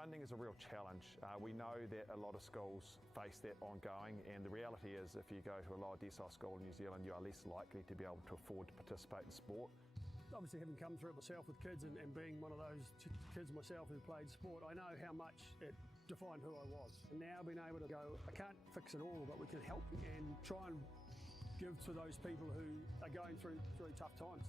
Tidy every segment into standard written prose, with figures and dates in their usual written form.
funding is a real challenge. We know that a lot of schools face that ongoing, and the reality is if you go to a lower decile school in New Zealand, you are less likely to be able to afford to participate in sport. Obviously, having come through it myself with kids and being one of those kids myself who played sport, I know how much it defined who I was. And now being able to go, I can't fix it all, but we can help and try and give to those people who are going through really tough times.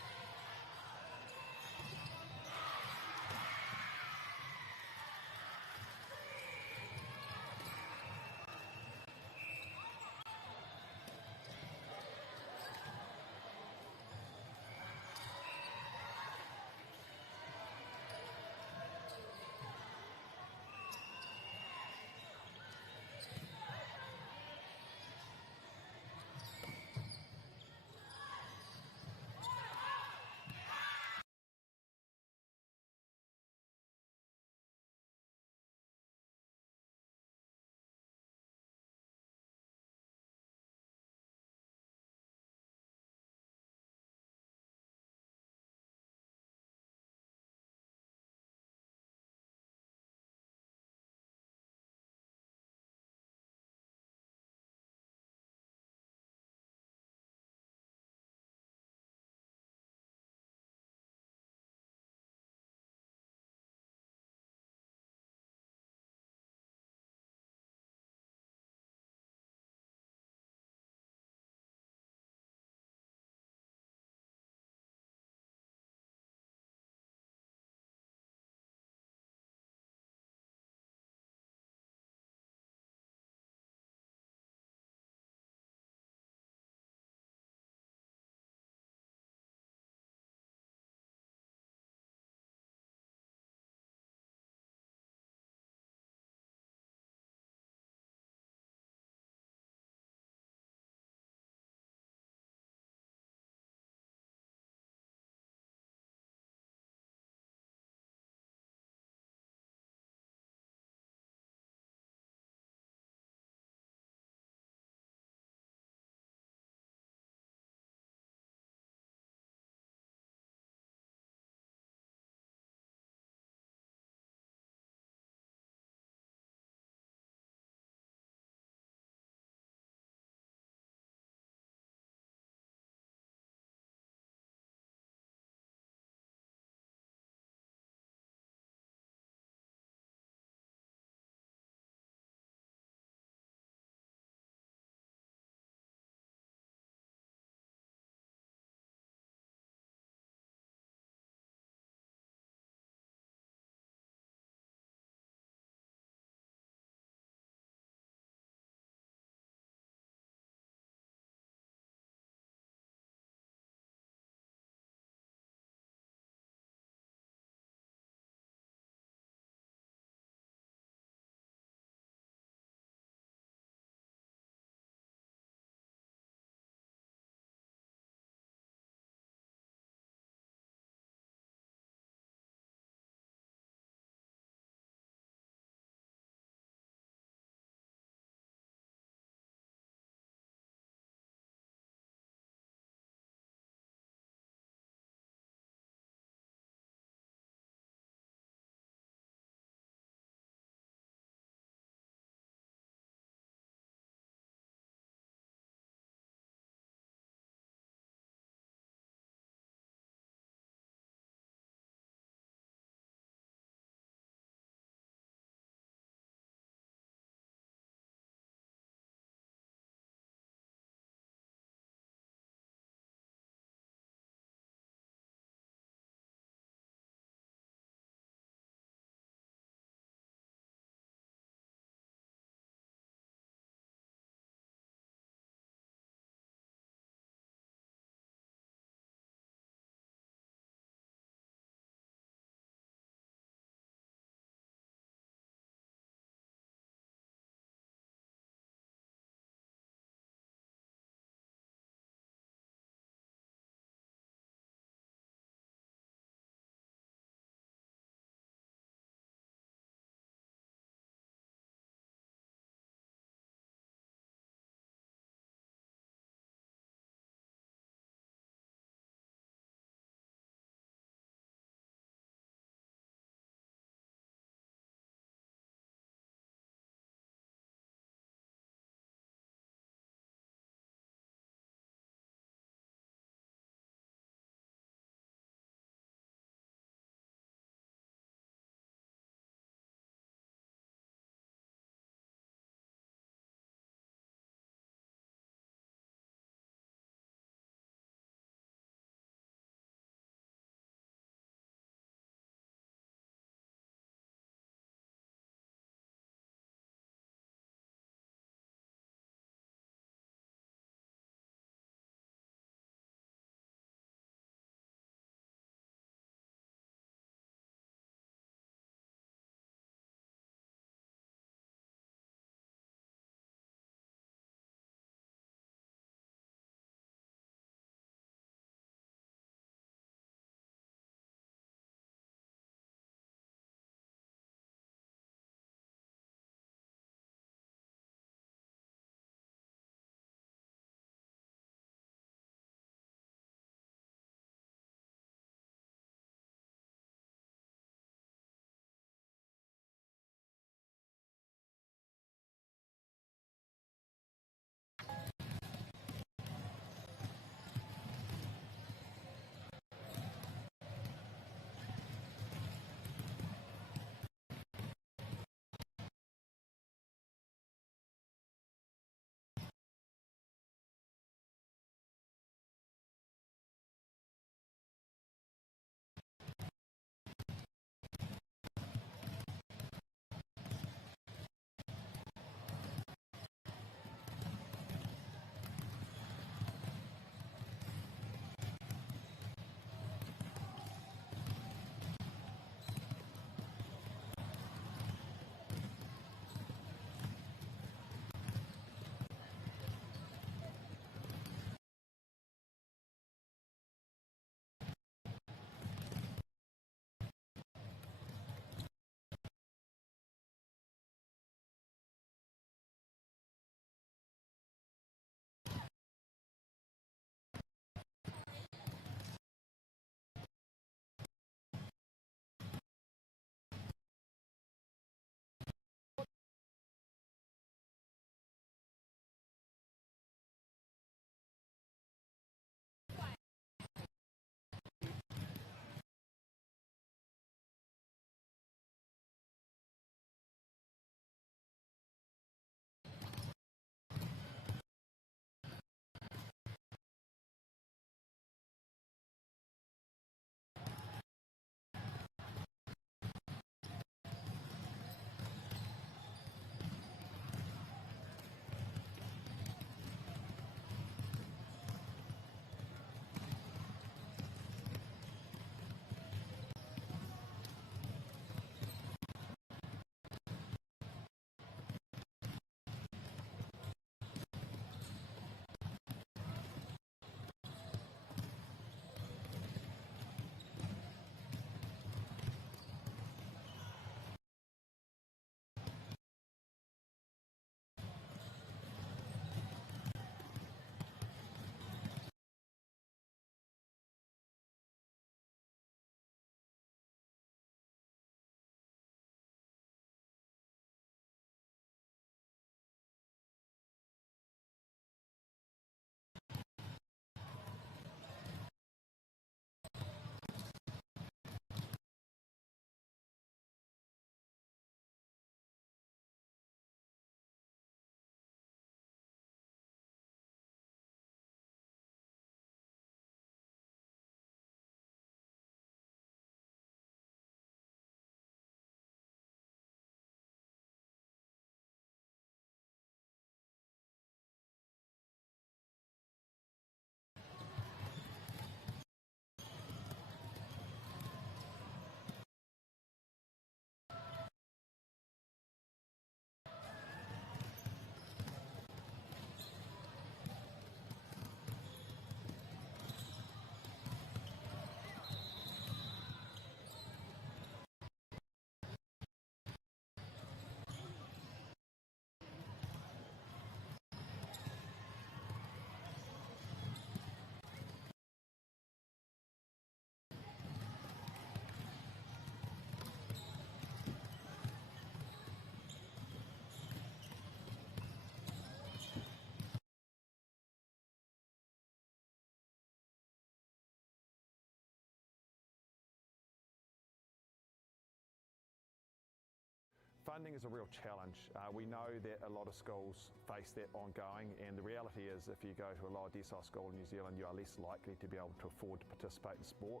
Funding is a real challenge. We know that a lot of schools face that ongoing, and the reality is if you go to a lower decile school in New Zealand, you are less likely to be able to afford to participate in sport.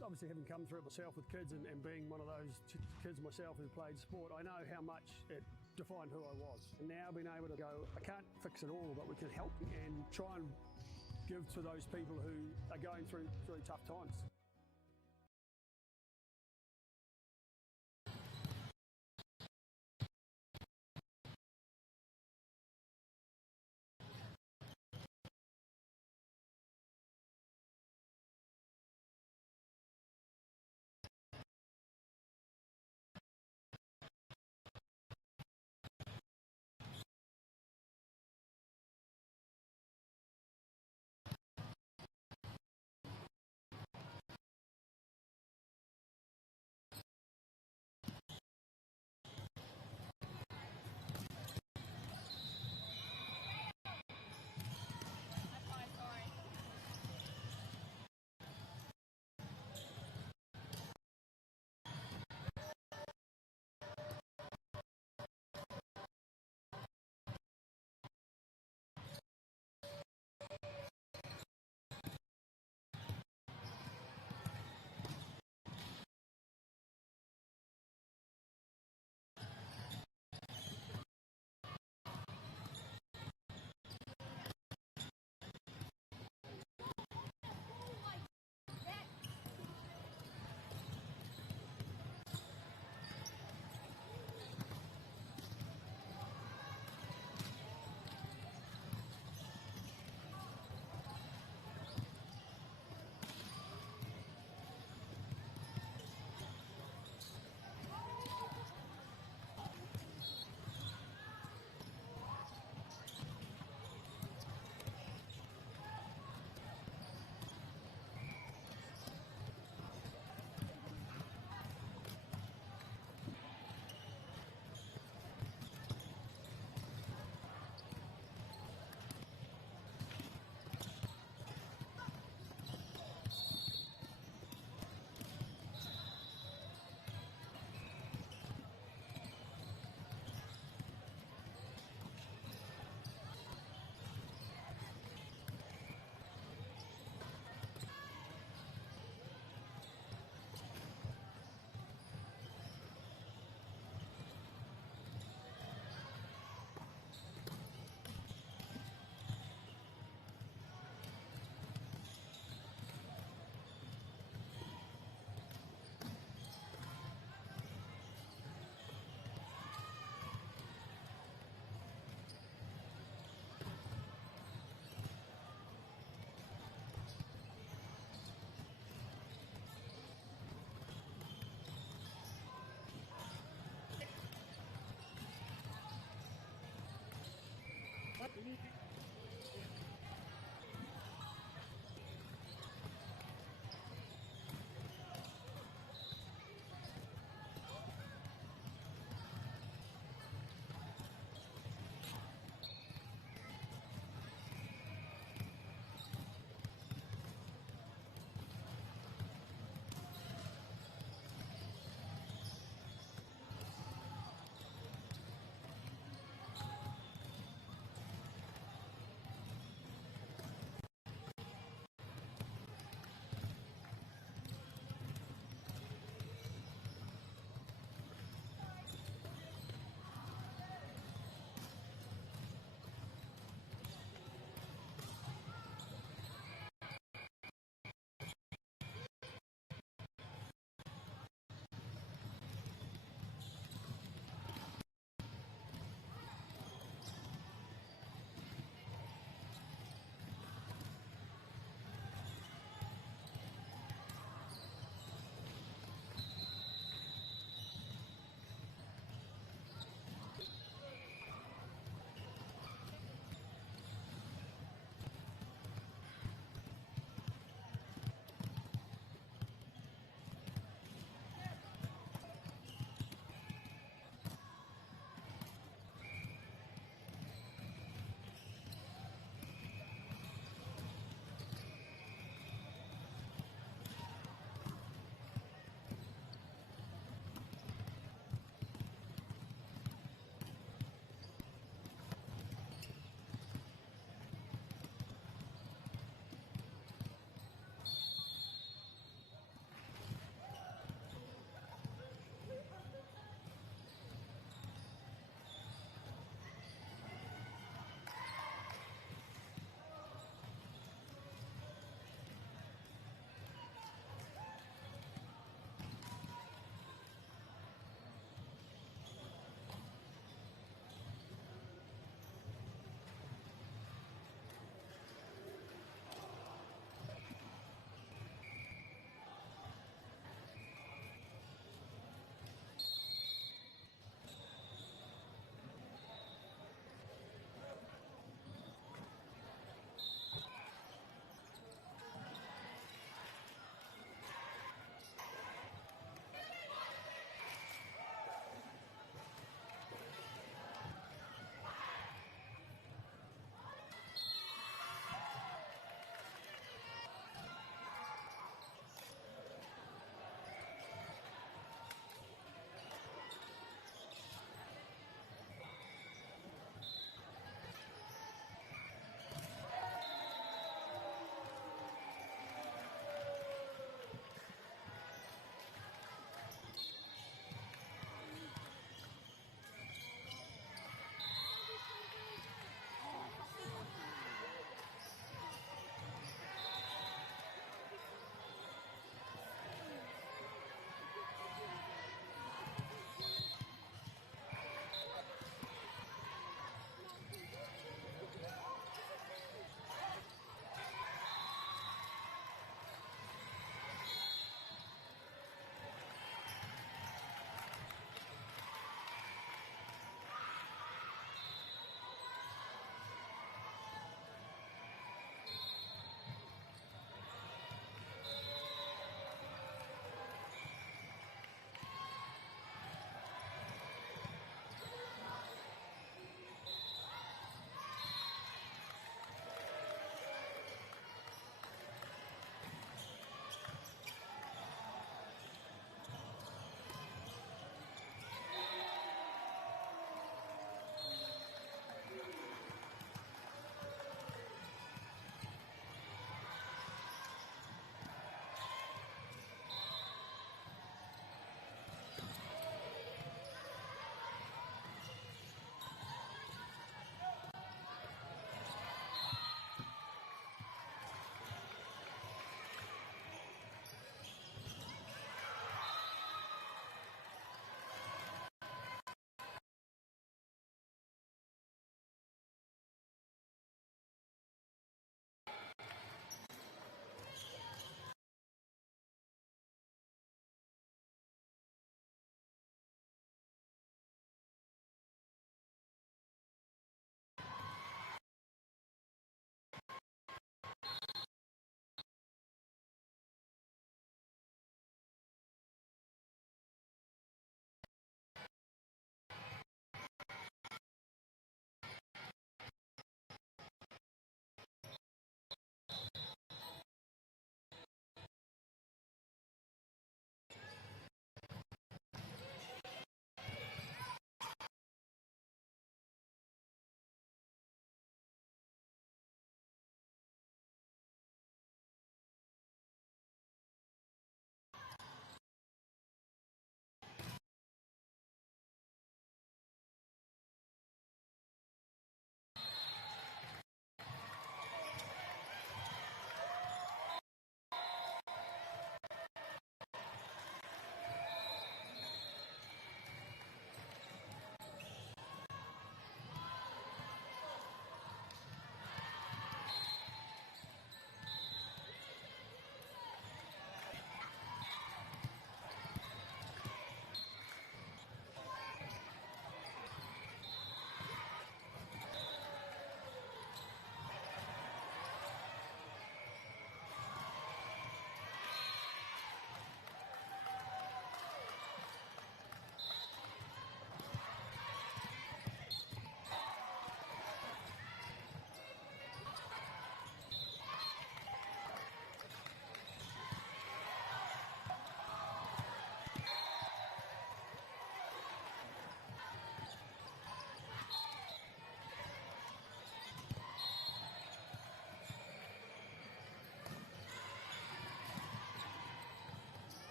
Obviously, having come through it myself with kids and being one of those kids myself who played sport, I know how much it defined who I was. And now being able to go, I can't fix it all, but we can help and try and give to those people who are going through really tough times.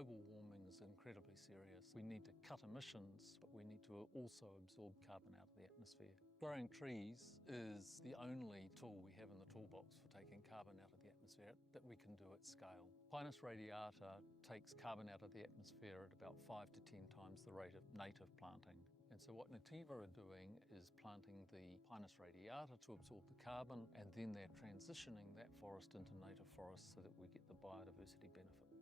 Global warming is incredibly serious. We need to cut emissions, but we need to also absorb carbon out of the atmosphere. Growing trees is the only tool we have in the toolbox for taking carbon out of the atmosphere that we can do at scale. Pinus radiata takes carbon out of the atmosphere at about 5 to 10 times the rate of native planting. And so what Nativa are doing is planting the Pinus radiata to absorb the carbon, and then they're transitioning that forest into native forest so that we get the biodiversity benefit.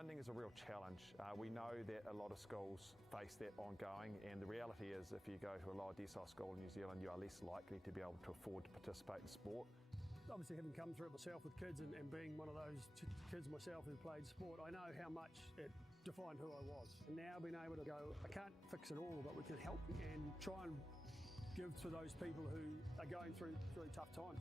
Funding is a real challenge. We know that a lot of schools face that ongoing, and the reality is if you go to a lower decile school in New Zealand, you are less likely to be able to afford to participate in sport. Obviously, having come through it myself with kids and being one of those kids myself who played sport, I know how much it defined who I was. And now being able to go, I can't fix it all, but we can help and try and give to those people who are going through tough times.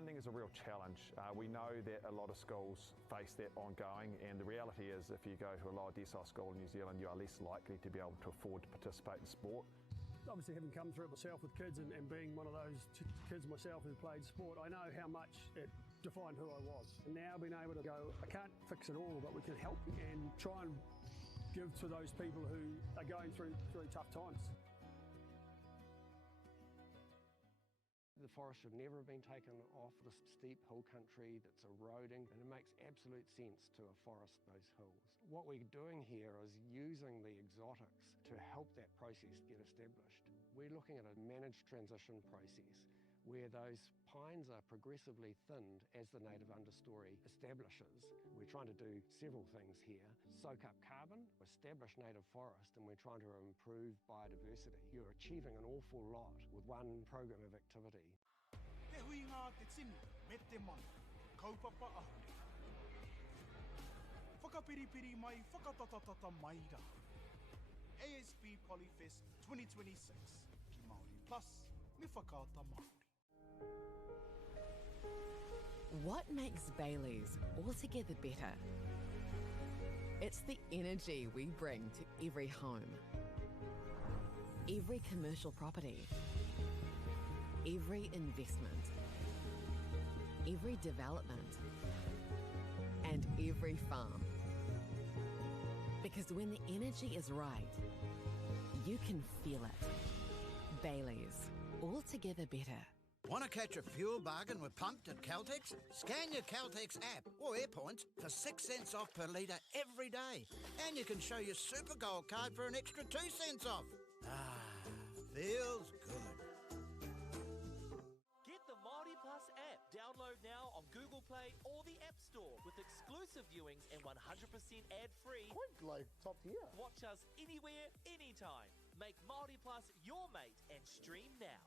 funding is a real challenge. We know that a lot of schools face that ongoing, and the reality is if you go to a lower decile school in New Zealand, you are less likely to be able to afford to participate in sport. Obviously, having come through it myself with kids and being one of those kids myself who played sport, I know how much it defined who I was. And now being able to go, I can't fix it all, but we can help and try and give to those people who are going through tough times. The forest should never have been taken off this steep hill country that's eroding, and it makes absolute sense to afforest those hills. What we're doing here is using the exotics to help that process get established. We're looking at a managed transition process where those pines are progressively thinned as the native understory establishes. We're trying to do several things here. Soak up carbon, establish native forest, and we're trying to improve biodiversity. You're achieving an awful lot with one program of activity. Te hui ngā te tini, me te mana, kaupapa ahuri. Whakapiripiri mai, whakatatatata mai rā. ASB Polyfest 2026, ki Māori Plus, me whakaata Māori. What makes Bailey's altogether better? It's the energy we bring to every home, every commercial property, every investment, every development, and every farm. Because when the energy is right, you can feel it. Bailey's, altogether better. Want to catch a fuel bargain with Pumped at Caltex? Scan your Caltex app or AirPoints for 6 cents off per litre every day. And you can show your Super Gold card for an extra 2 cents off. Ah, feels good. Get the Māori Plus app. Download now on Google Play or the App Store with exclusive viewings and 100% ad-free. Quite like top tier. Watch us anywhere, anytime. Make Māori Plus your mate and stream now.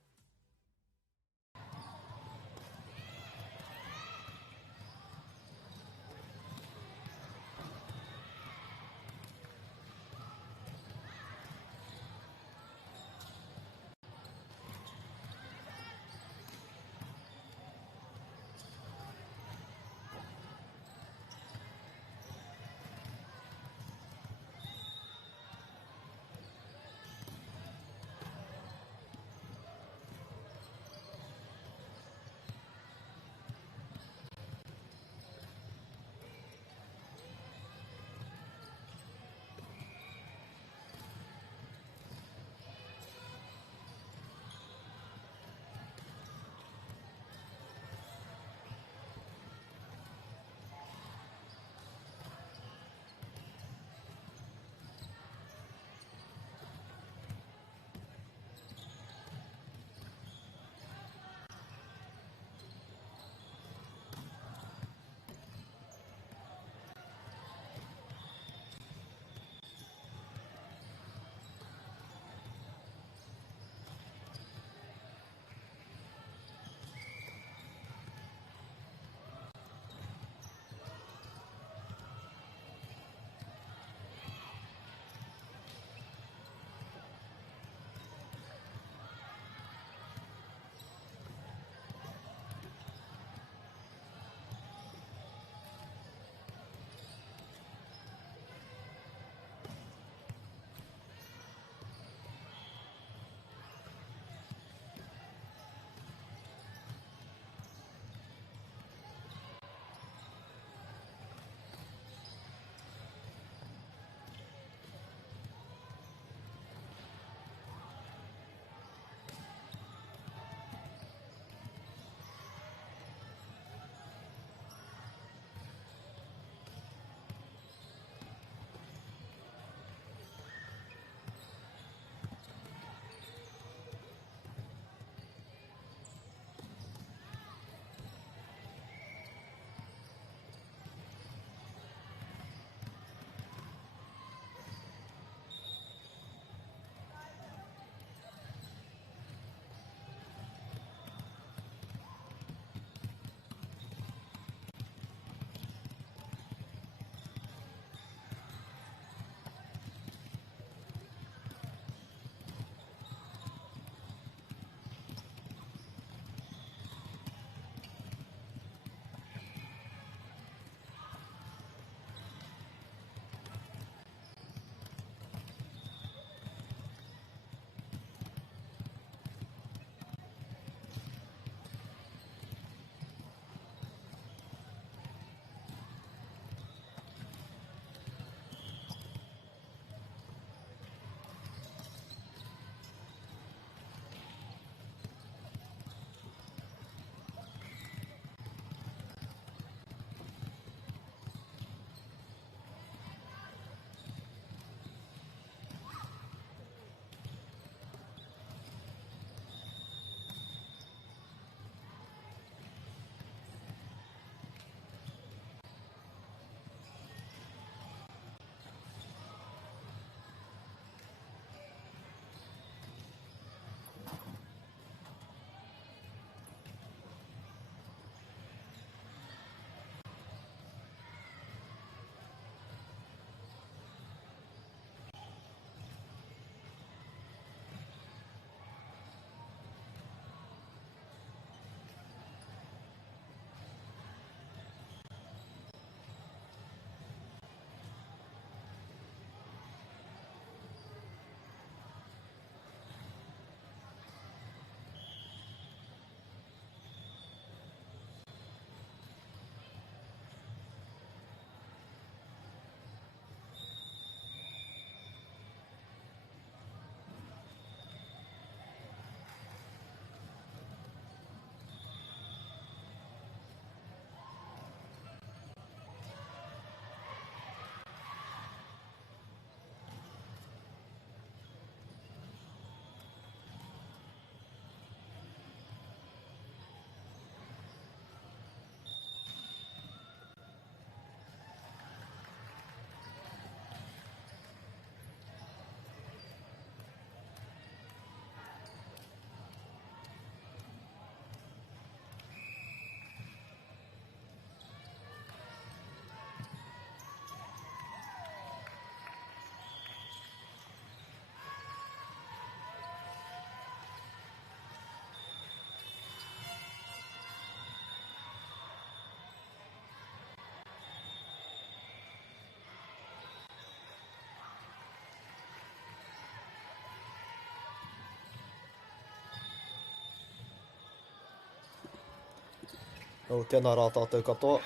O tēnā rā tātou katoa.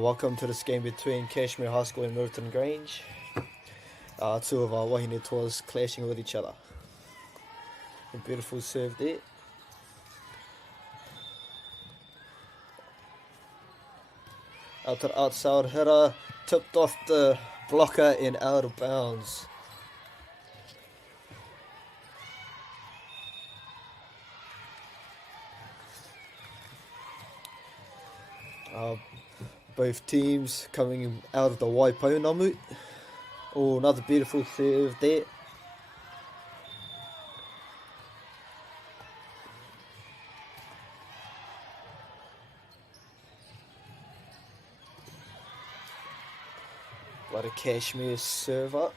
Welcome to this game between Cashmere High School and Middleton Grange. Two of our wahine tours clashing with each other. A beautiful serve there. Out to the outside hitter, tipped off the blocker and out of bounds. Both teams coming out of the Waipounamu. Oh, another beautiful serve there. What a Cashmere server.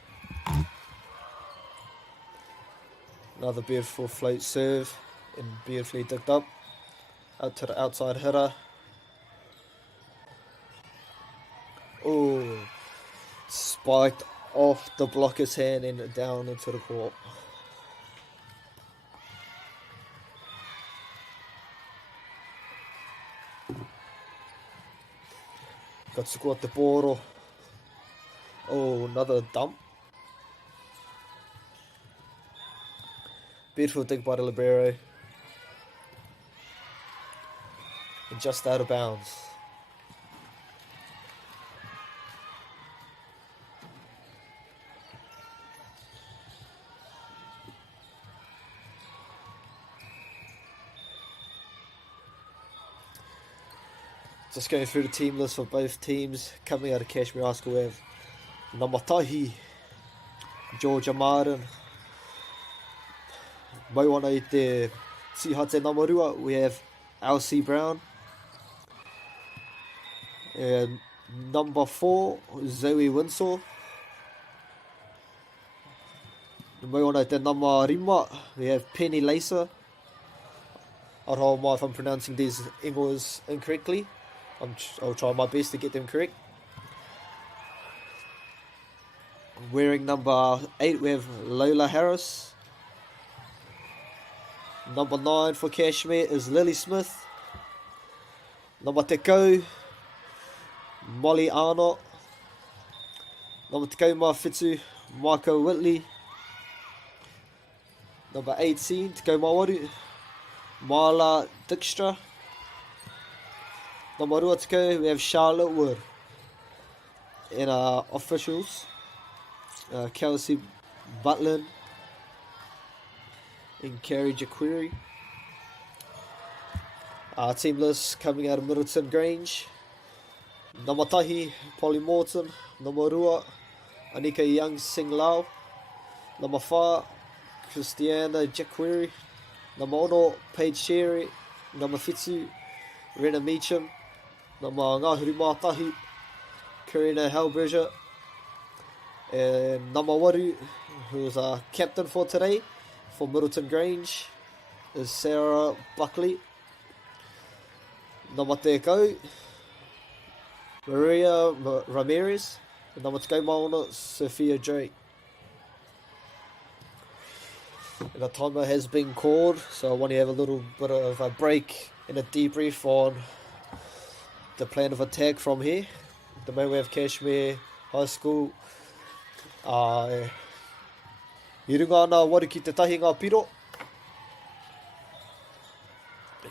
Another beautiful float serve and beautifully digged up. Out to the outside hitter. Oh, spiked off the blocker's hand and down into the court. Got to squat the ball. Oh, another dump. Beautiful dig by the libero. And just out of bounds. Just going through the team list for both teams. Coming out of Cashmere High School, we have Namatahi, Georgia Martin. Mauana I te Tihate Namarua, we have Elsie Brown. And number 4, Zoe Winsor. Mauana I te Namarima, we have Penny Lacer. I don't know if I'm pronouncing these English incorrectly. I'll try my best to get them correct. Wearing number 8, we have Lola Harris. Number 9 for Cashmere is Lily Smith. Number 10, Molly Arnott. Number 10, Mawhitu, Michael Whitley. Number 18, Te Kaumawaru, Marla Dijkstra. Number 2, we have Charlotte Wood. And officials, Kelsey Butlin and Carrie Jaquiri. Team list coming out of Middleton Grange. Number Tahi, Polly Morton. Number 2, Anika Young Sing Lau. Number 5, Christiana Jaquiri. Number 1, Paige Sherry. Number 2, Rena Meacham. Number Ngāhuri Mātahi, Karina Halberger. And number 1, who's our captain for today, for Middleton Grange, is Sarah Buckley. Number 10, Maria Ramirez. And number 2, Mauna, Sophia Drake. And a timer has been called, so I want to have a little bit of a break and a debrief on the plan of attack from here. The moment we have Cashmere High School. I runga ana waru ki te tahi ngā piro.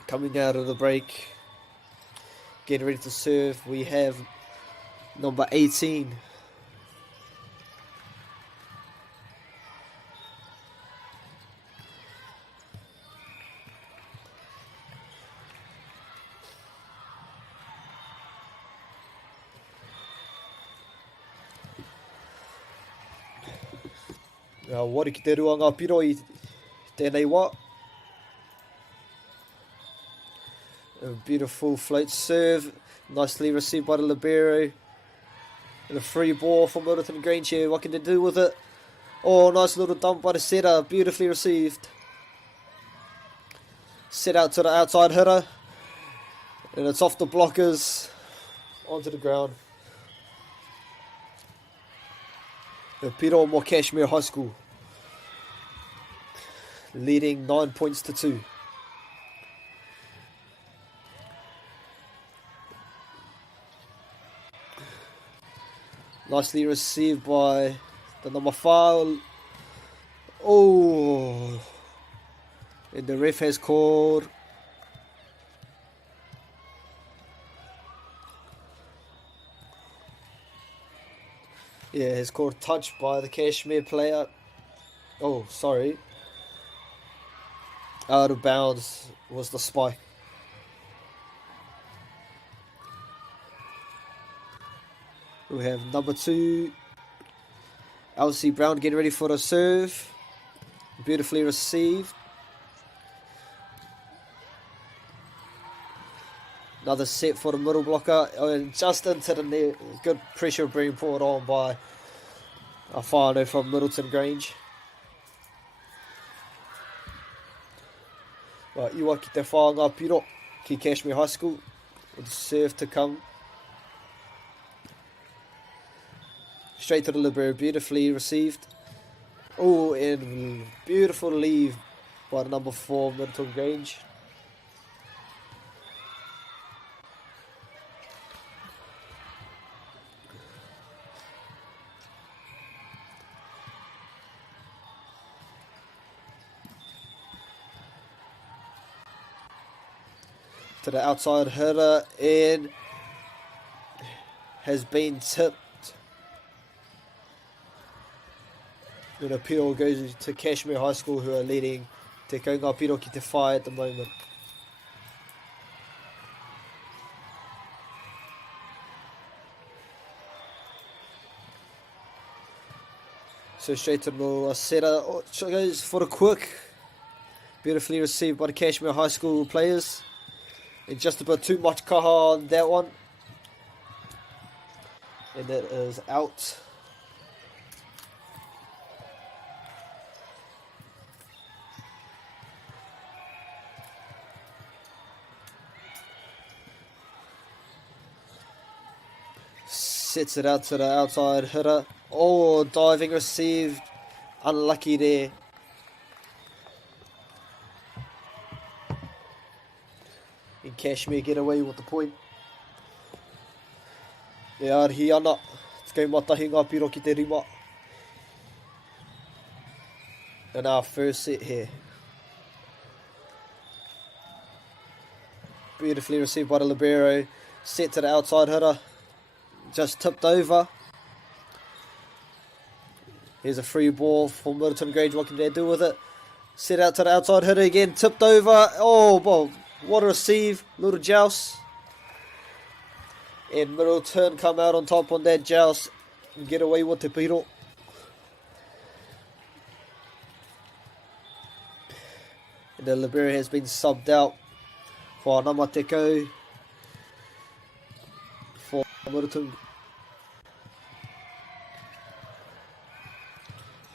Coming out of the break, getting ready to serve, we have number 18. Wari ki te rua ngā piro I tēnei wā. A beautiful float serve, nicely received by the libero. And a free ball from Middleton Grange here, what can they do with it? Oh, nice little dump by the setter, beautifully received. Set out to the outside hitter. And it's off the blockers, onto the ground. Piro mo Cashmere High School, leading 9 points to 2. Nicely received by the number 5. Oh, and the ref has called. Yeah, has called touch by the Kashmir player. Oh, sorry. Out of bounds was the spike. We have number 2, Elsie Brown, getting ready for the serve. Beautifully received. Another set for the middle blocker. And just into the net. Good pressure being put on by a whānau from Middleton Grange. Right, iwa ki te whānga piro ki Kashmir High School. With the serve to come. Straight to the libero, beautifully received. Oh, and beautiful leave by the number 4, Middleton Grange. To the outside hitter, and has been tipped. An appeal goes to Kashmir High School, who are leading Te Kaunga Piro ki te whai at the moment. So straight to the setter. Oh, goes for the quick. Beautifully received by the Kashmir High School players. And just about too much kaha on that one. And that is out. Sets it out to the outside hitter. Oh, diving received. Unlucky there. And Kashmir get away with the point. E arhi ana. Te kaumatahi ngā piro ki te rima. And our first set here. Beautifully received by the libero. Set to the outside hitter. Just tipped over. Here's a free ball for Middleton Grange. What can they do with it? Set out to the outside hitter again. Tipped over. Oh, well, what a receive. Little joust. And Middleton come out on top on that joust. And get away with the piro. And the libero has been subbed out for Namateko. For Middleton,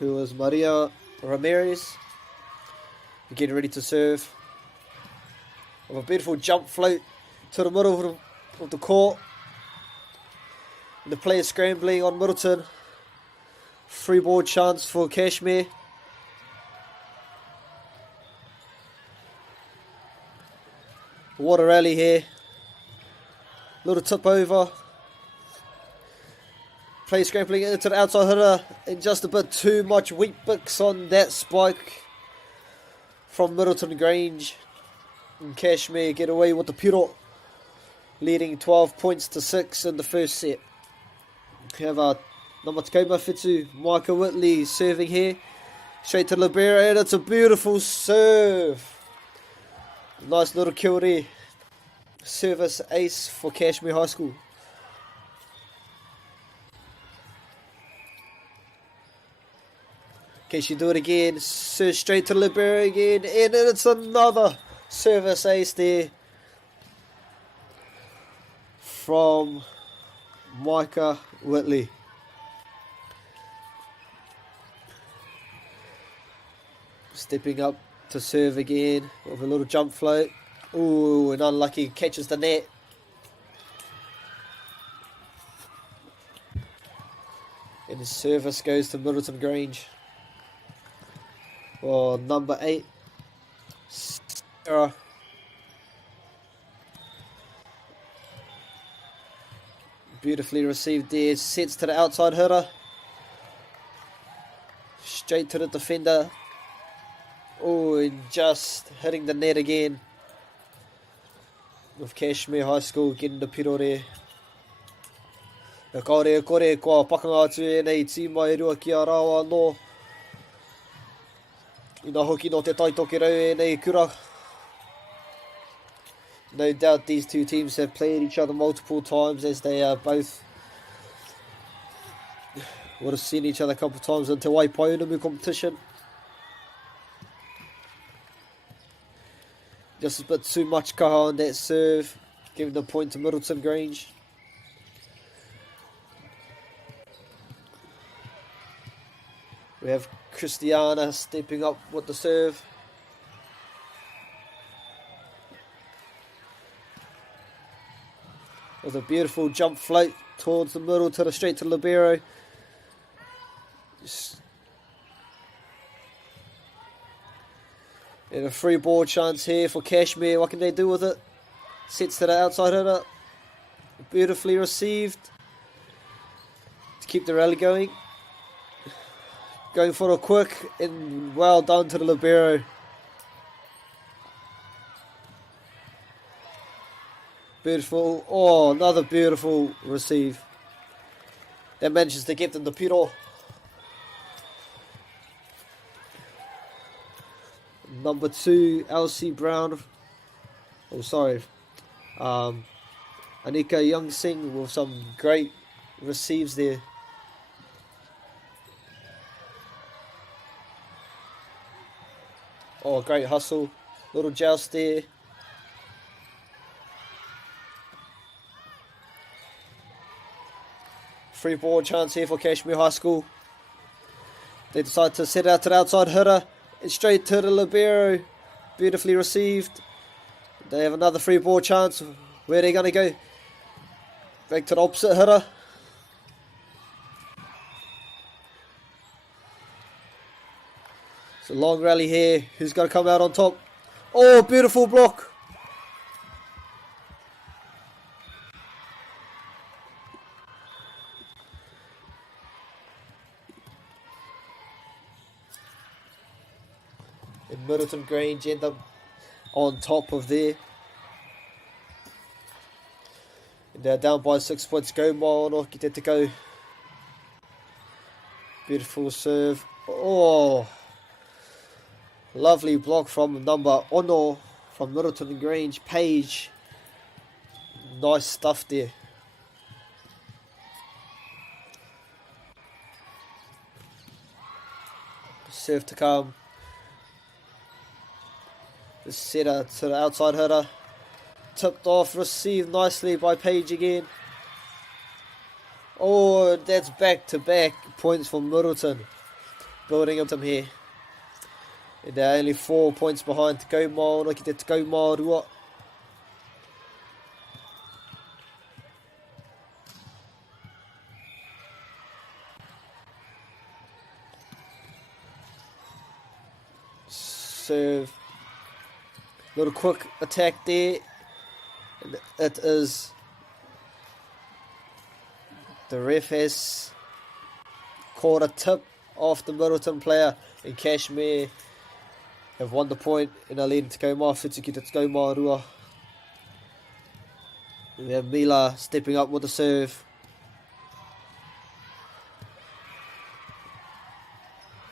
who was Maria Ramirez, getting ready to serve. With a beautiful jump float to the middle of the court. And the players scrambling on Middleton. Free ball chance for Kashmir. What a rally here. Little tip over. Play scrambling into the outside hitter. And just a bit too much wheat bix on that spike from Middleton Grange. And Kashmir get away with the piro. Leading 12 points to 6 in the first set. We have our number Takauma Fitu, Micah Whitley serving here. Straight to libero, and it's a beautiful serve. Nice little kill there. Service ace for Kashmir High School. Can she do it again? Serve straight to libero again, and it's another service ace there from Micah Whitley. Stepping up to serve again with a little jump float. Ooh, and unlucky, catches the net. And the service goes to Middleton Grange. Well, number 8, Sarah. Beautifully received there. Sets to the outside hitter. Straight to the defender. Oh, and just hitting the net again. With Cashmere High School getting the piro there. E kaore kore kua pakanga atu e nei tīma e rua ki a rawa no. Ina hoki no te taitoke rau e nei kura. No doubt these two teams have played each other multiple times, as they are both would have seen each other a couple of times in Te Waipaunamu competition. Just a bit too much kaha on that serve, giving the point to Middleton Grange. We have Christiana stepping up with the serve. With a beautiful jump float towards the middle to the straight to libero. And a free ball chance here for Cashmere. What can they do with it? Sets to the outside hitter. Beautifully received. To keep the rally going. Going for a quick and well done to the libero. Beautiful. Oh, another beautiful receive. That manages to get them the piro. Number 2, LC Brown. Oh, sorry. Anika Young Singh with some great receives there. Oh, great hustle. Little joust there. Free ball chance here for Cashmere High School. They decide to set out to the outside hitter. And straight to the libero. Beautifully received. They have another free ball chance. Where are they going to go? Back to the opposite hitter. It's a long rally here. Who's going to come out on top? Oh, beautiful block. And Middleton Grange end up on top of there. And they're down by 6 points. Go Mono, get it to go. Beautiful serve. Oh, lovely block from number Ono from Middleton Grange. Page. Nice stuff there. Serve to come. The setter to the outside hitter. Tipped off, received nicely by Page again. Oh, that's back-to-back points for Middleton. Building up them here. And they're only 4 points behind to go Mao. Look at that to go Mao. Serve. Little quick attack there. And it is. The ref has caught a tip off the Middleton player, and Cashmere have won the point in a lead to go more. Fitsuki to go more rua. We have Mila stepping up with the serve.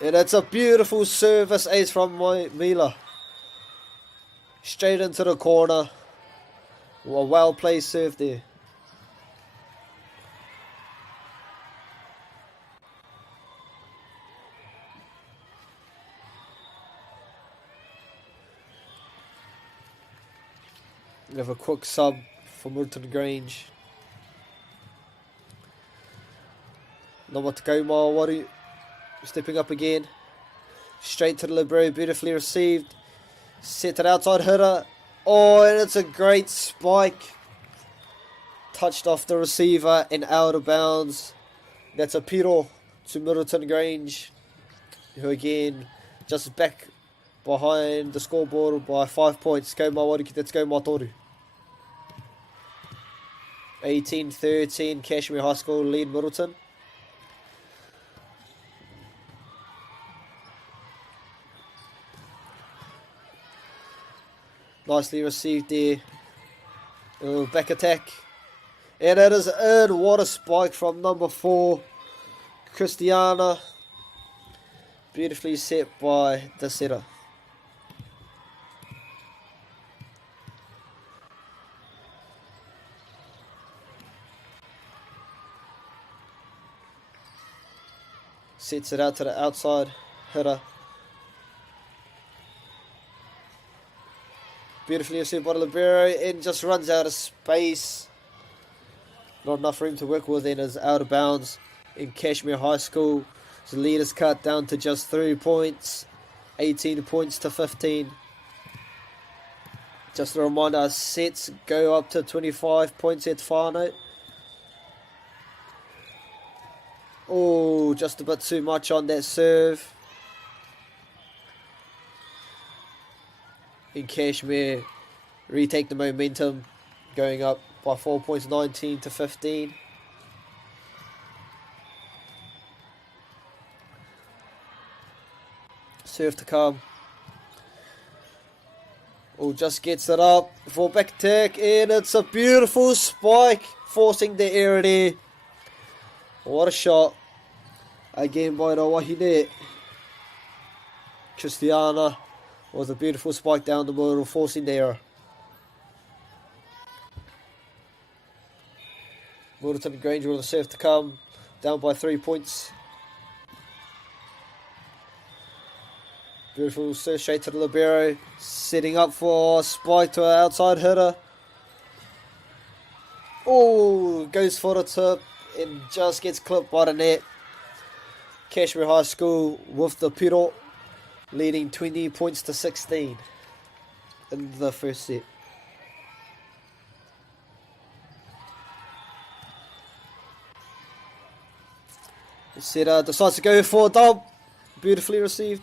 And it's a beautiful service ace from Mila. Straight into the corner. A well placed serve there. We have a quick sub for Middleton Grange. Number to go Mawari. Stepping up again. Straight to the libero. Beautifully received. Set to the outside hitter. Oh, and it's a great spike. Touched off the receiver and out of bounds. That's a piro to Middleton Grange, who again just back behind the scoreboard by 5 points. Go Mawari, let's go Matoru. 18-13, Cashmere High School lead Middleton. Nicely received there. Back attack. And it is in. What a spike from number 4, Christiana. Beautifully set by the setter. Sets it out to the outside hitter. Beautifully received by the libero and just runs out of space. Not enough room to work with and is out of bounds in Cashmere High School. The lead is cut down to just 3 points. 18 points to 15. Just a reminder, sets go up to 25 points at whānau. Oh, just a bit too much on that serve. In Cashmere, retake the momentum, going up by 4 points, 19 to 15. Serve to come. Oh, just gets it up for back attack, and it's a beautiful spike, forcing the error there. What a shot. Again by the wahine. Christiana was a beautiful spike down the middle, forcing the error. Middleton Grange with a serve to come, down by 3 points. Beautiful serve straight to the libero, setting up for a spike to an outside hitter. Oh, goes for the tip and just gets clipped by the net. Cashmere High School with the piro, leading 20 points to 16 in the first set. The setter decides to go for a dub. Beautifully received.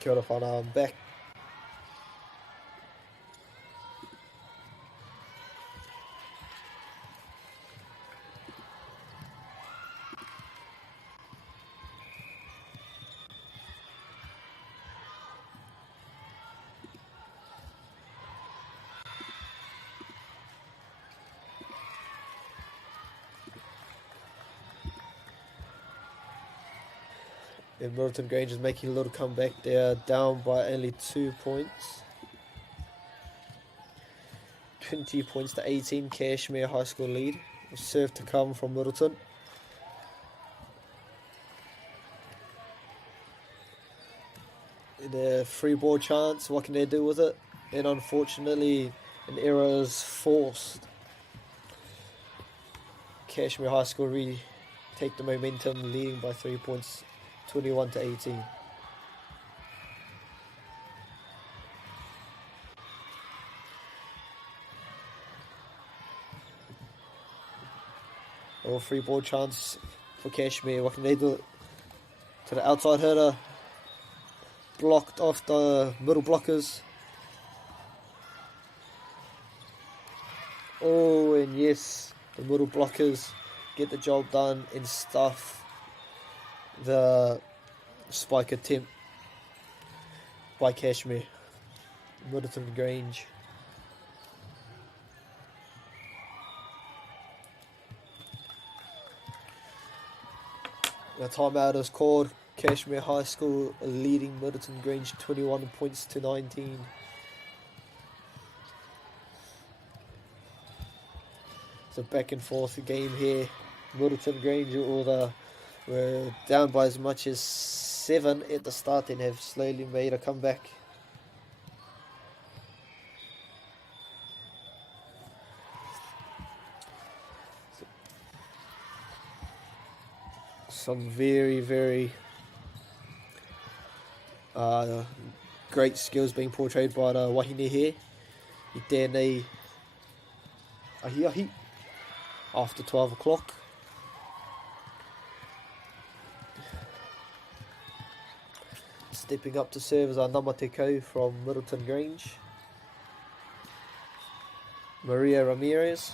Kia ora whānau, I'm back. And Middleton Grange is making a little comeback. They are down by only 2 points. 20 points to 18. Cashmere High School lead. Serve to come from Middleton. The free ball chance. What can they do with it? And unfortunately, an error is forced. Cashmere High School retake the momentum, leading by 3 points. 21 to 18. Oh, free ball chance for Cashmere. What can they do? To the outside hitter. Blocked off the middle blockers. Oh, and yes, the middle blockers get the job done and stuff the spike attempt by Cashmere. Middleton Grange. The timeout is called. Cashmere High School leading Middleton Grange 21 points to 19. It's a back and forth game here. Middleton Grange were down by as much as 7 at the start and have slowly made a comeback. some very, very great skills being portrayed by the wahine here. I tēnei ahi after 12 o'clock. Stepping up to serve as our Namatekau from Middleton Grange, Maria Ramirez.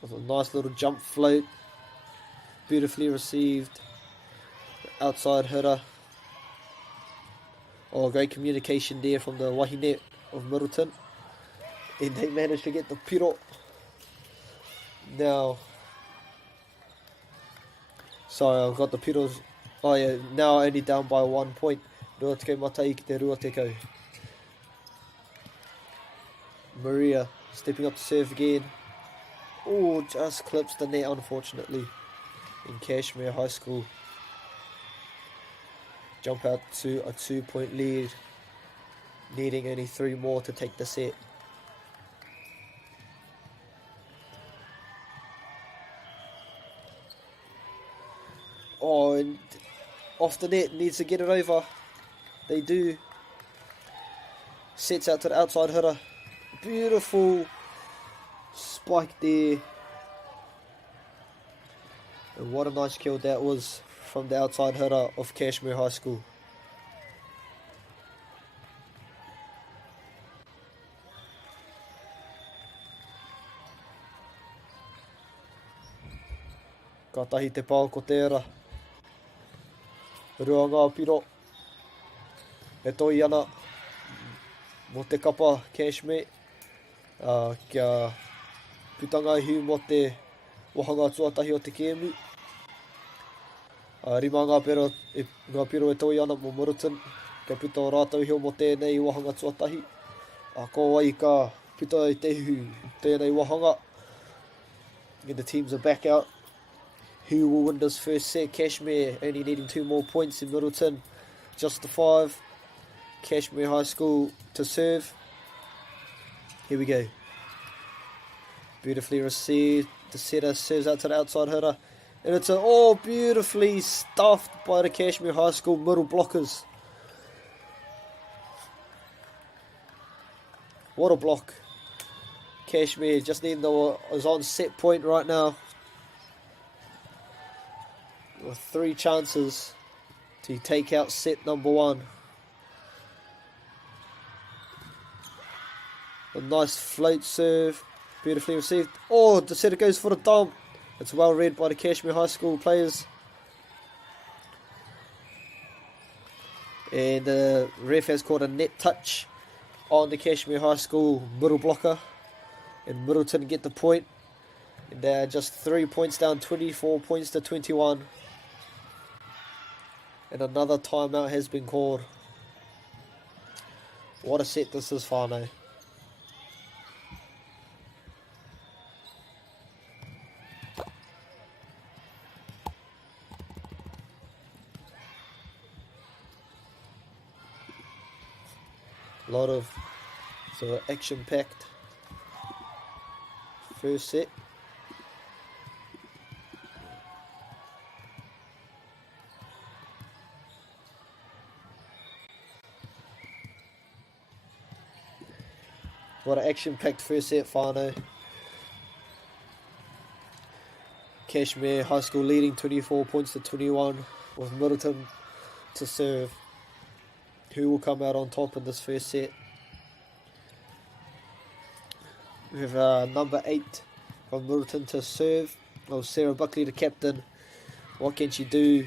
With a nice little jump float, beautifully received, outside hitter. Oh, great communication there from the wahine of Middleton, and they managed to get the piro. Now, sorry, I've got the piros. Oh yeah, now only down by 1 point. Rua te matai ki te rua te kau. Maria stepping up to serve again. Oh, just clips the net, unfortunately, in Cashmere High School. Jump out to a 2-point lead, needing only 3 more to take the set. Oh, and off the net, needs to get it over. They do. Sets out to the outside hitter. Beautiful spike there. And what a nice kill that was from the outside hitter of Cashmere High School. Ka tahi te pao ko tērā. Rua ngā piro. E toi ana mo te kapa Cashmere. Kia putanga hiu mo te wahanga tuatahi o te kēmu. Rima ngā piro e toi ana mo Middleton. Kia puta o rātou hio mo tēnei wahanga tuatahi. Ko wai ka puta i te hu tēnei wahanga. And the teams are back out. Who will win this first set? Cashmere only needing 2 more points in Middleton. Just the 5. Cashmere High School to serve. Here we go. Beautifully received. The setter serves out to the outside hitter. And it's all beautifully stuffed by the Cashmere High School middle blockers. What a block. Cashmere just needing is on set point right now. With 3 chances to take out set number 1. A nice float serve, beautifully received. Oh, the setter goes for the dump. It's well read by the Cashmere High School players. And the ref has called a net touch on the Cashmere High School middle blocker. And Middleton get the point. And they're just 3 points down, 24 points to 21. And another timeout has been called. What a set this is, whānau. A lot of action-packed first set. What an action-packed first set, whānau. Cashmere High School leading 24 points to 21 with Middleton to serve. Who will come out on top in this first set? We have number 8 from Middleton to serve. Oh, Sarah Buckley, the captain. What can she do?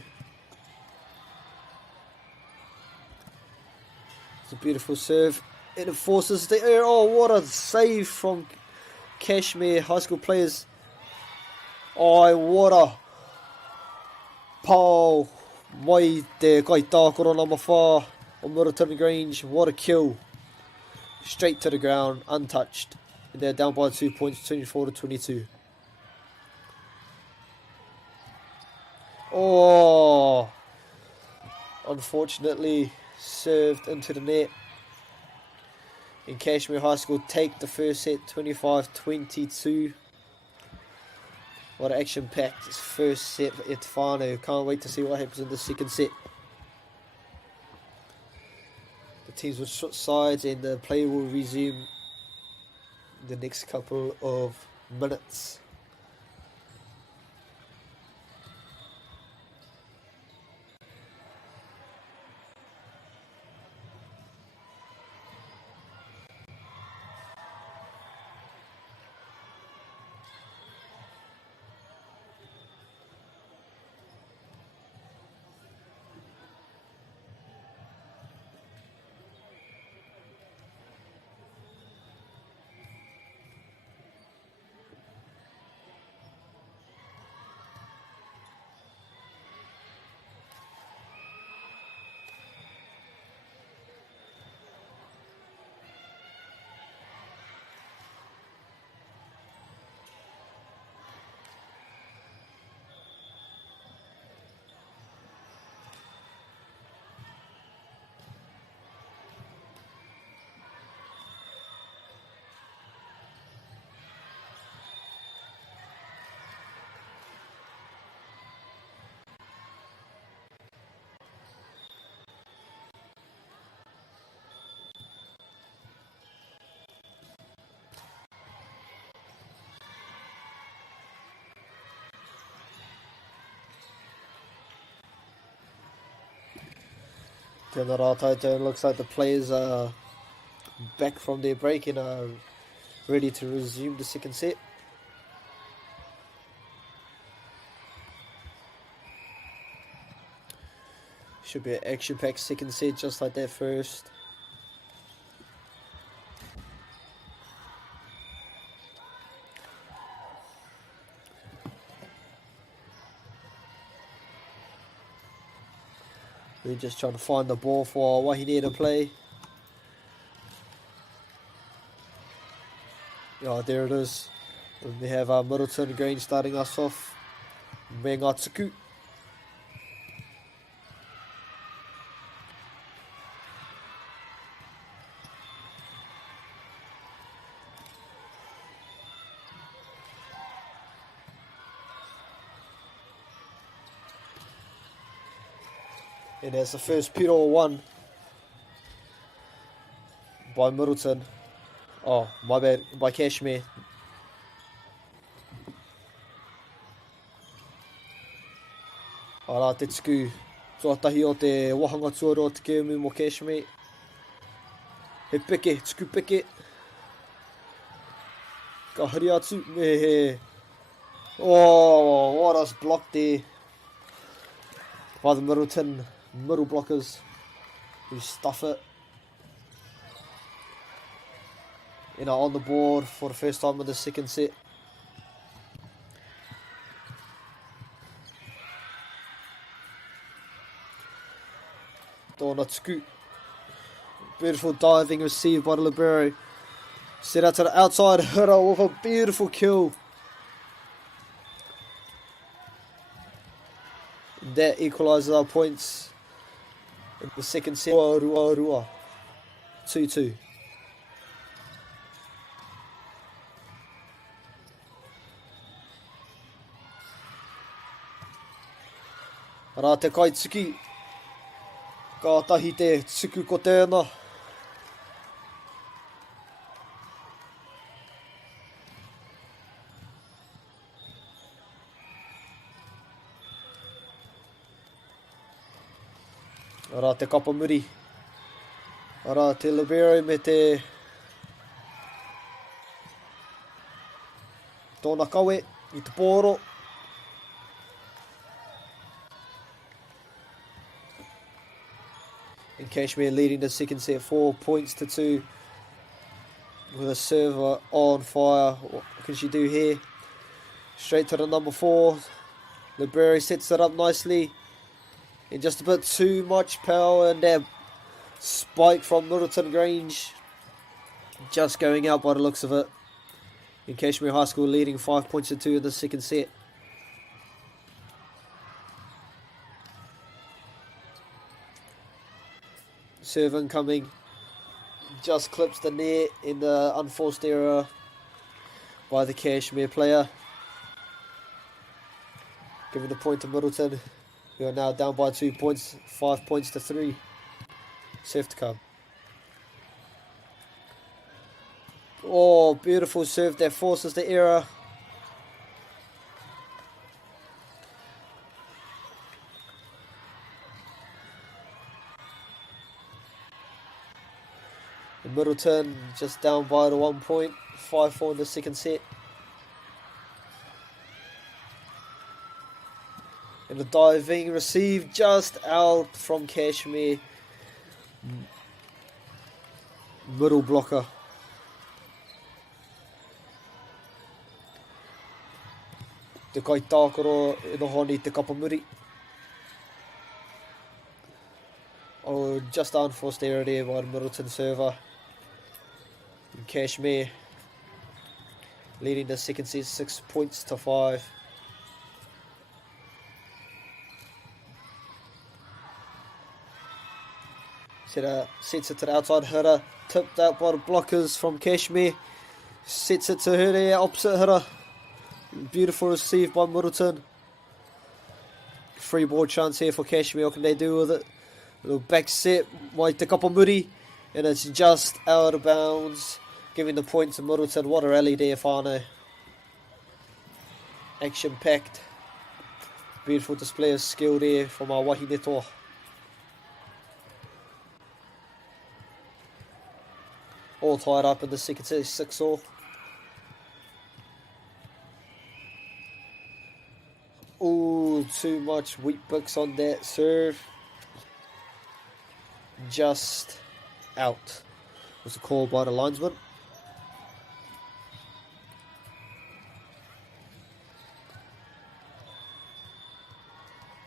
It's a beautiful serve. It forces the air. Oh, what a save from Cashmere High School players. Oh, what a pau mai te kai tākoro number 4 on Middleton Grange. What a kill. Straight to the ground, untouched. And they're down by 2 points, 24 to 22. Oh, unfortunately served into the net. And Cashmere High School take the first set 25-22. What an action-packed first set for Etefano. Can't wait to see what happens in the second set. The teams will switch sides and the play will resume in the next couple of minutes. Turn the right turn. Looks like the players are back from their break and are ready to resume the second set. Should be an action-packed second set just like that first. We're just trying to find the ball for Wahine to play. Yeah, there it is. And we have Middleton Grange starting us off. Mengatsuku. And there's the first Piro one by Middleton. Oh, my bad, by Kashmir. Ara te tuku tuatahi o te wahanga tuaro o te keumu mo Kashmir. He peke, tuku peke. Ka hari atu, me he. Oh, what a block there by the Middleton middle blockers who stuff it. You know, on the board for the first time in the second set. Dona Tuku. Beautiful diving received by the libero. Set out to the outside, Hira with a beautiful kill. That equalises our points in the second set. Rua. 2-2. Rā te kaitsuki. Ka tahi te tuku ko tēnā. Rā te kapamuri. Rā te libero me te tōna kawe i te pōro. And Kashmir leading the second set 4-2 with a server on fire. What can she do here? Straight to the number 4. Libero sets it up nicely. And just a bit too much power, and that spike from Middleton Grange just going out by the looks of it. And Kashmir High School leading 5-2 in the second set. Serve incoming. Just clips the net in the unforced error by the Kashmir player. Giving the point to Middleton, who are now down by 2 points, 5 points to 3. Serve to come. Oh, beautiful serve that forces the error. And Middleton just down by the 1 point, 5-4 in the second set. And the diving receive just out from Kashmir. Middle blocker. Te kai tākaro e noho ni te kapamuri. Oh, just unforced error there by the Middleton server. And Kashmir leading the second set 6 points to 5. Sets it to the outside hitter. Tipped out by the blockers from Kashmir. Sets it to her there, opposite hitter. Beautiful receive by Middleton. Free ball chance here for Kashmir. What can they do with it? A little back set by Te Kapamuri. And it's just out of bounds. Giving the point to Middleton. What a rally there, whānau. Action packed. Beautiful display of skill there from our Wahine toa. All tied up in the second set, 6-all. Ooh, too much weak books on that serve. Just out. Was a call by the linesman.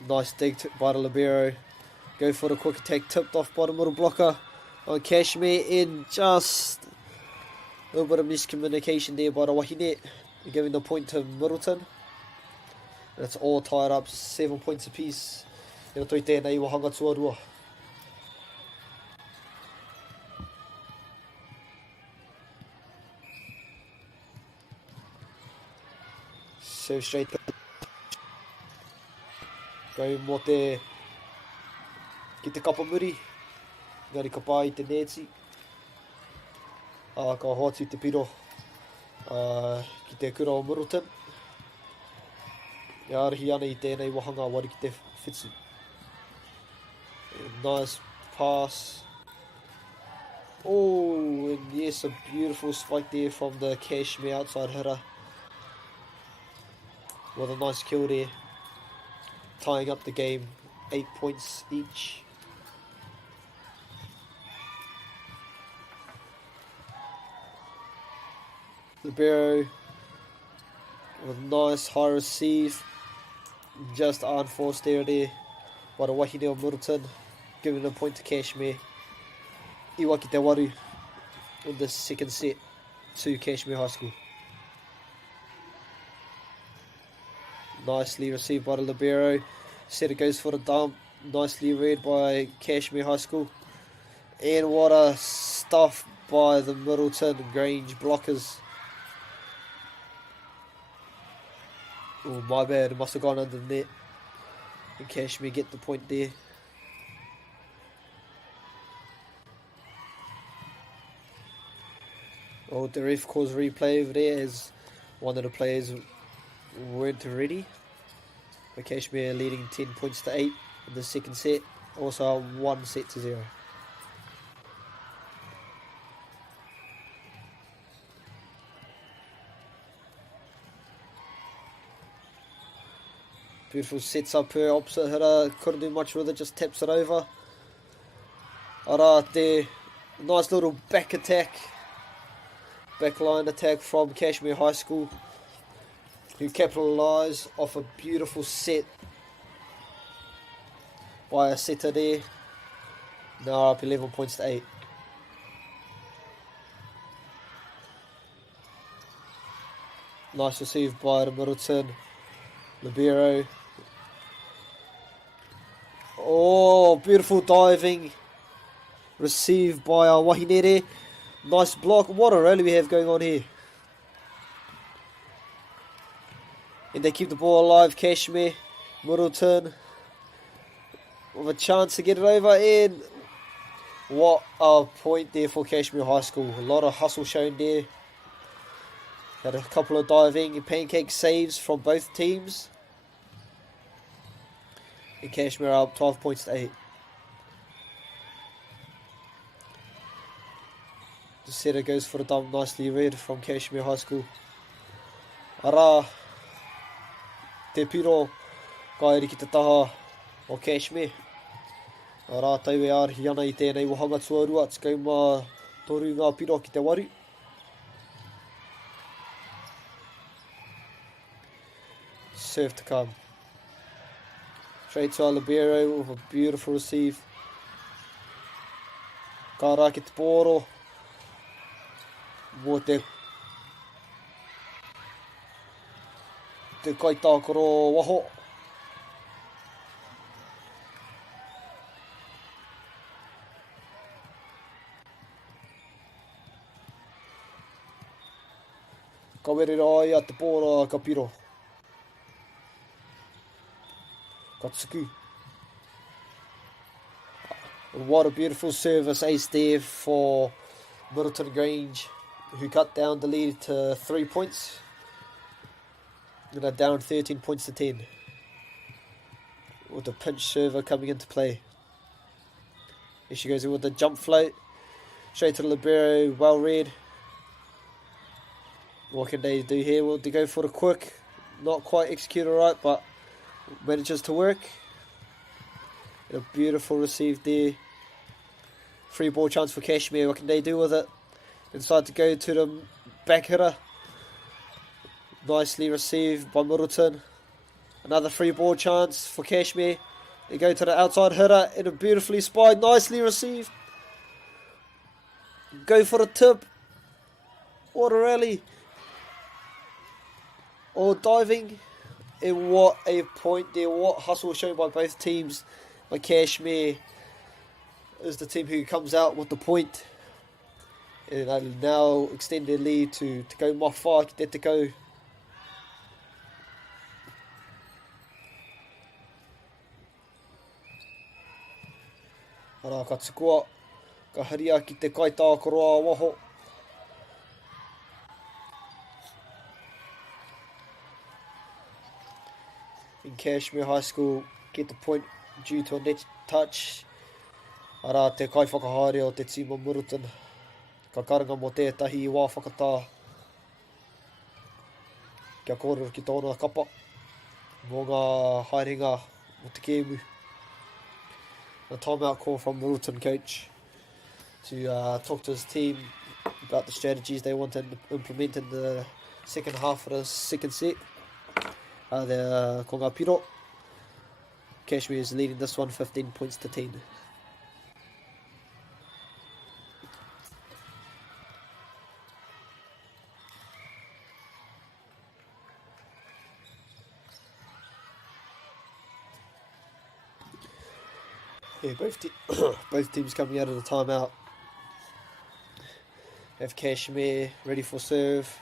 Nice dig by the libero. Go for the quick attack, tipped off by the middle blocker. On Kashmir in, just a little bit of miscommunication there by the Wahine, giving the point to Middleton. And it's all tied up, 7 points apiece. E o toi tēnei wahanga tuarua. Serve straight. Go mo te ki te kapamuri. Ngari ka pā I te neti. Ka hoatu te piro ki te kura o Middleton. E arihi ana I tēnei wahanga wari ki te whitsu. Nice pass. Oh, and yes, a beautiful spike there from the Kashmir outside hitter. With a nice kill there. Tying up the game, 8 points each. Libero with a nice high receive. Just unforced error there by the Wahine of Middleton, giving a point to Kashmir. Iwaki Te Waru in the second set to Kashmir High School. Nicely received by the libero. Set it goes for the dump. Nicely read by Kashmir High School. And what a stuff by the Middleton Grange blockers. Oh, my bad. It must have gone under the net. And Kashmir get the point there. Oh, the ref calls replay over there as one of the players weren't ready. But Kashmir leading 10 points to 8 in the second set. Also 1 set to 0. Beautiful sets up her opposite hitter. Couldn't do much with it, just taps it over. Alright there. Nice little back attack. Backline attack from Kashmir High School, who capitalise off a beautiful set by a setter there. Now up 11 points to 8. Nice receive by the Middleton libero. Oh, beautiful diving receive by our Wahinere. Nice block. What a rally we have going on here. And they keep the ball alive. Kashmir Middleton with a chance to get it over in. What a point there for Kashmere High School. A lot of hustle shown there. Had a couple of diving pancake saves from both teams. And Kashmere are up 12 points to 8. The setter goes for the dump, nicely read from Kashmere High School. Ara, te piro, kaeri ki te taha o Kashmere. Ara, tau e arihi ana I tēnei wahanga tuarua, tikau mā toru ngā piro ki te waru. Serve to come. Straight to our libero with a beautiful receive. Ka rā ki te pōro. Mō te kaitākaro waho. Ka werera ai a te pōra ka piro. Ka tsuku. What a beautiful service ace there for Middleton Grange, who cut down the lead to 3 points. And are down 13 points to 10. With the pinch server coming into play. Here she goes in with the jump float. Straight to the libero, well read. What can they do here? Well, they go for the quick. Not quite executed right, but manages to work. And a beautiful receive there. Free ball chance for Kashmere. What can they do with it? Inside to go to the back hitter. Nicely received by Middleton. Another free ball chance for Kashmere. They go to the outside hitter in a beautifully spied. Nicely received. Go for the tip. What a rally. Or diving. And what a point there. What hustle shown by both teams. By Kashmere is the team who comes out with the point. And they'll now extend their lead to go mawha ki te go. Ara ka tukua, ka haria ki te kaitākoroa waho. In Kashmere High School, get the point due to a net touch. Ara te kaiwhakahaere o te tima Middleton. Ka karanga mo tētahi I wā whakatā. Kia kōrero ki tōna kapa. Mō ngā haerenga o te kēmu. A timeout call from Middleton coach to talk to his team about the strategies they want to implement in the second half of the second set. The ko ngā piro. Kashmere is leading this one 15 points to 10. Yeah, both teams coming out of the timeout. Have Kashmere ready for serve.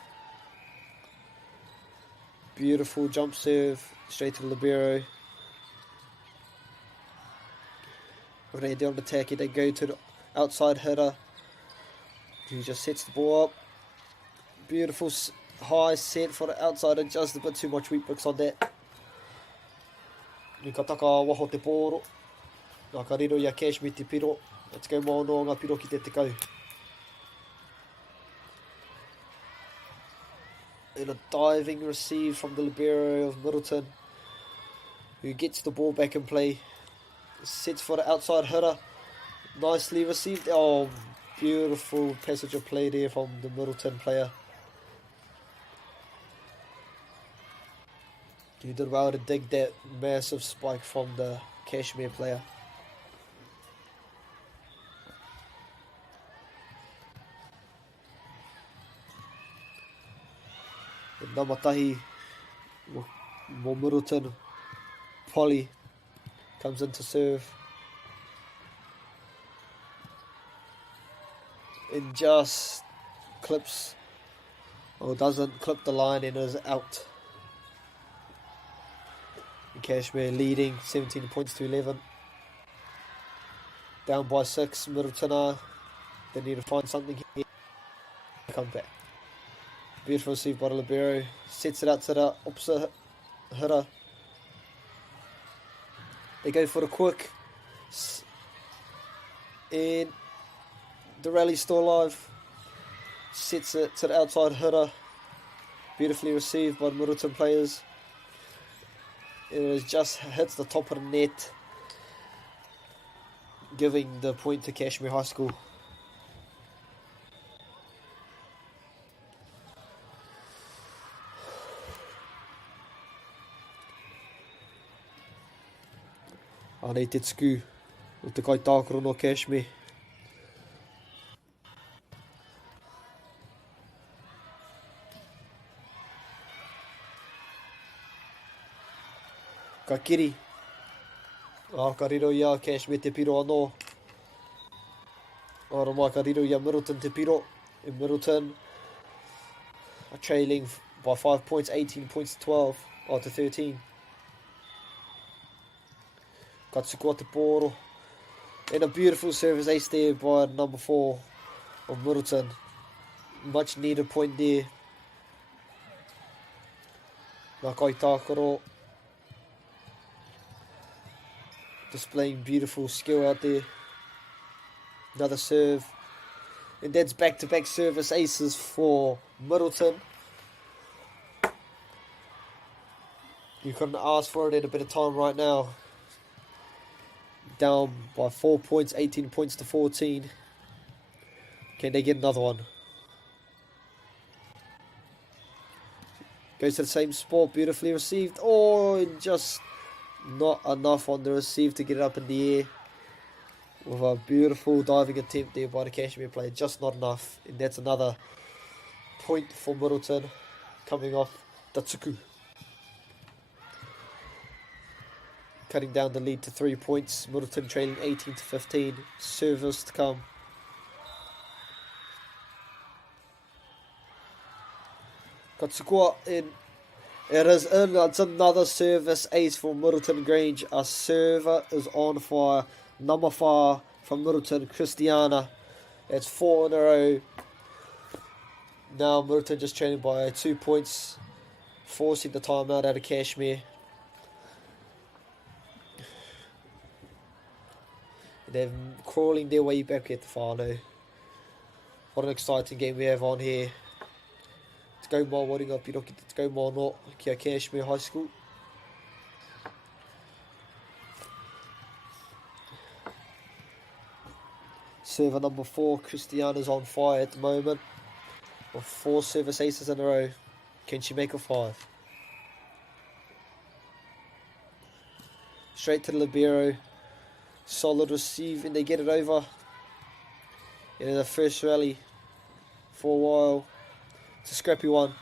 Beautiful jump serve, straight to the libero. When they do on attack, they go to the outside hitter, who just sets the ball up. Beautiful high set for the outsider, just a bit too much weak bricks on that. Nukataka waho te pōro. Nā ka riro ia Kashmere te piro. Let's go mono ngā piro ki te kau. And a diving receive from the libero of Middleton, who gets the ball back in play. Sets for the outside hitter. Nicely received. Oh, beautiful passage of play there from the Middleton player. He did well to dig that massive spike from the Kashmere player. Namatahi mo Middleton. Polly comes in to serve. And just clips, or doesn't clip the line and is out. And Kashmir leading 17 points to 11. Down by 6, Middleton are. They need to find something here. Come back. Beautiful receive by Libero. Sets it out to the opposite hitter. They go for the quick. And the rally's still alive. Sets it to the outside hitter. Beautifully received by the Middleton players. It just hits the top of the net, giving the point to Kashmir High School. Anei Tetsku o te kaitākaro no Kashmir. Ka kiri. Ka riro ia Kashmir te piro anō. Ora mai ka riro ia Middleton te piro. In Middleton are trailing by 5 points, 18 points to 12, or to 13. Katsukua te poro. And a beautiful service ace there by number 4 of Middleton. Much needed point there. Nā kaitākaro. Displaying beautiful skill out there. Another serve. And that's back-to-back service aces for Middleton. You couldn't ask for it at a bit of time right now. Down by 4 points, 18 points to 14. Can they get another one? Goes to the same spot, beautifully received. Oh, and just not enough on the receive to get it up in the air. With a beautiful diving attempt there by the Kashmir player. Just not enough. And that's another point for Middleton coming off Datsuku. Cutting down the lead to 3 points. Middleton trailing 18 to 15. Service to come. Katsukua in. It is in. It's another service ace for Middleton Grange. A server is on fire. Number 5 from Middleton, Christiana. It's 4 in a row. Now Middleton just trailing by 2 points. Forcing the timeout out of Kashmir. They're crawling their way back at the final. What an exciting game we have on here. Te kau mā waringa piroki te kau mā no kia Kashmir High School. Server number 4, Christiana's on fire at the moment. With 4 service aces in a row. Can she make a 5? Straight to the libero. Solid receive and they get it over. In the first rally for a while. It's a scrappy one.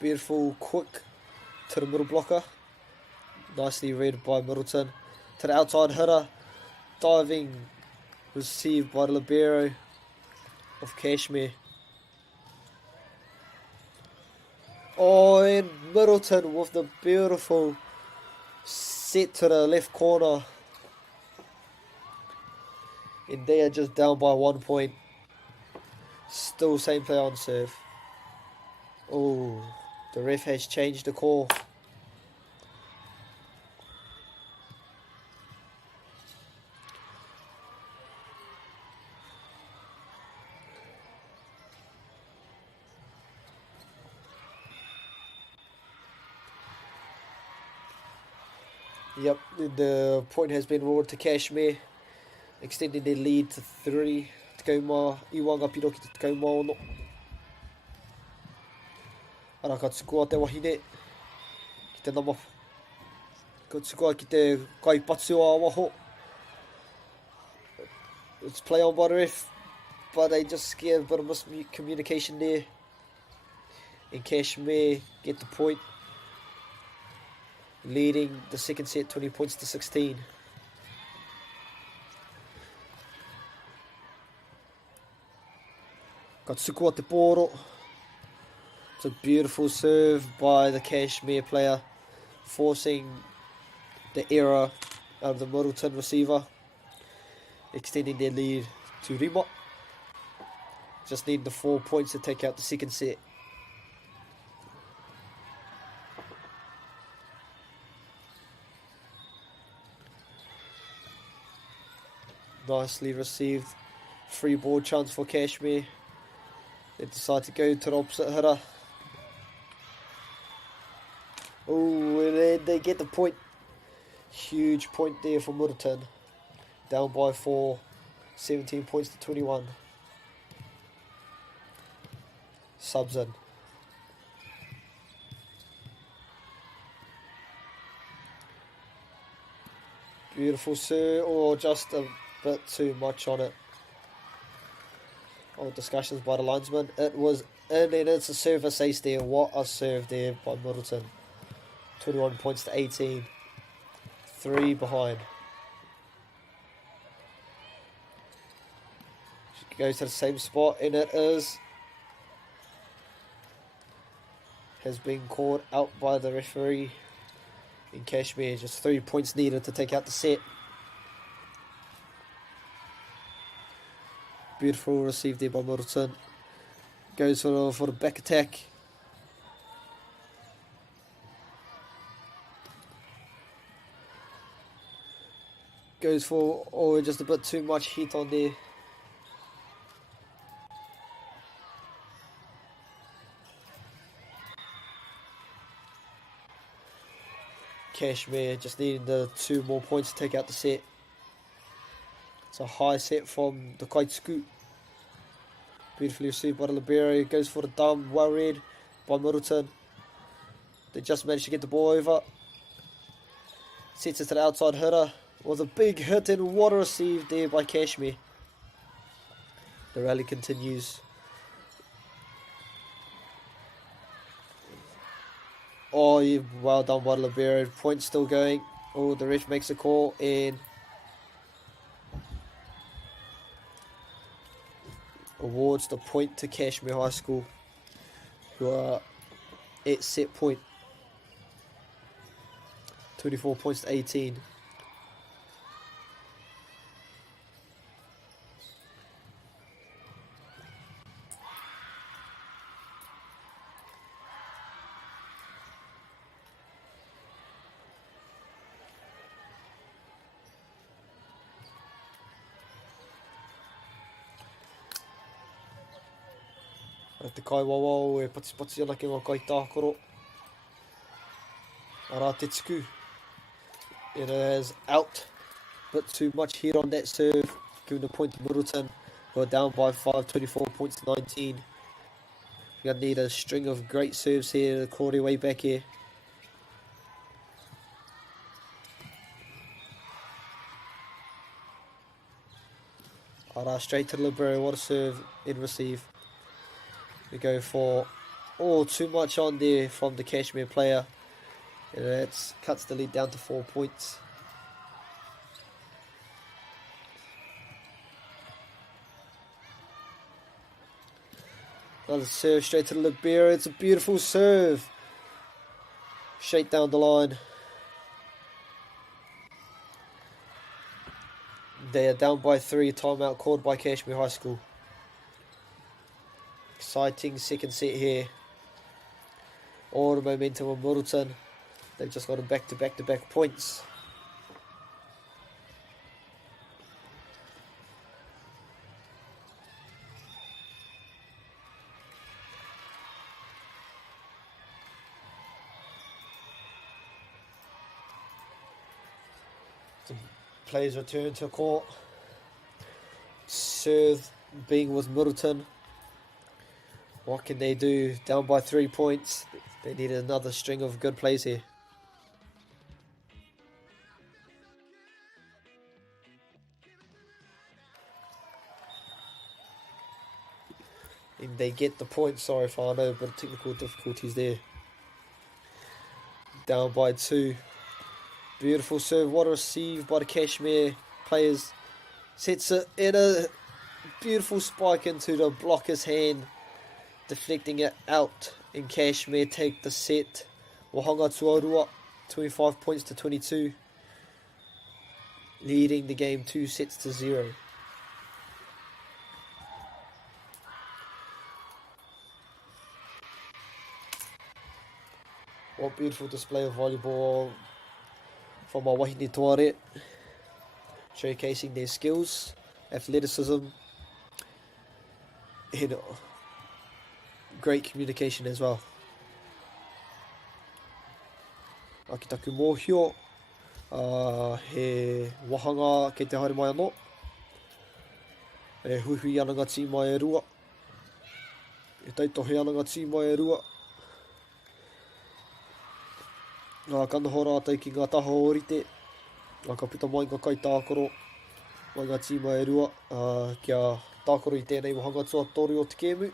Beautiful quick to the middle blocker. Nicely read by Middleton. To the outside hitter. Diving received by the libero of Kashmir. Oh, and Middleton with the beautiful set to the left corner. And they are just down by 1 point. Still same play on serve. Oh, the ref has changed the call. Yep, the point has been ruled to Kashmir, extending their lead to 3. Te kau mā, iwanga piroki te kau mā ono. Ara ka tsukua te wahine, ki te nama. Ka tsukua ki te kai patsu a waho. It's play on by the ref, but they just gave a bit of miscommunication there. And Kashmir get the point. Leading the second set 20 points to 16. Katsukua te poro. It's It's a beautiful serve by the Kashmir player, forcing the error out of the Middleton receiver, extending their lead to Rimot. Just need the 4 points to take out the second set. Nicely received. Free ball chance for Kashmir. They decide to go to the opposite hitter. Oh, and they get the point. Huge point there for Middleton. Down by 4. 17 points to 21. Subs in. Beautiful serve, or just a bit too much on it. Oh, discussions by the linesman. It was in, and it's a service ace there. What a serve there by Middleton. 21 points to 18. 3 behind. She goes to the same spot, and it is. Has been called out by the referee. In Kashmir, just 3 points needed to take out the set. Beautiful receive there by Middleton. Goes for the back attack. Goes for, oh, just a bit too much heat on there. Kashmir just needing the 2 more points to take out the set. It's a high set from the Kite Scoot. Beautifully received by the Liberia. Goes for the dumb, well read by Middleton. They just managed to get the ball over. Sets it to the outside hitter. Was a big hit and what a receive there by Kashmir. The rally continues. Oh, yeah, well done by the Liberia. Point still going. Oh, the ref makes a call and awards the point to Kashmir High School, who are at set point. 24 points to 18. Te kai wawa e pati ana ki ngā kai tākoro. Ara te tuku. It is out. Bit too much here on that serve. Giving the point to Middleton. Who are down by 5, 24 points to 19. We're going to need a string of great serves here to claw their way back here. Ara straight to the Liberia. What a serve in receive. We go for, oh, too much on there from the Kashmir player. And it cuts the lead down to 4 points. Another serve straight to the Liberia. It's a beautiful serve. Straight down the line. They are down by 3. Timeout called by Kashmir High School. Exciting second set here. All the momentum on Middleton. They've just got them back to back points. The players return to court. Serve being with Middleton. What can they do? Down by 3 points. They need another string of good plays here. And they get the point. Sorry if I know, but technical difficulties there. Down by 2. Beautiful serve. What a receive by the Kashmir players. Sets it in a beautiful spike into the blocker's hand. Deflecting it out and Kashmir take the set. Wahanga Tuarua, 25 points to 22, leading the game 2-0. What beautiful display of volleyball from our Wahine Tuare, showcasing their skills, athleticism, and great communication as well. Akitaku mōhio, he wahanga kei te haere mai anō, e huihui ana ngā tī mai e rua, e taitohe ana ngā tī mai e rua, ngā kanoho rātai ki ngā taha orite, ngā ka pita mai ngā kai tākoro, mai ngā tī mai e rua, kia tākoro I tēnei wahanga tua tori o te kēmu.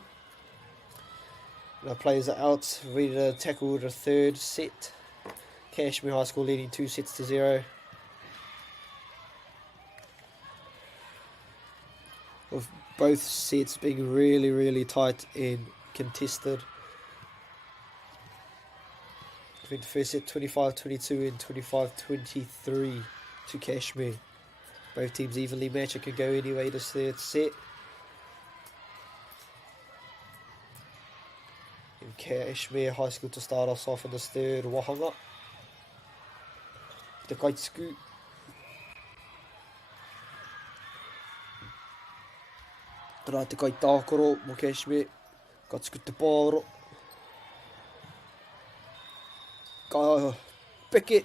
Now players are out, ready to tackle the third set. Kashmir High School leading 2-0. With both sets being really, really tight and contested. I think the first set 25-22 and 25-23 to Kashmir. Both teams evenly matched. It could go anyway this third set. And Kashmir High School to start us off in this third wahanga. Te kaituku. Tara te kai tākoro mo Kashmir. Ka tuku te pāro. Ka peke.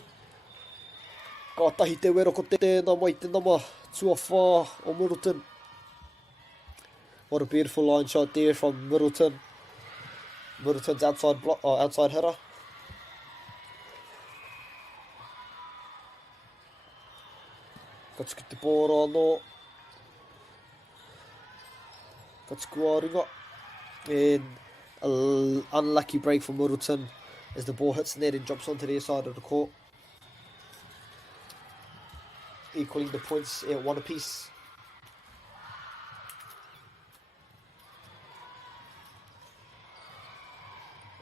Ka tahi te wera ko tēnā mai te nama tuawha o Middleton. What a beautiful line shot there from Middleton. Middleton's outside hitter. Ka tuku te pōra anō. Ka tuku āringa. And an unlucky break for Middleton as the ball hits the net and drops onto their side of the court. Equaling the points at one apiece.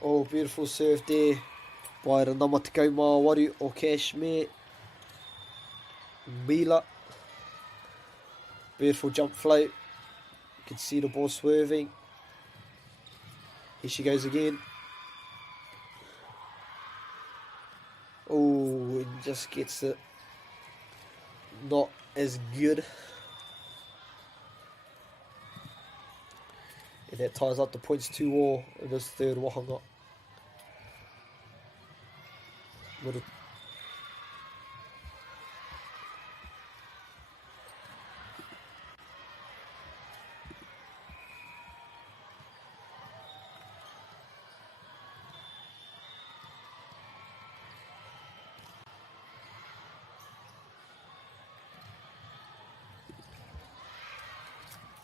Oh, beautiful serve there by Ranama Tekau Māwaru o Kashmir. Mila. Beautiful jump float. You can see the ball swerving. Here she goes again. Oh, and just gets it. Not as good. And that ties up the points 2-2 in this third wahanga.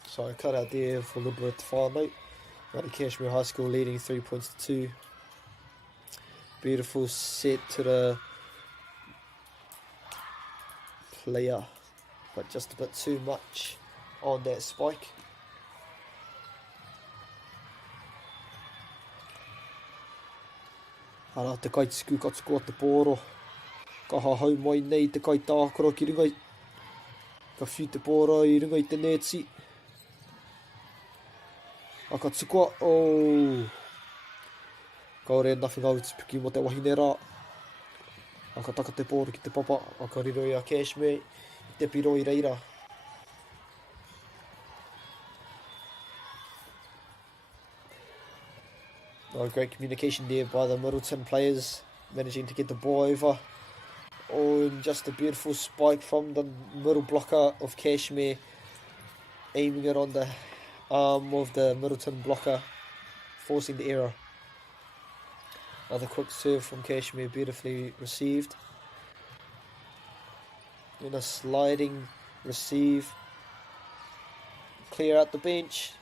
So I cut out there for a little bit to whānau. Māori Kashmir High School leading 3 points to 2. Beautiful set to the player, but just a bit too much on that spike. Ara te kai tuku ka tuku o te pōro. Ka hahau mai nei te kai tākoro ki ringai. Ka whiu te pōro I ringai te neti. Aka tukua, oh. Kaore nothing out piki mo te wahine rā. Aka taka te pōro ki te papa. Aka riro I a Kashmir. I te piro I reira. Oh, great communication there by the Middleton players. Managing to get the ball over. Oh, and just a beautiful spike from the middle blocker of Kashmir. Aiming it on the arm of the Middleton blocker, forcing the error. Another quick serve from Kashmir, beautifully received. In a sliding receive. Clear out the bench.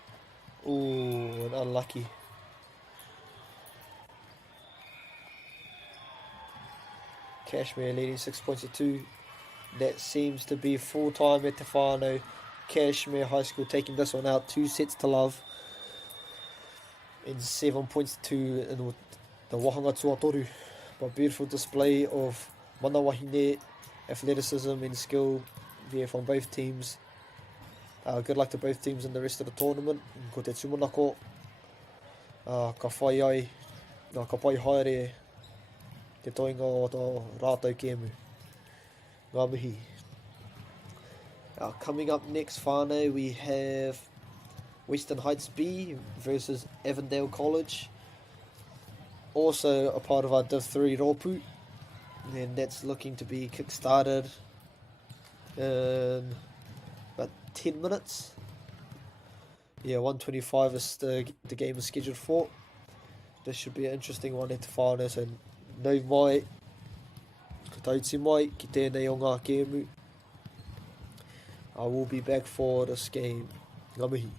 Ooh, and unlucky. Kashmir leading 6 points to 2. That seems to be full time at Te Whānau. Kashmir High School taking this one out 2-0. in 7 points to in the Wahanga Tuatoru. But beautiful display of Manawahine athleticism and skill there from both teams. Good luck to both teams in the rest of the tournament. Ko te tumanako, ka whai ai, ka pai haere te toinga o tō rātou kēmu. Ngā mihi. Coming up next, whānau, we have Western Heights B versus Avondale College. Also a part of our Div 3 Ropu. And that's looking to be kick-started in about 10 minutes. Yeah, 1:25 is the game is scheduled for. This should be an interesting one at the whānau. So nau mai, ka tauti mai ki tēnei o ngā kēmu. I will be back for this game. Ngā mihi.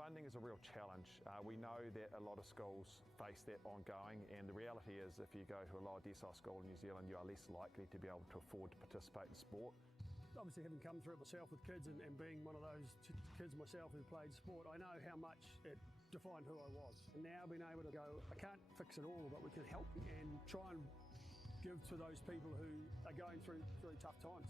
Funding is a real challenge. We know that a lot of schools face that ongoing, and the reality is if you go to a lower decile school in New Zealand, you are less likely to be able to afford to participate in sport. Obviously, having come through it myself with kids and being one of those kids myself who played sport, I know how much it defined who I was. And now being able to go, I can't fix it all, but we can help and try and give to those people who are going through very tough times.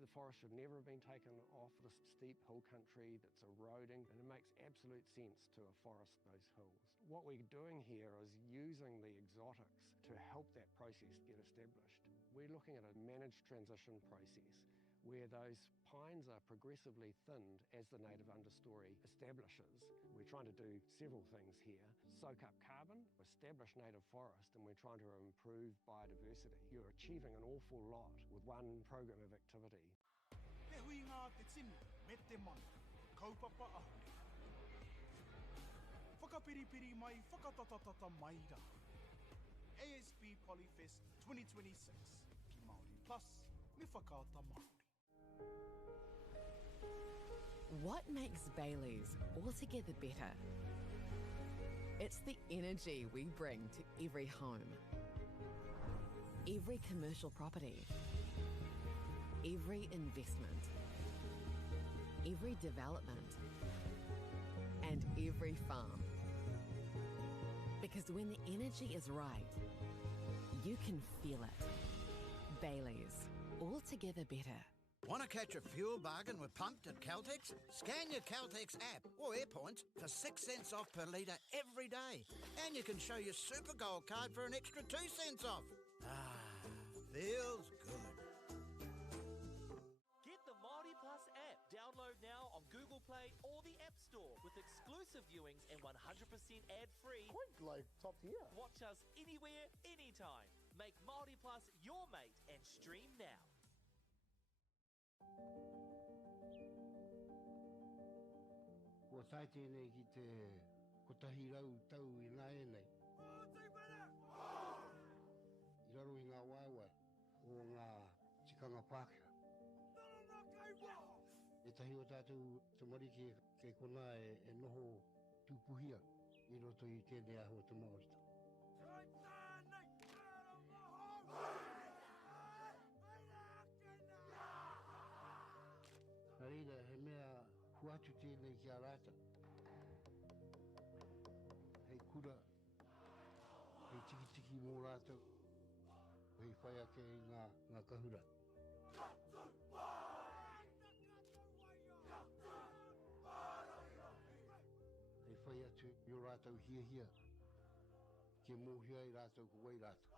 The forest should never have been taken off this steep hill country that's eroding, and it makes absolute sense to afforest those hills. What we're doing here is using the exotics to help that process get established. We're looking at a managed transition process where those pines are progressively thinned as the native understory establishes. We're trying to do several things here. Soak up carbon, establish native forest, and we're trying to improve biodiversity. You're achieving an awful lot with one program of activity. Te hui ngā te tini, me te mana, kaupapa ahu. Whakapiripiri mai, whakatatatata mai rā. ASB Polyfest 2026, ki Māori Plus, me whakaata Māori. What makes Bailey's altogether better? It's the energy we bring to every home, every commercial property, every investment, every development, and every farm. Because when the energy is right, you can feel it. Bailey's, altogether better. Want to catch a fuel bargain with Pumped at Caltex? Scan your Caltex app or AirPoints for 6 cents off per litre every day. And you can show your Super Gold card for an extra 2 cents off. Feels good. Get the Māori Plus app. Download now on Google Play or the App Store with exclusive viewings and 100% ad-free. Quite like top tier. Watch us anywhere, anytime. Make Māori Plus your mate and stream now. Ko tai tēnei ki te kotahi rau tau I nā e nei. I raro I ngā waiwai o ngā tikanga Pākehā. E tahi o tātou te marike kei kona e noho tūpuhia I roto I tēnei aho te Māorita. Nā reira, he mea huatu tēnei ki a rāta. Hei kura, hei tiki mō rātou, hei whai ake I ngā kahura. Hei whai atu I o rātou hia, ke mōhia I rātou ko wai rātou.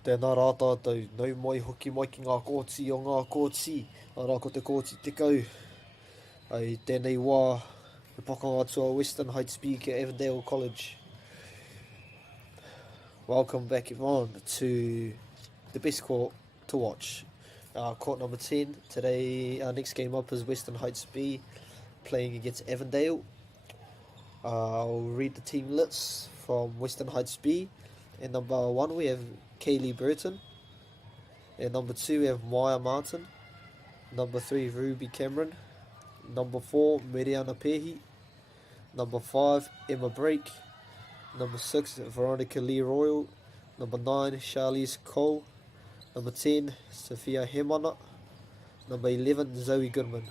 Tēnā rā tātou, nau mai hoki mai ki ngā kōti o ngā kōti, arā ko te kōti te kau. Ai tēnei wā, he pakanga atua Western Heights B ki Avondale College. Welcome back everyone to the best court to watch. Court number 10, today our next game up is Western Heights B playing against Avondale. I'll read the team lists from Western Heights B. In number 1 we have Kaylee Burton. In number 2 we have Maya Martin. Number 3 Ruby Cameron. Number 4 Miriana Pehi. Number 5 Emma Brake. Number 6 Veronica Lee Royal. Number 9 Charlize Cole. Number 10 Sophia Hemana. Number 11 Zoe Goodman.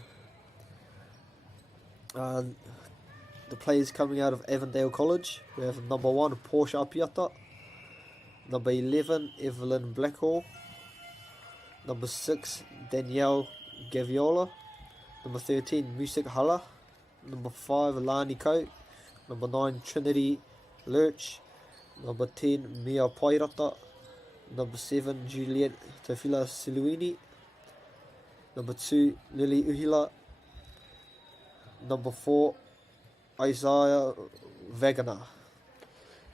The players coming out of Avondale College, we have number 1 Portia Apiata. Number 11 Evelyn Blackhall. Number 6 Danielle Gaviola. Number 13 Music Hala. Number 5 Lani Ko. Number 9 Trinity Lurch. Number 10 Mia Pairata. Number 7 Juliet Tafila Siluini. Number 2 Lily Uhila. Number 4 Isaiah Vagana.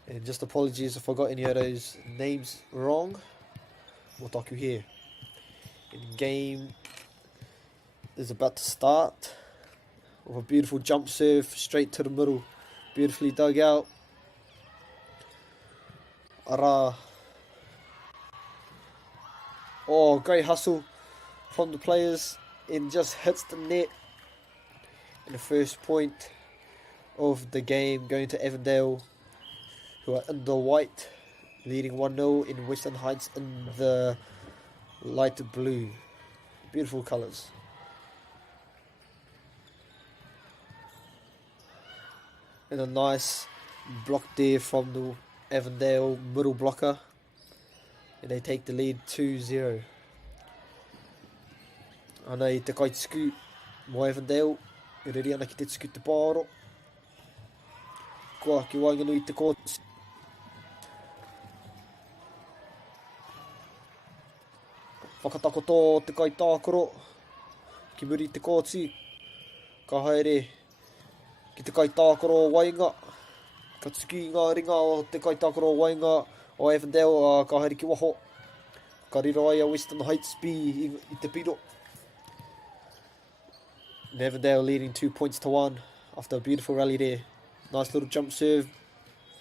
And just apologies if I got any of those names wrong. We'll talk you here. And the game is about to start with a beautiful jump serve straight to the middle. Beautifully dug out. Ara. Oh, great hustle from the players. And just hits the net. And the first point of the game going to Avondale, who are in the white, leading 1-0 in Western Heights in the light blue. Beautiful colours. And a nice block there from the Avondale middle blocker. And they take the lead 2-0. Ana I te kaitiku mo Avondale. I riri ana ki te tuku te pāro. Kua ki wainganu I te kōti. Whakatakoto te kai tākoro. Ki muri te kōti. Ka haere ki te kai tākoro o Wainga. Ka tuki ngā ringa o te kai tākoro o Wainga o Avondale. Ka haere ki waho. Ka riro ai a Western Heights B I te piro. And Avondale leading 2 points to 1 after a beautiful rally there. Nice little jump serve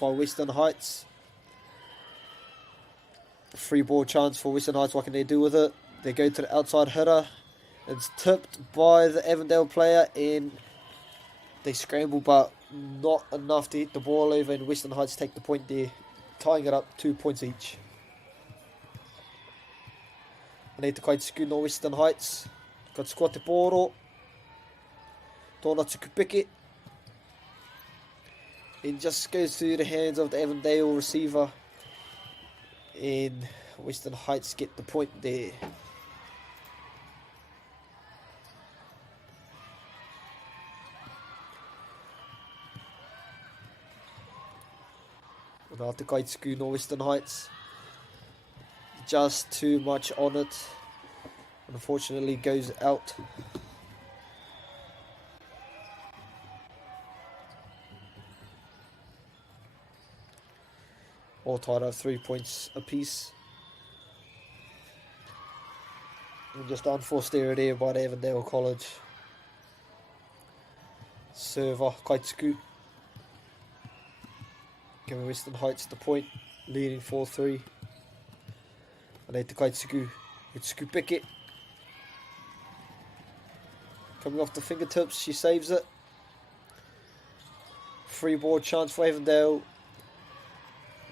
by Western Heights. Free ball chance for Western Heights. What can they do with it? They go to the outside hitter. It's tipped by the Avondale player and they scramble, but not enough to hit the ball over, and Western Heights take the point there, tying it up 2 points each. Nei te kaitiku no Western Heights. Ka tukua te pōro. Tōna tuku piki. It just goes through the hands of the Avondale receiver. And Western Heights get the point there. Nā te kaitiku no Western Heights. Just too much on it. Unfortunately goes out. All tied up 3 points apiece. And just unforced error there by the Avondale College. Server Kaituku. Giving Western Heights the point, leading 4-3. And then to Kaituku. Itsuku Pickett. Coming off the fingertips, she saves it. Free ball chance for Avondale.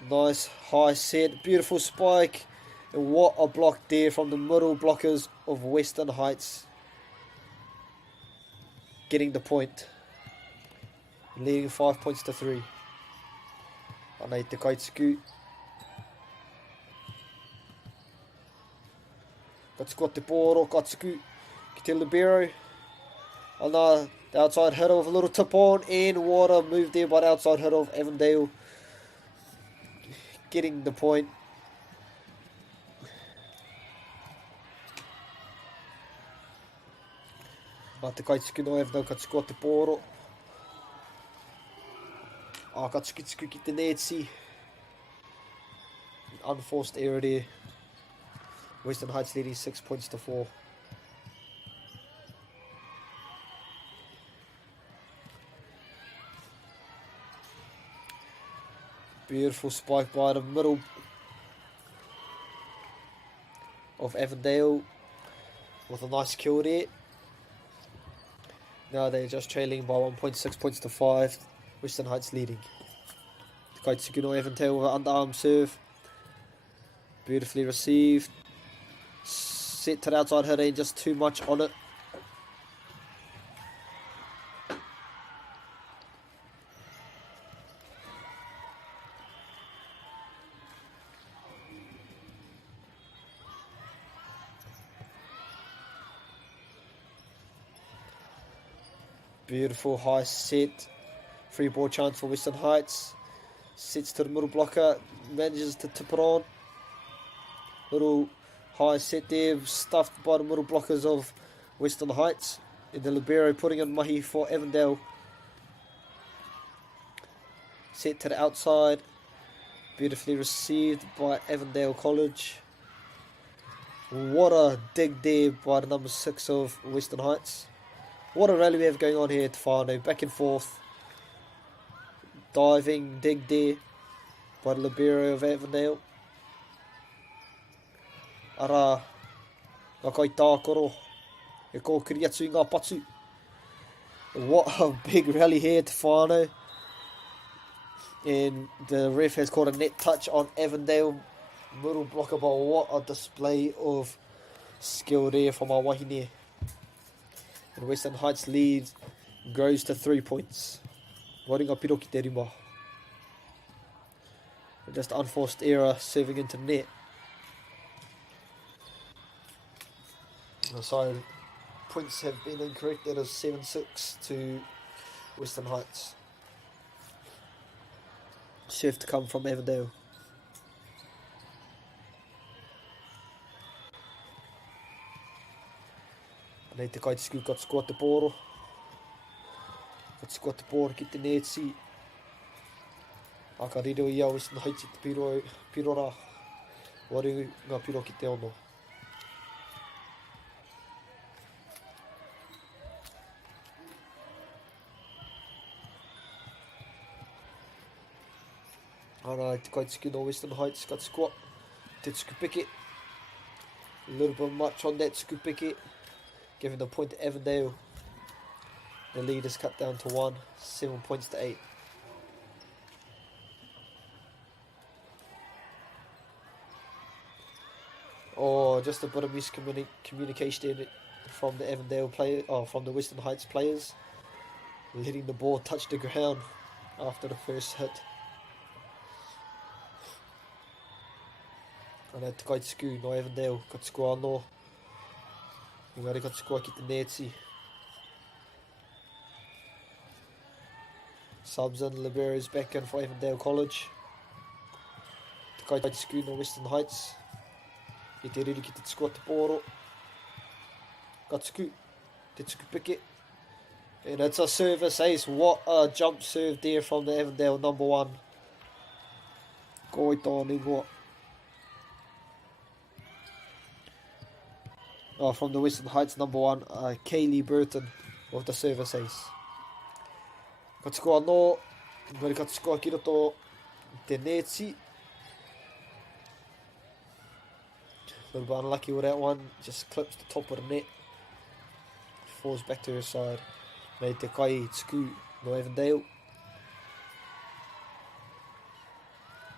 Nice high set, beautiful spike, and what a block there from the middle blockers of Western Heights. Getting the point, leading 5 points to 3. Anei te kaituku. Ka tukua te pōro, ka tuku ki te libero. Ana, the outside hitter with a little tip on, and what a move there by the outside hitter of Avondale. Getting the point. Te Kaituku no Evandale ka tuku te pōro. Ka tuku ki te neti. Unforced error there. Western Heights leading 6 points to 4. Beautiful spike by the middle of Avondale with a nice kill there. Now they're just trailing by 1.6 points to 5. Western Heights leading. Kaituku no Avondale with an underarm serve. Beautifully received. Set to the outside her range, just too much on it. Beautiful high set. Free ball chance for Western Heights. Sets to the middle blocker. Manages to tip it on. Little high set there. Stuffed by the middle blockers of Western Heights. And the libero putting in mahi for Avondale. Set to the outside. Beautifully received by Avondale College. What a dig there by the number 6 of Western Heights. What a rally we have going on here at Te Whānau. Back and forth. Diving dig there by the libero of Avondale. Ara, ngā kai tākoro. E ko kiri atu I ngā patu. What a big rally here at Te Whānau. And the ref has called a net touch on Avondale. Middle blocker, but what a display of skill there from our wahine. And Western Heights lead grows to 3 points. Waringa piro ki te rima. Just unforced error serving into net. So points have been incorrect. That is 7-6 to Western Heights. Serve to come from Avondale. Nei te Kaituku ka tuku te pōro. Ka tuku te pōro ki te neti. Ka riro ia Western Heights I te pirora. Waru ngā piro ki te ono. Ana te Kaituku no Western Heights ka tuku te tuku piki. A little bit much on that tuku piki. Giving the point to Avondale. The lead is cut down to 1, 7 points to 8. Oh, just a bit of miscommunication from the Avondale player, from the Western Heights players, letting the ball touch the ground after the first hit. Ana te Kaituku no Avondale ka tuku anō. Engari ka tuku ki te neti. Subs and liberos back in for Avondale College. Te Kaituku no Western Heights. I te riri ki te tuku te pōro. Ka tuku. Te tuku piki. And it's a service ace. What a jump serve there from the Avondale number 1. Koi tōni ingoa. From the Western Heights number 1, Kaylee Burton with the service ace. Ka tuku anō, ngari ka tuku ki roto te neti. A little bit unlucky with that one, just clips the top of the net. Falls back to her side. Nei te Kaituku no Avondale.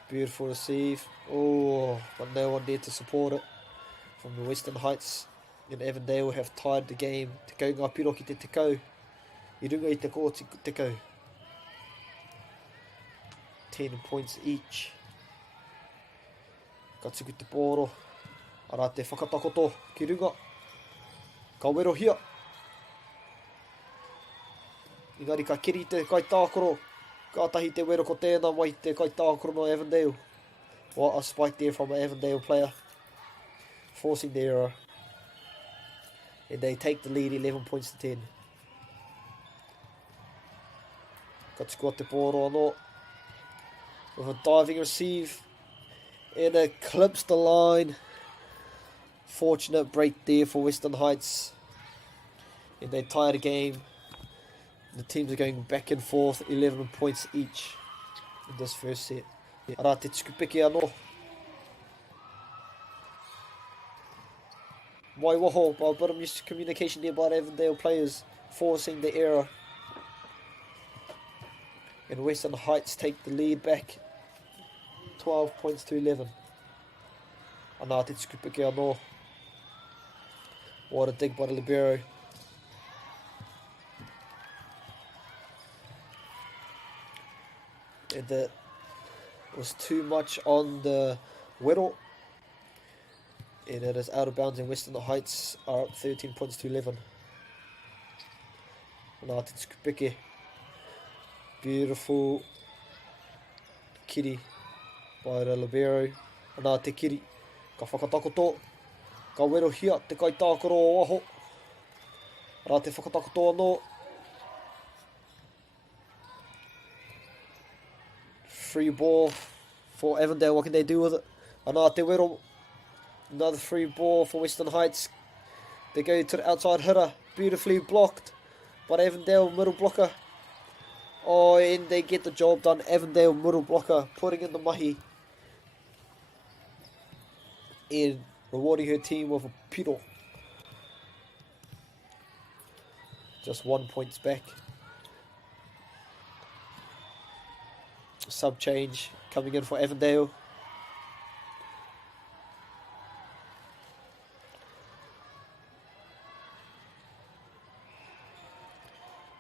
Beautiful receive. Oh, but no one there to support it from the Western Heights. And Avondale have tied the game. Te kau ngā piro ki te tekau. I runga I te ko te tekau. 10 points each. Ka tuku te pōro. Ara te whakatakoto ki runga. Ka wero hia. Engari ka kiri te kaitākoro. Ka tahi te wero ko tēnā mai te kaitākoro no Avondale. What a spike there from an Avondale player. Forcing the error. And they take the lead 11 points to 10. Ka tuku te pōro anō. With a diving receive. And it clips the line. Fortunate break there for Western Heights. And they tie the game. The teams are going back and forth, 11 points each in this first set. Ara te tukupeke anō. Wai waho, by a bit of miscommunication there by the Avondale players, forcing the error. And Western Heights take the lead back, 12 points to 11. Ana te tukupeke anō. What a dig by the libero. And that was too much on the Whittle. And it is out of bounds, and Western Heights are up 13 points to 11. Nā te tukupeke. Beautiful kiri by the libero. Nā te kiri. Ka whakatakoto. Ka wero hia te kai tākaro o aho. Rā te whakatakoto anō. Free ball for Avondale. What can they do with it? Ana te wero. Another free ball for Western Heights. They go to the outside hitter. Beautifully blocked by Avondale middle blocker. Oh, and they get the job done. Avondale middle blocker putting in the mahi. And rewarding her team with a piro. Just 1 point back. Sub change coming in for Avondale.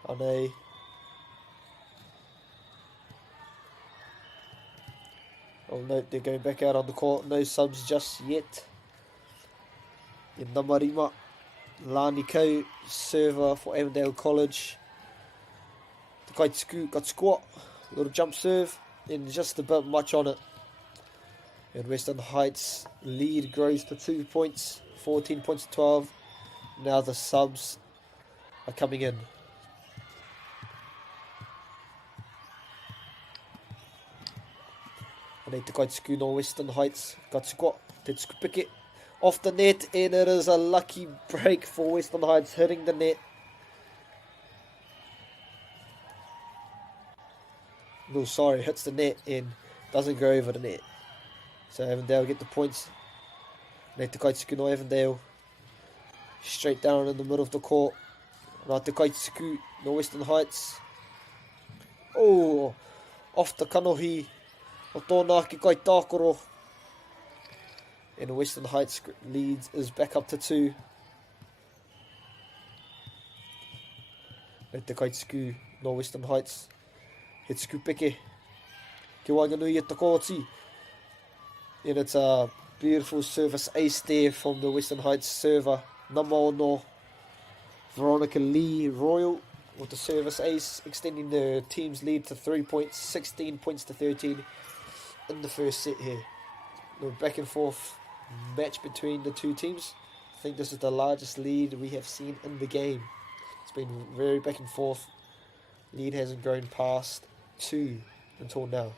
Ane. Oh no, they're going back out on the court. No subs just yet. In Namarima, Lani Kau, server for Avondale College. Te kai tuku, ka squat. Little jump serve, and just a bit much on it. And Western Heights lead grows to 2 points, 14 points to 12. Now the subs are coming in. Anei te kai tuku no Western Heights. Ka squat, te tukupeke. Off the net, and it is a lucky break for Western Heights, hitting the net. No, sorry, hits the net and doesn't go over the net. So Avondale get the points. Nei te kai tuku no Avondale. Straight down in the middle of the court. Nā te kai tuku no Western Heights. Oh, off the kanohi. O tōnā ki kai tākoro. And Western Heights leads is back up to 2. Nei te kai tuku no Western Heights. He tukupeke. Ke Wainganui e Takoti. And it's a beautiful service ace there from the Western Heights server. Namaono Veronica Lee Royal with the service ace, extending the team's lead to 3 points, 16 points to 13 in the first set here. The back and forth match between the two teams. I think this is the largest lead we have seen in the game. It's been very back and forth. Lead hasn't grown past 2 until now.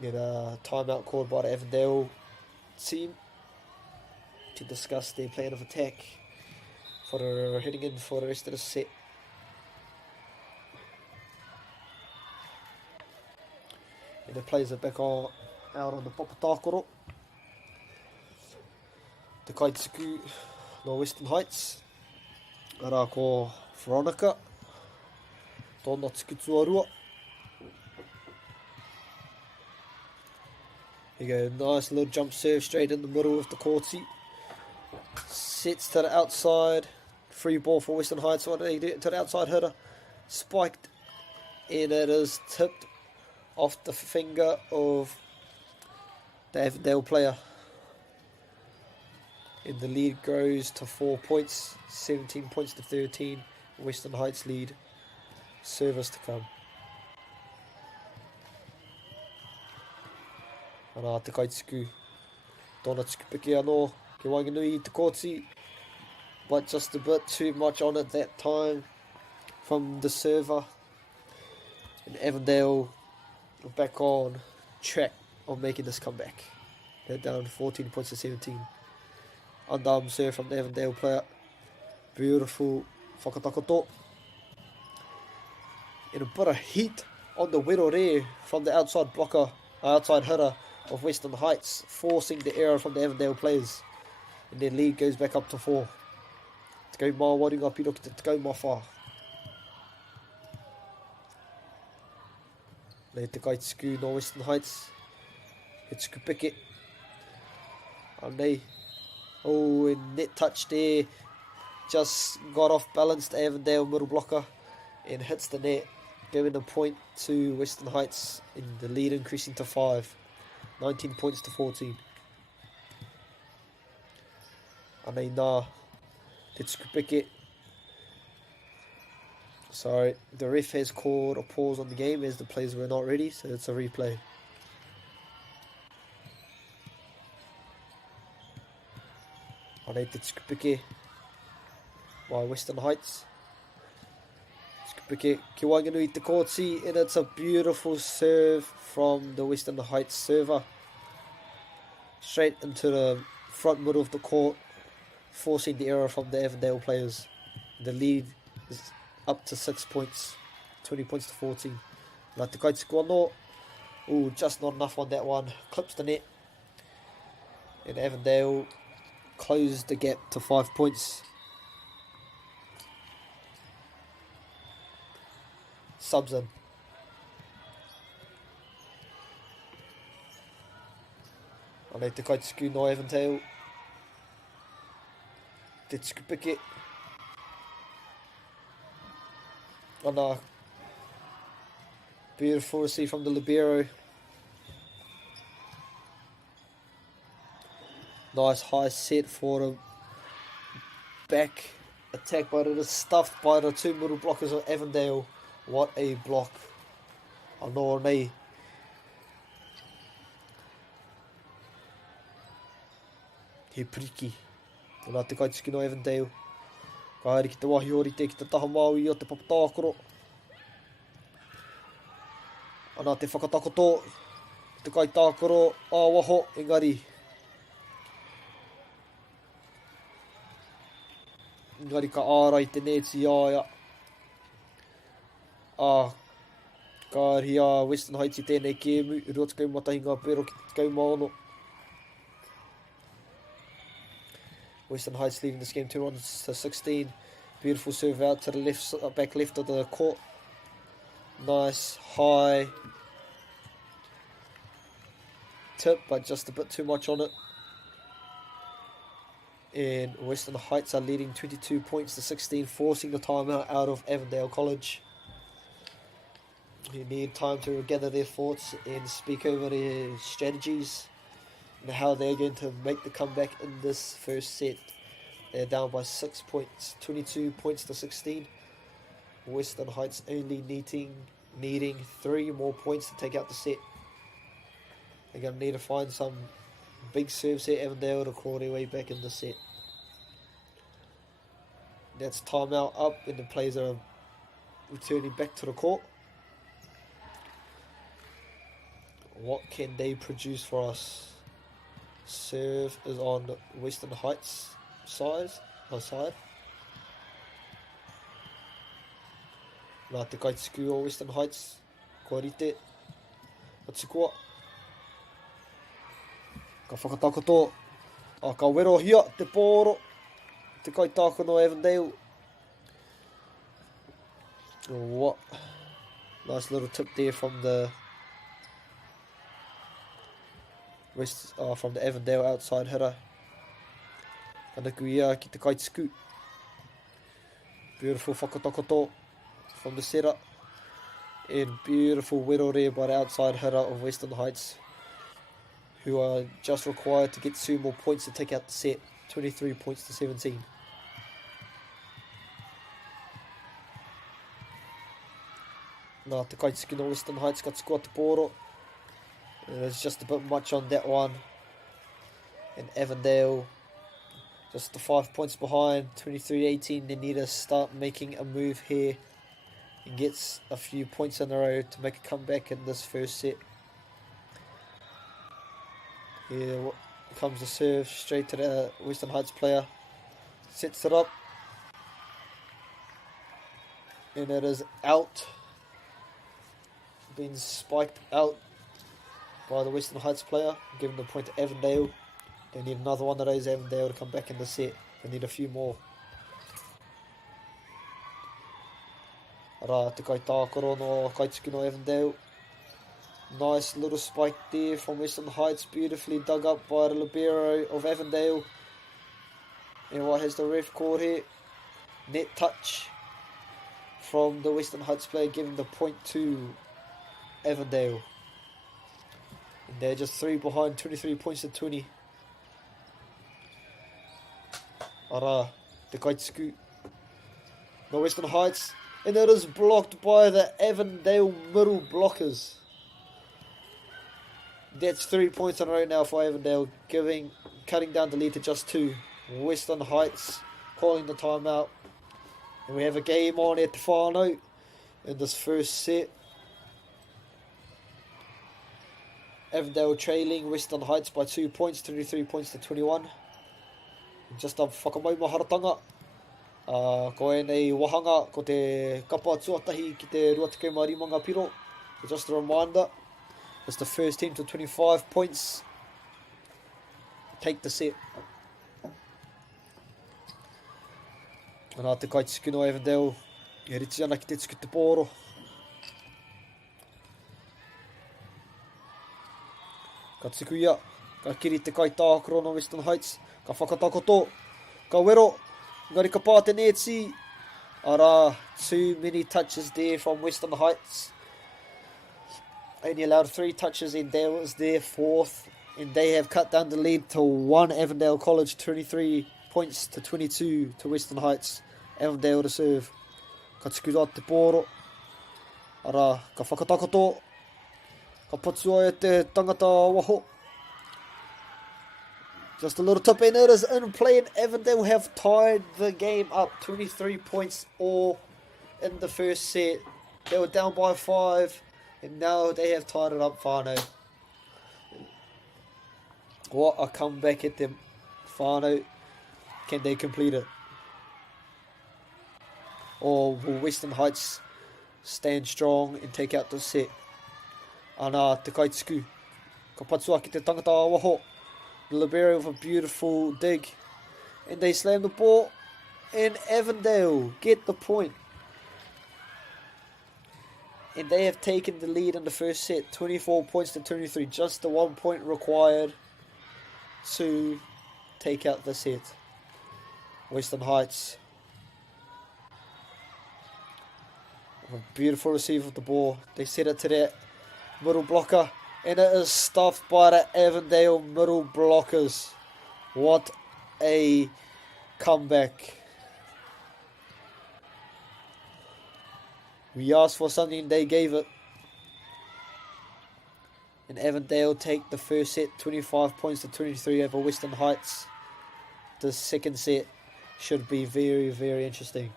And a timeout called by the Avondale team to discuss their plan of attack for heading in for the rest of the set. And the players are back out on the Papatakoro. Te kai tuku no Western Heights. Ara ko Veronica. Tōna tuku tuarua. Here you go, nice little jump serve straight in the middle of the courtsy. Sets to the outside. Free ball for Western Heights. What do they do? To the outside hitter. Spiked. And it is tipped off the finger of the Avondale player. And the lead grows to 4 points. 17 points to 13. Western Heights lead. Service to come. Ana te kai tuku. Tōna tukupeke anō. Ke Wainganui i te kōti. But just a bit too much on it that time from the server. And Avondale are back on track of making this comeback. They're down 14 points to 17. Underarm serve from the Avondale player. Beautiful whakatakoto. And a bit of heat on the Wirore from the outside blocker, outside hitter of Western Heights, forcing the error from the Avondale players. And their lead goes back up to 4. Te kau mā waringa piro ki te kau mā whā. Nei te kaitiku no Western Heights. He tuku piki. Nei. Oh, and net touch there. Just got off balance to Avondale middle blocker and hits the net, giving a point to Western Heights in the lead increasing to 5. 19 points to 14. Anei nā, te tuku piki. Sorry, the ref has called a pause on the game as the players were not ready, so it's a replay. Anei te tuku piki by Western Heights. Tuku piki ki Wainganui te kōti, and it's a beautiful serve from the Western Heights server. Straight into the front middle of the court, forcing the error from the Avondale players. The lead is up to 6 points, 20 points to 14. Nā te kaitiku anō. Ooh, just not enough on that one. Clips the net. And Avondale closed the gap to 5 points. Subs in. Anei te kaitiku no Avondale. Te tuku piki. Ana. Beautiful receive from the libero. Nice high set for the back attack, but it is stuffed by the two middle blockers of Avondale. What a block. Anō nei. He priki. Nā te kaitiku no Avondale. Ka haere ki te wahi orite ki te taha maui o te papatākoro. Anā te whakatakoto. Te kaitākoro āwaho engari. Engari ka ārai te neti āia. Ka ari a Western Heights I tēnei kēmu. Rua te kaumatahinga pero ki te kaumaono. Western Heights leading this game 2 runs to 16. Beautiful serve out to the left, back left of the court. Nice high tip, but just a bit too much on it. And Western Heights are leading 22 points to 16, forcing the timeout out of Avondale College. They need time to gather their thoughts and speak over their strategies and how they're going to make the comeback in this first set. They're down by 6 points, 22 points to 16. Western Heights only needing 3 more points to take out the set. They're going to need to find some big serves here, Avondale, to claw their way back in the set. That's timeout up, and the players are returning back to the court. What can they produce for us? Serve is on Western Heights side. Nā te kaitiku o Western Heights. Kua rite. Atsikua. Ka whakatakoto. Ka wero hia te pōro. Te kaitako no Avondale. What? Nice little tip there from the from the Avondale outside hitter. Kanaku ia ki te kaitiku. Beautiful whakatakoto from the setter. And beautiful wirore by the outside hitter of Western Heights, who are just required to get 2 more points to take out the set. 23 points to 17. Nā te kaitiku no Western Heights ka tukua te pōro. There's just a bit much on that one. And Avondale just the 5 points behind, 23-18. They need to start making a move here and gets a few points in a row to make a comeback in this first set. Here comes the serve straight to the Western Heights player. Sets it up. And it is out. Been spiked out by the Western Heights player, giving the point to Avondale. They need another one of those, Avondale, to come back in the set. They need a few more. Rā te kai tākoro no Kaituku no Avondale. Nice little spike there from Western Heights, beautifully dug up by the libero of Avondale. And what has the ref called here? Net touch from the Western Heights player, giving the point to Avondale. And they're just 3 behind, 23 points to 20. Ara, te Kaituku no Western Heights. And it is blocked by the Avondale middle blockers. That's 3 points in a row now for Avondale, cutting down the lead to just 2. Western Heights calling the timeout. And we have a game on at the whānau in this first set. Avondale trailing Western Heights by 2 points, 23 points to 21. Just a whakamauma haratanga. Ko e nei wahanga ko te kapa tuatahi ki te 25 ngā piro. Just a reminder, it's the first team to 25 points. Take the set. Nā te Kaituku no Avondale, e riti ana ki te tuku te pōro. Ka tuku ia, ka kiri te kai tākoro no Western Heights, ka whakatakoto, ka wero, ngari ka pā te netsi. Ara, too many touches there from Western Heights. Only allowed 3 touches, and there was their 4th. And they have cut down the lead to 1 Avondale College, 23 points to 22 to Western Heights. Avondale to serve. Ka tuku rā te pōro. Ara, ka whakatakoto. Ka patua e te tangata waho. Just a little tip, and it is in play, and Avondale have tied the game up. 23 points all in the first set. They were down by 5, and now they have tied it up whānau. What a comeback at them whānau. Can they complete it? Or will Western Heights stand strong and take out the set? Ana te Kaituku. Ka patua ki te tangata waho. The libero with a beautiful dig. And they slam the ball. And Avondale get the point. And they have taken the lead in the first set. 24 points to 23. Just the 1 point required to take out the set. Western Heights. A beautiful receive of the ball. They set it to that middle blocker. And it is stuffed by the Avondale middle blockers. What a comeback. We asked for something, they gave it. And Avondale take the first set, 25 points to 23 over Western Heights. The second set should be very, very interesting.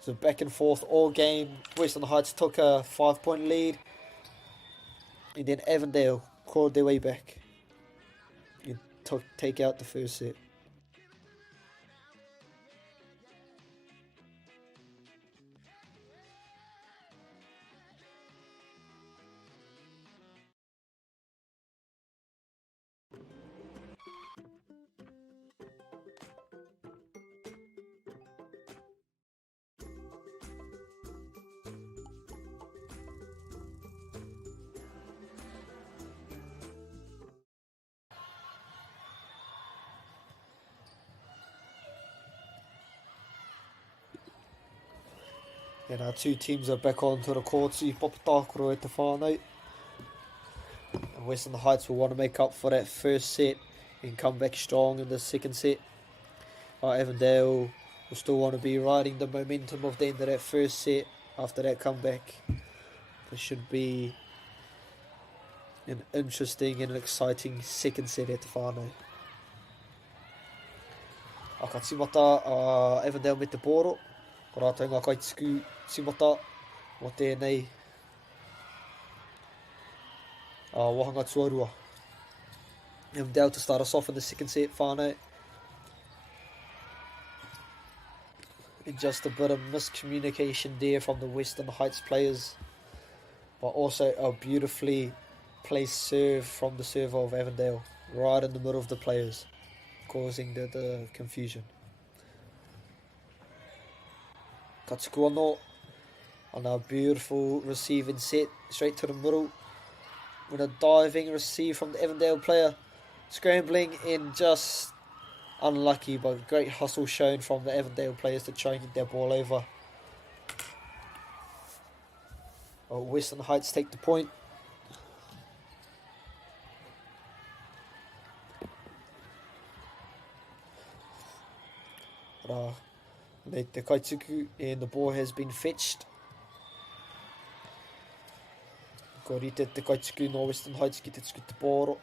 So back and forth all game. Western Heights took a 5-point lead. And then Avondale clawed their way back and take out the first set. And our two teams are back onto the court. So Popatakoro at the whānau. And Western Heights will want to make up for that first set and come back strong in the second set. Avondale will still want to be riding the momentum of the end of that first set after that comeback. It should be an interesting and an exciting second set at the whānau. Aka timata Avondale me te pōro. Ko rātou ngā kaituku timata mo tēnei wahanga tuarua. Avondale to start us off in the second set, whānau. And just a bit of miscommunication there from the Western Heights players. But also a beautifully placed serve from the server of Avondale, right in the middle of the players, causing the confusion. Katuku anō, on a beautiful receiving set, straight to the middle. With a diving receive from the Avondale player, scrambling and just unlucky, but great hustle shown from the Avondale players to try and get their ball over. Western Heights take the point. Nei te kaituku, and the ball has been fetched. Ko rite te kaituku no Western Heights ki te tuku te pōro.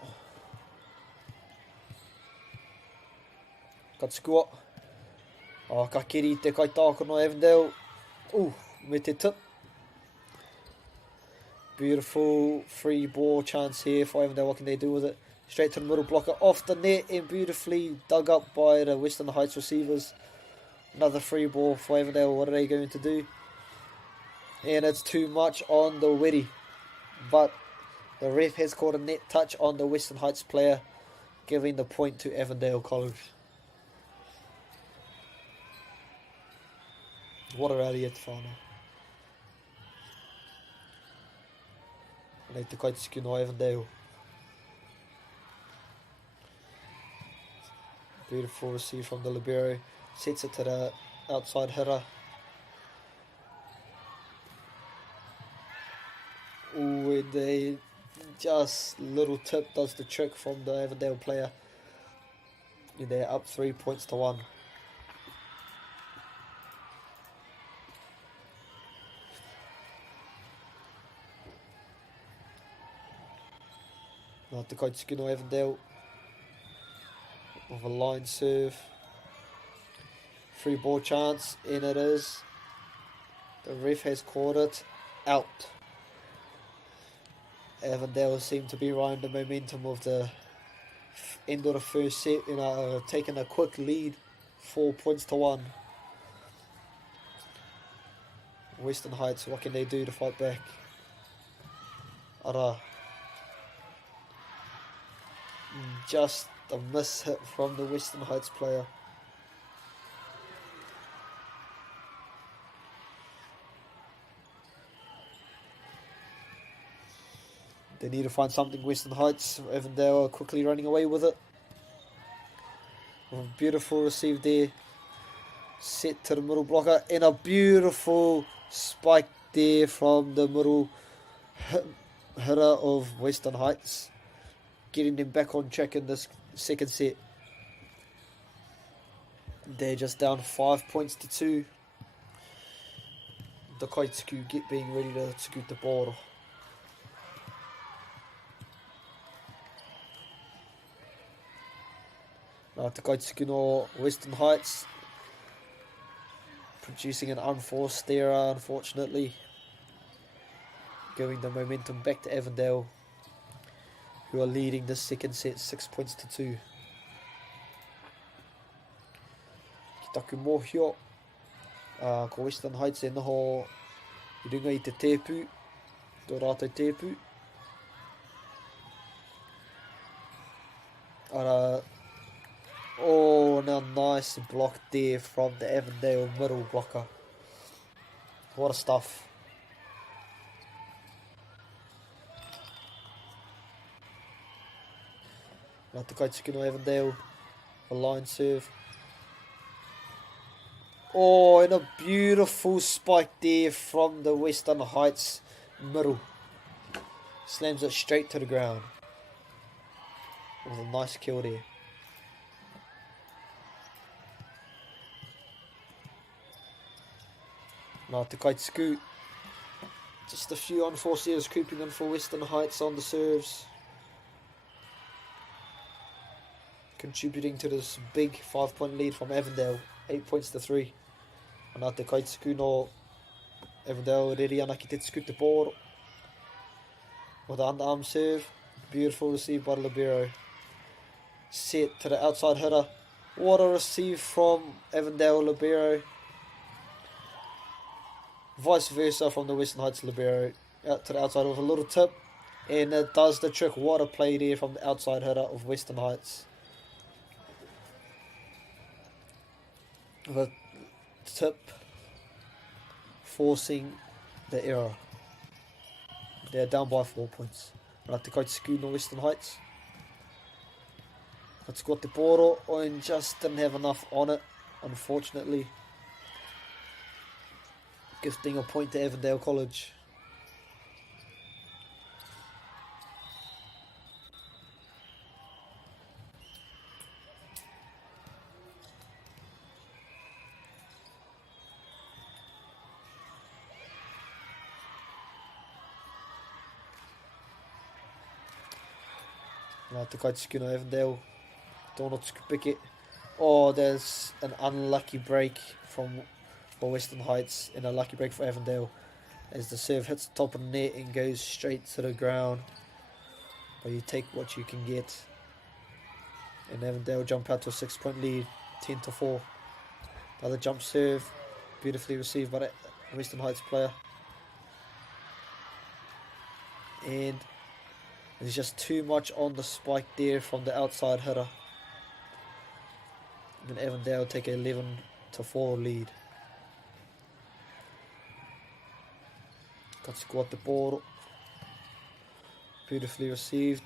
Ka tukua. Ka keri te kaitāka no Avondale. Me te tip. Beautiful free ball chance here for Avondale. What can they do with it? Straight to the middle blocker, off the net, and beautifully dug up by the Western Heights receivers. Another free ball for Avondale. What are they going to do? And it's too much on the Weddy. But the ref has called a net touch on the Western Heights player, giving the point to Avondale College. What a rowdy at the whānau. Nei te kaituku no Avondale. Beautiful receive from the libero. Sets it to the outside hitter. And they just little tip does the trick from the Avondale player. And they're up 3 points to 1. Now te kaituku no Avondale with a line serve. Free ball chance, and it is. The ref has called it out. Avondale seem to be riding the momentum of the end of the first set, taking a quick lead, 4 points to 1. Western Heights, what can they do to fight back? Just a miss hit from the Western Heights player. They need to find something, Western Heights. Avondale are quickly running away with it. Beautiful receive there. Set to the middle blocker. And a beautiful spike there from the middle hitter of Western Heights. Getting them back on track in this second set. They're just down 5 points to 2. The kaituku being ready to scoot the ball. Te kaituku no Western Heights producing an unforced error, unfortunately, giving the momentum back to Avondale, who are leading the second set 6 points to 2. Ki taku mōhio, ko Western Heights e noho I runga I te tēpu, tō rātou tēpu. Now nice block there from the Avondale middle blocker. What a stuff. Now te kaituku no Avondale, a line serve. And a beautiful spike there from the Western Heights middle. Slams it straight to the ground. With a nice kill there. Now te kaituku. Just a few unforced errors creeping in for Western Heights on the serves. contributing to this big 5-point lead from Avondale, 8 points to 3. Anā te kaituku no Avondale reri ana ki te scoot the ball with an underarm serve. Beautiful receive by the libero. Set to the outside hitter. What a receive from Avondale libero. Vice versa from the Western Heights libero. Out to the outside with a little tip. And it does the trick. What a play there from the outside hitter of Western Heights. The tip forcing the error. They're down by 4 points. Rā te kaituku no Western Heights. Ka score te poro and just didn't have enough on it, unfortunately. Gifting a point to Avondale College. Nā te kaituku no Avondale. Tono tuku pike. Oh, there's an unlucky break for Western Heights and a lucky break for Avondale as the serve hits the top of the net and goes straight to the ground. But you take what you can get. And Avondale jump out to a 6-point lead, 10 to 4. Another jump serve, beautifully received by the Western Heights player. And there's just too much on the spike there from the outside hitter. And Avondale take a 11 to 4 lead. Got to squat the ball. Beautifully received.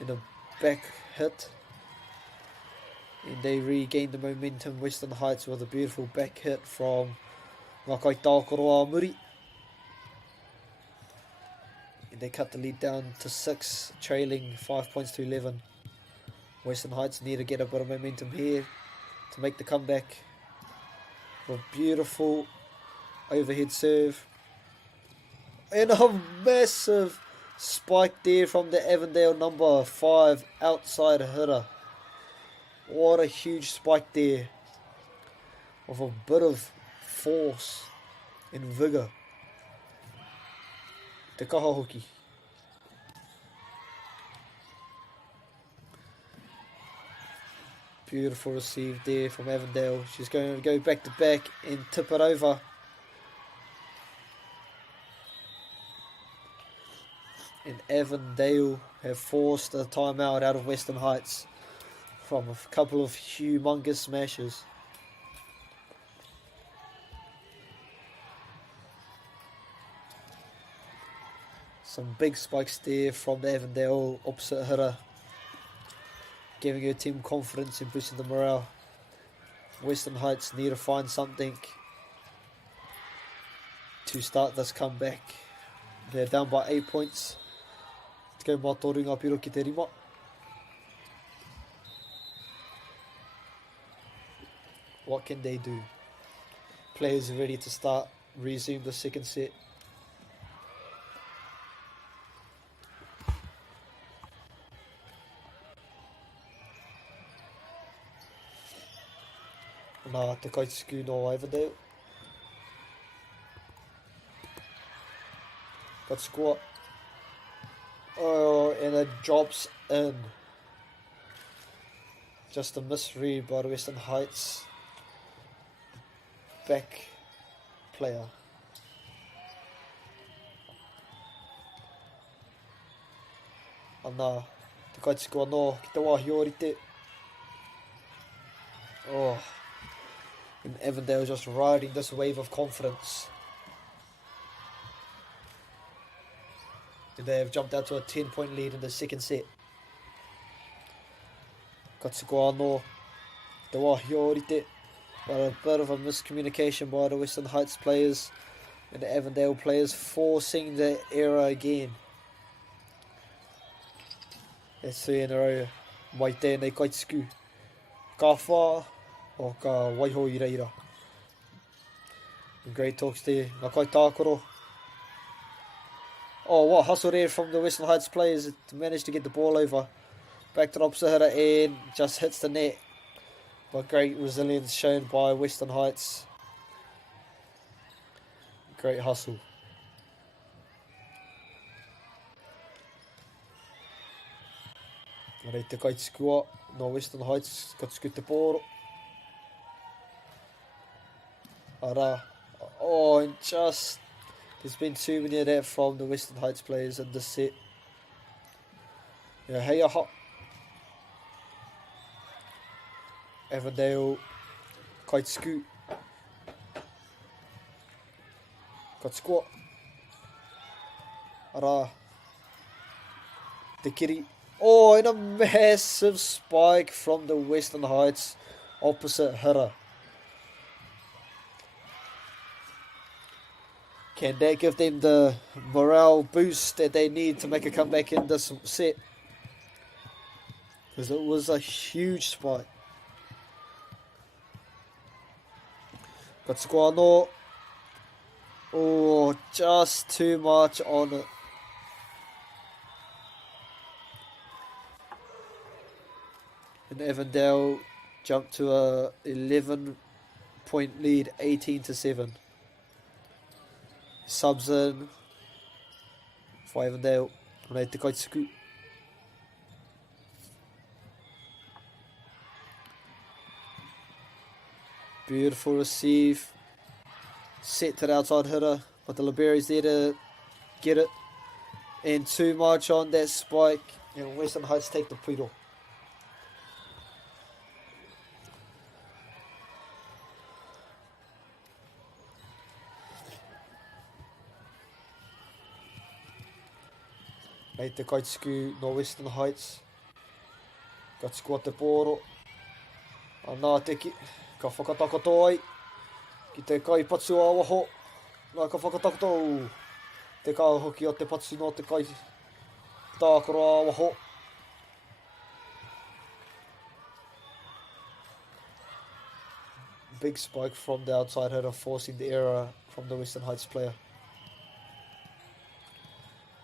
In a back hit. And they regain the momentum. Western Heights with a beautiful back hit from Ngākai Tākoroa Muri. And they cut the lead down to 6, trailing 5 points to 11. Western Heights need to get a bit of momentum here to make the comeback. A beautiful overhead serve. And a massive spike there from the Avondale number 5 outside hitter. What a huge spike there. With a bit of force and vigour. Te kaha hoki. Beautiful receive there from Avondale. She's going to go back to back and tip it over. And Avondale have forced a timeout out of Western Heights from a couple of humongous smashes. Some big spikes there from the Avondale opposite hitter, giving her team confidence and boosting the morale. Western Heights need to find something to start this comeback. They're down by 8 points. Te kau mātoru ngā piro ki te rima. What can they do? Players are ready to start, resume the second set. Nā te kaituku no Avondale. Got score. Oh, and it drops in. Just a misread by the Western Heights back player. Anā, te kaituku anō ki te wāhi orite. Oh. And Avondale just riding this wave of confidence. They have jumped out to a 10-point lead in the second set. Katsuko anō, te wāhi orite. But a bit of a miscommunication by the Western Heights players and the Avondale players forcing the error again. That's 3 in a row. Mai tēnei kaituku. Ka whā. O ka waiho ira ira. Great talks there. Ngākai Tākoro. Oh, what hustle there from the Western Heights players to manage to get the ball over. back to the opposite hitter and just hits the net. But great resilience shown by Western Heights. Great hustle. Rei te kaitikua no Western Heights, ka tuku te pōro. Ara. Oh, and just... There's been too many of that from the Western Heights players in this set. Yeah, hei aha. Avondale, kaitiku. Ka tukua. Ara. Te kiri. Oh, and a massive spike from the Western Heights opposite hitter. Can that give them the morale boost that they need to make a comeback in this set? Because it was a huge spike. Katsuko anō. Oh, just too much on it. And Avondale jumped to a 11-point lead, 18-7. Subs in for Avondale. Rei te kaitiku. Beautiful receive. Set to the outside hitter, but the Liberi's there to get it. And too much on that spike. And Western Heights take the piro. Rei te kaitiku no Western Heights. Ka tukua te pōro. Anā te ki. Ka whakatakato ai. Ki te kai patsu a waho. Nā ka whakatakato. Te kā hoki o te patsu no te kai tākaro a waho. Big spike from the outside hitter, forcing the error from the Western Heights player.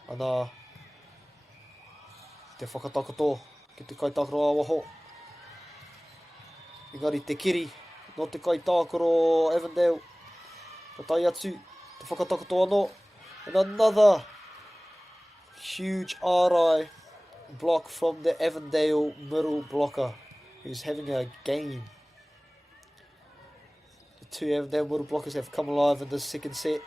Anā. Te whakatakato ki te kai tākaro a waho. Engari te kiri no te kai tākaro Avondale. Ka tai atu. Te whakatakato anō. And another huge RI block from the Avondale middle blocker, who's having a game. The two Avondale middle blockers have come alive in this second set.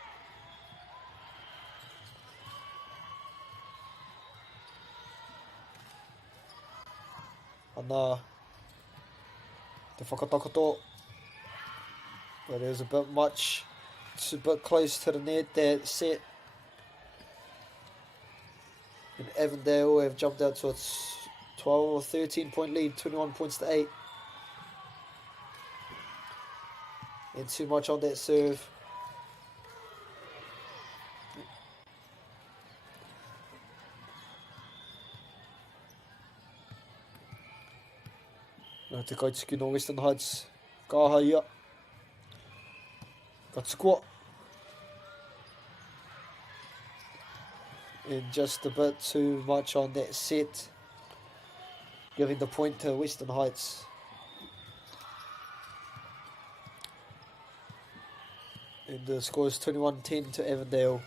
Anā. Te whakatakato. But it was a bit much. It's a bit close to the net, that set. And Avondale have jumped out to a 12 or 13 point lead, 21 points to 8. And too much on that serve. Nā te kaitiku no Western Heights. Kaha ia. Ka tukua. And just a bit too much on that set. Giving the point to Western Heights. And the score is 21-10 to Avondale.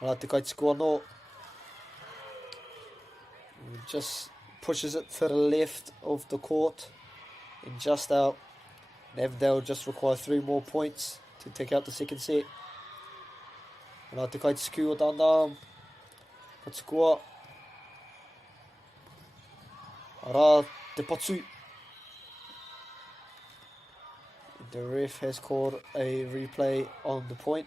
Nā te kaitiku anō. Just pushes it to the left of the court and just out. And Avondale just require 3 more points to take out the second set. Nā te kaitiku o tāna. Ka tukua. Ara te patu. The ref has called a replay on the point,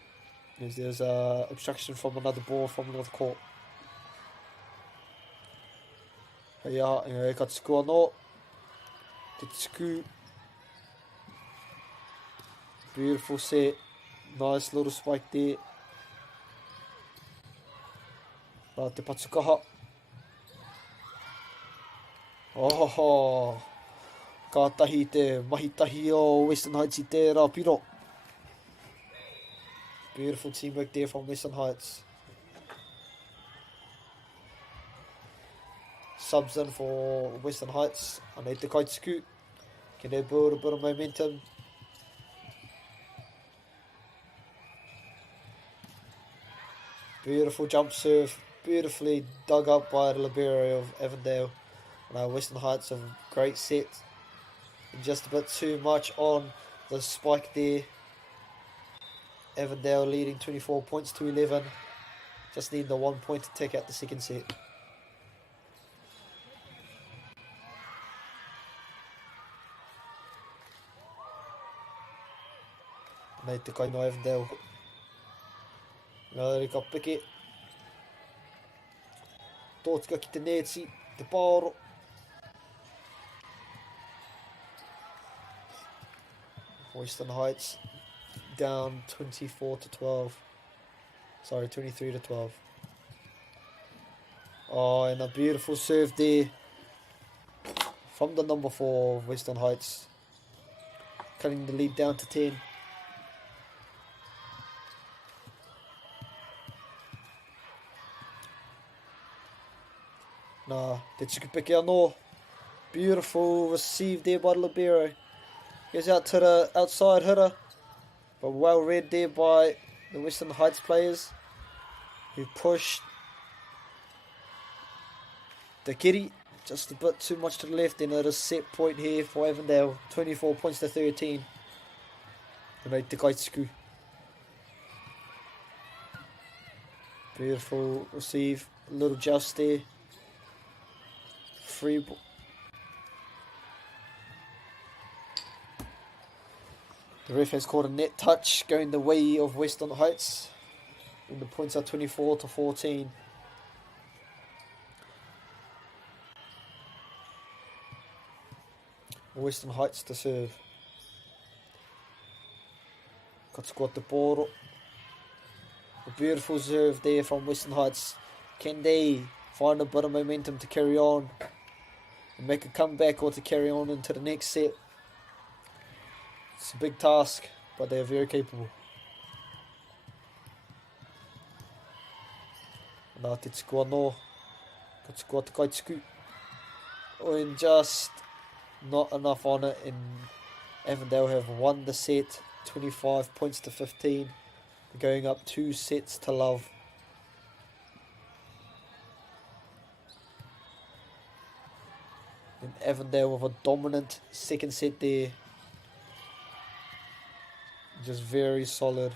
as there's a obstruction from another ball from North Court. Hei aha, ka tuku anō. Te tuku. Beautiful set. Nice little spike there. Rā te patukaha. Oh, ka tahi te mahitahi o Western Heights I tērā piro. Beautiful teamwork there from Western Heights. subs in for Western Heights. Anei Te Kaituku. Can they build a bit of momentum? Beautiful jump serve. Beautifully dug up by the libero of Avondale. Western Heights have a great set. Just a bit too much on the spike there. Avondale leading 24 points to 11. Just need the 1 point to take out the second set. Nei te kai no Avondale. Ngāre ka pike. Tōtika ki te nēti, te pāoro. Western Heights down 24 to 12. Sorry, 23 to 12. Oh, and a beautiful serve there from the number 4 of Western Heights. Cutting the lead down to 10. Te tukupiki anō. Beautiful receive there by the libero. Goes out to the outside hitter. But well read there by the Western Heights players, who pushed the Kiri just a bit too much to the left, and it is set point here for Avondale. 24 points to 13. Anei Te Kaituku. Beautiful receive. A little joust there. Free ball. The ref has called a net touch going the way of Western Heights. And the points are 24 to 14. Western Heights to serve. Katsuko te pōro. A beautiful serve there from Western Heights. Can they find a bit of momentum to carry on and make a comeback, or to carry on into the next set? It's a big task, but they are very capable. Nā te tuku anō. Ka tuku te Kaituku. And just not enough on it, and Avondale have won the set. 25 points to 15. They're going up 2 sets to love. And Avondale with a dominant second set there. Just very solid.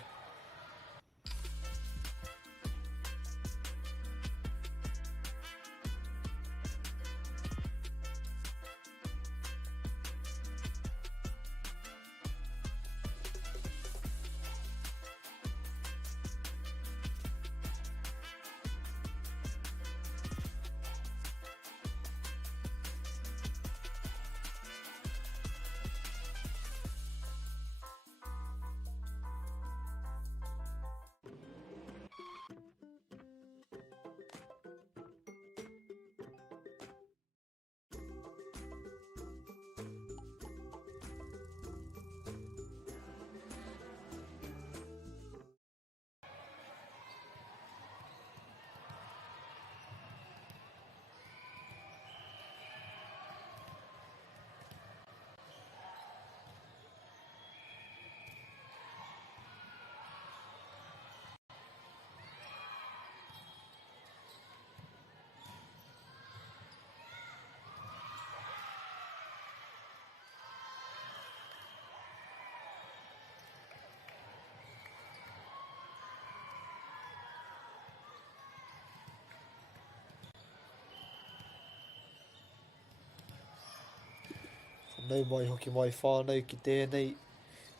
Nau mai hoki mai whānau ki tēnei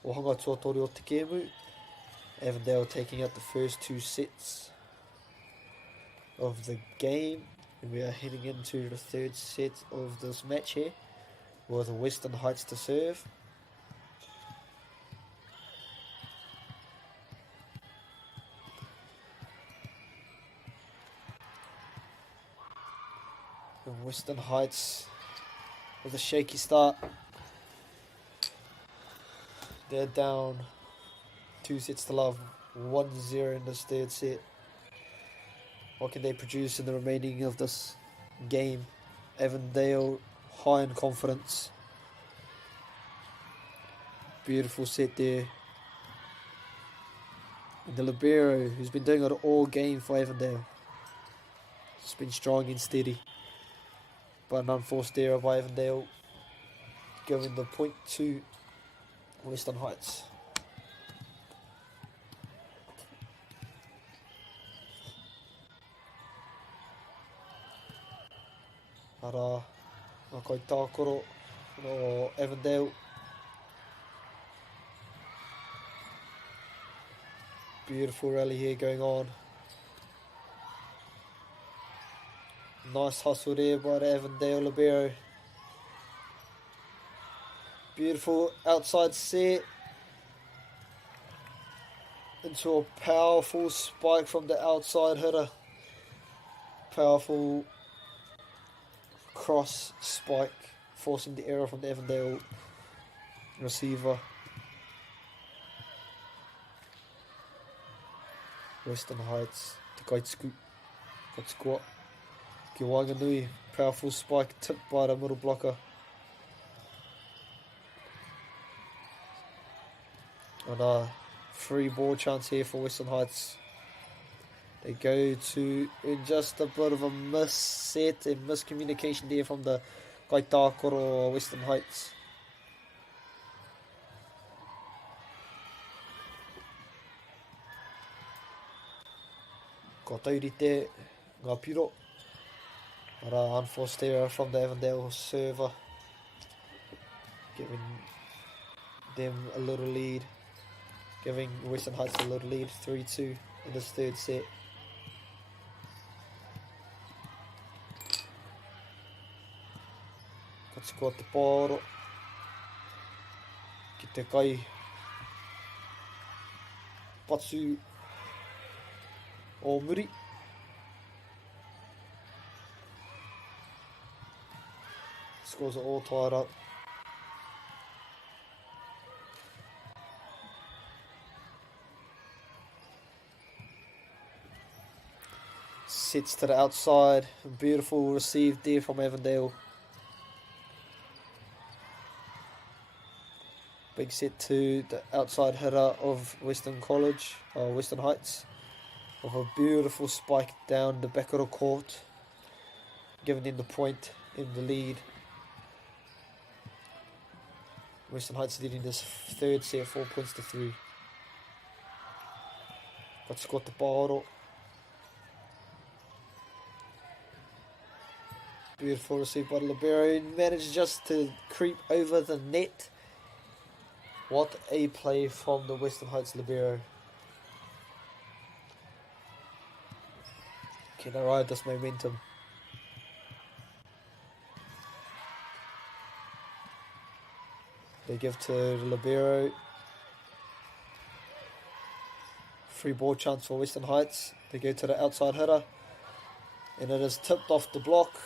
o hanga tuatori o te kēmu. Avondale taking out the first 2 sets of the game. And we are heading into the 3rd set of this match here, with Western Heights to serve. And Western Heights with a shaky start. They're down 2 sets to love, 1-0 in this 3rd set. What can they produce in the remaining of this game? Avondale high in confidence. Beautiful set there. And the libero, who's been doing it all game for Avondale. It's been strong and steady. But an unforced error by Avondale, giving the point to Western Heights. Ara, Makai Tākoro no Avondale. Beautiful rally here going on. Nice hustle there by the Avondale libero. Beautiful outside set. Into a powerful spike from the outside hitter. Powerful cross spike, forcing the error from the Avondale receiver. Western Heights, Te Kaitsku, Kaitsua, Ki Wanganui, powerful spike tipped by the middle blocker. And a free ball chance here for Western Heights. They go to in just a bit of a miss set and miscommunication there from the Kaitākoro Western Heights. Ko taurite ngā piro. Ara unforced error from the Avondale server, giving them a little lead, giving Western Heights a little lead, 3-2 in this third set. Katsikua te pāro, ki te kai patsu o muri. Scores are all tied up. Sits to the outside. Beautiful received there from Avondale. Big set to the outside hitter of Western College, Western Heights. With a beautiful spike down the back of the court, giving them the point in the lead. Western Heights leading this third set 4 points to 3. Got Scott the Pāro. Beautiful receive by the libero. Managed just to creep over the net. What a play from the Western Heights libero. Can I ride this momentum? They give to the libero. Free ball chance for Western Heights. They go to the outside hitter. And it is tipped off the block.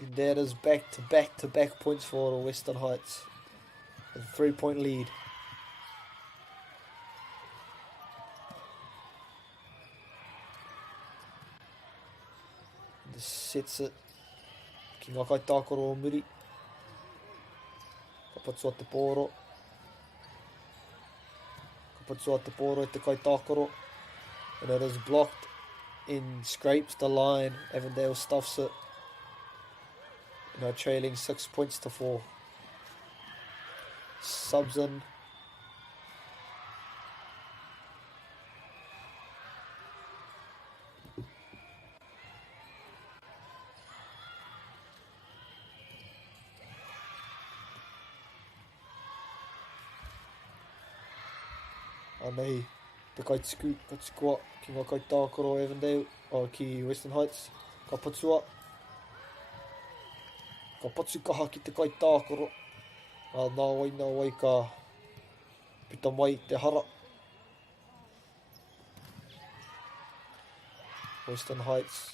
And that is back to back points for the Western Heights. A 3-point lead. This sets it. Ki ngā Kaitākoro o muri. Ka patua te pōro. Ka patua te pōro e te Kaitākoro. And it is blocked and scrapes the line. Avondale stuffs it. Now trailing 6 points to 4. Subs in. Anei, te Kaitsikua, ki ngā Kaitākoro Avondale, ki Western Heights, ka patua. Ka patsu kaha ki te Kaitākoro. Nā wai ka pita mai te hara. Western Heights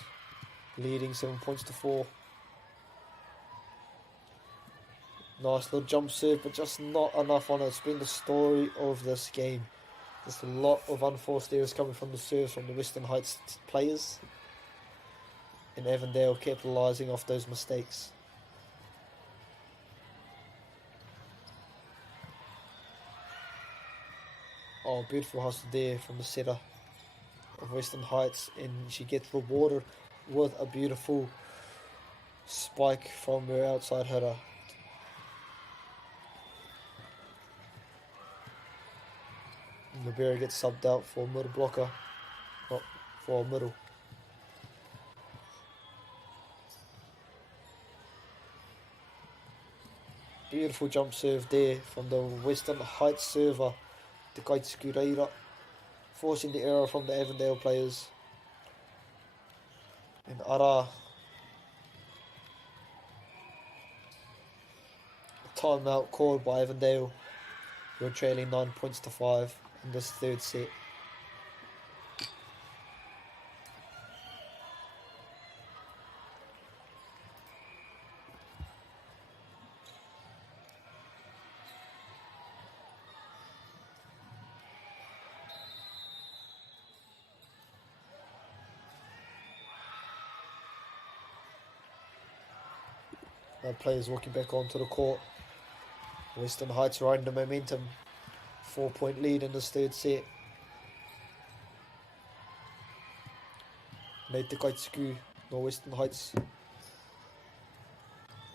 leading 7 points to 4. Nice little jump serve, but just not enough on it. It's been the story of this game. There's a lot of unforced errors coming from the serves from the Western Heights players. and Avondale capitalising off those mistakes. Oh, beautiful hustle there from the setter of Western Heights, and she gets rewarded with a beautiful spike from her outside hitter. Libera gets subbed out for middle blocker, not for middle. Beautiful jump serve there from the Western Heights server, Te Kaituku Reira, forcing the error from the Avondale players. And Ara, timeout called by Avondale, who are trailing 9 points to 5 in this third set. Now players walking back onto the court. Western Heights riding the momentum. 4-point lead in this third set. Nei Te Kaituku no Western Heights.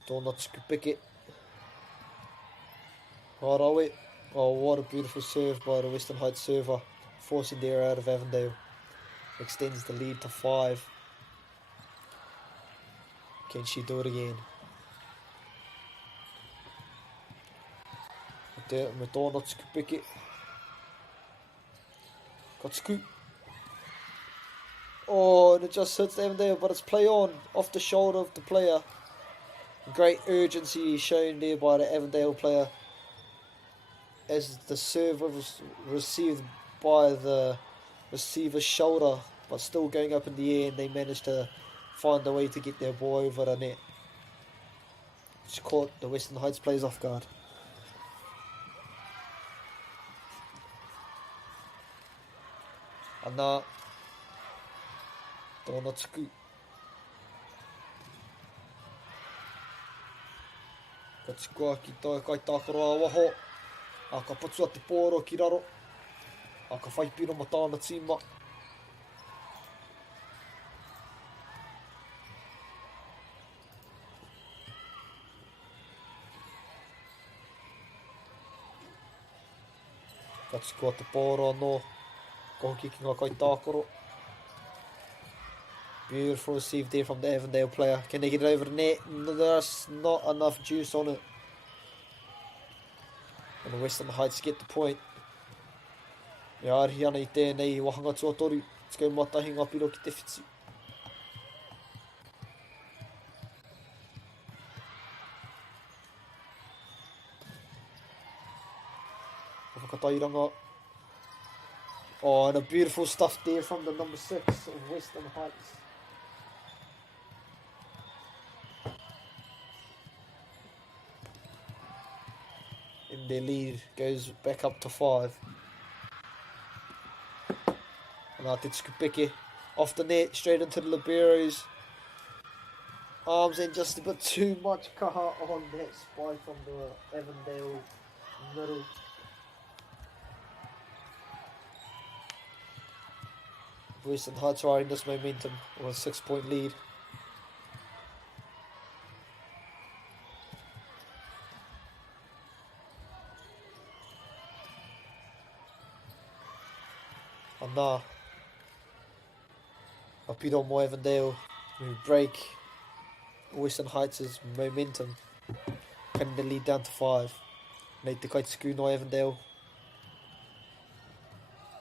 Tōna tuku pike. Harawe. Oh, what a beautiful serve by the Western Heights server, forcing the error out of Avondale. Extends the lead to 5. Can she do it again? Me tōna tuku pike. Ka tuku. Oh, and it just hits Avondale, but it's play on, off the shoulder of the player. Great urgency shown there by the Avondale player, as the serve was received by the receiver's shoulder, but still going up in the air, and they managed to find a way to get their ball over the net, which caught the Western Heights players off guard. Ana tōna tuku. Ka tukua ki tai kai tākaro a waho. A ka patua te pōro ki raro. A ka whaipiro ma tāna tīma. Ka tukua te pōro anō. Ko hoki ki ngā kai tākaro. Beautiful receive there from the Avondale player. Can they get it over the net? There's not enough juice on it. And the Western Heights get the point. Me arihi ana I tēnei wahanga tuatoru. Tikau matahi ngā piro ki te whitu. Whakatairanga. Oh, and a beautiful stuff there from the number 6 of Western Heights. And their lead goes back up to 5. And Te tuku pike off the net, straight into the liberos. Arms in just a bit too much kaha on that spike from the Avondale middle. Western Heights riding this momentum with a 6-point lead. Anā, a piro mo Avondale, who break Western Heights' momentum, cutting the lead down to 5. Nei Te Kaituku no Avondale.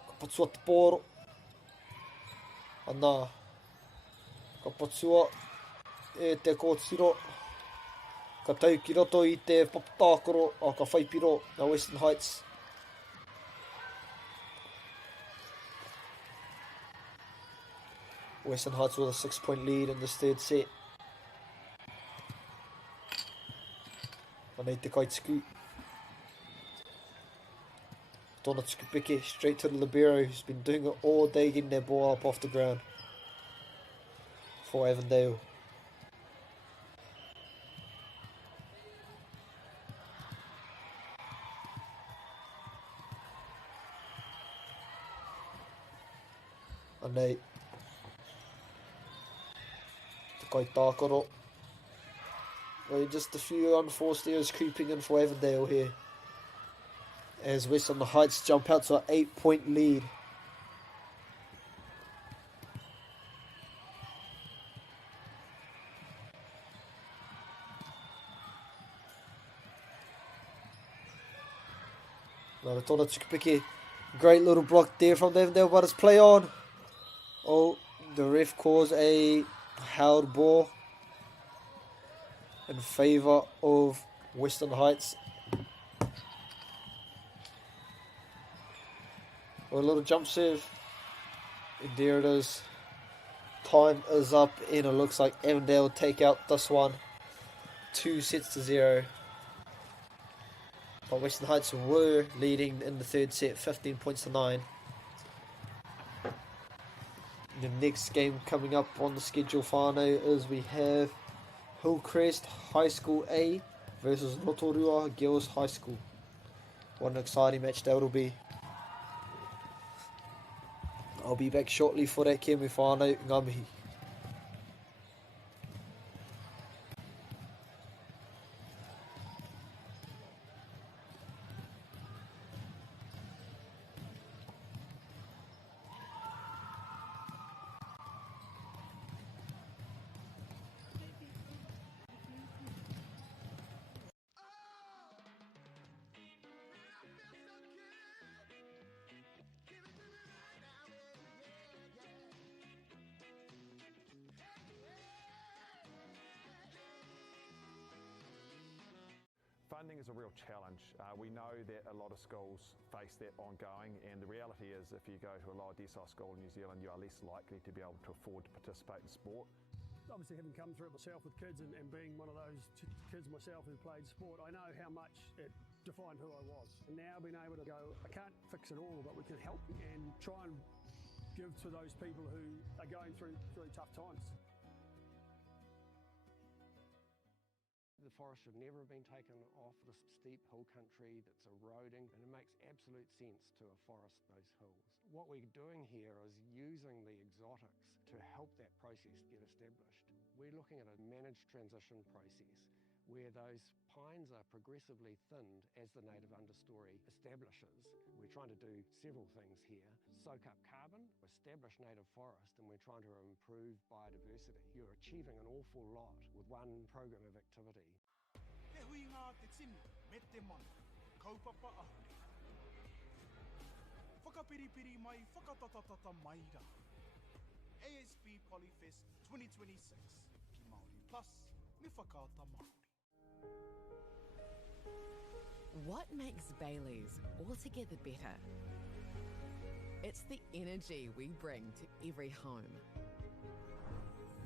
Ka patua te pōro. Anā, ka patua e te kōtiro. Ka tau ki roto I te papatākoro, a ka whaipiro na Western Heights. Western Heights with a 6-point lead in this third set. Nei Te Kaituku. Tōna tuku pike straight to the libero, who's been doing it all day, getting their ball up off the ground. for Avondale. Anei. Te kai tākaro. Well, just a few unforced errors creeping in for Avondale here. As Western Heights jump out to an 8-point lead. Tōna Tukipiki. Great little block there from Avondale, but it's play on. Oh, the ref calls a held ball in favour of Western Heights. A little jump serve. And there it is. Time is up and it looks like Avondale take out this one. 2-0. But Western Heights were leading in the third set, 15 points to 9. The next game coming up on the schedule, whānau, is we have Hillcrest High School A versus Rotorua Girls High School. What an exciting match that will be. I'll be back shortly for that Kiwi whānau, ngā mihi. Funding is a real challenge. We know that a lot of schools face that ongoing, and the reality is if you go to a lower decile school in New Zealand, you are less likely to be able to afford to participate in sport. Obviously, having come through it myself with kids and being one of those kids myself who played sport, I know how much it defined who I was. And now being able to go, I can't fix it all, but we can help and try and give to those people who are going through really tough times. The forest should never have been taken off this steep hill country that's eroding, and it makes absolute sense to afforest those hills. What we're doing here is using the exotics to help that process get established. We're looking at a managed transition process where those pines are progressively thinned as the native understory establishes. We're trying to do several things here. Soak up carbon, establish native forest, and we're trying to improve biodiversity. You're achieving an awful lot with one program of activity. Te hui ngā te tini, me te mana, kaupapa ahuri. Whakapiripiri mai, whakatatatata mai rā. ASB Polyfest 2026, ki Māori Plus, me whakaata Māori. What makes Bailey's altogether better? It's the energy we bring to every home,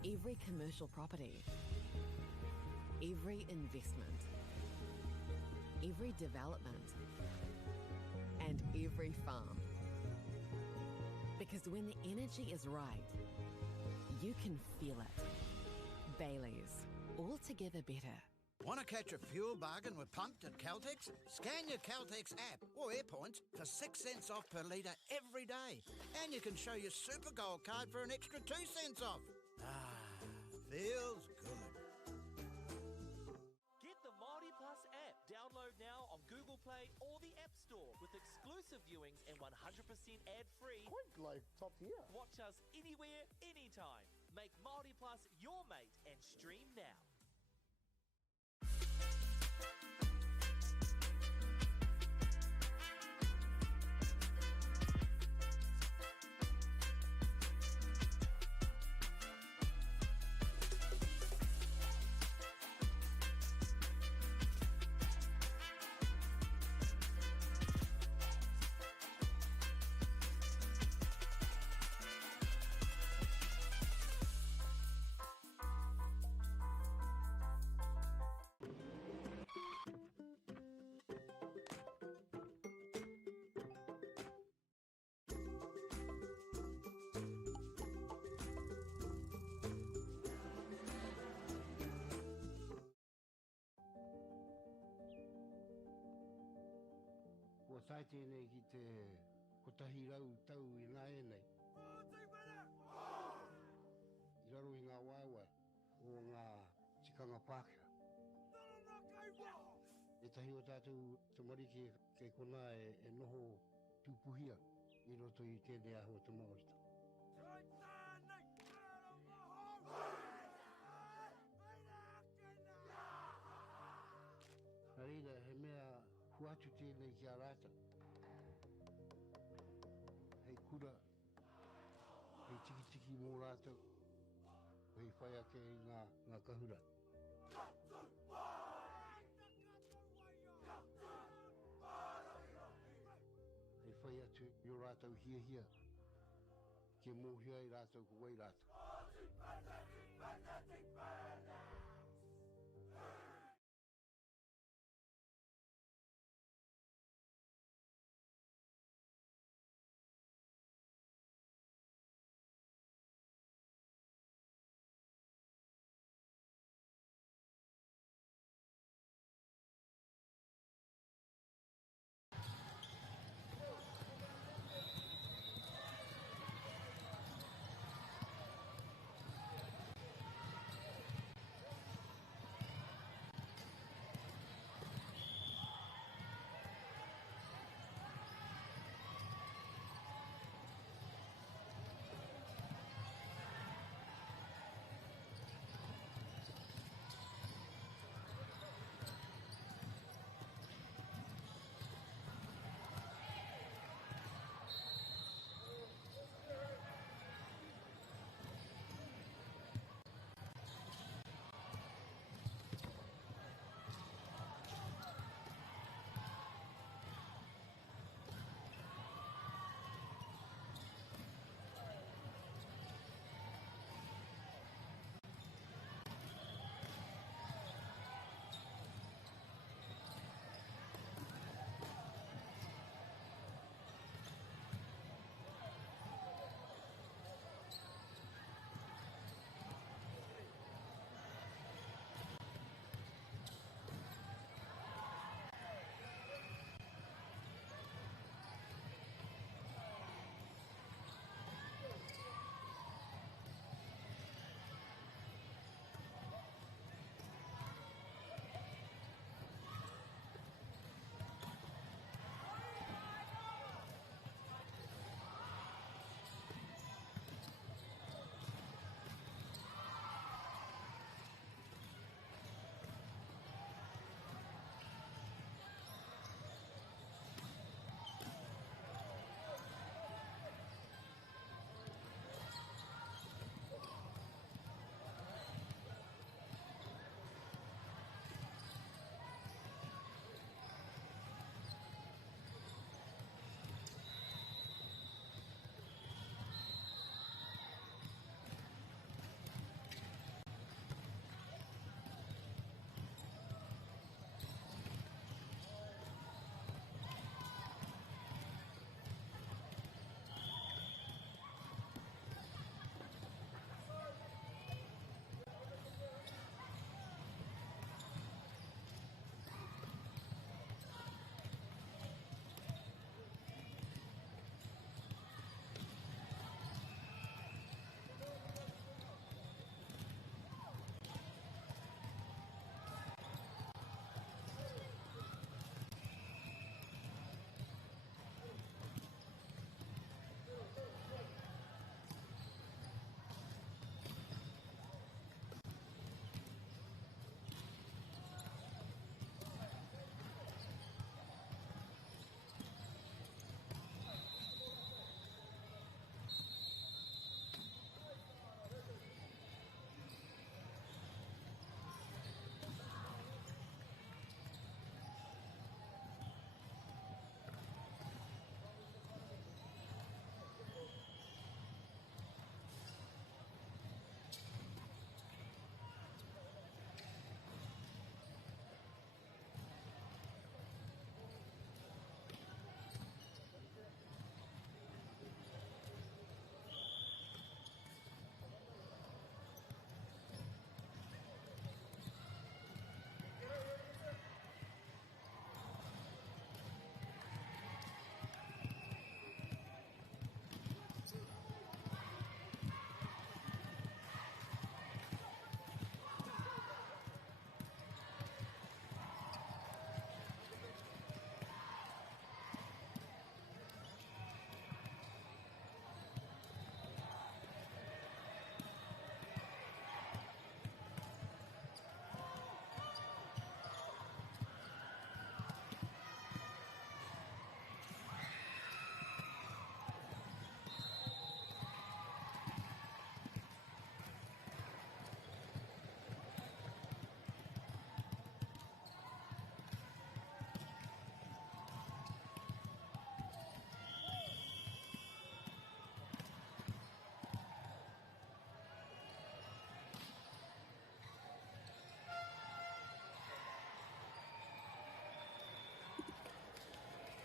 every commercial property, every investment, every development, and every farm. Because when the energy is right, you can feel it. Bailey's, altogether better. Want to catch a fuel bargain with Pumped at Caltex? Scan your Caltex app or AirPoints for 6 cents off per litre every day. And you can show your Super Gold card for an extra 2 cents off. Ah, feels good. Get the Māori Plus app. Download now on Google Play or the App Store with exclusive viewings and 100% ad-free. Quite like top tier. Watch us anywhere, anytime. Make Māori Plus your mate and stream now. tai tēnei ki te kotahi rau tau I ngā e nei. I raro I ngā waiwai o ngā tikanga Pākehā. E tahi o tātou te marike kei kona e noho tūpuhia I roto I tēnei aho te Māorita. Nā reira, he mea huatu tēnei ki a rāta. Hei kura, hei tiki mō rātou, hei whai ake I ngā kahura. Hei whai atu I o rātou hia, ke mōhia I rātou ko wai rātou.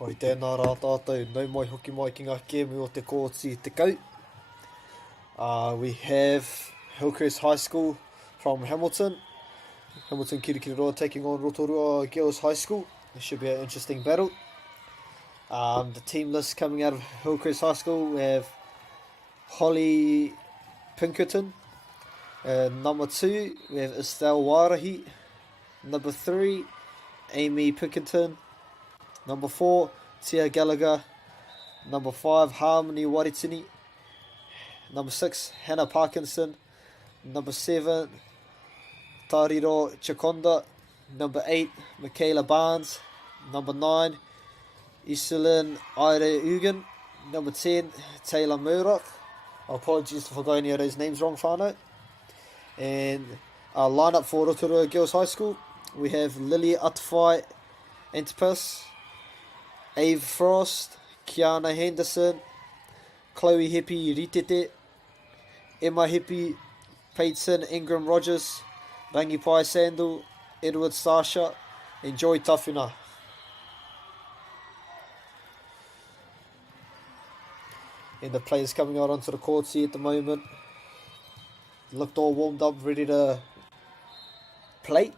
Oi tēnā rā tātou, nau mai hoki mai ki ngā kēmu o te kōti te kau. We have Hillcrest High School from Hamilton. Hamilton Kirikiriroa taking on Rotorua Girls High School. This should be an interesting battle. The team list coming out of Hillcrest High School, we have Holly Pinkerton. Number 2, we have Estelle Warahi. Number 3, Amy Pinkerton. Number 4, Tia Gallagher. Number 5, Harmony Waritini. Number 6, Hannah Parkinson. Number 7, Tariro Chakonda. Number 8, Michaela Barnes. Number 9, Iselin Ire Ugan. Number 10, Taylor Murdoch. Apologies for getting any of those names wrong, whānau. And our lineup for Rotorua Girls High School, we have Lily Atawhai Antipas, Ave Frost, Kiana Henderson, Chloe Hepi Ritete, Emma Hepi, Peyton Ingram Rogers, Rangipai Sandal, Edward Sasha, and Joy Tafuna. And the players coming out onto the courts here at the moment. Looked all warmed up, ready to play.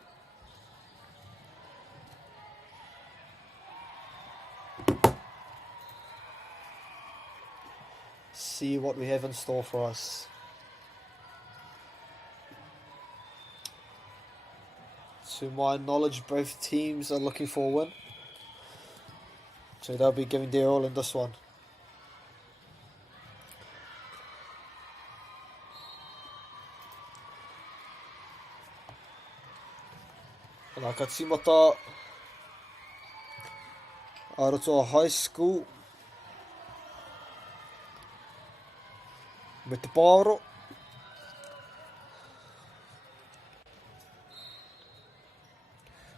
See what we have in store for us. To my knowledge, both teams are looking for a win. So they'll be giving their all in this one. Nā ka tīmata Arotoa High School me te pāro.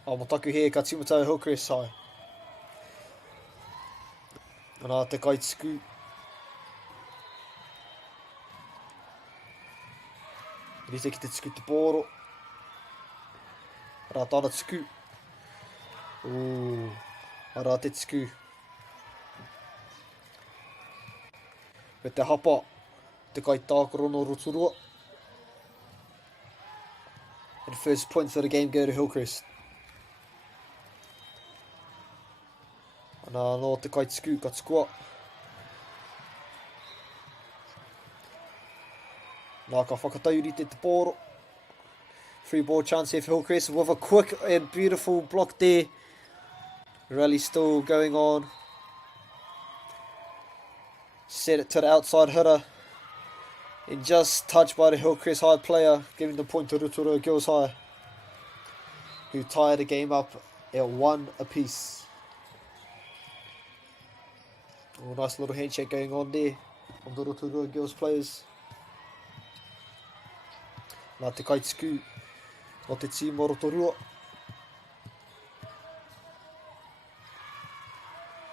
Mataku he ka tīmata Hillcrest High. Nā te kaitiku. Rite ki te tiku te pāro. Rā tāna tiku. Rā te tiku. Me te hapa, te kai tākoro no Rotorua. And the first points of the game go to Hillcrest. Nā no te kai tiku, ka tikua. Nā ka whakatauri te pōro. Free ball chance here for Hillcrest with a quick and beautiful block there. Rally still going on. Set it to the outside hitter. And just touched by the Hillcrest High player, giving the point to Rotorua Girls High, who tied the game up at 1 apiece. Nice little handshake going on there on the Rotorua Girls players. Nā te kaitiku o te tīma Rotorua.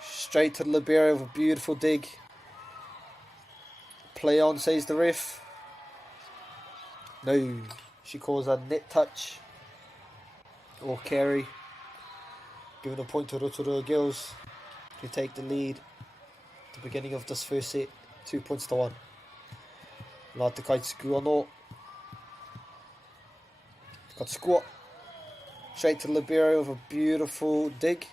Straight to the libero with a beautiful dig. Play on, says the ref. No, she calls a net touch or carry. Giving a point to Rotorua Girls, who take the lead at the beginning of this first set, 2 points to 1. Nā te kaitiku anō. Ka tikua. Straight to the libero with a beautiful dig.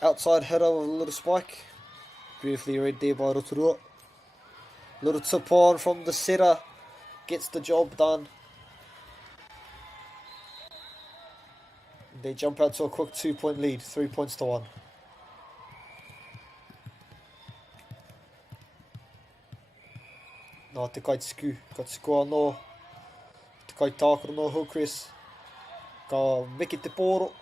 Outside hitter with a little spike. Beautifully read there by Rotorua. Little tip on from the setter. Gets the job done. They jump out to a quick 2-point lead. 3 points to 1. Nā te kai tiku. Ka tikua anō. Te kai tākoro no Hillcrest. Ka miki te pōro.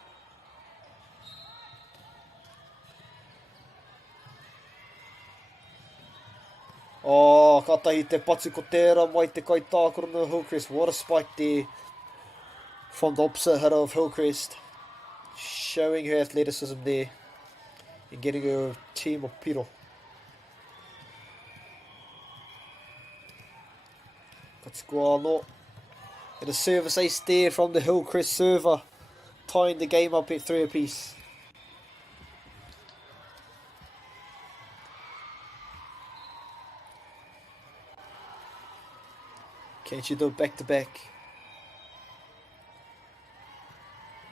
Ka tahi te patu ko tērā mai te kai tākoro no Hillcrest. What a spike there from the opposite hitter of Hillcrest. Showing her athleticism there and getting her team of piro. Ka tikua anō. And a service ace there from the Hillcrest server, tying the game up at 3 apiece. Can she do it back to back?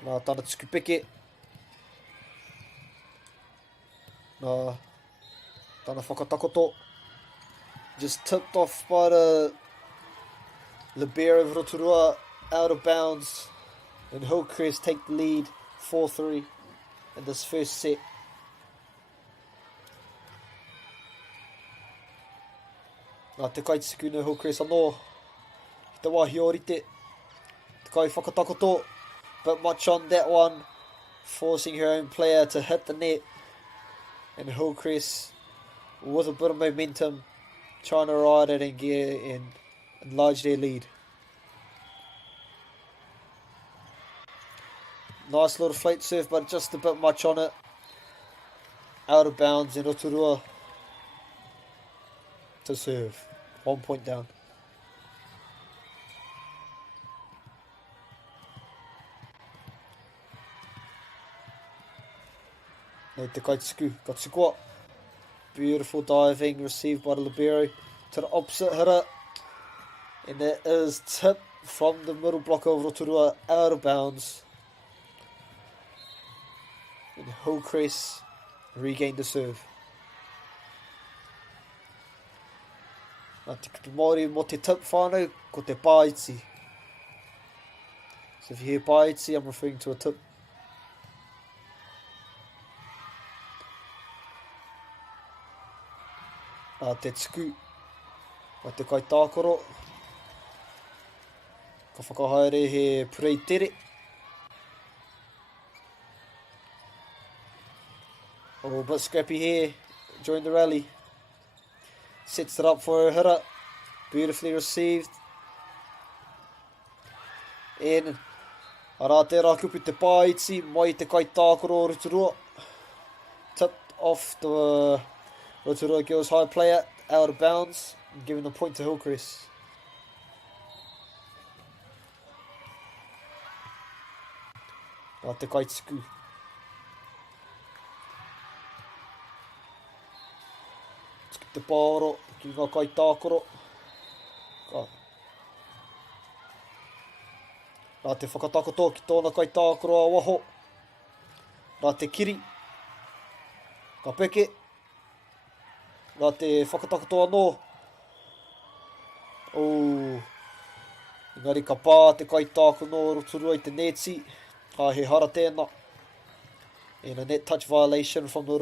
Nā, tāna tukupeke. Nā, tāna whakatakoto. Just tipped off by the libero of Rotorua, out of bounds. And Hillcrest take the lead 4-3 in this first set. Nā te kaitiku no Hillcrest anō. Te wahi orite. Te kai whakatakoto. But much on that one. Forcing her own player to hit the net. And Hillcrest, with a bit of momentum, trying to ride it and get and enlarge their lead. Nice little flight surf, but just a bit much on it. Out of bounds in Rotorua to serve. 1 point down. Nei te kaitiku, ka tukua. Beautiful diving received by the libero to the opposite hitter. And that is tipped from the middle block of Rotorua, out of bounds. And Hillcrest regained the serve. Nā te kupu Māori mo te tip whānau, ko te pāiti. So if you hear pāiti, I'm referring to a tip. Nā te tuku, mai te kai tākoro. Ka whakahaere he purei tere. Oh, a bit scrappy here during the rally. Sets it up for a hitter. Beautifully received. And ara te rākupu te pāiti, mai te kai tākoro o Rotorua. Tipped off the Rotorua Girls High player, out of bounds, and giving the point to Hillcrest. Nā te kaitiku. Tuku te pāoro, ki ngā kai tākoro. Nā te whakatakoto ki tōna kai tākoro a waho. Nā te kiri. Ka peke. Nā te whakatakoto anō. Engari ka pā te kai tākoro no Rotorua I te neti. He hara tēnā. And a net touch violation from the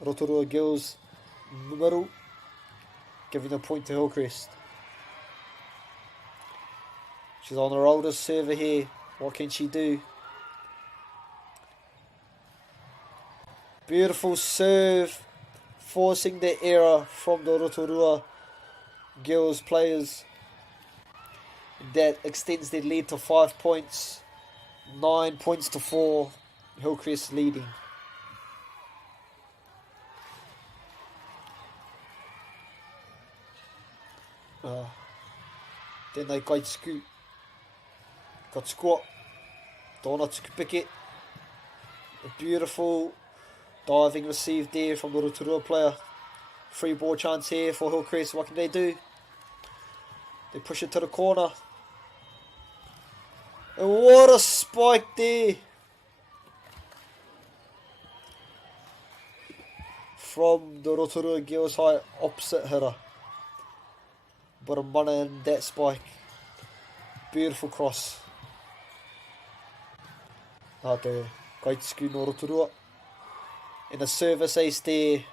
Rotorua Girls middle, giving a point to Hillcrest. She's on her oldest server here. What can she do? Beautiful serve, forcing the error from the Rotorua Girls players. That extends their lead to 5 points. 9 points to 4. Hillcrest leading. Tēnei kaitiku. Ka tukua. Tōna tukupeke. A beautiful diving received there from the Rotorua player. Free ball chance here for Hillcrest. What can they do? They push it to the corner. And what a spike there from the Rotorua Girls High opposite hitter. But a mana in that spike. Beautiful cross. Nā te kaitiku no Rotorua. And a service ace there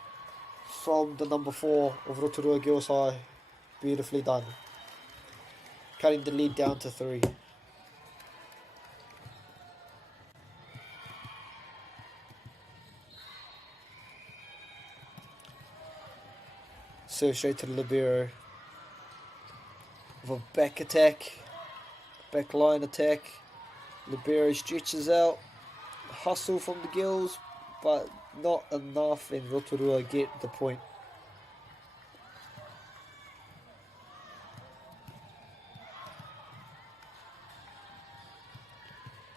from the number 4 of Rotorua Girls High. Beautifully done. Cutting the lead down to 3. Serve straight to the libero. With a back attack. Back line attack. Libero stretches out. Hustle from the girls, but not enough, and Rotorua get the point.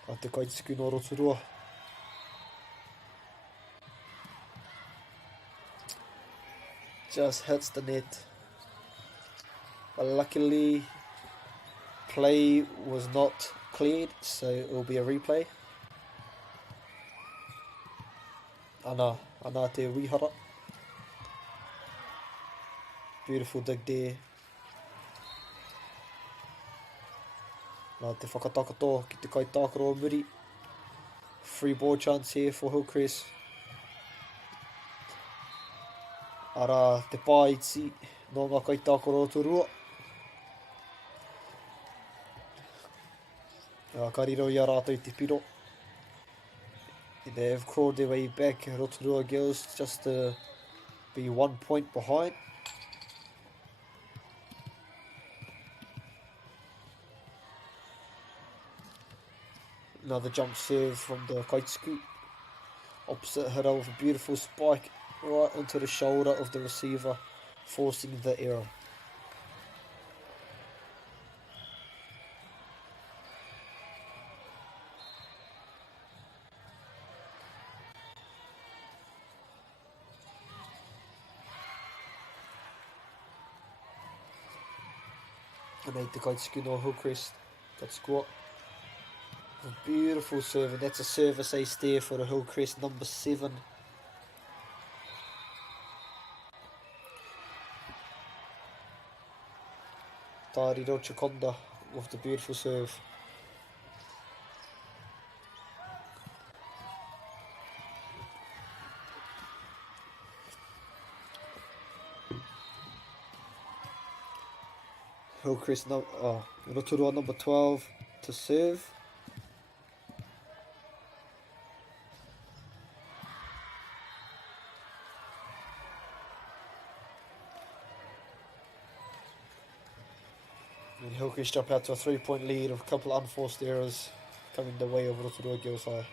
A te kaitiku no Rotorua. Just hits the net. But luckily, play was not cleared, so it will be a replay. Ana te Uihara. Beautiful dig there. Nā te whakatakato ki te Kaitākaro o Muri. Free ball chance here for Hillcrest. Ara te pāiti no ngā Kaitākaro o Turua. Kariro i a rātou te piro. They have crawled their way back, Rotorua Girls, just to be 1 point behind. Another jump serve from the Kaituku. Opposite hitter with a beautiful spike right into the shoulder of the receiver, forcing the error. And then the Kaituku no Hillcrest got squat. A beautiful serve, and that's a service ace there for the Hillcrest number 7. Tariro Chakonda with the beautiful serve. Hillcrest Rotorua number 12 to serve. And Hillcrest jump out to a 3-point lead with a couple of unforced errors coming the way of Rotorua Girls High.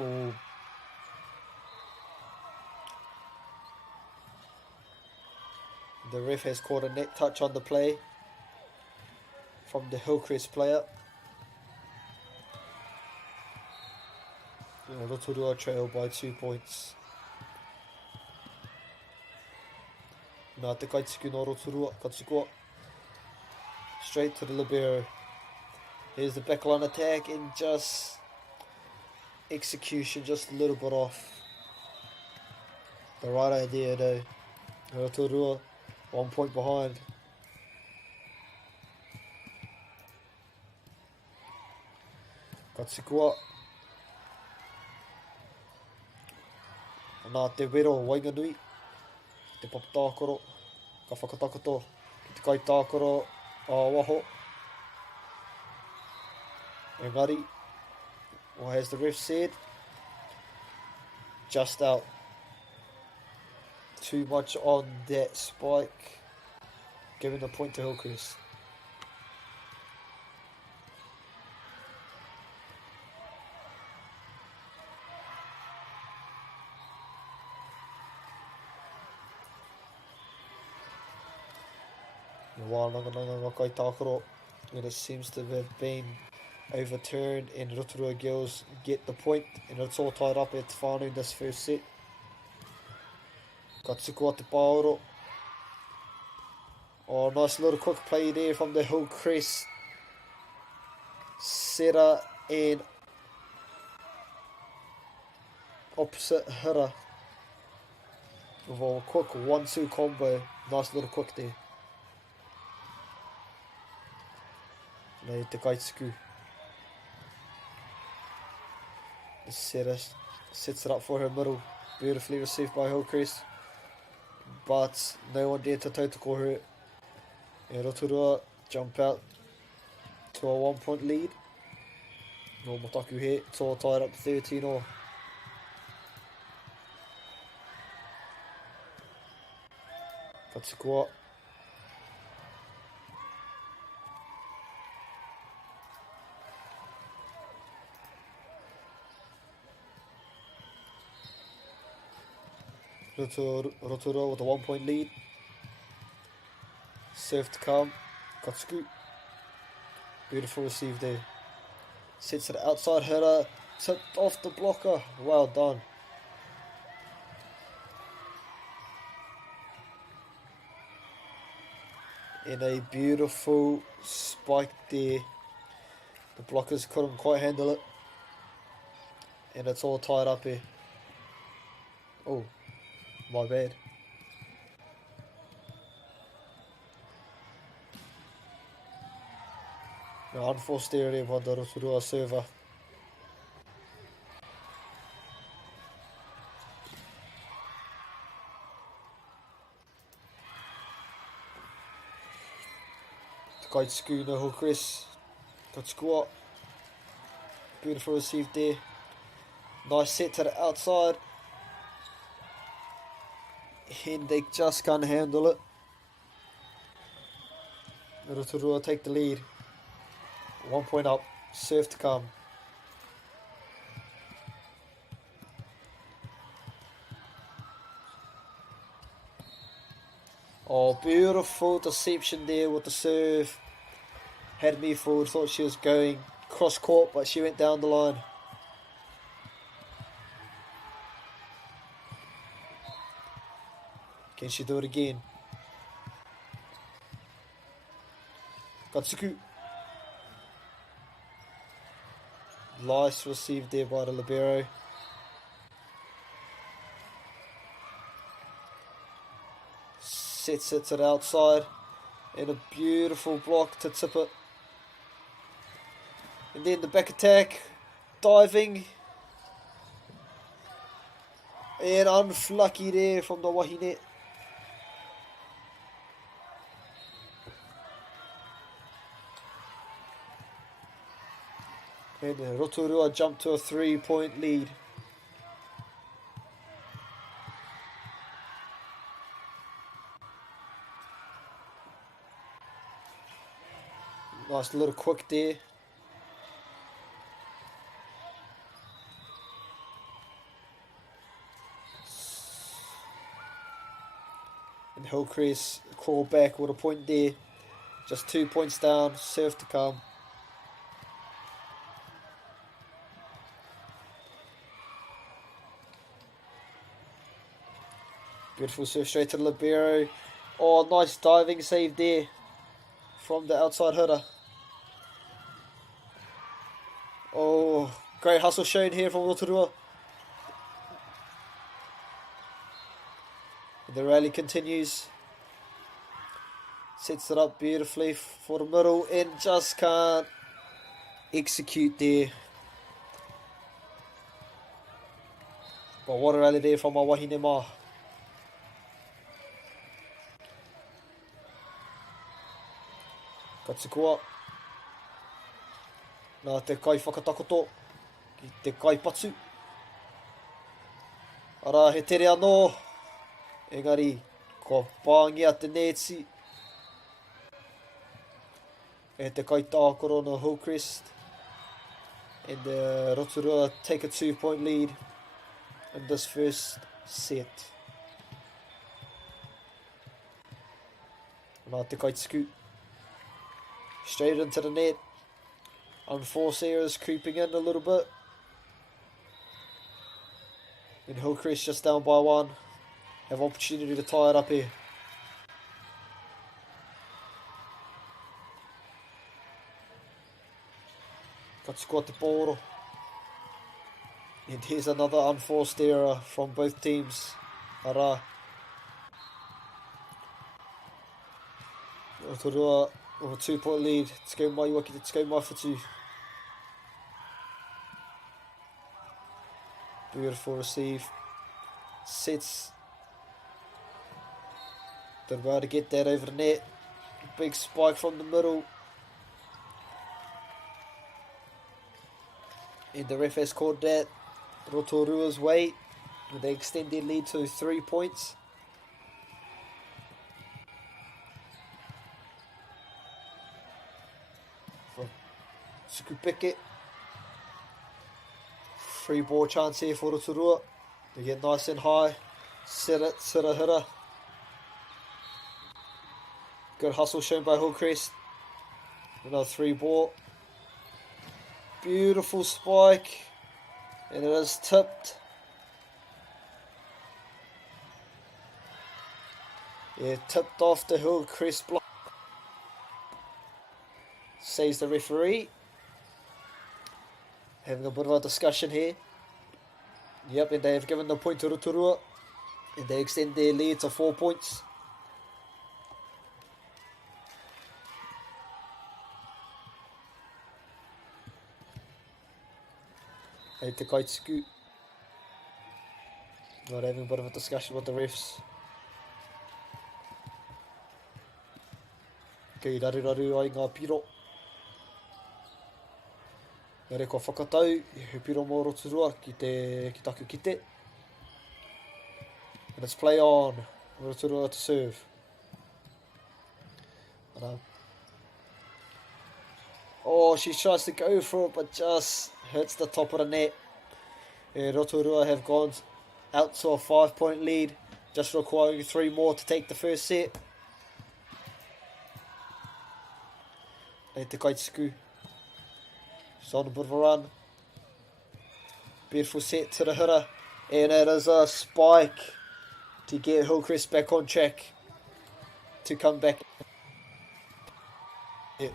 Oh. The ref has caught a net touch on the play from the Hillcrest player. Rotorua trail by 2 points. Nā te Kaituku no Rotorua, Katsukoa. Straight to the libero. Here's the backline attack and just execution just a little bit off. The right idea though. Rotorua 1 point behind. Katsukoa. Nā te wero Wainganui, te Papatākoro, ka whakatakato ki te Kaitākaro Waho. Engari, what has the ref said? Just out. Too much on that spike, giving a point to Hillcrest. Wānanga Kaitākaro, and it seems to have been overturned, and Rotorua Girls get the point, and it's all tied up at whānau in this first set. Katsukoa te Paoro. Oh, nice little quick play there from the Hillcrest setter and opposite hitter. With a quick 1-2 combo. Nice little quick there. Nei te Kaituku. The setter sets it up for her middle. Beautifully received by Hillcrest. But no one dared to tautoko her. And Rotorua jump out to a 1 point lead. No Motaku here. It's all tied up 13-all. Katsukoa. Rotorua with a 1 point lead. Serve to come. Katsuku. Beautiful receive there. Sets it outside hitter. tipped off the blocker. Well done. In a beautiful spike there. The blockers couldn't quite handle it. And it's all tied up here. Oh, my bad. No, unforced area by the Rotorua server. Great schooner, Hillcrest. Good squat. Beautiful receive there. Nice set to the outside. And they just can't handle it. Rotorua take the lead. 1 point up. Serve to come. Oh, beautiful deception there with the serve. Had me forward, thought she was going cross court, but she went down the line. Can she do it again? Katsuku. Nice received there by the libero. Sets it to the outside. And a beautiful block to tip it. And then the back attack. Diving. And unlucky there from the Wahine. And Rotorua jumped to a 3-point lead. Nice little quick there. And Hillcrest crawl back with a point there. Just 2 points down. Serve to come. Beautiful serve straight to the libero. Oh, nice diving save there from the outside hitter. Oh, great hustle shown here from Rotorua. The rally continues. Sets it up beautifully for the middle and just can't execute there. But what a rally there from our Wahine Ma. Katsukua. Nā te kai whakatakoto ki te kai patsu. Ara, he tere anō. Engari, ko pāngia te nētsi. E te kai tākoro no Hillcrest. And Rotorua take a 2-point lead in this first set. Nā te kai tiku. Straight into the net. Unforced errors creeping in a little bit. And Hillcrest just down by 1. Have opportunity to tie it up here. Katsukua te pōro. And here's another unforced error from both teams. Ara. Rotorua with a 2-point lead. Te kau mai waki, te kau mai whatu. Beautiful receive. Sets. They're about to get that over the net. Big spike from the middle. And the ref has called that Rotorua's way. They extend their lead to 3 points. From Sukupeke. Free ball chance here for Rotorua. They get nice and high. Set it, hitter. Good hustle shown by Hillcrest. Another 3 ball. Beautiful spike. And it is tipped. Yeah, tipped off the Hillcrest block. Says the referee. Having a bit of a discussion here. Yep, and they have given the point to Rotorua. And they extend their lead to 4 points. Hey, Te Kaituku. Not having a bit of a discussion with the refs. Kei raru ai ngā piro. Nere kua whakatau I he piro mō Rotorua ki taku kite. And it's play on. Rotorua to serve. Oh, she tries to go for it, but just hits the top of the net. Rotorua have gone out to a 5-point lead, just requiring 3 more to take the first set. And Te Kaituku. She's on a bit of a run. Beautiful set to the hitter. And it is a spike to get Hillcrest back on track to come back. Yeah.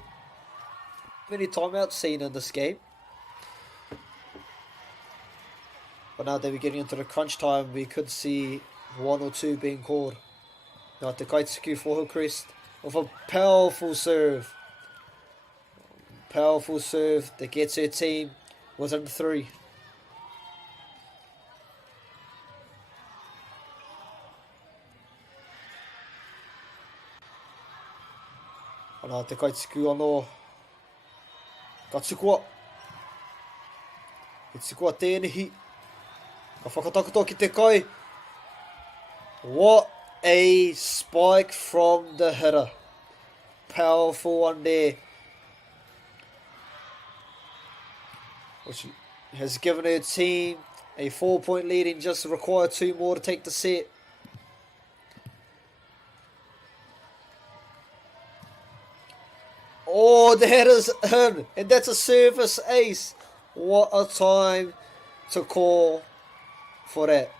Many timeouts seen in this game. But now that we're getting into the crunch time, we could see 1 or 2 being called. Now Te Kaituku for Hillcrest with a powerful serve. Powerful serve that gets her team within 3. Ana Te Kaituku anō. Ka tukua. He tukua tēnehi. Ka whakatakoto ki te kai. What a spike from the hitter. Powerful one there. Which has given her team a 4-point lead and just required 2 more to take the set. Oh, that is in, and that's a service ace. What a time to call for that.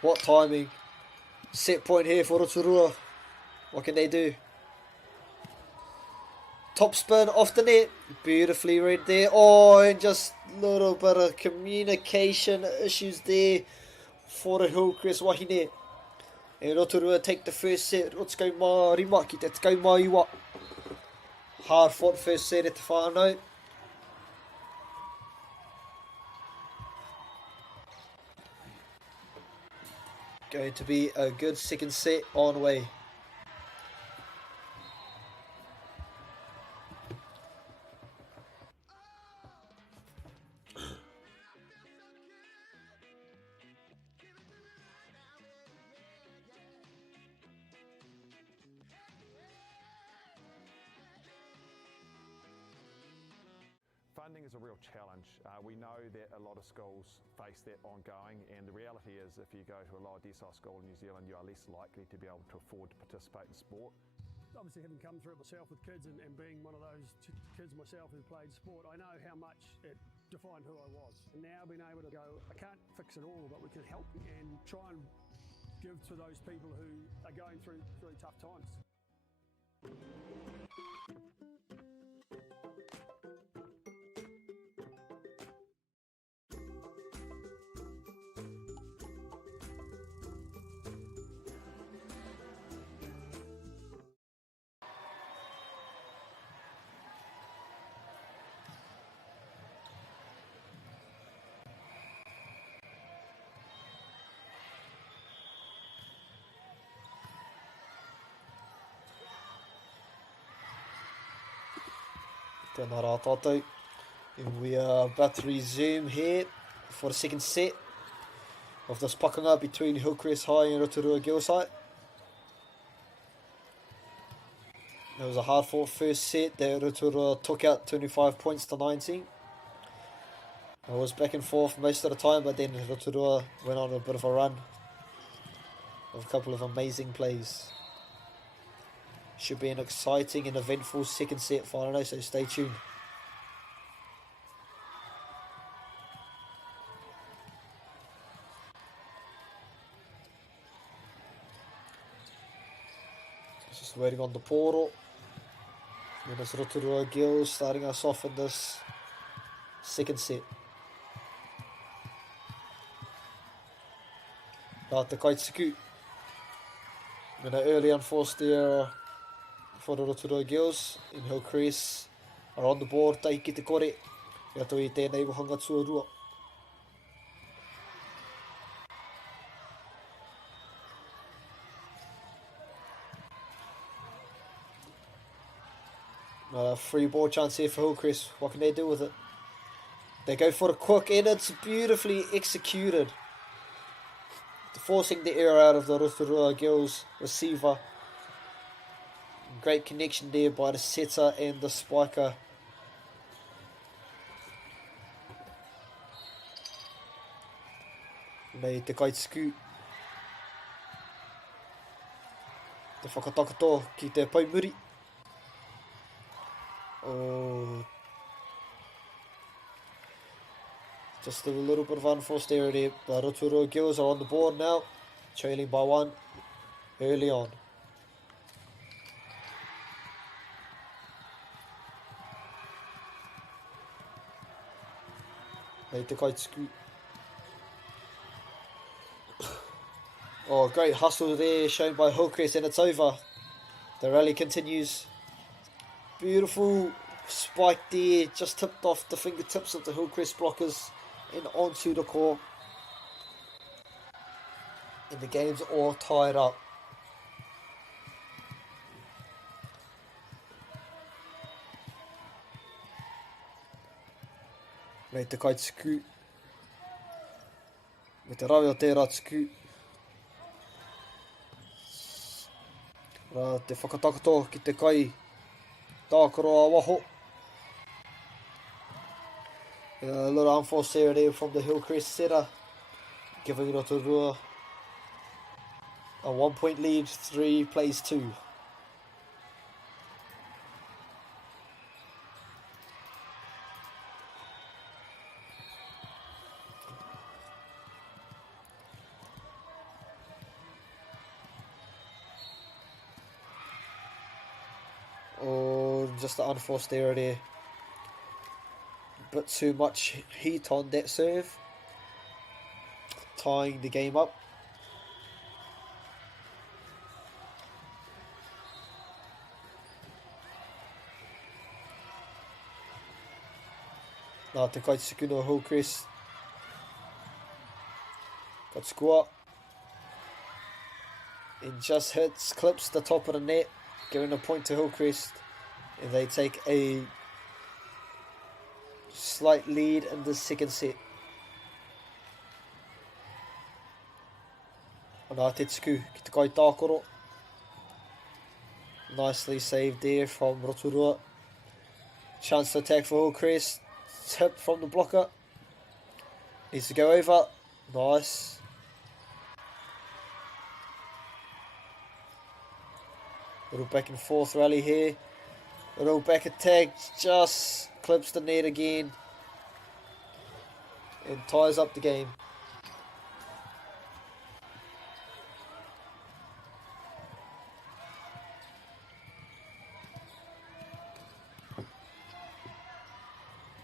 What timing. Set point here for Rotorua. What can they do? Top spin off the net. Beautifully read there. Oh, and just a little bit of communication issues there for the Hillcrest wahine. And Rotorua take the first set. Let's go mā rima ki te tekau mā iwa. Hard fought first set at the whānau. Going to be a good second set on the way. Funding is a real challenge. We know that a lot of schools face that ongoing, and the reality is if you go to a lower decile school in New Zealand, you are less likely to be able to afford to participate in sport. Obviously, having come through it myself with kids and being one of those kids myself who played sport, I know how much it defined who I was. And now being able to go, I can't fix it all, but we can help and try and give to those people who are going through really tough times. Tēnā rā tātou. And we are about to resume here for the second set of this pakanga between Hillcrest High and Rotorua Girls High. It was a hard fought first set that Rotorua took out 25 points to 19. It was back and forth most of the time, but then Rotorua went on a bit of a run of a couple of amazing plays. Should be an exciting and eventful second set final, so stay tuned. Just waiting on the portal. And it's Rotorua Gills starting us off in this second set. Rāta Kaituku. And an early unforced error for the Rotorua Gills. In Hillcrest are on the board. Tai ki te kore. Ia tō I tēnei wahanga tuarua. Free ball chance here for Hillcrest. What can they do with it? They go for a quick and it's beautifully executed. Forcing the error out of the Rotorua Gills receiver. Great connection there by the setter and the spiker. Nei te Kaituku. Te whakatakato ki te paimuri. Oh, just a little bit of unforced error there. The Rotorua Gills are on the board now, trailing by 1 early on. Nei te Kaituku. Oh, great hustle there shown by Hillcrest, and it's over. The rally continues. Beautiful spike there, just tipped off the fingertips of the Hillcrest blockers and onto the core. And the game's all tied up. Nei te Kaituku. Me te rawe o tērā tuku. Rā te whakatakato ki te kai. Tākaro waho. A little unforced error there from the Hillcrest setter, giving Rotorua a 1 point lead, 3 plays 2. Oh, just an unforced error there. Bit too much heat on that serve, tying the game up. Nā te Kaituku no Hillcrest. Got score. And just clips the top of the net, giving a point to Hillcrest. And they take a slight lead in the second set. Nā te tuku ki te kai tākoro. Nicely saved there from Rotorua. Chance to attack for Hillcrest. Tip from the blocker. Needs to go over. Nice. Little back and forth rally here. Little back attack, just clips the net again and ties up the game.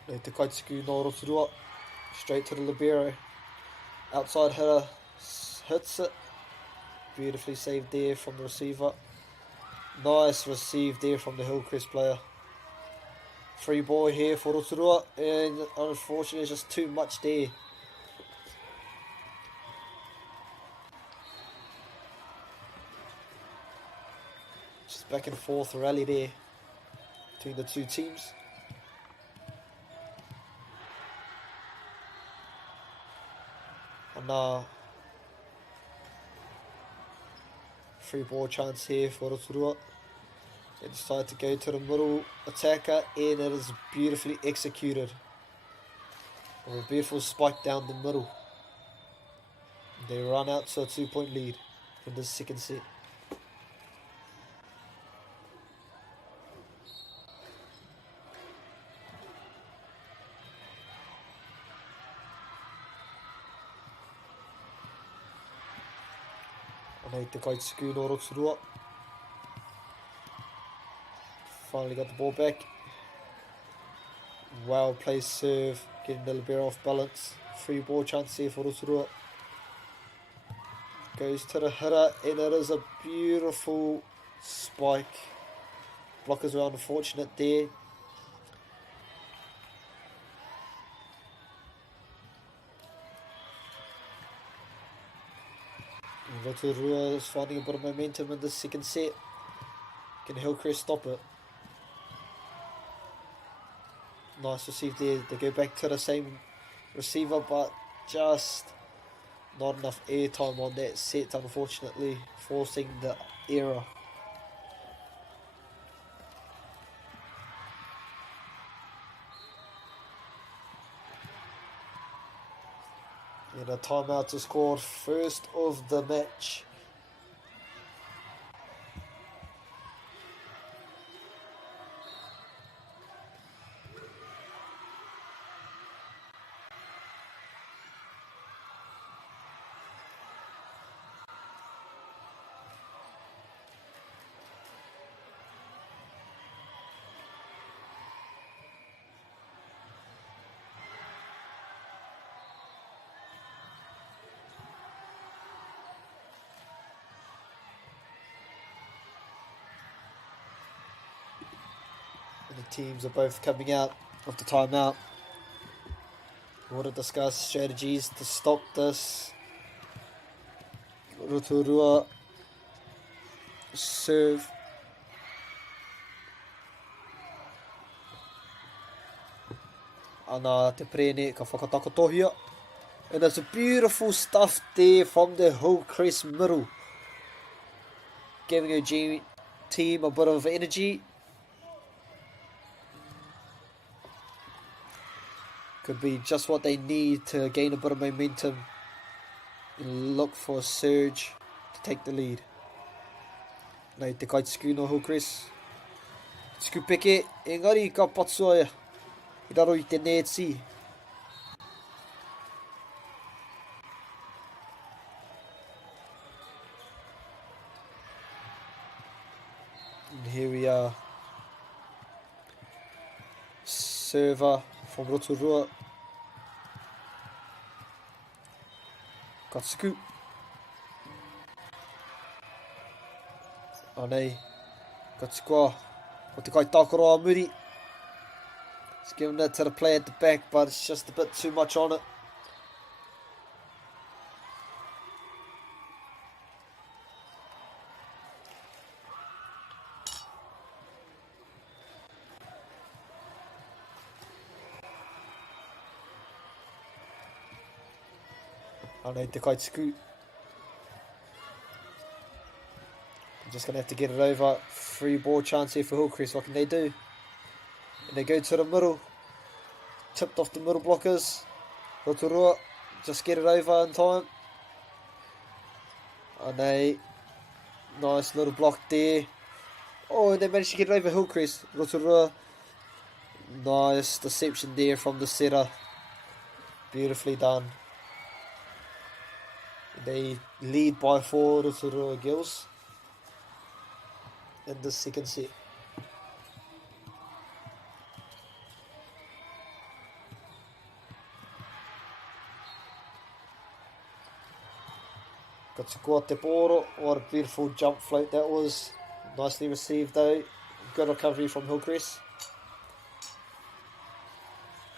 Nei te Kaituku no Rotorua, straight to the libero. Outside hitter hits it. Beautifully saved there from the receiver. Nice receive there from the Hillcrest player. Free ball here for Rotorua, and unfortunately just too much there. Just back and forth rally there between the two teams. And free ball chance here for Rotorua. They decide to go to the middle attacker, and it is beautifully executed. A beautiful spike down the middle. They run out to a 2 point lead in the second set. Nei te Kaituku no Rotorua. finally got the ball back. Well placed serve, getting the libero off balance. Free ball chance here for Rotorua. Goes to the hitter, and it is a beautiful spike. Blockers were unfortunate there. And Rotorua is finding a bit of momentum in the second set. Can Hillcrest stop it? Nice receive there. They go back to the same receiver, but just not enough airtime on that set, unfortunately, forcing the error. And a timeout is scored, first of the match. The teams are both coming out of the timeout. We want to discuss strategies to stop this. Rotorua serve. Ana te prene ka whakatakotohia. And it's a beautiful stuff there from the Hillcrest middle. Giving a team a bit of energy. Could be just what they need to gain a bit of momentum and look for a surge to take the lead. Nei te kaitiku no Hillcrest. Tiku peke, engari ka patsua ia. I raro I te netsi. And here we are. Server from Rotorua. Katsuku. Anei. Katsukua. Ko te kai tākaro a muri. It's giving it to the player at the back, but it's just a bit too much on it. Anei te kaitiku. I'm just going to have to get it over. Free ball chance here for Hillcrest. What can they do? And they go to the middle. Tipped off the middle blockers. Rotorua just get it over in time. Anei. Nice little block there. Oh, and they managed to get it over Hillcrest. Rotorua. Nice deception there from the setter. Beautifully done. They lead by 4 Rotorua Gills in the second set. Katsukua te poro. What a beautiful jump float that was. Nicely received though. Good recovery from Hillcrest.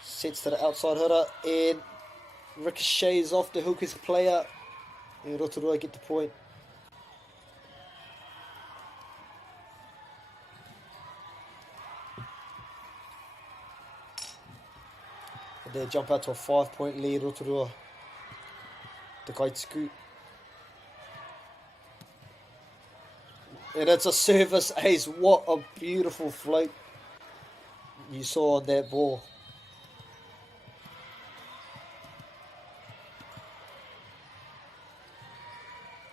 Sets to the outside hitter and ricochets off the Hillcrest player. And Rotorua get the point. And they jump out to a 5-point lead, Rotorua. The kaitiku. And it's a service ace. What a beautiful float you saw on that ball.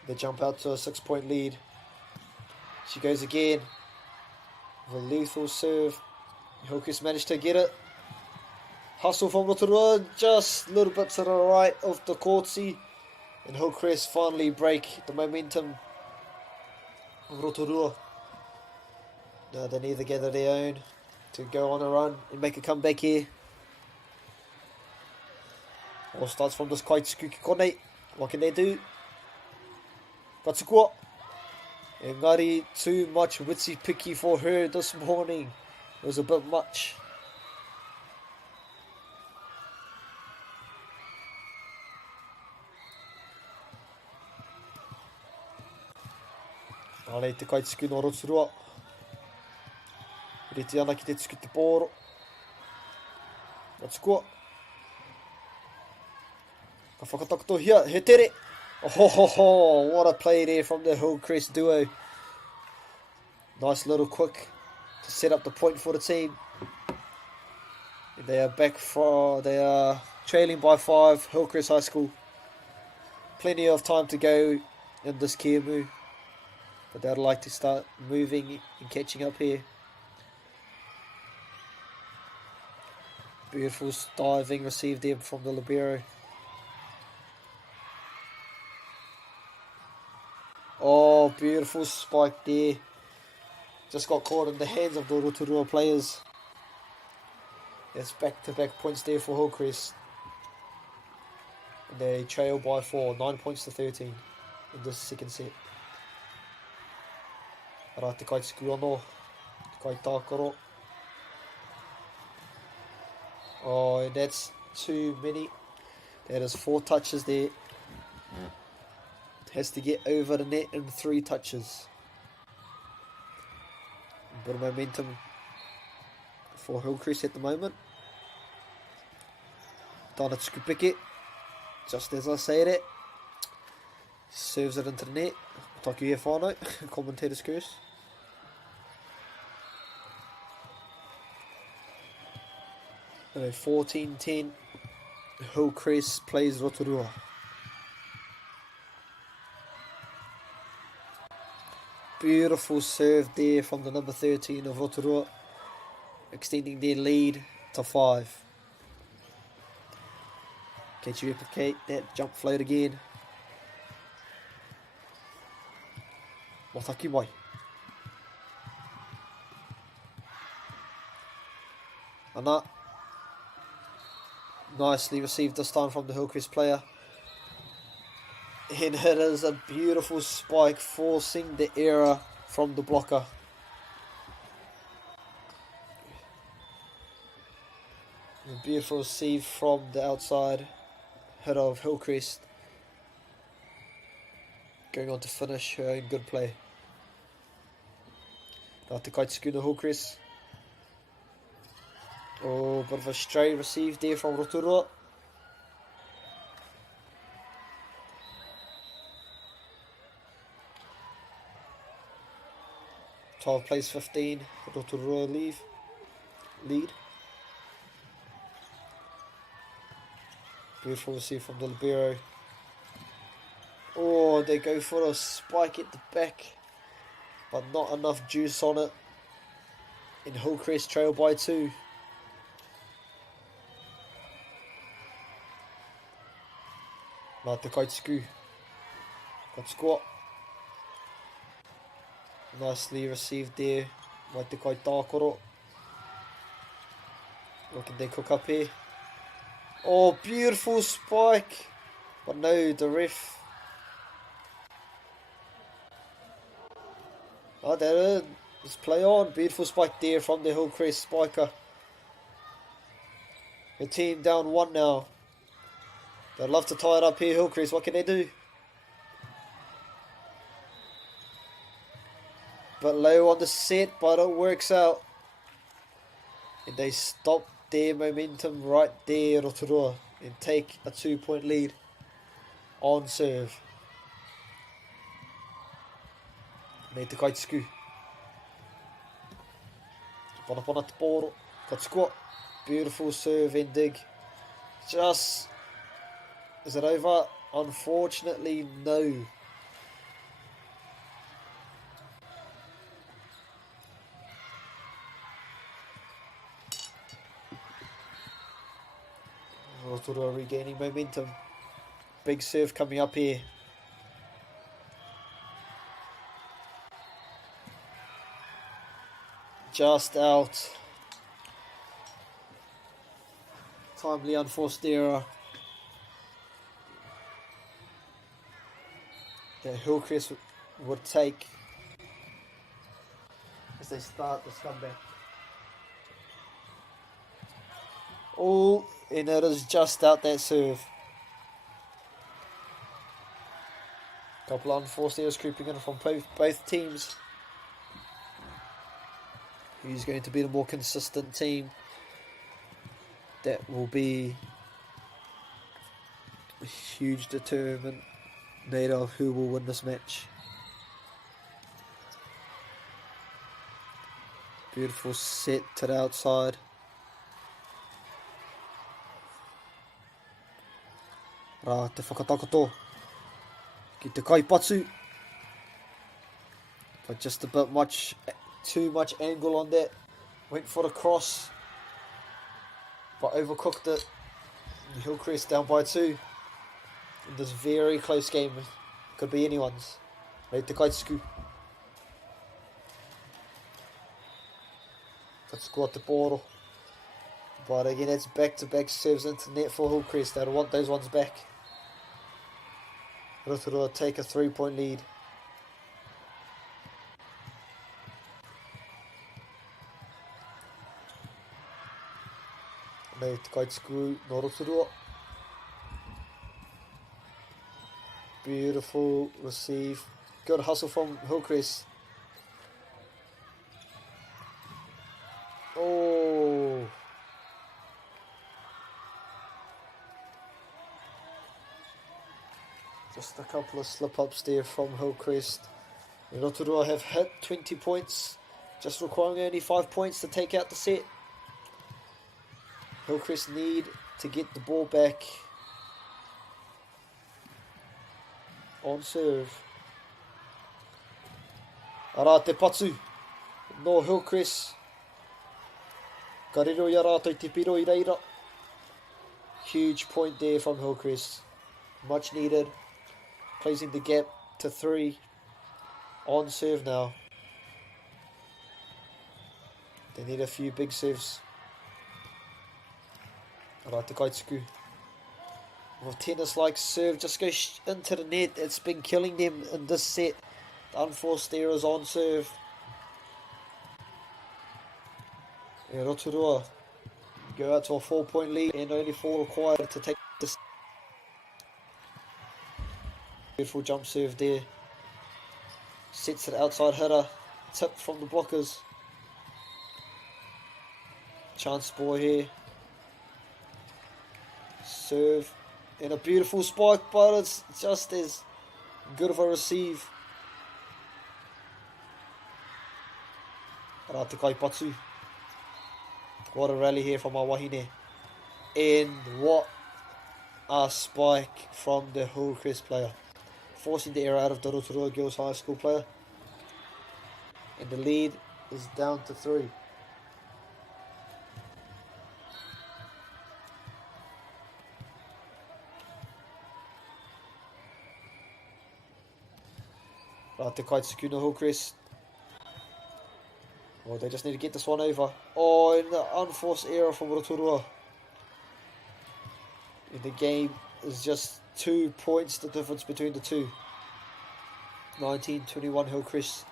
They jump out to a 6-point lead. She goes again. With a lethal serve. Hillcrest managed to get it. Hustle from Rotorua. Just a little bit to the right of the courtsy. And Hillcrest finally break the momentum of Rotorua. No, they need to gather their own to go on a run and make a comeback here. All starts from this Kaitsuku Kikone. What can they do? Katsukua. Engari, too much witsy picky for her this morning. It was a bit much. Alei te Kaitsuku no Rotorua. Reti ana ki te tuku te pōro. Katsukua. Ka whakatakoto hia, he tere. Oh, what a play there from the Hillcrest duo. Nice little quick to set up the point for the team. They are they are trailing by 5, Hillcrest High School. Plenty of time to go in this Kiamu. But they'd like to start moving and catching up here. Beautiful diving received there from the libero. Oh, beautiful spike there. Just got caught in the hands of the Rotorua players. It's back-to-back points there for Hillcrest. And they trail by 4, 9 points to 13 in this second set. Ara te Kaitsuku anō, te Kai Tākaro. Oh, and that's too many. That is 4 touches there. Has to get over the net in 3 touches. A bit of momentum for Hillcrest at the moment. Tāna Tukupike, just as I say that, serves it into the net. Taku e whānau, commentator's curse. No, 14-10, Hillcrest plays Rotorua. Beautiful serve there from the number 13 of Rotorua, extending their lead to 5. Can you replicate that jump float again? Wataki mai. Ana. Nicely received this time from the Hillcrest player. And it is a beautiful spike, forcing the error from the blocker. A beautiful receive from the outside hit of Hillcrest. Going on to finish her own good play. Now to Kaitsuku no Hillcrest. Oh, bit of a stray receive there from Rotorua. Twelve plays 15. Rotorua lead. Beautiful receive from the libero. Oh, they go for a spike at the back, but not enough juice on it. And Hillcrest trail by 2. Nā te Kaitsuku. Katsukua. Nicely received there by te Kai Tākaro. What can they cook up here? Oh, beautiful spike. But no, the ref. Oh, there it is. Let's play on. Beautiful spike there from the Hillcrest spiker. The team down 1 now. They'd love to tie it up here, Hillcrest. What can they do? But low on the set, but it works out. And they stop their momentum right there, Rotorua, and take a 2-point lead on serve. Nei te Kaitsuku. Pana te pōro. Katsukua. Beautiful serve and dig. Just... Is it over? Unfortunately, no. Rotorua regaining momentum. Big serve coming up here. just out. Timely unforced error. That Hillcrest would take as they start this comeback. Oh, and it is just out that serve. Couple of unforced errors creeping in from both teams. Who's going to be the more consistent team? That will be a huge determinator of who will win this match. Beautiful set to the outside. Rā te whakatakoto ki te kaipatsu. But just a bit too much angle on that. Went for the cross, but overcooked it. Hillcrest down by 2. In this very close game, could be anyone's. Rei te kaituku. Katsuku te poro. But again, it's back-to-back serves into net for Hillcrest. They'll want those ones back. Rotorua take a 3-point lead. Rei te kaituku no Rotorua. Beautiful receive. Good hustle from Hillcrest. Oh. Just a couple of slip-ups there from Hillcrest. Rotorua have hit 20 points. Just requiring only 5 points to take out the set. Hillcrest need to get the ball back. On serve. Ara te patu no Hillcrest. Ka riro i a rātou te piro i reira. Huge point there from Hillcrest. Much needed. Closing the gap to 3. On serve now. They need a few big serves. Ara te kaituku. With tennis-like serve, just go into the net. It's been killing them in this set. The unforced errors on serve. Yeah, Rotorua go out to a 4-point lead and only 4 required to take this. Beautiful jump serve there. Sets to the outside hitter. Tip from the blockers. Chance ball here. Serve. And a beautiful spike, but it's just as good of a receive. Rā te kaipatsu. What a rally here from our wahine. And what a spike from the Hillcrest player. Forcing the error out of the Rotorua Girls High School player. And the lead is down to 3. Te kaituku no Hillcrest. Oh, they just need to get this one over. Oh, and the unforced error from Rotorua. And the game is just 2 points the difference between the two. 19-21 Hillcrest.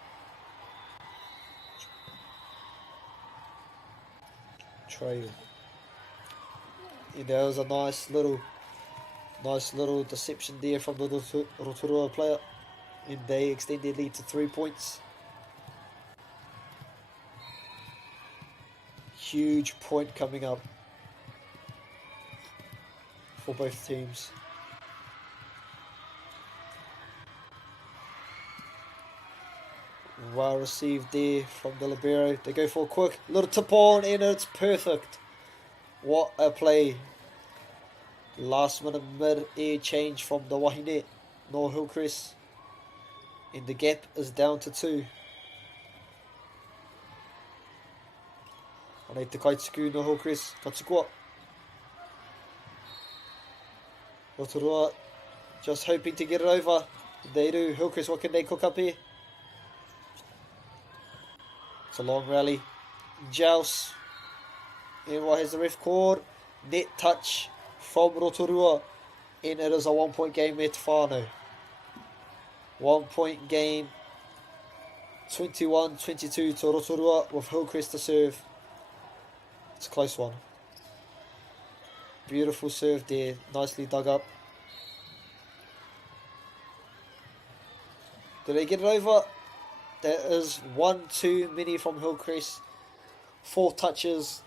Trail. And there was a nice little deception there from the Rotorua player. And they extend their lead to 3 points. Huge point coming up for both teams. Well received there from the libero. They go for a quick little tip on and it's perfect. What a play. Last minute mid-air change from the wahine no Hillcrest. And the gap is down to 2. Rei te kaituku no Hillcrest. Katsukua. Rotorua just hoping to get it over. They do. Hillcrest, what can they cook up here? It's a long rally. Joust. And what has the ref called? Net touch from Rotorua. And it is a 1 point game at whānau. 1 point game. 21-22 to Rotorua with Hillcrest to serve. It's a close one. Beautiful serve there. Nicely dug up. Did they get it over? That is one too many from Hillcrest. 4 touches.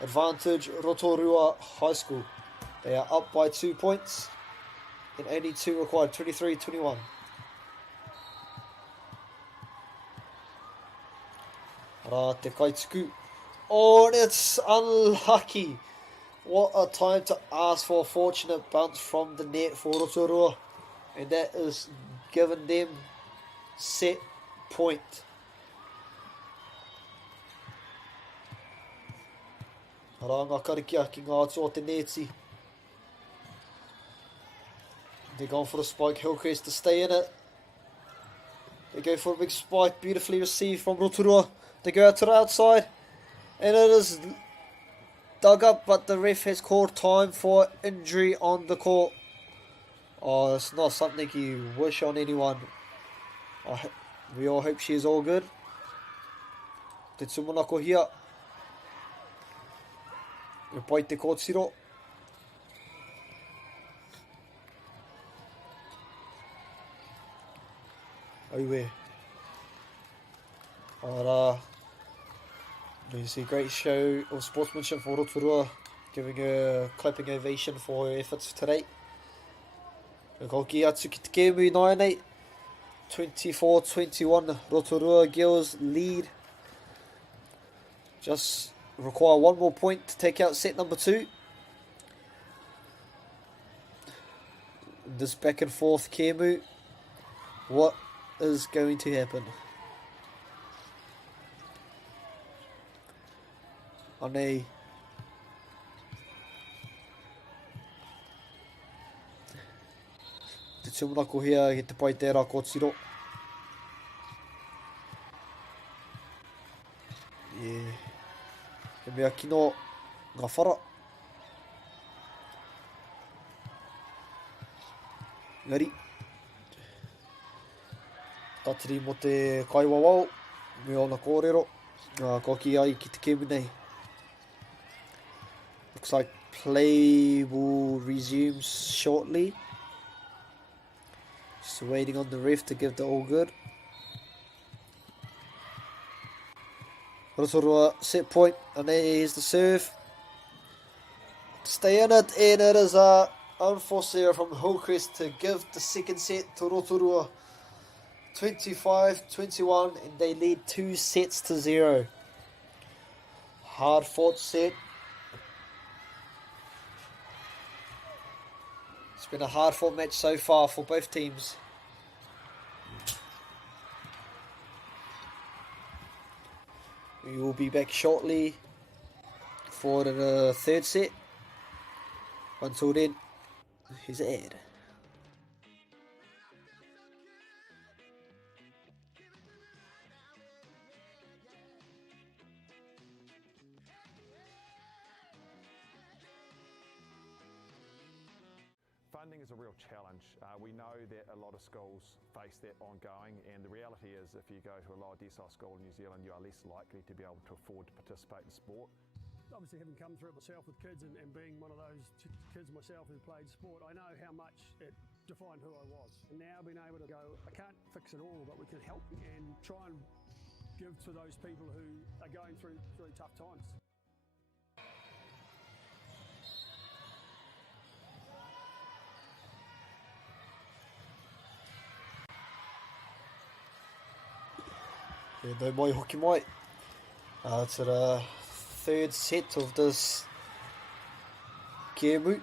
Advantage Rotorua High School. They are up by 2 points. And only 2 required. 23-21. Rā te kaituku. Oh, and it's unlucky. What a time to ask for a fortunate bounce from the net for Rotorua. And that is given them set point. Rā ngā karikia ki ngā atu o te neti. They're going for the spike. Hillcrest to stay in it. They go for a big spike. Beautifully received from Rotorua. They go out to the outside. And it is dug up, but the ref has called time for injury on the court. Oh, it's not something you wish on anyone. We all hope she is all good. Te tumanako hia. E pai te kōtiro. Auwe. Ora. It's a great show of sportsmanship for Rotorua, giving her a clapping ovation for her efforts today. Ko ki atu ki te kēmu nāianei. 24-21 Rotorua girls lead. Just require one more point to take out set number 2. This back and forth kēmu. What is going to happen? Anei. Te tumanako hea he te pai tērā kōtiro. He mea kino ngā whara. Ngari. Tatiri mo te kaiwawau. Me ona kōrero. Ko ki ai ki te kēmu nei. Looks like play will resume shortly. Just waiting on the ref to give the all good. Rotorua set point, and here's the serve. Stay in it, and it is a unforced error from Hillcrest to give the second set to Rotorua. 25-21, and they lead 2-0. Hard fought set. It's been a hard fought match so far for both teams. We will be back shortly for the third set. Until then, here's Ed. Funding is a real challenge. We know that a lot of schools face that ongoing, and the reality is if you go to a lower decile school in New Zealand, you are less likely to be able to afford to participate in sport. Obviously, having come through it myself with kids and being one of those kids myself who played sport, I know how much it defined who I was. And now being able to go, I can't fix it all, but we can help and try and give to those people who are going through really tough times. No mai hoki mai. It's the third set of this kēmu.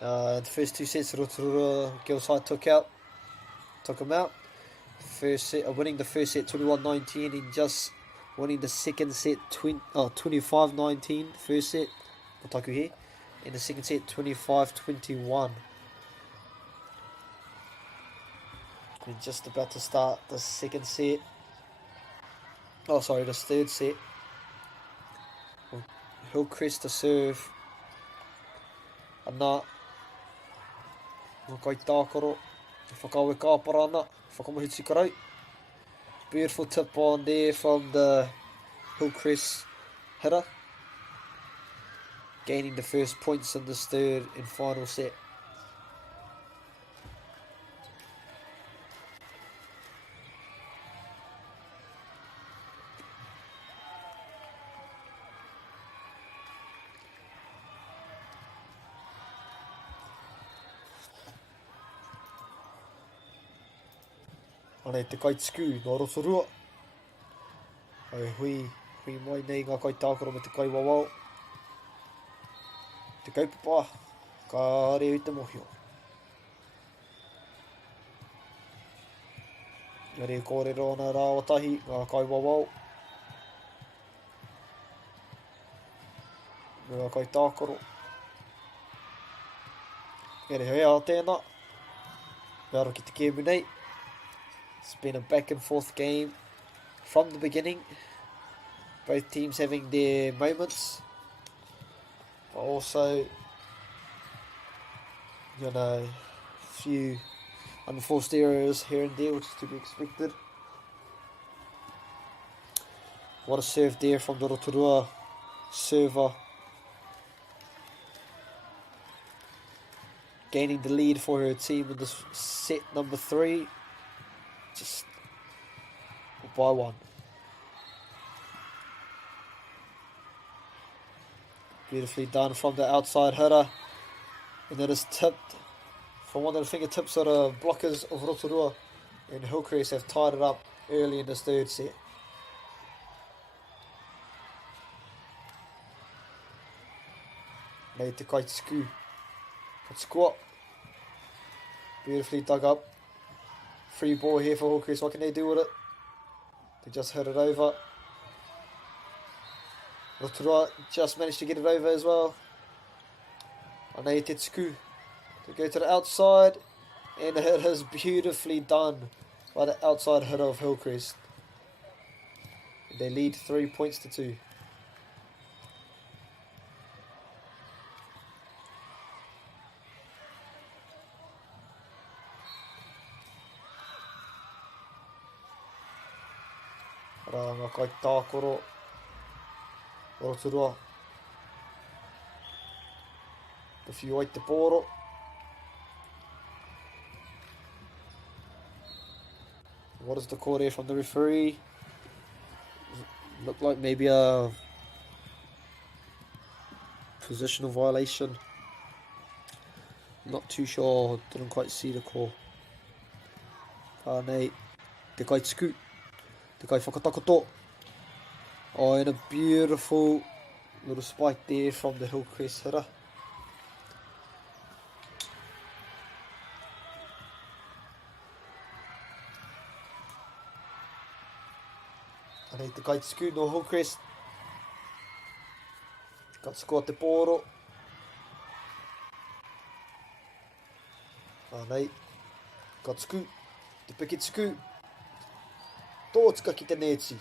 The first 2 sets Rotorua girls side took them out. First set, winning the first set 21-19 and just winning the second set 25-19. First set, Otaku here. And the second set 25-21. We're just about to start the second set. Oh, sorry, the third set. Hillcrest to serve. Ana Makai Tākaro. Whakawe kāpara ana. Whakamohi karau. Beautiful tip on there from the Hillcrest hitter. Gaining the first points in this third and final set. Anei te kaitsku no Rotorua. Ai hui mai nei ngā kai tākaro me te kai wawao. Te kaupapa, ka reo i te mohio. Ia reo kōrero ana rāwatahi, ngā kai wawao. Ngā kai tākaro. Ia reo hea tēnā. Mēaro ki te kēmu nei. It's been a back and forth game from the beginning. Both teams having their moments. But also, you know, a few unforced errors here and there, which is to be expected. What a serve there from the Rotorua server. Gaining the lead for her team in this set number 3. Just by one. Beautifully done from the outside hitter. And it is tipped from one of the fingertips of the blockers of Rotorua. And Hillcrest have tied it up early in this third set. Nei te kai sku. But squat. Beautifully dug up. Free ball here for Hillcrest. What can they do with it? They just hit it over. Rotorua just managed to get it over as well. Anei Tetsuku to go to the outside. And it is beautifully done by the outside hitter of Hillcrest. They lead 3 points to 2. Ngā kai tākoro Rotorua. The few white the poro. What is the call there from the referee? Looked like maybe a positional violation. Not too sure, didn't quite see the call. Nei, te kai scoot. Te kai whakatakoto. Oh, and a beautiful little spike there from the Hillcrest hitter. Anei te kai scoot no Hillcrest. Ka score te poro. Anei. Ka scoot. Te piki scoot. Tōtika ki te neti.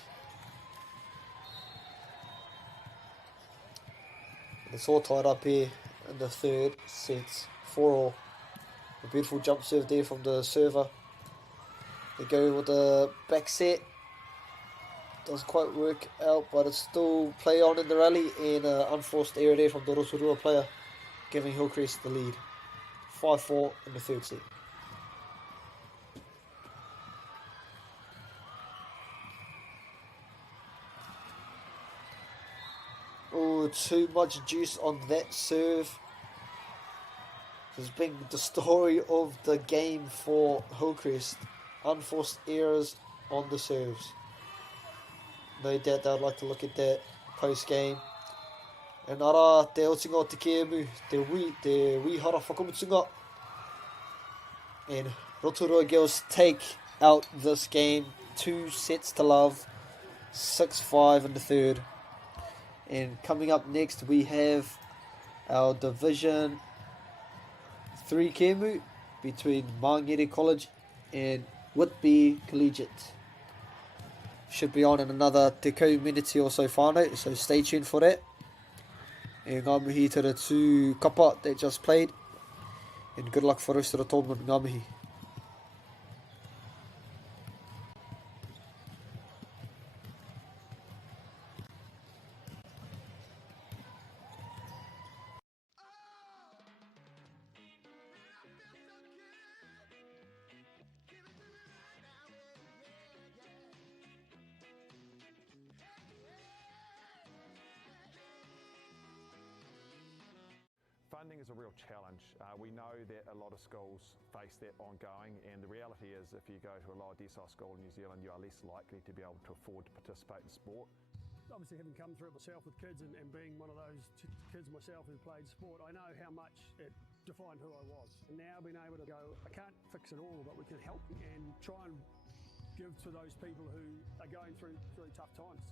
It's all tied up here in the third set. 4-all. A beautiful jump serve there from the server. They go with the back set. Doesn't quite work out, but it's still play on in the rally. And an unforced error there from the Rotorua player, giving Hillcrest the lead. 5-4 in the third set. Too much juice on that serve. Has been the story of the game for Hillcrest. Unforced errors on the serves. No doubt they'd like to look at that post game. And ara te otinga o te kēmu, te wihara whakamutunga. And Rotorua girls take out this game 2 sets to love. 6-5 in the third. And coming up next, we have our Division 3 kēmu between Mangere College and Whitby Collegiate. Should be on in another te kau minute or so whānau, so stay tuned for that. E ngā mihi to the two kapa that just played. And good luck for the rest of the tournament, ngā mihi. Funding is a real challenge. We know that a lot of schools face that ongoing, and the reality is if you go to a lower decile school in New Zealand, you are less likely to be able to afford to participate in sport. Obviously, having come through it myself with kids and being one of those kids myself who played sport, I know how much it defined who I was. And now being able to go, I can't fix it all, but we can help and try and give to those people who are going through tough times.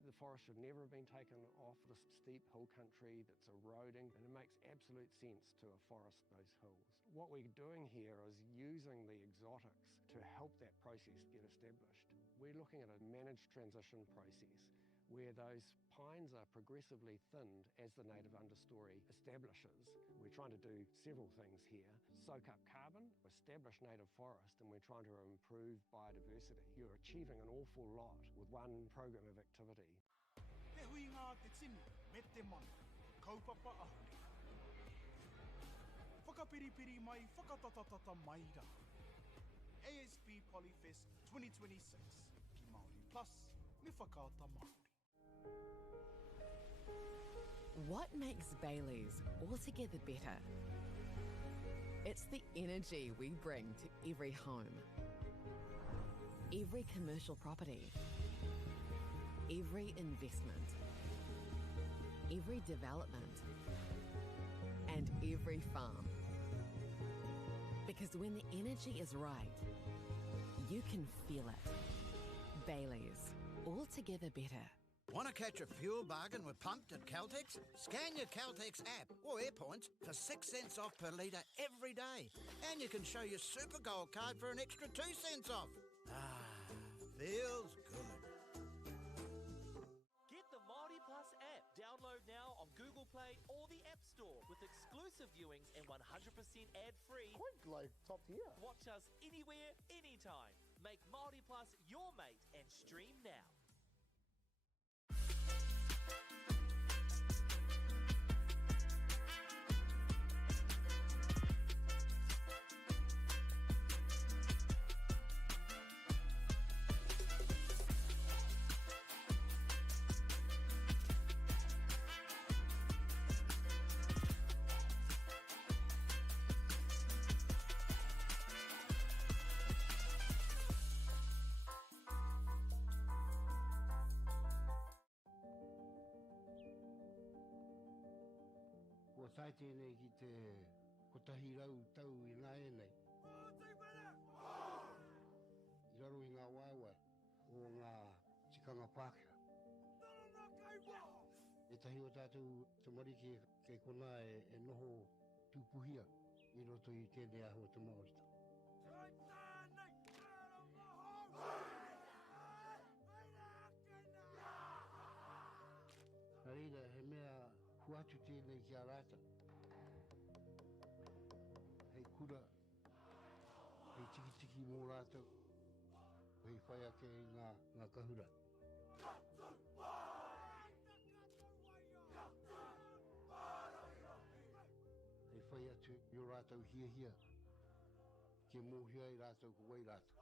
The forest should never have been taken off this steep hill country that's eroding, and it makes absolute sense to afforest those hills. What we're doing here is using the exotics to help that process get established. We're looking at a managed transition process where those pines are progressively thinned as the native understory establishes. We're trying to do several things here. Soak up carbon, establish native forest, and we're trying to improve biodiversity. You're achieving an awful lot with one program of activity. Te hui ngā te tini, me te mana, kaupapa ahuri. Whakapiripiri mai, whakatatatata mai rā. ASP Polyfest 2026, ki Māori Plus, me whakaata Māori. What makes Bailey's altogether better? It's the energy we bring to every home, every commercial property, every investment, every development, and every farm. Because when the energy is right, you can feel it. Bailey's, altogether better. Want to catch a fuel bargain with Pumped at Caltex? Scan your Caltex app or AirPoints for 6 cents off per litre every day. And you can show your Super Gold card for an extra 2 cents off. Ah, feels good. Get the Māori Plus app. Download now on Google Play or the App Store with exclusive viewings and 100% ad-free. Quite like top tier. Watch us anywhere, anytime. Make Māori Plus your mate and stream now. Ko tai tēnei ki te kotahi rau tau I ngā e nei. I raro I ngā waiwai o ngā tikanga Pākehā. E tahi o tātou te marike kei kona e noho tūpuhia I roto I tēnei aho te Māorita. Reira, he mea huatu tēnei ki a rata. Hei kura, hei tiki mō rātou, hei whai ake I ngā kahura. Hei whai atu I rātou hia, ke mōhia I rātou ko wai rātou.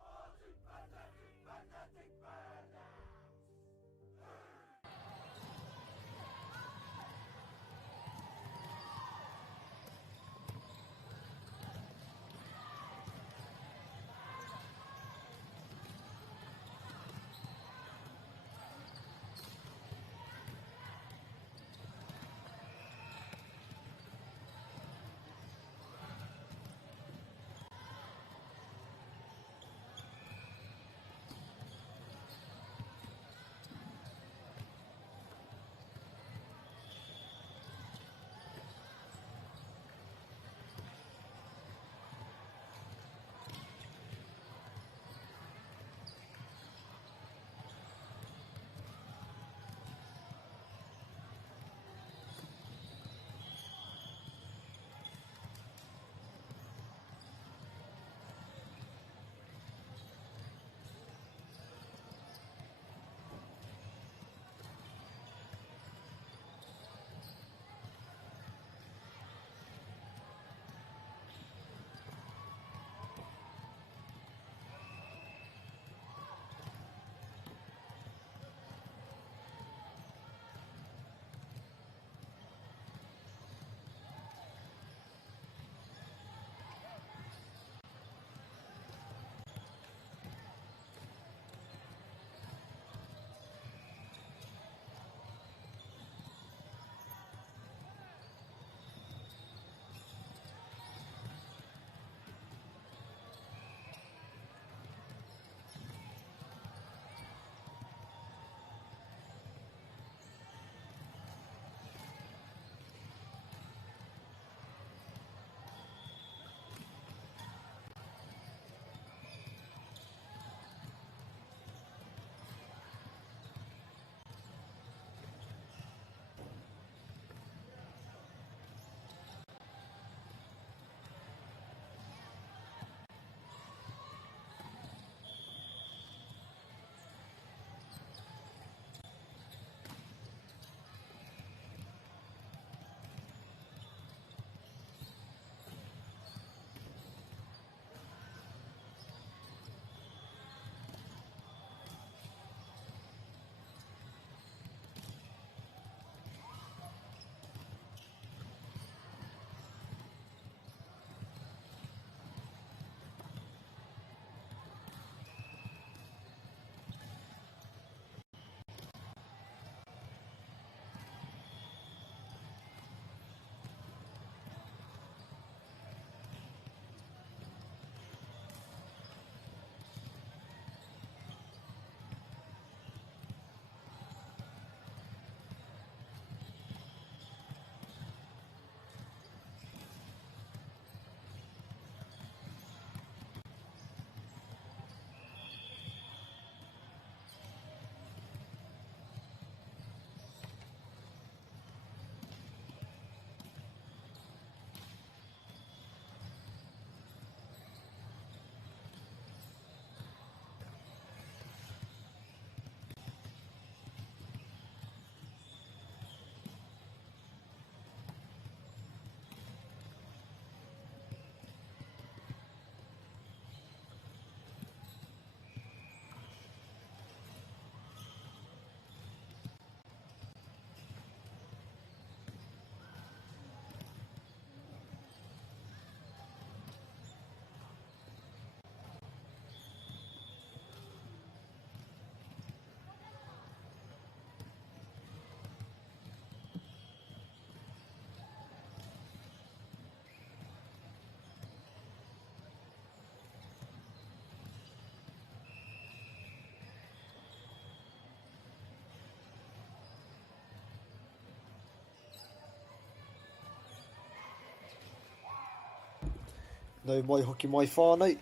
Nau mai hoki mai whānau.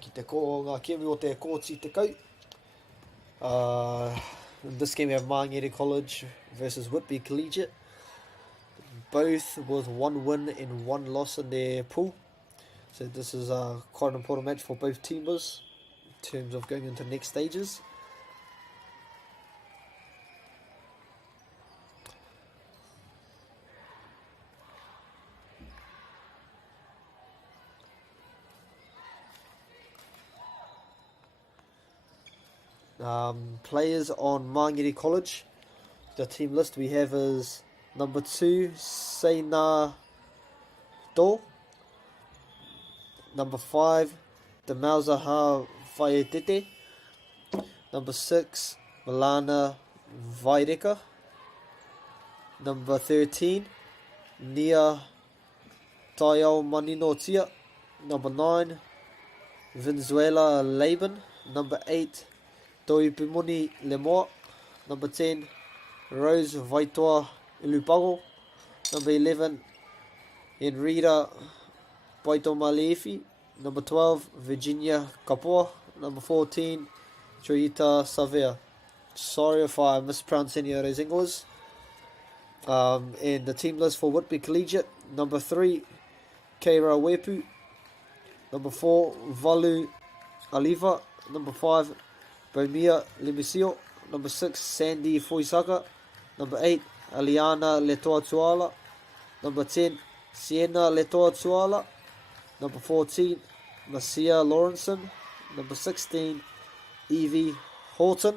Ki te ko o ngā kemi o te kōti te kau. In this game we have Māngere College versus Whitby Collegiate. Both with 1 win and 1 loss in their pool. So this is quite an important match for both teams in terms of going into the next stages. Players on Māngere College. The team list we have is number 2, Seina Do. Number 5, Demauzaha Vaietete. Number 6, Milana Vaireka. Number 13, Nia Taiao Maninotia. Number 9, Venezuela Laban. Number 8, Toipimuni Lemoa. Number 10, Rose Vaitoa Ilupago. Number 11, Henrita Baito Malefi. Number 12, Virginia Kapua. Number 14, Choita Savea. Sorry if I mispronounced any of those English. And the team list for Whitby Collegiate. Number 3, Keira Wepu. Number 4, Valu Aliva. Number 5, Bomia Limisio. Number 6, Sandy Foisaka. Number 8, Aliana Letoa Tuala. Number 10, Sienna Letoa Tuala. Number 14, Marcia Lawrenson. Number 16, Evie Horton.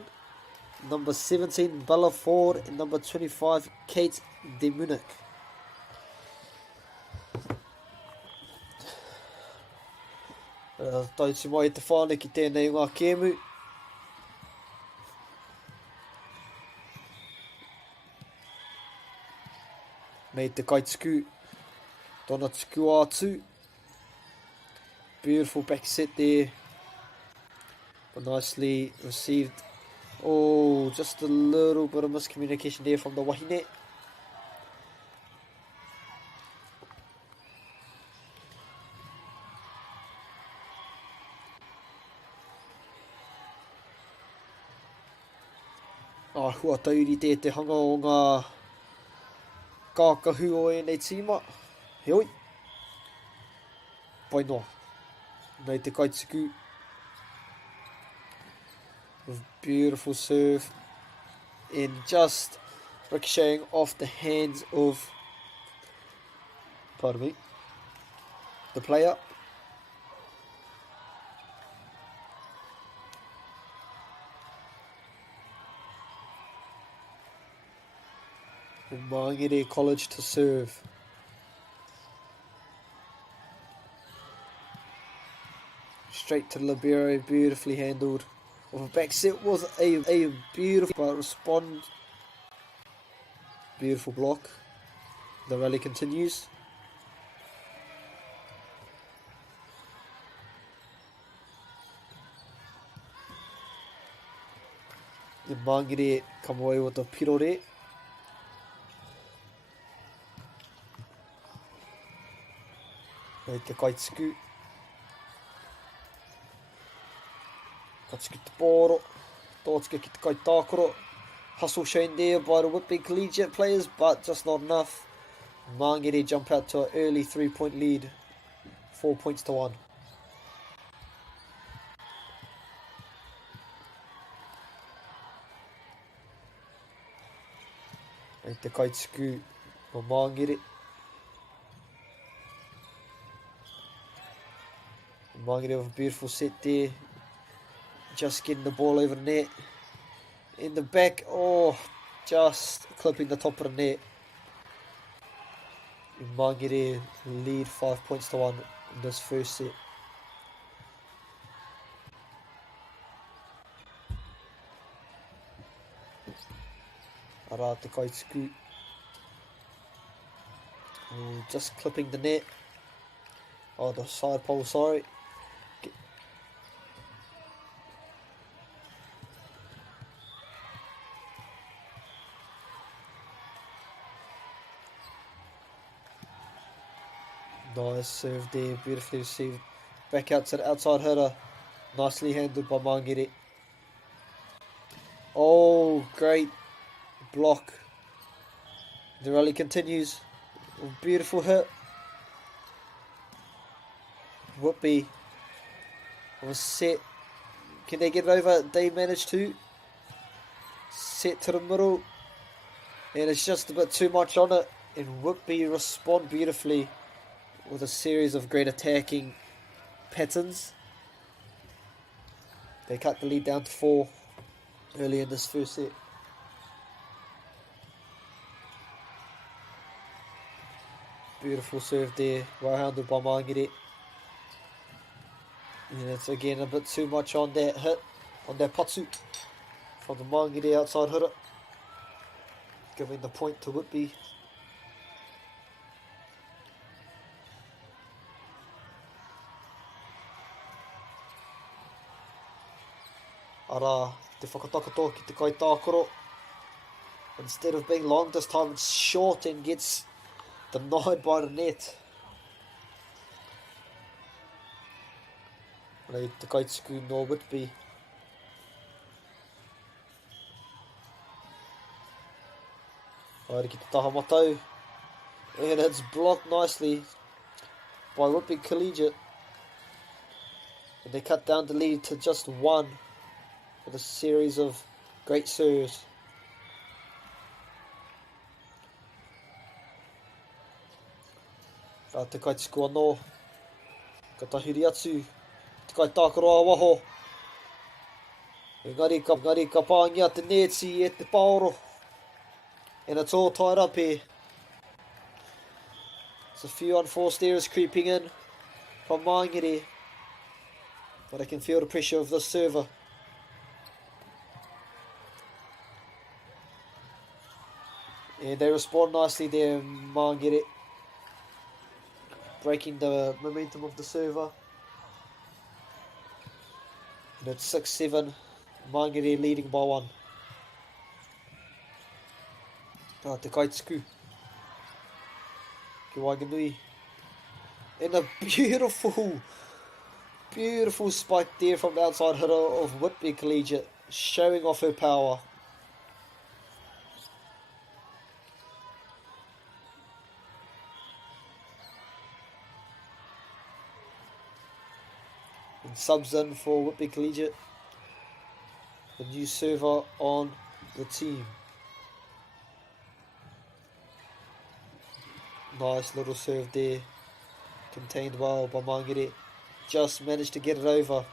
Number 17, Bella Ford. And number 25, Kate De Munich. Tautsi mai te whāne ki tēnei ngā kēmu. Mei te kaituku, tōna tuku atu. Beautiful back set there. But nicely received. Oh, just a little bit of miscommunication there from the wahine. Hua tauri te hanga o ngā kākahu o nei tīma. Heoi. Pai noa. Nei te kaituku. With beautiful serve. And just ricocheting off the hands of, pardon me, the player. Māngere College to serve. Straight to the libero, beautifully handled. With a back set was a beautiful but respond. Beautiful block. The rally continues. The Māngere come away with the pirore. Nei te kaituku. Kaituku te pōro. Tōtika ki te kaitākoro. Hustle shown there by the Whitby Collegiate players, but just not enough. Māngere jump out to an early 3-point lead. 4 points to 1. Nei te kaituku no Māngere. Māngere with a beautiful set there. Just getting the ball over the net. In the back, oh, just clipping the top of the net. Māngere lead 5 points to 1 in this first set. Ara te kaituku. Oh, just clipping the net. Oh, the side pole, sorry. Nice serve there, beautifully received. Back out to the outside hitter. Nicely handled by Mangere. Oh, great block. The rally continues. Beautiful hit. Whitby was set. Can they get it over? They managed to. Set to the middle. And it's just a bit too much on it. And Whitby respond beautifully with a series of great attacking patterns. They cut the lead down to 4 early in this first set. Beautiful serve there, well handled by Mangere. And it's again a bit too much on that hit, on that patsu from the Mangere outside hitter. Giving the point to Whitby. Ara, te whakatakato ki te kai tākoro. Instead of being long this time, it's short and gets denied by the net. Rei te kaituku no Whitby. Haere ki te taha matau. And it's blocked nicely by Whitby Collegiate. And they cut down the lead to just 1 with a series of great serves. Te kaituku anō. Ka tahiri atu. Te kai tākaro a waho. Engari ka pāngia te neti e te paoro. And it's all tied up here. There's a few unforced errors creeping in from Mangere. But I can feel the pressure of this server. And they respond nicely there, Mangere. Breaking the momentum of the server. And it's 6-7. Mangere leading by 1. Te kaituku. Ki Waiganui. And a beautiful spike there from the outside hitter of Whitby Collegiate. Showing off her power. And subs in for Whitby Collegiate. The new server on the team. Nice little serve there. Contained well by Mangere. Just managed to get it over.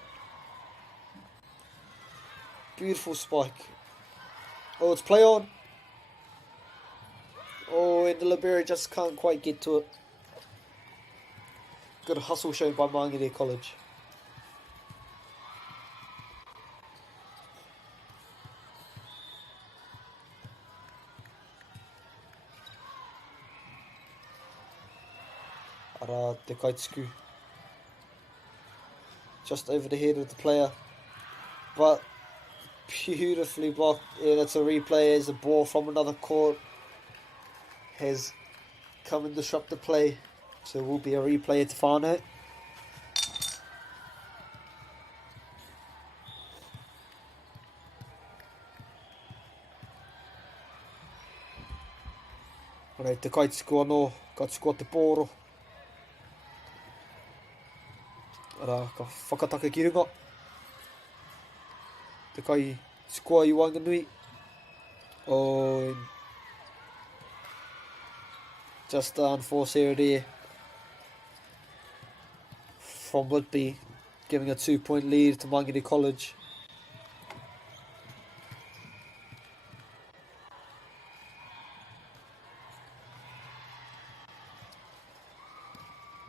Beautiful spike. Oh, it's play on. Oh, and the libero just can't quite get to it. Good hustle shown by Mangere College. Ara te kaituku. Just over the head of the player. But beautifully blocked. And it's a replay as the ball from another court has come and disrupt the play. So it will be a replay at the whānau. Alright, te kaituku anō. Kaituku te pōro. Ara, ka whakataka ki runga. Te kai sikoa I Wanganui. Oh, and just the unforced error there from Whitby, giving a 2-point lead to Mangere College.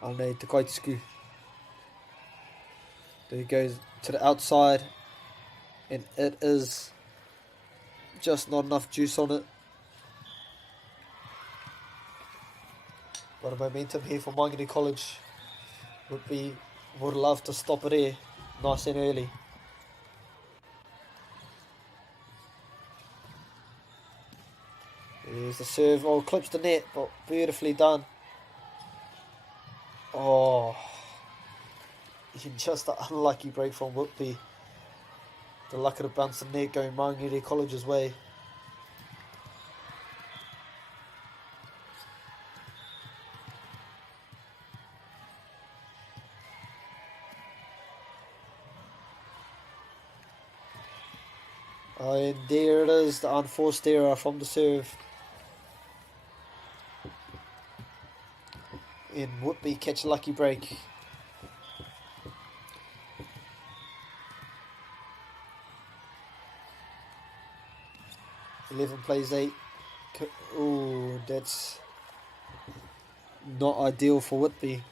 Anei te kaituku. There he goes to the outside, and it is just not enough juice on it. But a momentum here for Mangere College. Would love to stop it here, nice and early. There's the serve, oh, clips the net, but beautifully done. Oh, just an unlucky break from Whitby. The luck of the bounce the net going Maungere College's way. And there it is, the unforced error from the serve. And Whitby catch a lucky break. Eleven plays 8. Oh, that's not ideal for Whitby.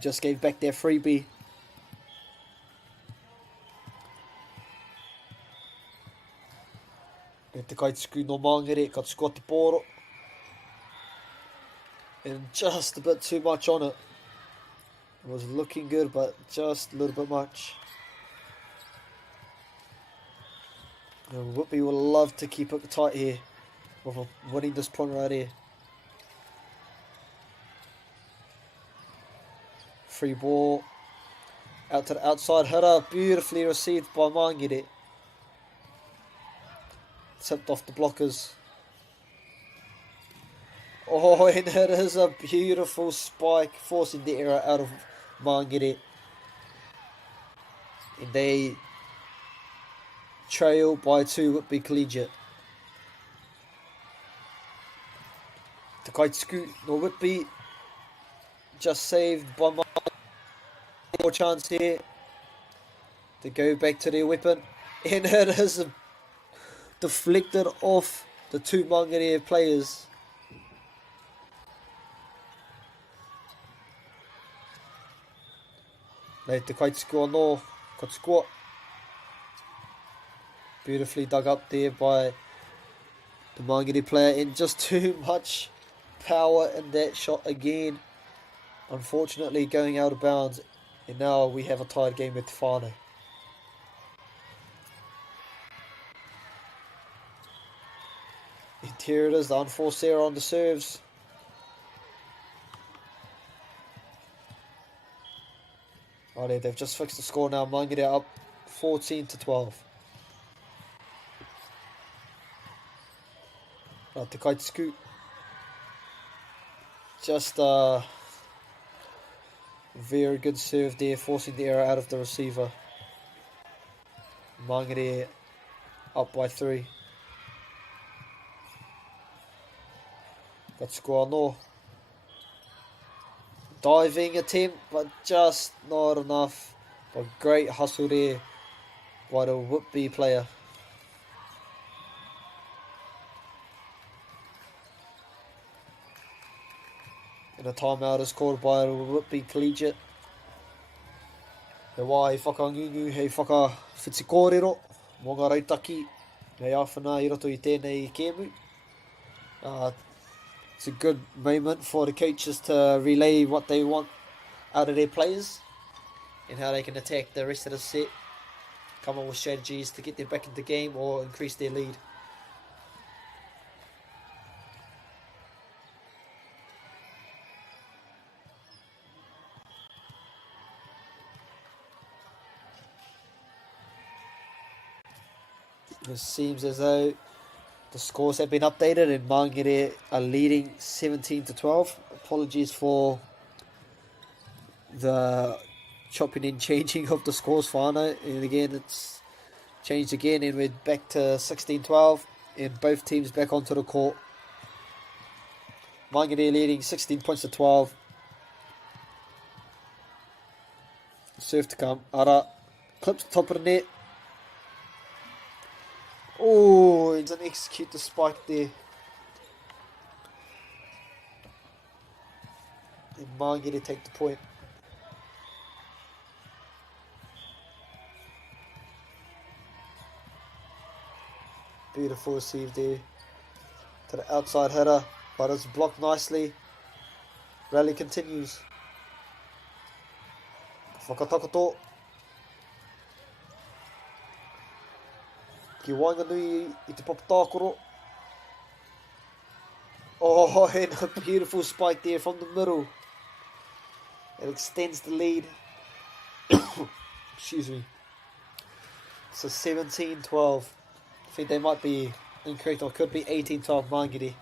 Just gave back their freebie. E te kaituku no Maungere, ka squat the poro. And just a bit too much on it. It was looking good, but just a little bit much. And Whitby will love to keep it tight here with winning this point right here. Free ball out to the outside hitter, beautifully received by Maungere. Tipped off the blockers. Oh, and it is a beautiful spike, forcing the error out of Maungere. And they trail by 2 Whitby Collegiate. Te kaituku no Whitby, just saved by Maungere. More chance here to go back to their weapon. And it is deflected off the 2 Maungere players. Nei te kaituku anō, ka score. Beautifully dug up there by the Maungere player, and just too much power in that shot again. Unfortunately going out of bounds, and now we have a tied game with Te Whānau. And here it is, the unforced error on the serves. Alright, they've just fixed the score now. Maungere up 14-12. Te kaituku. Just a very good serve there, forcing the error out of the receiver. Maungere up by 3. Got score anō. Diving attempt, but just not enough. But great hustle there by the Whitby player. And a timeout is called by the Whitby Collegiate. He wā hei whakangungu, hei whakawhitikōrero, mō ngā rautaki, hei awhana I roto I tēnei kēmu. It's a good moment for the coaches to relay what they want out of their players and how they can attack the rest of the set, come up with strategies to get them back into the game or increase their lead. It seems as though the scores have been updated and Maungere are leading 17-12. Apologies for the chopping and changing of the scores for Whānau. And again, it's changed again and we're back to 16-12 and both teams back onto the court. Maungere leading 16 points to 12. Serve to come. Ara clips the top of the net. Oh, he didn't execute the spike there. And Maungere take the point. Beautiful receive there. To the outside hitter, but it's blocked nicely. Rally continues. Whakatakoto. Ki Wainganui I te papatākoro. Oh, and a beautiful spike there from the middle. It extends the lead. Excuse me. So 17-12. I think they might be incorrect, or could be 18-12 Mangere.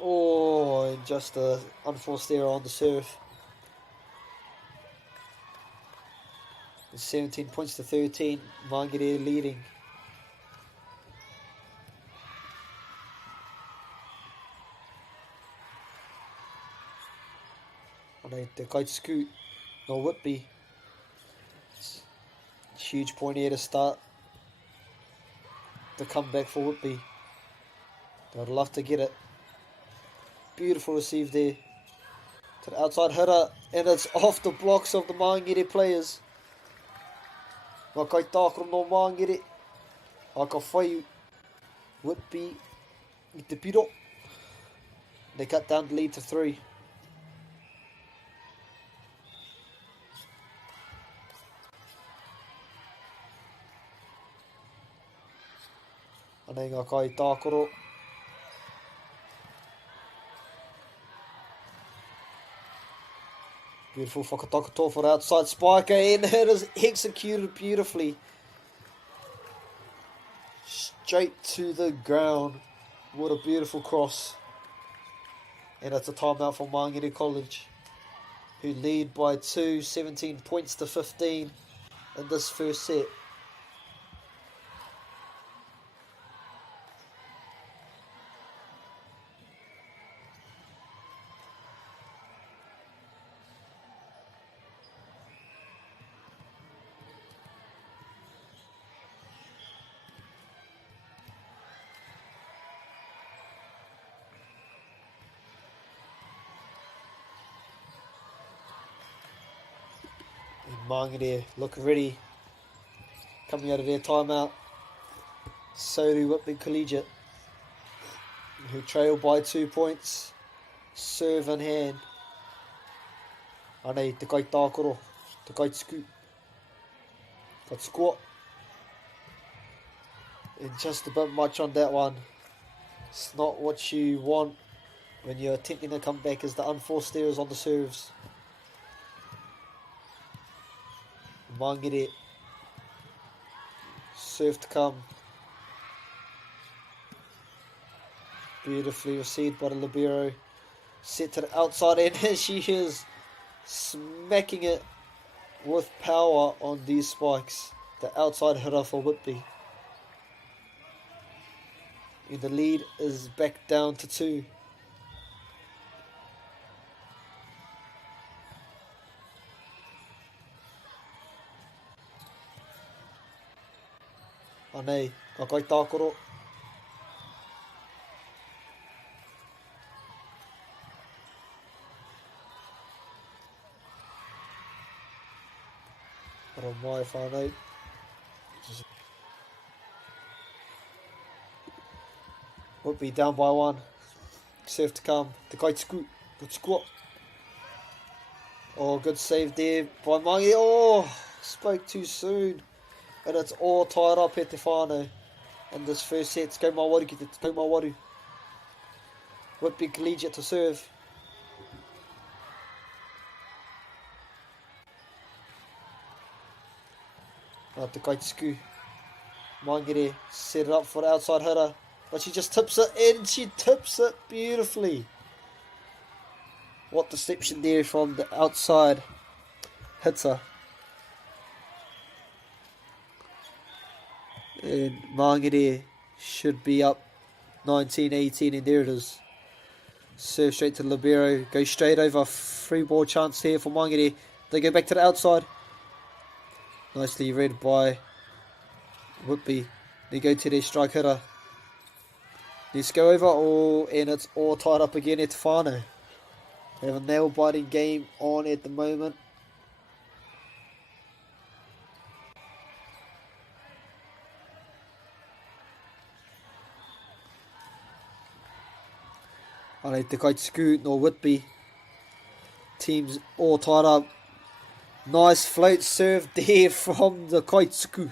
Oh, and just an unforced error on the serve. 17 points to 13. Mangere leading. And the kite scoot. No Whitby. Huge point here to start. The comeback for Whitby. They'd love to get it. Beautiful receive there. To the outside hitter. And it's off the blocks of the Mangere players. Ngā kai tākoro no Mangere. Aka whai Whitby I te piro. They cut down the lead to 3. Anei ngā kai tākoro. Beautiful whakatakato for outside spiker, and it is executed beautifully. Straight to the ground. What a beautiful cross. And it's a timeout for Mangere College, who lead by 2, 17 points to 15 in this first set. Mangere look ready, coming out of their timeout. So do Whitby Collegiate, who trail by 2 points. Serve in hand. Anei te kai tākoro, te kai scoop, kai squat. And just a bit much on that one. It's not what you want when you're attempting a comeback, as the unforced errors on the serves. Mangere serve to come. Beautifully received by the libero. Set to the outside, and she is smacking it with power on these spikes. The outside hitter for Whitby. And the lead is back down to 2. Anei, ka kai tākoro. Aro mai whānau. Whitby down by 1. Serve to come. Te kai scoot. Good squat. Oh, good save there by Mangere. Oh, spoke too soon. And it's all tied up at te whānau in this first set. Te Kaumawaru ki te Kaumawaru. Whitby Collegiate to serve. Te Kaitsku. Mangere set it up for the outside hitter. But she just tips it in. She tips it beautifully. What deception there from the outside hitter. And Mangere should be up 19-18, and there it is. Serve straight to the libero. Go straight over. Free ball chance here for Mangere. They go back to the outside. Nicely read by Whitby. They go to their strike hitter. Let's go over. Oh, and it's all tied up again at whānau. They have a nail-biting game on at the moment. Alright, te kai scoot no Whitby. Teams all tied up. Nice float serve there from the kai scoot.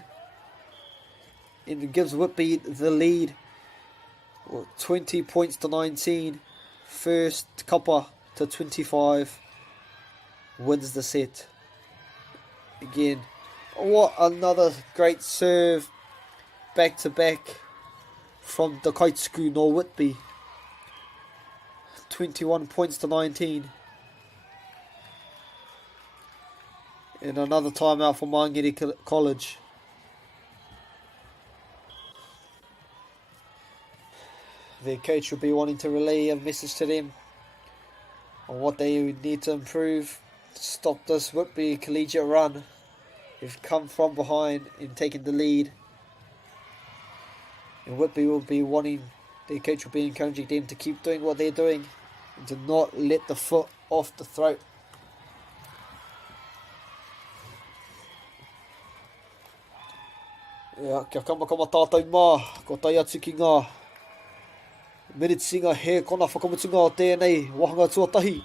And it gives Whitby the lead. 20 points to 19. first copper to 25 wins the set. Again, what another great serve, back to back from the Kaituku no Whitby. 21 points to 19. And another timeout for Mangere College. Their coach will be wanting to relay a message to them on what they need to improve to stop this Whitby collegiate run. They've come from behind in taking the lead. And Whitby will be wanting, their coach will be encouraging them to keep doing what they're doing and to not let the foot off the throat. Ia, kia kamakama tātou mā, ko tai atu ki ngā Miritinga he kona whakamutunga o tēnei wahanga tuatahi.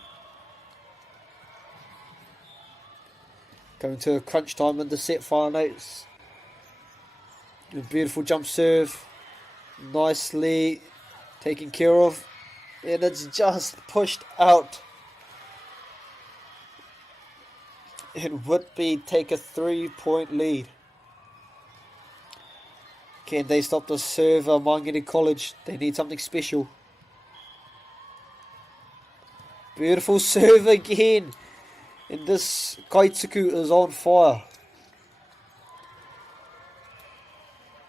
Going to a crunch time in the set whānau. A beautiful jump serve, nicely taken care of, and it's just pushed out. And Whitby take a 3-point lead. Can they stop the server, Mangere College? They need something special. Beautiful serve again. And this Kaituku is on fire.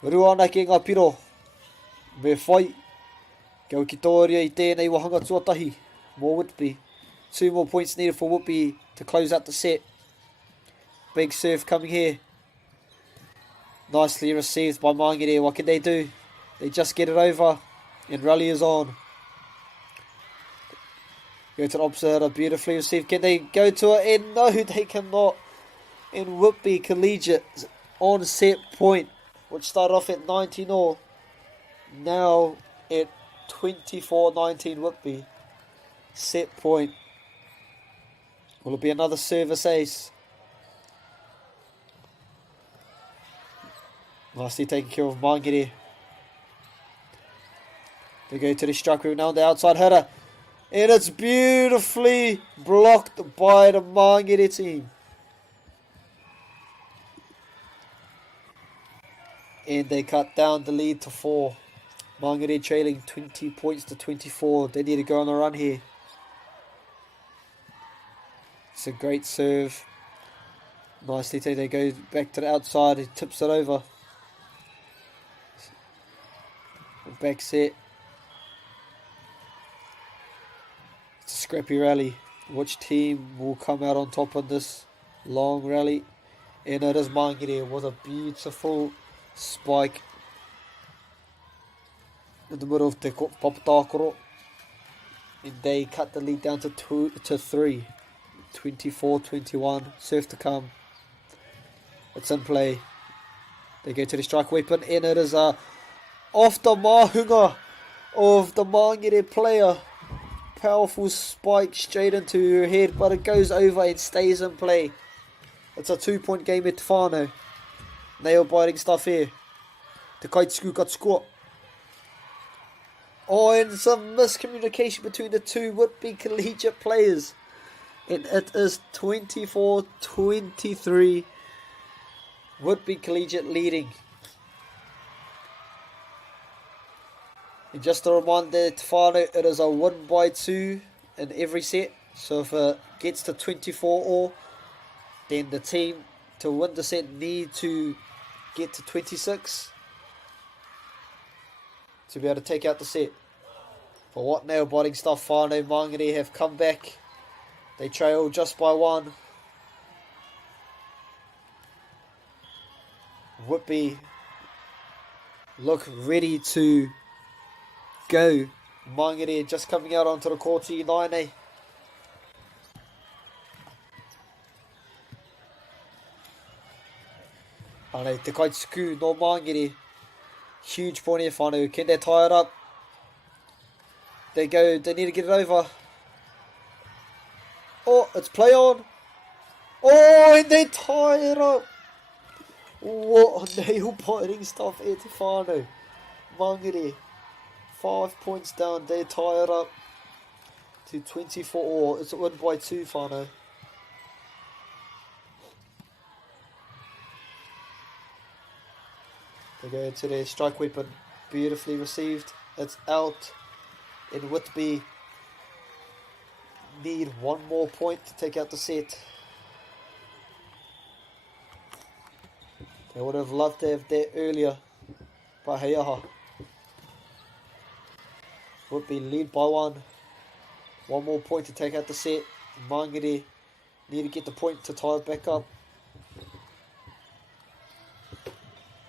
Ruana ke ngā piro. Me whai. Kau ki tōria I tēnei wahanga tuatahi. More Whitby. 2 more points needed for Whitby to close out the set. Big serve coming here. Nicely received by Mangere. What can they do? They just get it over. And rally is on. Go to the opposite. A beautifully received. Can they go to it? And no, they cannot. And Whitby Collegiate on set point, which started off at 19-0. Now at 24-19 Whitby. Set point. Will it be another service ace? Nicely taken care of Mangere. They go to the strike route now on the outside header. And it's beautifully blocked by the Mangere team. And they cut down the lead to 4. Mangere trailing 20 points to 24. They need to go on a run here. It's a great serve. Nicely taken. They go back to the outside. He tips it over. Back set. It's a scrappy rally. Which team will come out on top on this long rally? And it is Mangere. It was a beautiful spike in the middle of Te Papatakoro. And they cut the lead down to 3. 24-21. Serve to come. It's in play. They go to the strike weapon. And it is a off the mahunga of the Mangere player. Powerful spike straight into her head, but it goes over and stays in play. It's a 2-point game at Te Whānau. Nail biting stuff here. Te Kaituku got score. Oh, and some miscommunication between the two Whitby Collegiate players. And it is 24-23. Whitby Collegiate leading. And just a reminder, Te Whānau, it is a 1-by-2 in every set. So if it gets to 24-all, then the team to win the set need to get to 26 to be able to take out the set. But what nail-biting stuff, Whānau Mangere have come back. They trail just by 1. Whitby look ready to go. Mangere just coming out onto the court, 9. Whānau, Te Kaituku no Mangere. Huge point here, Whānau. Can they tie it up? They go, they need to get it over. Oh, it's play on. Oh, and they tie it up. What nail-biting stuff here, Te Whānau. Mangere. 5 points down, they tie it up. to 24 all. It's a win by 2, whānau. They go into their strike weapon. Beautifully received. It's out in Whitby. Need one more point to take out the set. They would have loved to have that earlier. But hey aha. Whitby lead by 1. One more point to take out the set. Mangere need to get the point to tie it back up.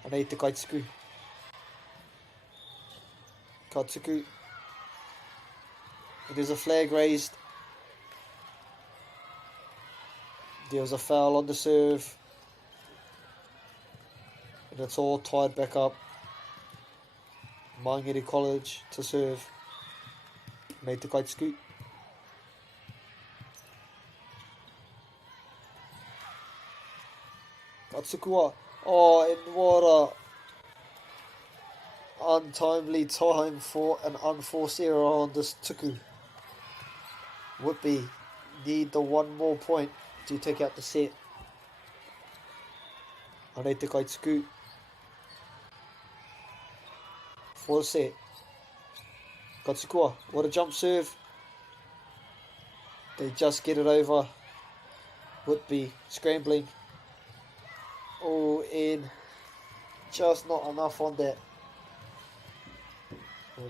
Anei te Kaituku. Kaituku. There's a flag raised. There was a foul on the serve. And it's all tied back up. Mangere College to serve. Anei te Kaituku. Katsukua. Oh, and what a untimely time for an unforced error on this tuku. Whitby need the one more point to take out the set. Anei te Kaituku for the set. Katsukua, what a jump serve. They just get it over. Whitby scrambling. Oh, in. Just not enough on that.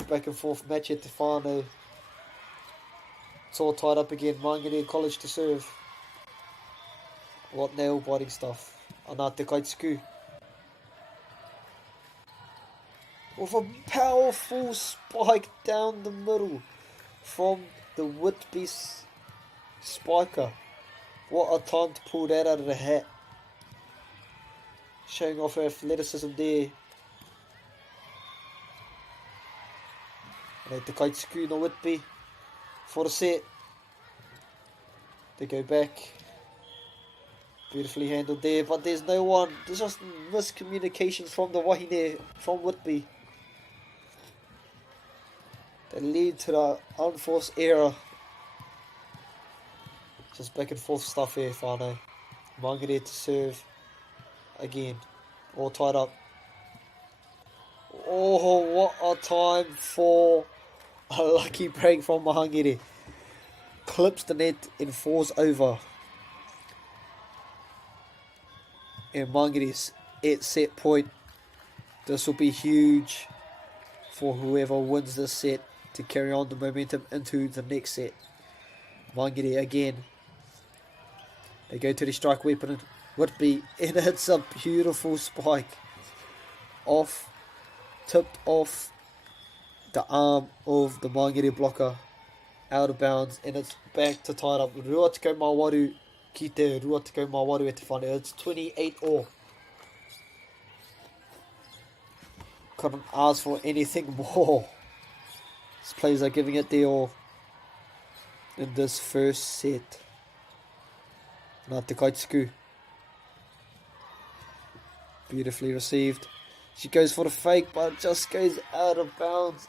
Back and forth match at the whānau. It's all tied up again. Mangere College to serve. What nail biting stuff. Anā te Kaituku. With a powerful spike down the middle from the Whitby spiker. What a time to pull that out of the hat. Showing off her athleticism there. Anei te Kaituku no Whitby for the set. They go back. Beautifully handled there, but there's no one. There's just miscommunication from the wahine from Whitby. That lead to the unforced error. Just back and forth stuff here, whānau. Mangere to serve. Again, all tied up. Oh, what a time for a lucky break from Mahangere. Clips the net and falls over. And Mangere's at set point. This will be huge for whoever wins this set to carry on the momentum into the next set. Mangere again. They go to the strike weapon. Whitby, and it's a beautiful spike. Tipped off the arm of the Mangere blocker. Out of bounds, and it's back to tie it up. Rua te Mawaru ki te Rua te Mawaru e te whānau. It's 28 all. Couldn't ask for anything more. These players are giving it their all in this first set. Nā te Kaituku. Beautifully received. She goes for the fake, but it just goes out of bounds.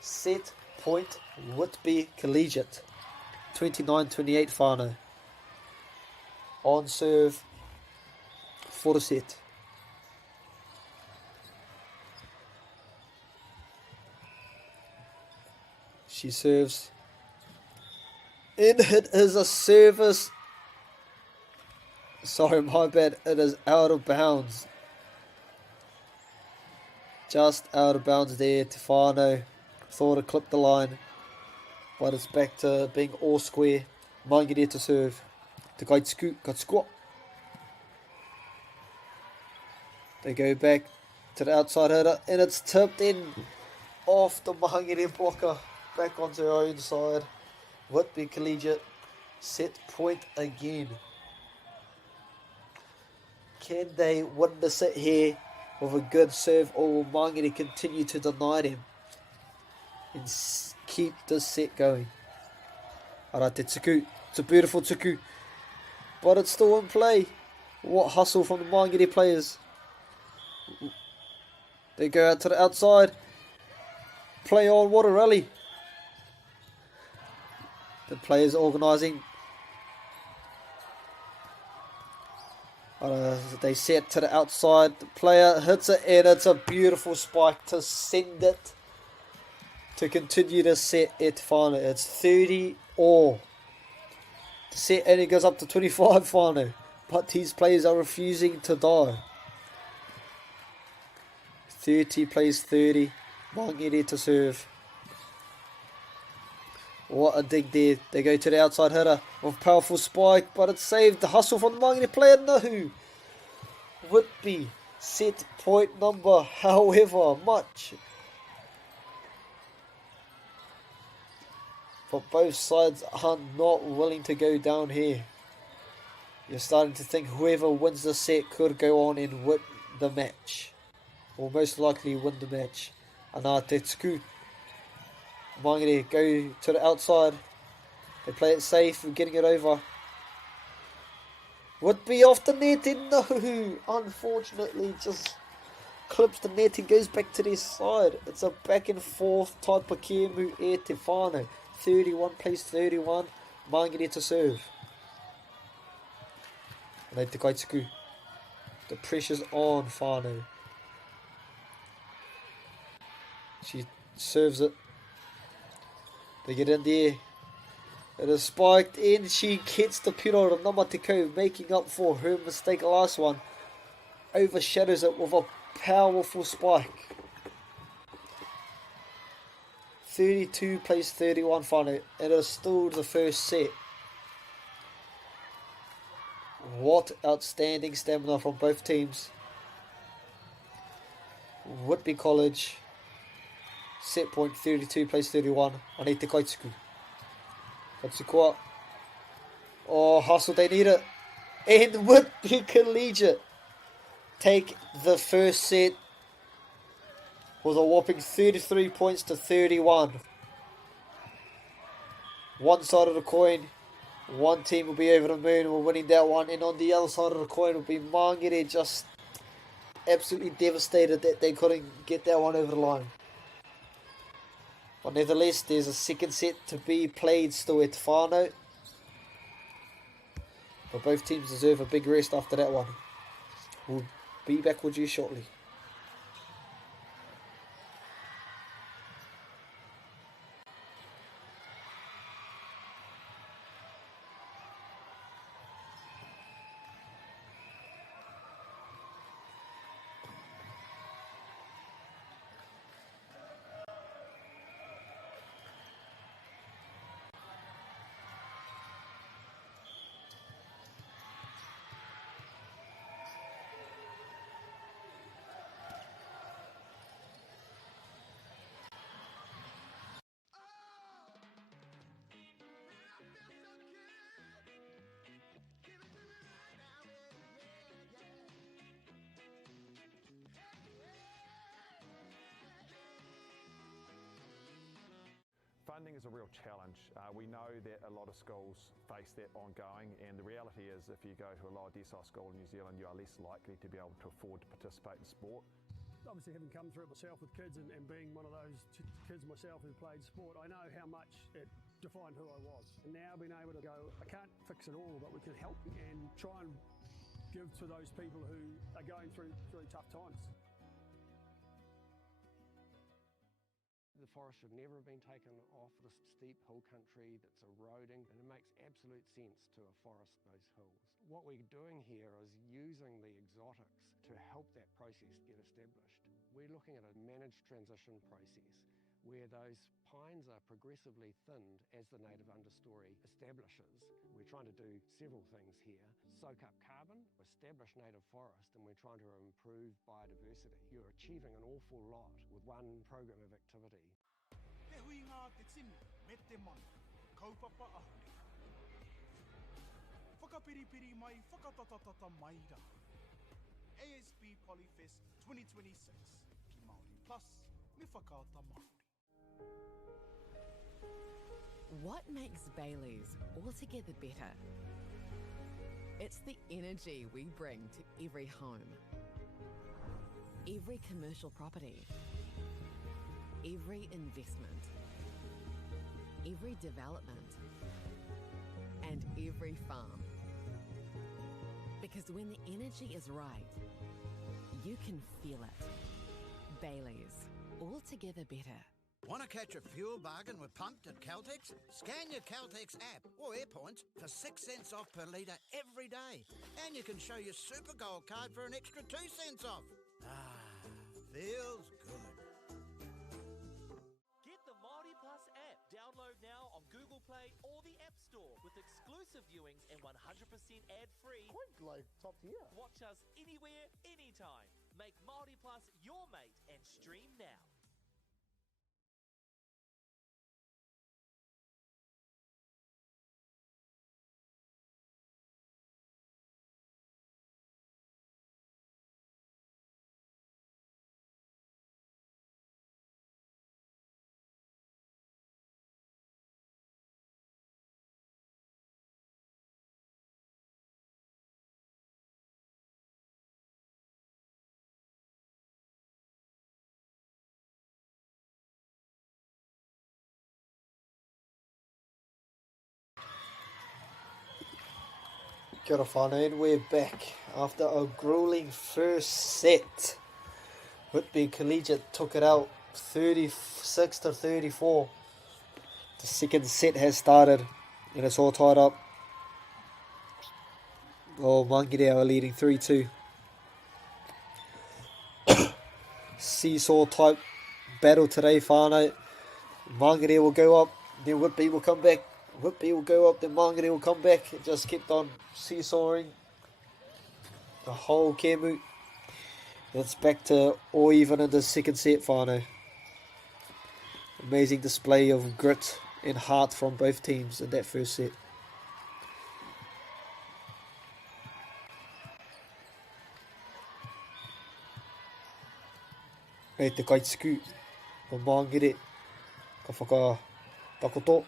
Set point Whitby Collegiate. 29-28 whānau. On serve for the set. She serves. And it is a service. Sorry, my bad. It is out of bounds. Just out of bounds there to whānau. Thought it clipped the line. But it's back to being all square. Mangere to serve. Te Kaituku, Katsukua. They go back to the outside hitter. And it's tipped in off the Mangere blocker. Back onto her own side. Whitby Collegiate. Set point again. Can they win the set here with a good serve, or will Mangere continue to deny them and keep this set going? Ara te tuku. It's a beautiful tuku, but it's still in play. What hustle from the Mangere players. They go out to the outside. Play on, what a rally. The players organising. They set to the outside. The player hits it and it's a beautiful spike to send it. To continue to set it whānau. It's 30 all. The set only goes up to 25 whānau. But these players are refusing to die. 30 plays 30. Mangere to serve. What a dig there. They go to the outside hitter with powerful spike, but it's saved. The hustle from the Mangere player. No. Whitby set point number, however much. But both sides are not willing to go down here. You're starting to think whoever wins the set could go on and win the match. Or most likely win the match. Anā te tuku. Mangere go to the outside. They play it safe, getting it over. Would be off the net, and no! Unfortunately, just clips the net and goes back to their side. It's a back and forth type of kemu e te whānau. 31 plays 31. Mangere to serve. Nei te kaituku. The pressure's on whānau. She serves it. They get in there. It is spiked in. She gets the piro of Namatiko, making up for her mistake last one. Overshadows it with a powerful spike. 32 plays 31 whānau. It is still the first set. What outstanding stamina from both teams. Whitby College. Set point 32 plays 31. Anei te kaituku. Katsukua. Oh, hustle, they need it. And Whitby Collegiate take the first set with a whopping 33 points to 31. One side of the coin, one team will be over the moon, we're winning that one, and on the other side of the coin will be Mangere, just absolutely devastated that they couldn't get that one over the line. But nevertheless, there's a second set to be played still at whānau. But both teams deserve a big rest after that one. We'll be back with you shortly. Funding is a real challenge. We know that a lot of schools face that ongoing, and the reality is if you go to a lower decile school in New Zealand, you are less likely to be able to afford to participate in sport. Obviously, having come through it myself with kids and being one of those kids myself who played sport, I know how much it defined who I was. And now being able to go, I can't fix it all, but we can help and try and give to those people who are going through really tough times. The forest should never have been taken off this steep hill country that's eroding, and it makes absolute sense to afforest those hills. What we're doing here is using the exotics to help that process get established. We're looking at a managed transition process where those pines are progressively thinned as the native understory establishes. We're trying to do several things here. Soak up carbon, establish native forest, and we're trying to improve biodiversity. You're achieving an awful lot with one program of activity. Te hui ngā te tini, me te mana, kaupapa ahuri. Whakapiripiri mai, whakatatatata mai rā. ASB Polyfest 2026, ki Māori Plus, me whakaata Māori. What makes Bailey's altogether better? It's the energy we bring to every home, every commercial property, every investment, every development and every farm. Because when the energy is right, you can feel it. Bailey's, altogether better. Want to catch a fuel bargain with Pumped at Caltex? Scan your Caltex app or AirPoints for 6 cents off per litre every day. And you can show your Super Gold card for an extra 2 cents off. Feels good. Get the Māori Plus app. Download now on Google Play or the App Store with exclusive viewings and 100% ad-free. Quite like top tier. Watch us anywhere, anytime. Make Māori Plus your mate and stream now. Kia ora whānau, and we're back after a grueling first set. Whitby Collegiate took it out 36-34. The second set has started and it's all tied up. Oh, Mangere are leading 3-2. Seesaw type battle today, whānau. Mangere will go up, then Whitby will come back. Whitby will go up, then Mangere will come back. It just kept on seesawing the whole Kemu. It's back to all even in the second set, whānau. Amazing display of grit and heart from both teams in that first set. Hei te kaitiku o Mangere ka whakatakoto.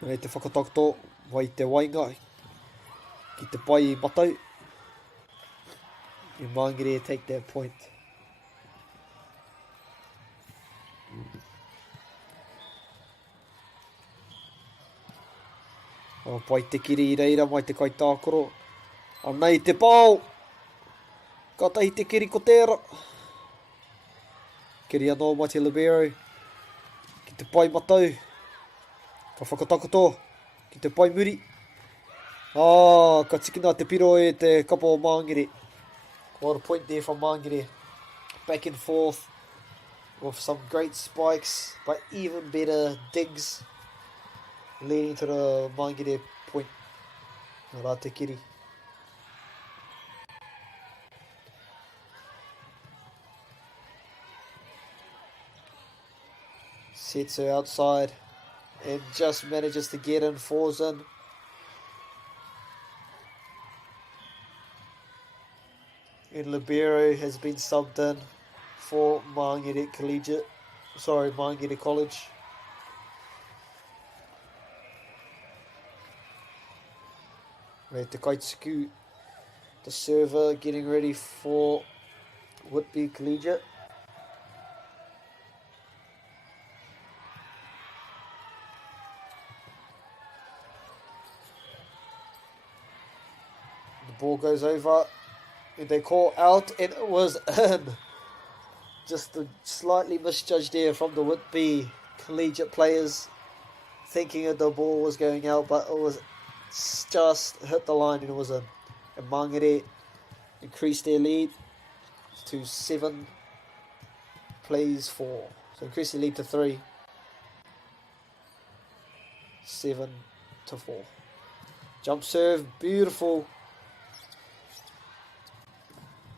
Hei te whakatakoto wai te wainga ki te pai I matau. And Mangere take that point. O pai te kiri I reira mai te kaitākoro. Anei te pāo. Ka tahi te kiri ko tērā. Kiri anō mai te libero. Ki te pai matau. Ka whakatakoto. Ki te pai muri. Ka tikina te piro e te kapa o Mangere. What a point there from Mangere. Back and forth with some great spikes, but even better digs, leading to the Mangere point. Rā te kiri. Sets her outside and just manages to get in, falls in. And Libero has been subbed in for Mangere College. Right, the Kaitsuku, the server, getting ready for Whitby Collegiate. The ball goes over. And they call out, and it was in. Just a slightly misjudged there from the Whitby Collegiate players, thinking that the ball was going out, but it was just hit the line and it was in. And Mangere increased their lead to 7 plays 4. So increased their lead to 3. 7-4. Jump serve, beautiful.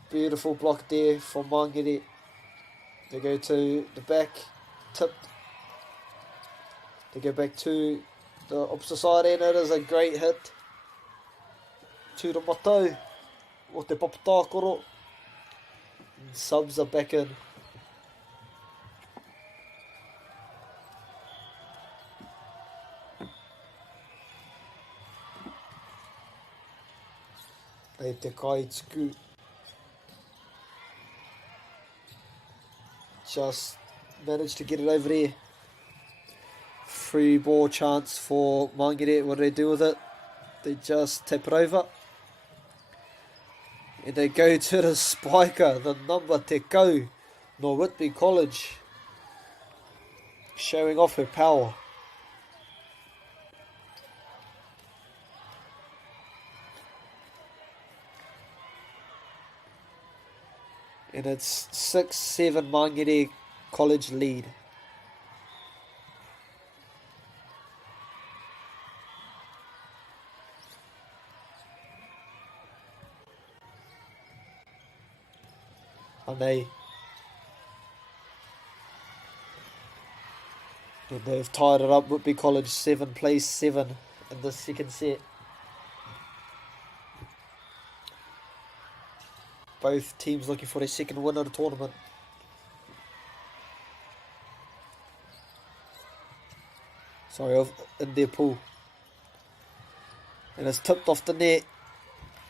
Beautiful block there from Mangere. They go to the back, tipped. They go back to the opposite side, and it is a great hit to the matau o te papatākoro. Subs are back in. Hei te Kaitsuku. Just managed to get it over there. Free ball chance for Mangere. What do they do with it? They just tip it over. And they go to the spiker, the number te kau, no Whitby College. Showing off her power. And it's 6-7 Mangere College lead. And they've tied it up. Whitby College 7 plays 7 in the second set. Both teams looking for their second win of the tournament. Sorry, in their pool. And it's tipped off the net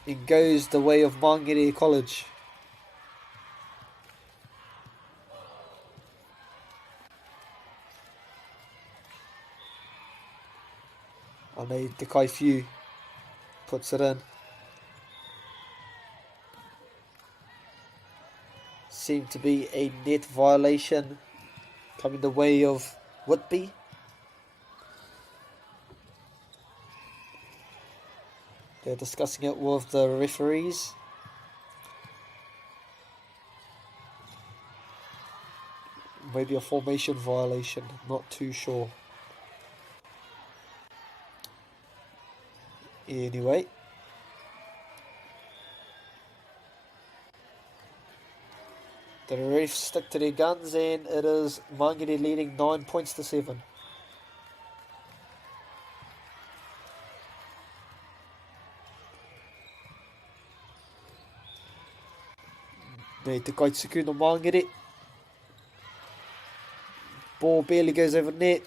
and goes the way of Mangere College. And Te Kai Fiu puts it in. Seemed to be a net violation coming the way of Whitby. They're discussing it with the referees. Maybe a formation violation, not too sure. Anyway. The refs stick to their guns and it is Mangere leading 9 points to 7. Nei te kaitsuku no Mangere. Ball barely goes over net.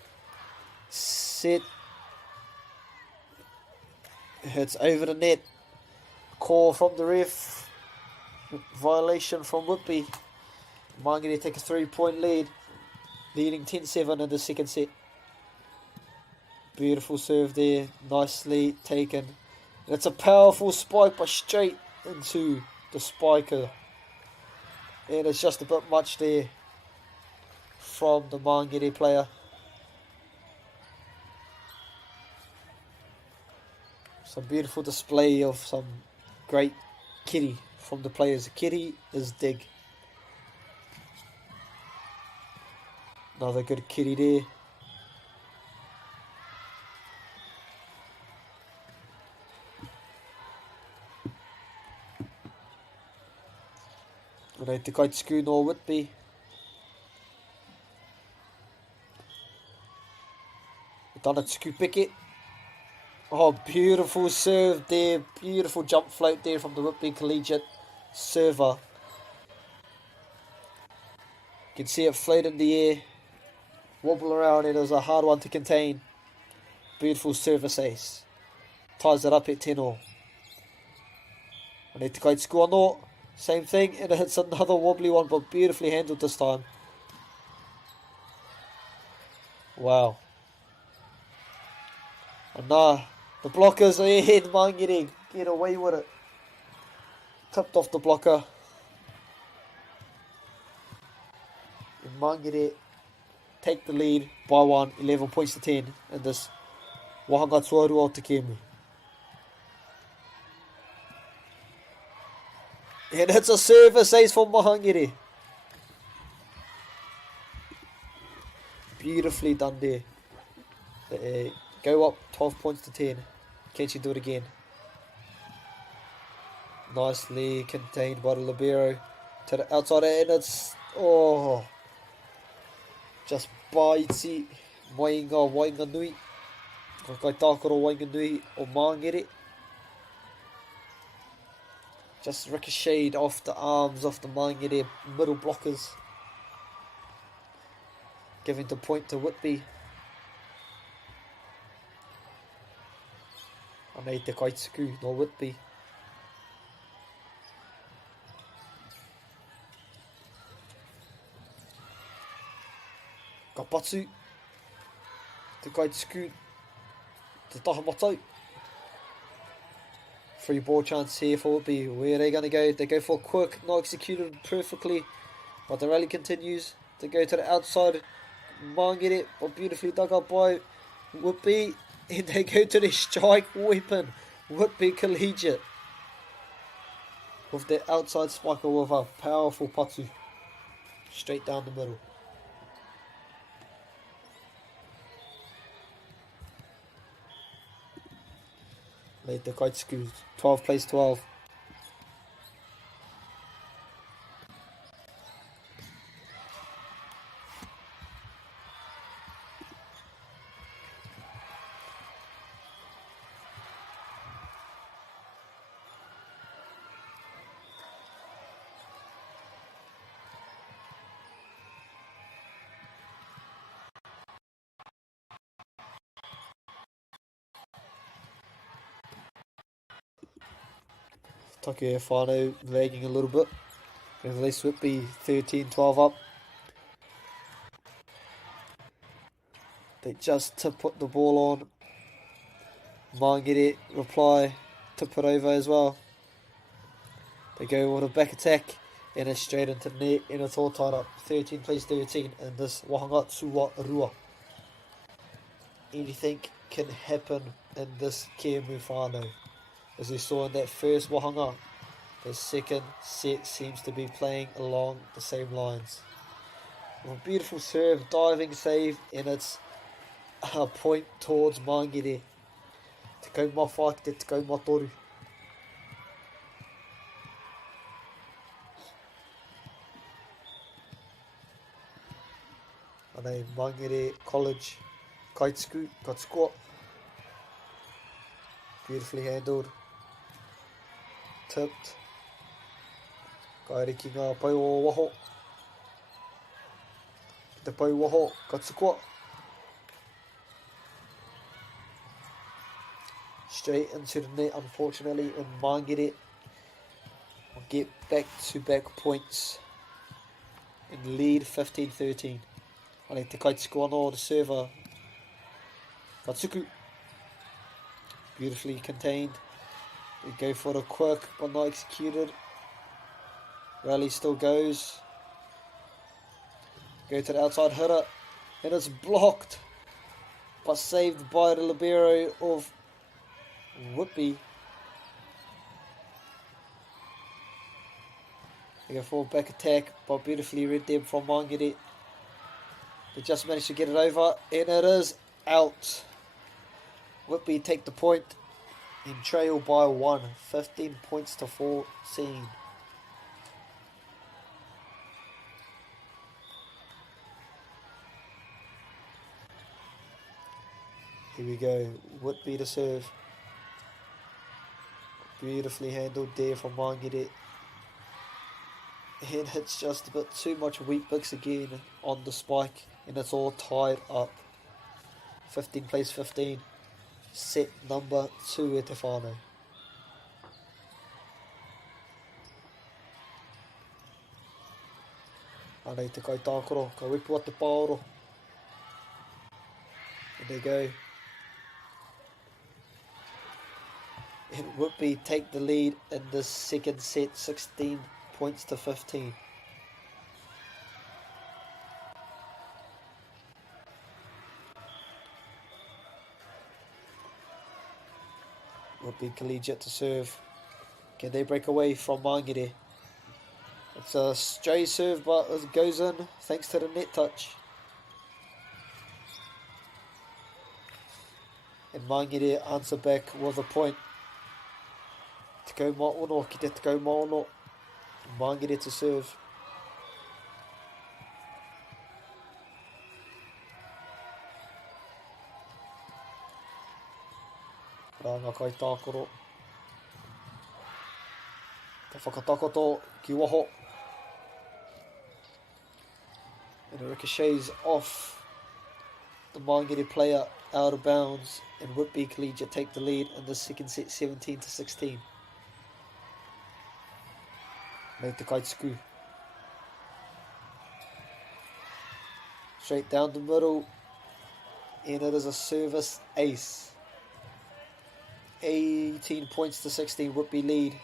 Set. Hits over the net. Call from the ref. Violation from Whitby. Mangere take a 3-point lead. Leading 10-7 in the second set. Beautiful serve there. Nicely taken. And it's a powerful spike by straight into the spiker. And it's just a bit much there from the Mangere player. Some beautiful display of some great kiri from the players. The kiri is dig. Another good kiri there. Right, Te Kaitsuku no Whitby. Tanatsuku Pickett. Oh, beautiful serve there. Beautiful jump float there from the Whitby Collegiate server. You can see it float in the air. Wobble around. It is a hard one to contain. Beautiful service ace. Ties it up at 10-all. And Te Kaitsuku no. Same thing. And it hits another wobbly one, but beautifully handled this time. Wow. And nah, the blockers are ahead. Mangere get away with it. Tipped off the blocker. And Mangere take the lead by 1, 11 points to 10 in this Wahanga Tuarua o Te Kemu. And it's a service ace for Mangere. Beautifully done there. They go up 12 points to 10. Can she do it again? Nicely contained by the libero to the outside, and it's just Baiti Wainga Nui. Kai Tākaro Wainga Nui o Mangere. Just ricocheted off the arms of the Mangere middle blockers. Giving the point to Whitby. And Te Kaitsuku no Whitby. Kapatsu. Te Kaituku. Te Tahamatau. Free ball chance here for Whitby. Where are they going to go? They go for a quick, not executed perfectly. But the rally continues. They go to the outside. Mangere, but beautifully dug up by Whitby. And they go to the strike weapon. Whitby Collegiate. With their outside spiker with a powerful patu. Straight down the middle. Late the Kaituku. 12 plays 12. Take Whanau lagging a little bit. Release Whitby 13-12 up. They just to put the ball on. Mangere reply, tip it over as well. They go on a back attack and it's straight into the net and it's all tied up. 13 plays 13 in this Wahanga Tsuwa Rua. Anything can happen in this Kemu Whanau. As we saw in that first Wahanga, the second set seems to be playing along the same lines. With a beautiful serve, diving save, and it's a point towards Mangere. Te kau mawhaki te kau matoru. Anei Mangere College, Kaituku, Katsukoa. Beautifully handled. Tipped. Kaere ki ngā pai o waho. Te pai waho, Katsukoa. Straight into the net, unfortunately, and Mangere will get back-to-back points and lead 15-13. Anei te Kaituku anō, the server. Katsuku. Beautifully contained. They go for the quick, but not executed. Rally still goes. Go to the outside hitter. And it's blocked. But saved by the libero of Whitby. They go for a back attack, but beautifully read them from Mangere. They just managed to get it over. And it is out. Whitby take the point. In trail by 1, 15 points to 14. Here we go, Whitby to serve. Beautifully handled there from Mangere. And hits just a bit too much wheat bix again on the spike. And it's all tied up. 15 plays 15. Set number 2 e te whānau. Anei te kaitākoro, ka wipua te paoro. And they go. And Whitby take the lead in the second set, 16 points to 15. Whitby Collegiate to serve. Can they break away from Mangere? It's a stray serve, but it goes in thanks to the net touch. And Mangere answer back with a point. Te kau maono, ki te kau maono. Mangere to serve. Ranga kai tākoro. Ka whakatakoto ki waho. And it ricochets off the Mangere player out of bounds. And Whitby Collegiate take the lead in the second set, 17 to 16. Nei te Kaituku. Straight down the middle. And it is a service ace. 18 points to 16, Whitby lead.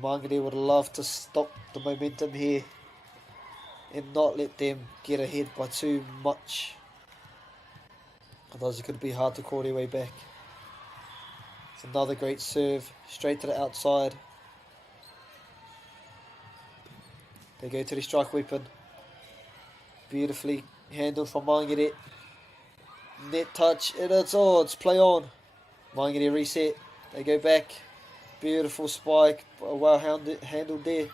Mangere would love to stop the momentum here and not let them get ahead by too much. Otherwise it could be hard to call their way back. It's another great serve, straight to the outside. They go to the strike weapon. Beautifully handled from Mangere. Net touch, and it's play on. Mangere reset, they go back. Beautiful spike, well handled there.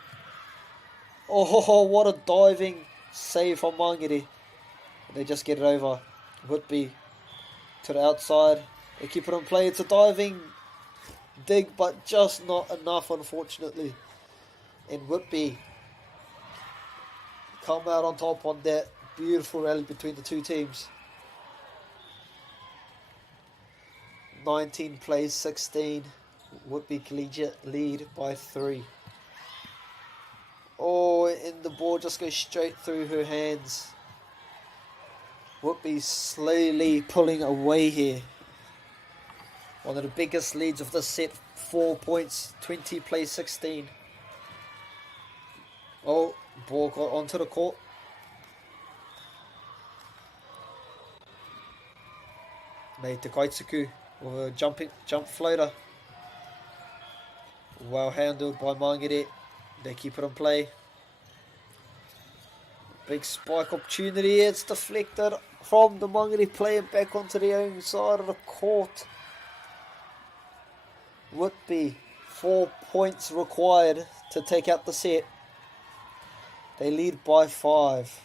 Oh, what a diving save from Mangere. They just get it over. Whitby to the outside. They keep it on play. It's a diving dig, but just not enough, unfortunately. And Whitby come out on top on that beautiful rally between the two teams. 19 plays 16. Whitby Collegiate lead by 3. Oh, and the ball just goes straight through her hands. Whitby slowly pulling away here. One of the biggest leads of the set, 4 points, 20 plays 16. Oh, ball got onto the court. Made to Kaitsuku with a jump floater. Well handled by Mangere. They keep it on play. Big spike opportunity. It's deflected from the Mangere player back onto the own side of the court. Whitby, 4 points required to take out the set. They lead by 5.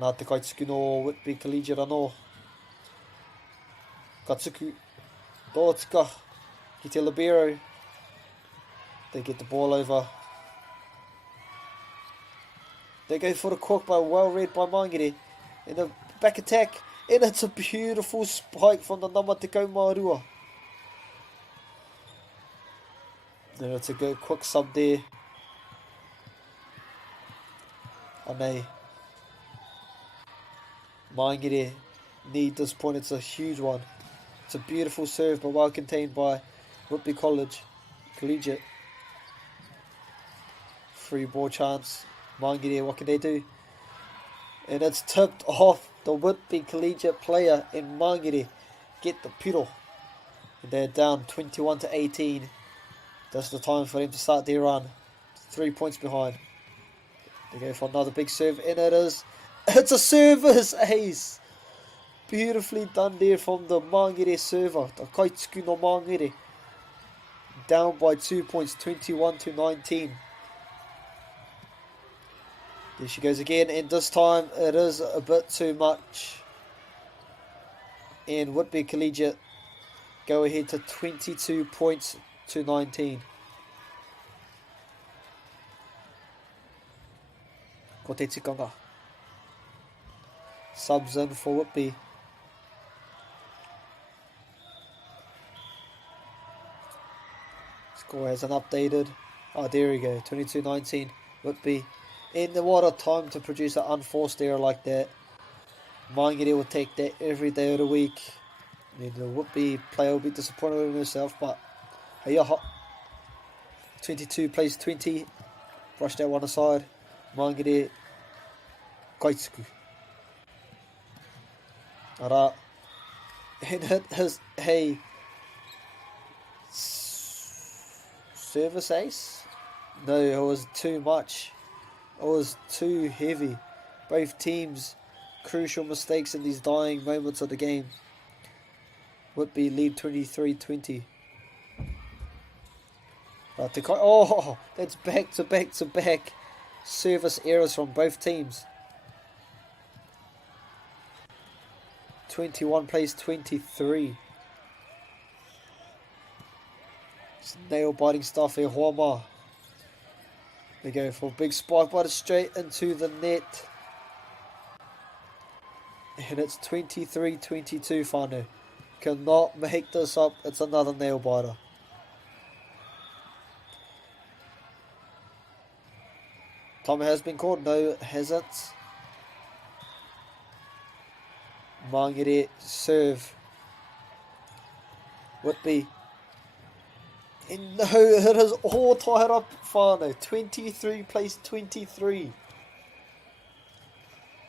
Nā te Kaitsuku no Whitby Collegiate anō. Katsuku, Dōtika, ki te libero. They get the ball over. They go for the cork, but well read by Mangere. In the back attack, and it's a beautiful spike from the Namateko Marua. And it's a good quick sub there. And Mangere need this point. It's a huge one. It's a beautiful serve, but well contained by Whitby Collegiate. Free ball chance. Mangere, what can they do? And it's tipped off the Whitby Collegiate player, and Mangere get the piro. And they're down 21 to 18. That's the time for them to start their run. 3 points behind. They go for another big serve, and it's a service ace. Beautifully done there from the Mangere server, the Kaitsuku no Mangere. Down by 2 points, 21 to 19. There she goes again, and this time it is a bit too much. And Whitby Collegiate go ahead to 22 points to 19. Ko te tikanga. Subs in for Whitby. Score hasn't updated. Oh, there we go. 22-19. Whitby. And what a time to produce an unforced error like that. Mangere will take that every day of the week. And the Whitby player will be disappointed in himself, but hey, 22 plays 20. Brush that one aside. Mangere Kaitsuku. Ara. And it has a service ace? No, it was too much. It was too heavy. Both teams crucial mistakes in these dying moments of the game. Whitby lead 23-20. Oh, that's back to back to back service errors from both teams. 21 plays 23. It's nail biting stuff here, Huama. They go for a big spike, but it's straight into the net. And it's 23-22, whānau. Cannot make this up. It's another nail biter. Time has been called. No, it hasn't. Mangere serve. Whitby. And no, it is all tied up, whānau. 23 plays 23.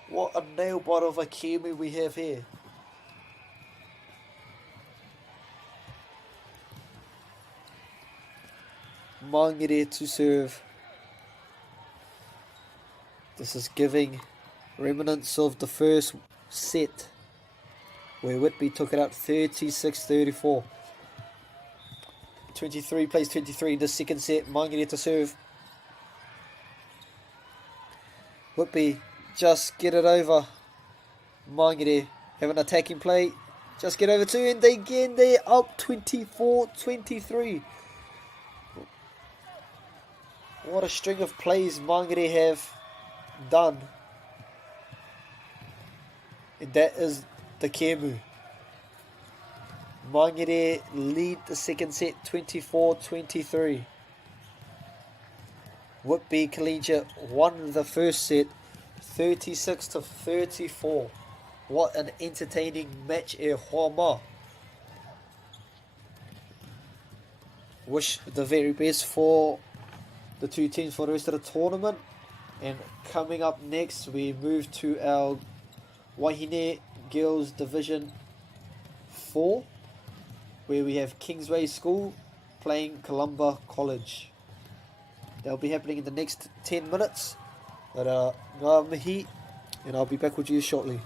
What a nail biter of a Kēmu we have here. Mangere to serve. This is giving remnants of the first set where Whitby took it out 36-34. 23 plays 23 in the second set. Mangere to serve. Whitby just get it over. Mangere have an attacking play. Just get over two, and again they're up 24-23. What a string of plays Mangere have done. And that is the Kēmu. Mangere lead the second set 24-23. Whitby Collegiate won the first set 36-34. What an entertaining match e hoa. Wish the very best for the two teams for the rest of the tournament. And coming up next, we move to our Wahine Girls Division 4, where we have Kingsway School playing Columba College. They'll be happening in the next 10 minutes. But ngā mihi, and I'll be back with you shortly.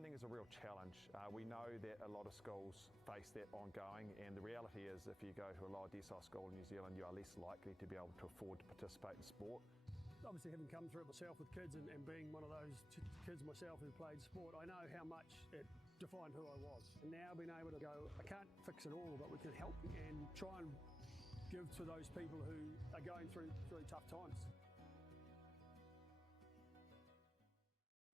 Funding is a real challenge. We know that a lot of schools face that ongoing, and the reality is if you go to a lower decile school in New Zealand, you are less likely to be able to afford to participate in sport. Obviously, having come through it myself with kids and being one of those kids myself who played sport, I know how much it defined who I was. And now being able to go, I can't fix it all, but we can help and try and give to those people who are going through tough times.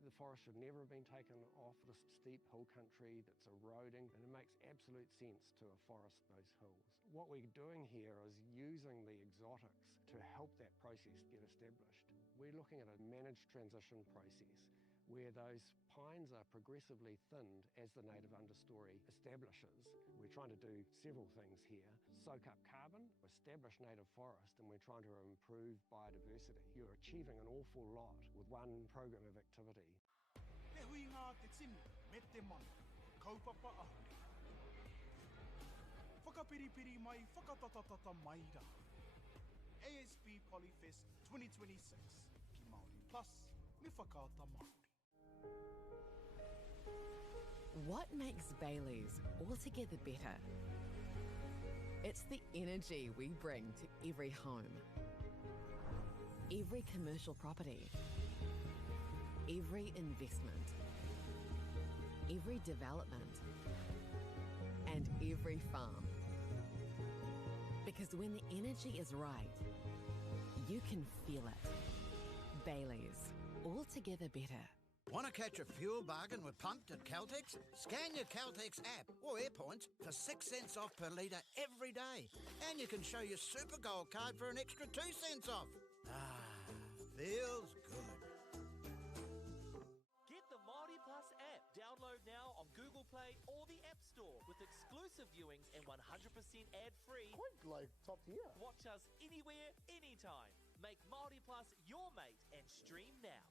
The forest should never have been taken off this steep hill country that's eroding, and it makes absolute sense to afforest those hills. What we're doing here is using the exotics to help that process get established. We're looking at a managed transition process where those pines are progressively thinned as the native understory establishes. We're trying to do several things here. Soak up carbon, establish native forest, and we're trying to improve biodiversity. You're achieving an awful lot with one program of activity. Te hui ngā te tini, me te mana, kaupapa ahuri. Whakapiripiri mai, whakatatatata mai rā. ASB Polyfest 2026, ki Māori Plus, me whakaata Māori. What makes Bailey's altogether better? It's the energy we bring to every home, every commercial property, every investment, every development, and every farm. Because when the energy is right, you can feel it. Bailey's, altogether better. Want to catch a fuel bargain with Pumped at Caltex? Scan your Caltex app or AirPoints for 6 cents off per litre every day. And you can show your Super Gold card for an extra 2 cents off. Ah, feels good. Get the Māori Plus app. Download now on Google Play or the App Store with exclusive viewings and 100% ad-free. Quite like top tier. Watch us anywhere, anytime. Make Māori Plus your mate and stream now.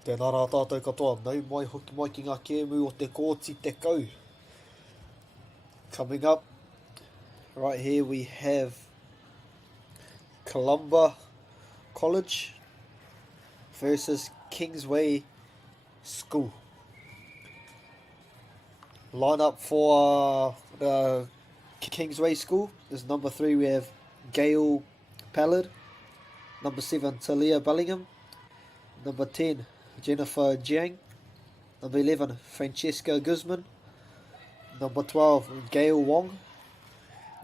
Tēnā rā tātou katoa, nau mai hoki mai ki ngā kēmu o te kōti te kau. Coming up, right here we have Columba College versus Kingsway School. Line up for the Kingsway School is number 3 we have Gail Pallard, number 7 Talia Bellingham, number 10 Jennifer Jiang, number 11 Francesca Guzman, number 12 Gail Wong,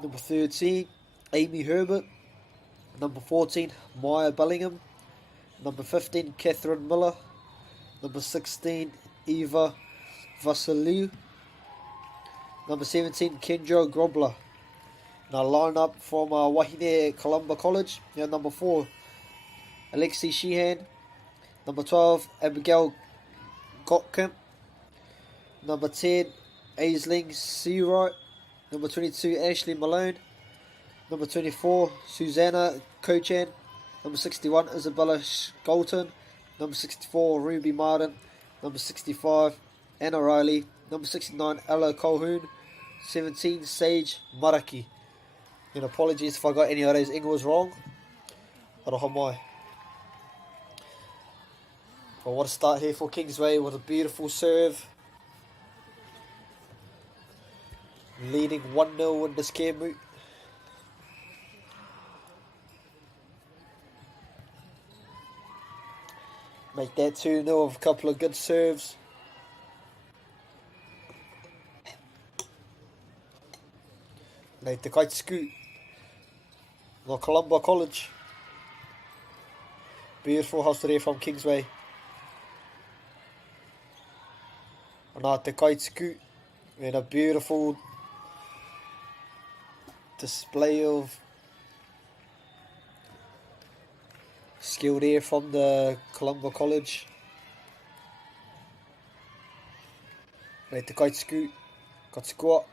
number 13 Amy Herbert, Number 14, Maya Bellingham. Number 15, Catherine Miller. Number 16, Eva Vasiliu. Number 17, Kendra Grobler. Now line up from Wahine Columba College. Now number 4, Alexi Sheehan. Number 12, Abigail Gotkamp. Number 10, Aisling Seawright. Number 22, Ashley Malone. Number 24, Susanna Cochan. Number 61, Isabella Galton. Number 64, Ruby Martin. Number 65, Anna Riley. Number 69, Ella Colhoun. 17, Sage Maraki. And apologies if I got any of those English wrong. Aroha mai. But what a start here for Kingsway with a beautiful serve. Leading 1-0 in this game. Make that 2-0 with a couple of good serves. Like the kite scoot. No Columba College. Beautiful house today from Kingsway. And the kite scoot. And a beautiful display of skill there from the Columba College. Right, the kite scoot. Got squat.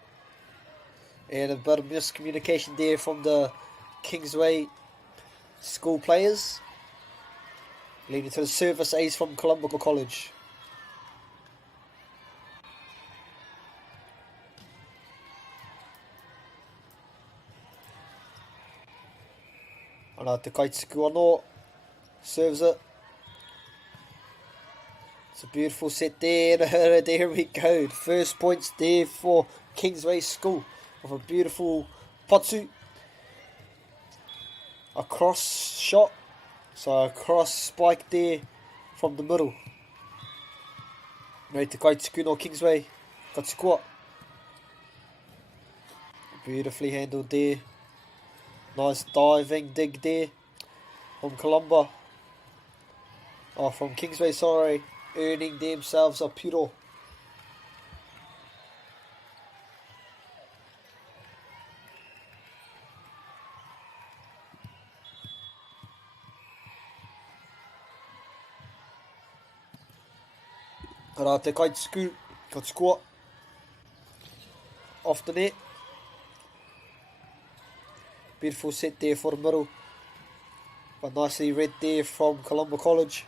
And a bit of miscommunication there from the Kingsway school players. Leading to the service ace from Columba College. And the kite scoot no. Serves it. It's a beautiful set there. There we go. First points there for Kingsway School. With a beautiful potsu. A cross shot. So a cross spike there from the middle. Right to Kaitsuku no Kingsway. Got squat. Beautifully handled there. Nice diving dig there from Columba. Oh, from Kingsway, sorry. Earning themselves a puro. Karate kite scoot. Got squat. Off the net. Beautiful set there for the middle. But nicely read there from Columba College.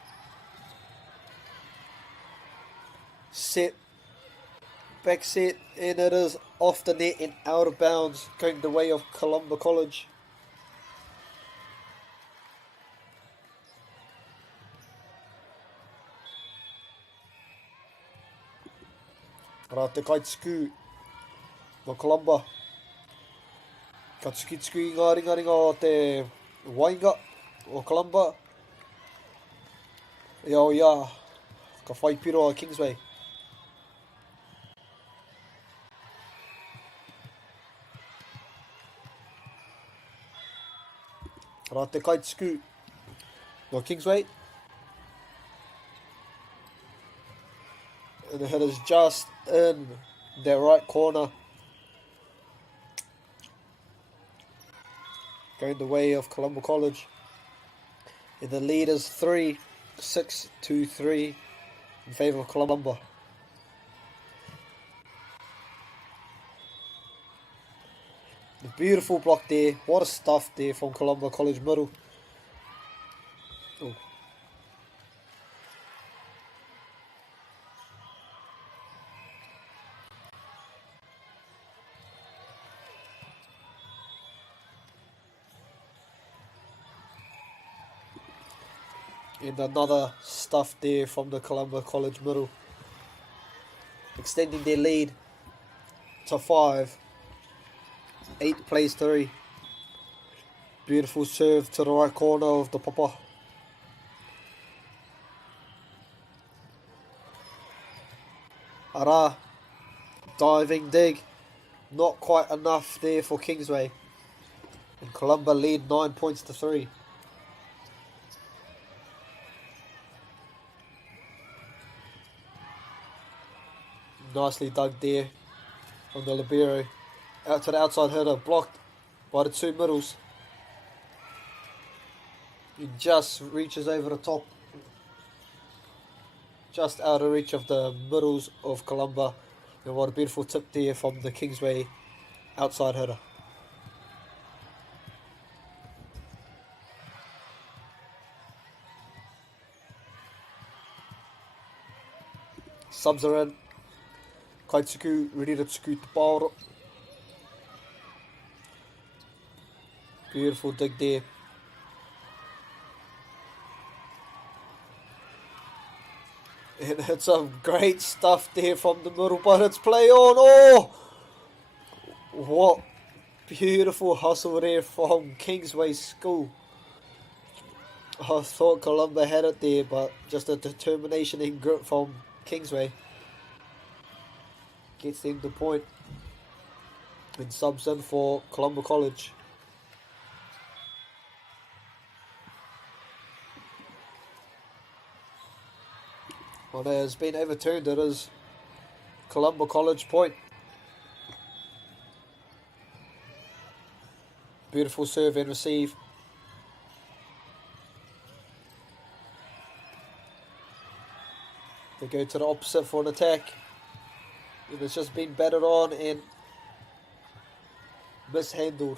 Set. Back set. And it is off the net and out of bounds. Going the way of Columba College. Rate kite scoot. No Columba. Katsuki scoot ngā ringa o te wainga o Columba. Ia o ia. Ka whai piro a Kingsway. Rate kite scoot. No Kingsway. And the hit is just in the right corner. Going the way of Columba College. And the lead is 3-6-2-3 in favour of Columba. The beautiful block there. What a stuff there from Columba College middle. Oh. And another stuff there from the Columba College middle. Extending their lead to 5. 8 plays 3. Beautiful serve to the right corner of the papa. Ara. Diving dig. Not quite enough there for Kingsway. And Columba lead 9 points to 3. Nicely dug there on the libero. Out to the outside header, blocked by the two middles. He just reaches over the top. Just out of reach of the middles of Columba. And what a beautiful tip there from the Kingsway outside header. Subs are in. Kaitsuku ready to scoot the ball. Beautiful dig there. And it's some great stuff there from the middle, but it's play on. Oh! What beautiful hustle there from Kingsway School. I thought Columba had it there, but just a determination and grit from Kingsway gets them the point. And subs in for Columba College. Well, it has been overturned. It is Columba College point. Beautiful serve and receive. They go to the opposite for an attack. And it's just been battered on and mishandled.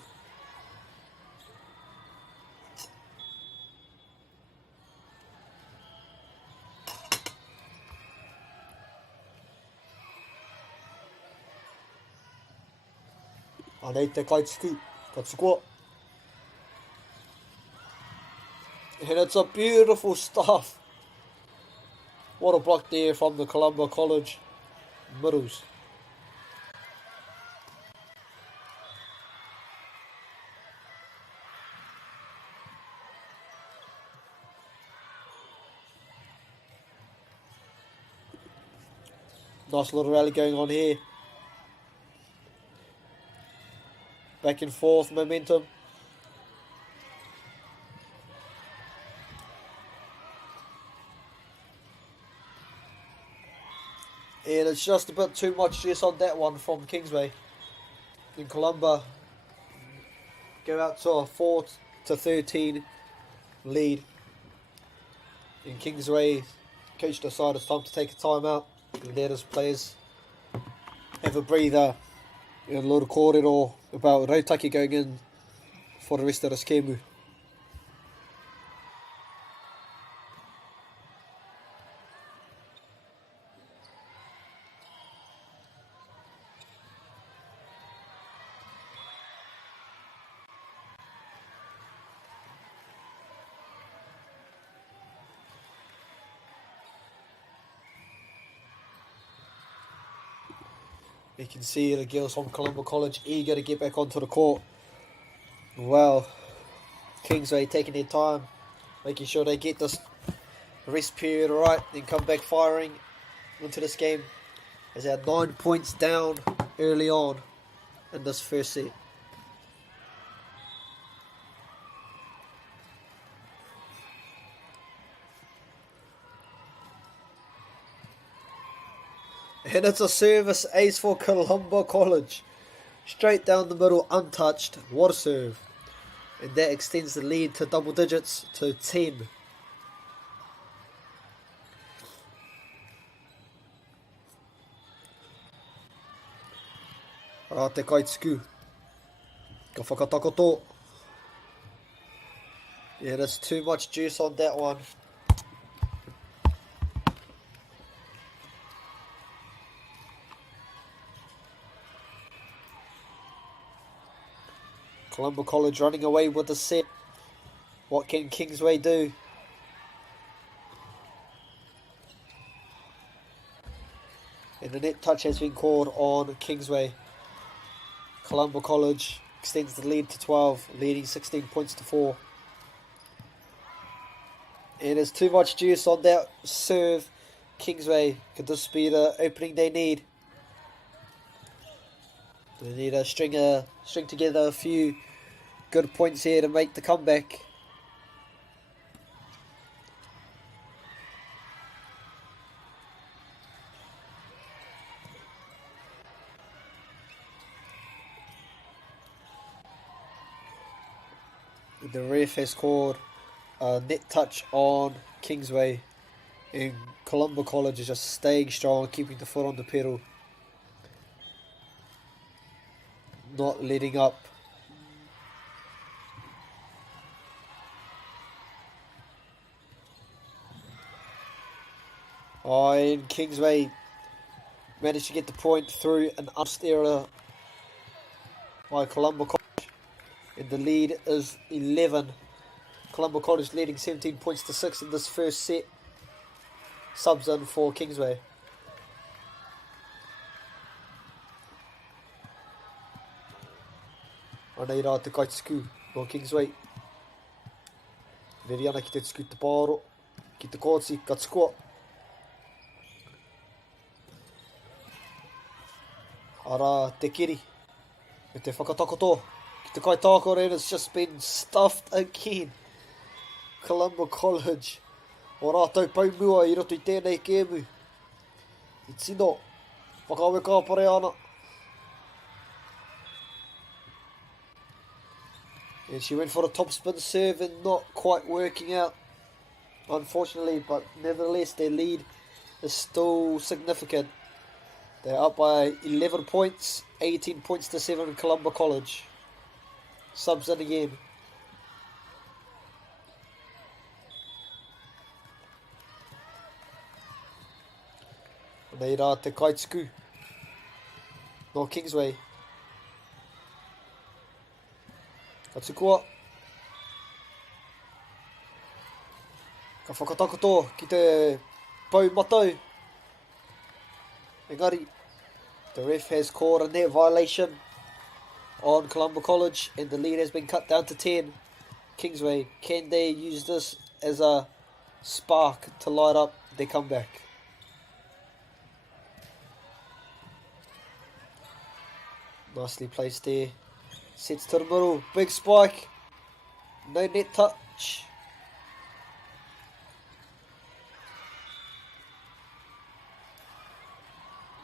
Aneite Kaitsuku. Katsuko. And it's a beautiful stuff. What a block there from the Columba College middles. Nice little rally going on here. Back and forth momentum. And it's just a bit too much just on that one from Kingsway. And Columba go out to a 4-13 lead. And Kingsway coach decided it's time to take a time out and let his players have a breather. And a little kōrero about Rautaki going in for the rest of this kēmu. You can see the girls from Columba College eager to get back onto the court. Well, Kingsway taking their time, making sure they get this rest period right, then come back firing into this game. As they're 9 points down early on in this first set. And it's a service ace for Columba College. Straight down the middle, untouched. What a serve. And that extends the lead to double digits to 10. Rate Kaitsuku. Ka whakatakoto. Yeah, there's too much juice on that one. Columba College running away with the set. What can Kingsway do? And the net touch has been called on Kingsway. Columba College extends the lead to 12, leading 16 points to 4. And there's too much juice on that serve. Kingsway, could this be the opening they need? They need to string together a few Good points here to make the comeback. The ref has called a net touch on Kingsway, and Columba College is just staying strong, keeping the foot on the pedal, not letting up. Oh, and Kingsway managed to get the point through an unforced error by Columba College. And the lead is 11. Columba College leading 17 points to 6 in this first set. Subs in for Kingsway. Anei rā te kaituku no Kingsway. Reri ana ki te tuku te pāro. Ki te kōtsi, ka tukua. Ara te kiri. Me te whakatakoto. The Kaitako Arena has just been stuffed again. Columba College. O rātou paumua I roto I tēnei kēmu. I tino. Whakawe kāpare ana. And she went for a top spin serve and not quite working out. Unfortunately, but nevertheless their lead is still significant. They're up by 11 points. 18 points to 7 in Columba College. Subs in again. Nei rā te kaituku no Kingsway. Ka tukua. Ka whakatakoto ki te pau matau. Engari, the ref has called a net violation on Columba College, and the lead has been cut down to 10. Kingsway, can they use this as a spark to light up their comeback? Nicely placed there. Sets to the middle. Big spike. No net touch.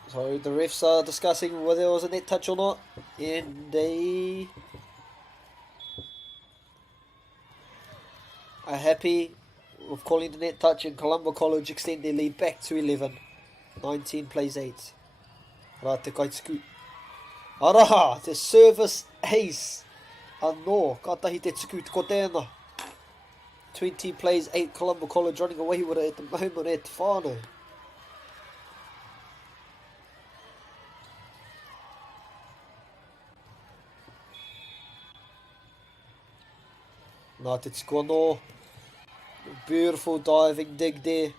So the refs are discussing whether there was a net touch or not, and they are happy with calling the net touch, and Columba College extend their lead back to 11. 19 plays 8. Rā te kaituku. Araha, te service ace. Anō, kātahi te tuku ko tēnā. 20 plays 8, Columba College running away with it at the moment at whānau. Nā te tuku anō. Beautiful diving dig there.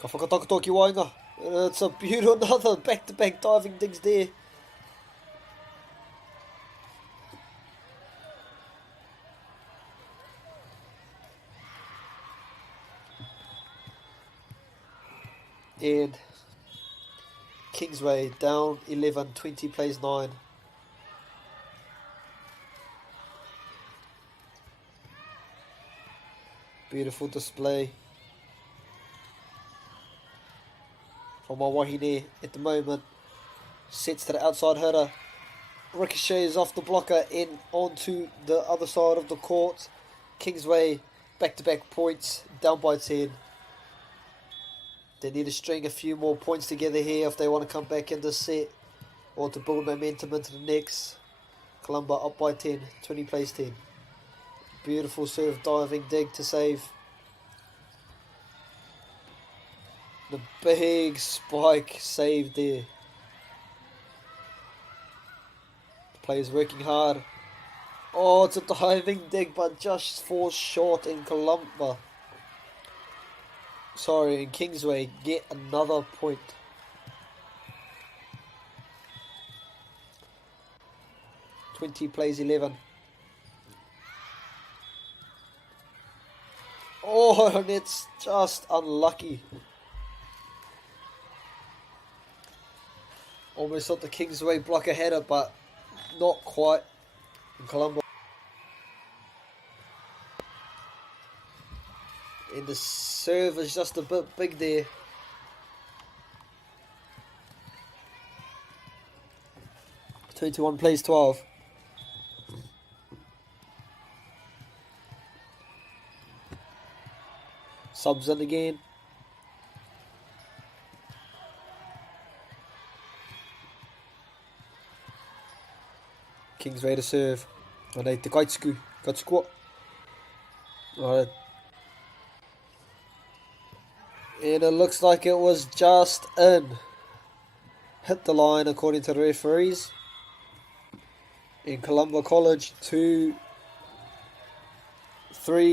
Ka whakatakoto ki wainga. It's a beautiful, another back-to-back diving digs there. And Kingsway down 11, 20 plays 9. Beautiful display from my wahine at the moment. Sets to the outside header. Ricochets off the blocker and onto the other side of the court. Kingsway back-to-back points, down by 10. They need to string a few more points together here if they want to come back in this set, or to build momentum into the next. Columba up by 10, 20 plays 10. Beautiful serve diving dig to save. The big spike saved there. The player's working hard. Oh, it's a diving dig, but just falls short in Columba. Sorry, in Kingsway get another point. Twenty plays 11. Oh, and it's just unlucky. Almost thought the Kingsway blocker header, but not quite. And Columba And the serve is just a bit big there. (21 plays 12). Subs in again. Kingsway to serve. Alright, the Gaitsku. Gaitsku. Alright. And it looks like it was just in. Hit the line according to the referees. In Columba College, 3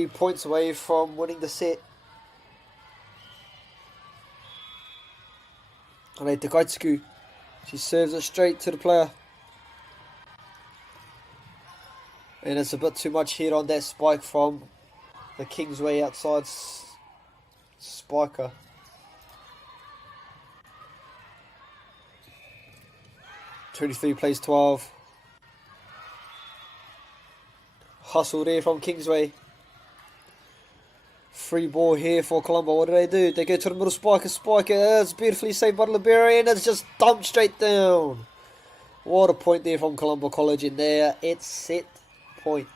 points away from winning the set. Alright, the Gaitsku. She serves it straight to the player. And it's a bit too much here on that spike from the Kingsway outside spiker. (23 plays 12). Hustle there from Kingsway. Free ball here for Columba. What do? They go to the middle spiker. Spiker is beautifully saved by Liberia, and it's just dumped straight down. What a point there from Columba College in there. It's set point.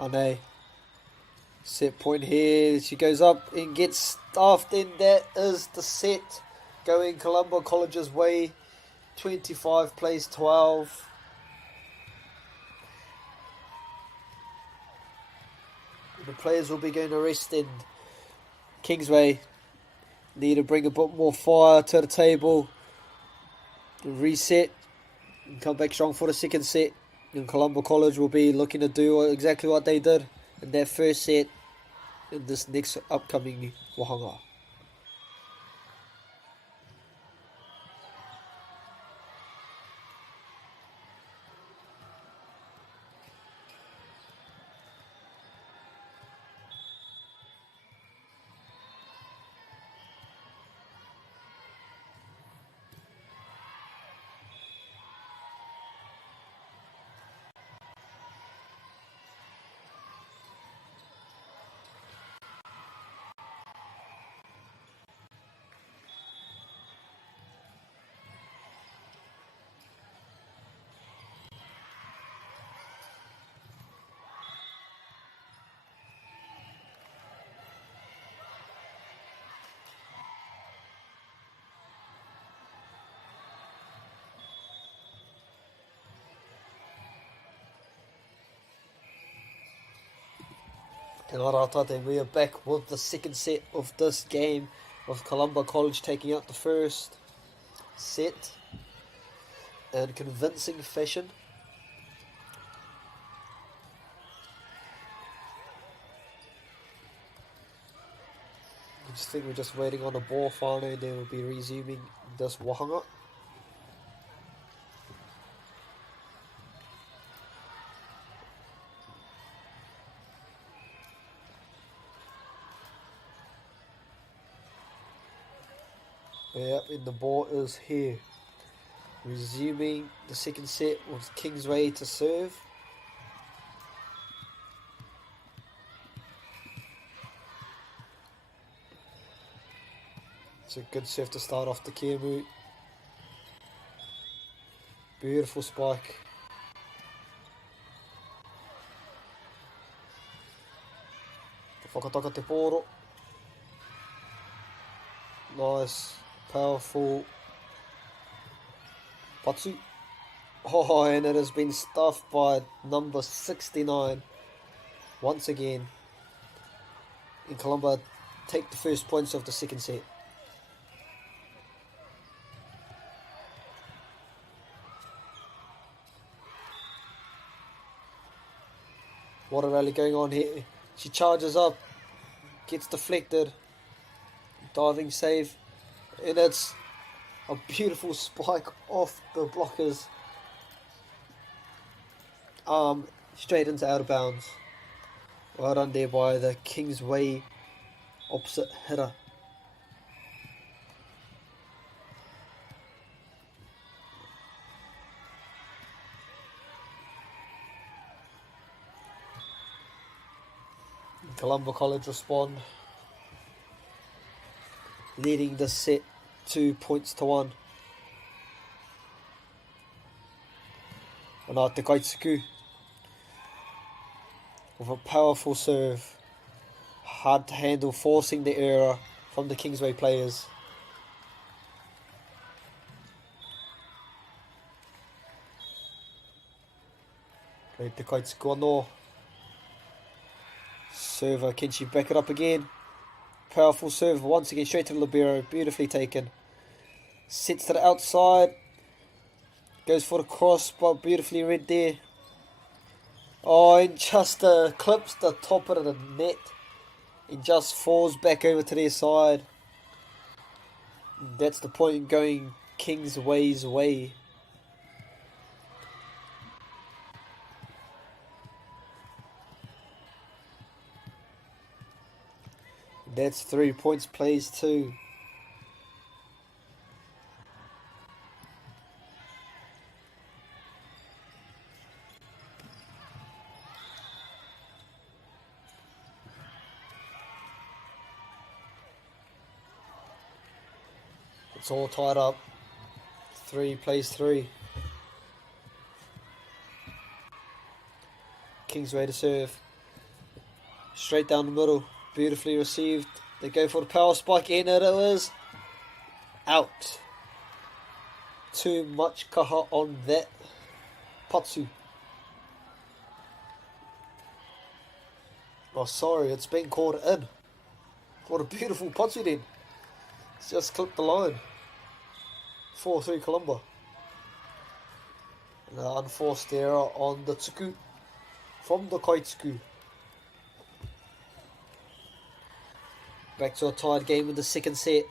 Ane. Set point here. She goes up and gets stuffed, and that is the set going Columba College's way. 25 plays 12. The players will be going to rest, and Kingsway need to bring a bit more fire to the table. Reset and come back strong for the second set. And Columba College will be looking to do exactly what they did in their first set in this next upcoming wahanga. And we are back with the second set of this game, with Columba College taking out the first set in convincing fashion. I just think we're just waiting on a ball final, and then we'll be resuming this wahanga. Yep, and the ball is here. Resuming the second set with Kingsway to serve. It's a good serve to start off the Kemu. Beautiful spike. Whakataka te poro. Nice. Powerful Patsu. Oh, and it has been stuffed by number 69 once again. And Columba take the first points of the second set. What a rally going on here. She charges up, gets deflected, diving save. And it's a beautiful spike off the blocker's arm, straight into out of bounds. Well done there by the Kingsway opposite hitter. Colombo College respond, leading the set 2-1. Anata Kaitsuku with a powerful serve, hard to handle, forcing the error from the Kingsway players. Great to Kaitsuku no. Server, can she back it up again? Powerful serve once again, straight to the libero, beautifully taken. Sets to the outside. Goes for the cross, but beautifully read there. Oh, and just clips the top of the net. It just falls back over to their side. That's the point, going Kingsway's way. That's 3 points plays too. It's all tied up. 3 plays 3. Kingsway to serve. Straight down the middle. Beautifully received. They go for the power spike in, and it was out. Too much kaha on that patsu. Oh, sorry, it's been called in. What a beautiful patsu then. It's just clipped the line. 4-3 Colombo. And an unforced error on the tsuku from the Kaitsuku. Back to a tied game in the second set.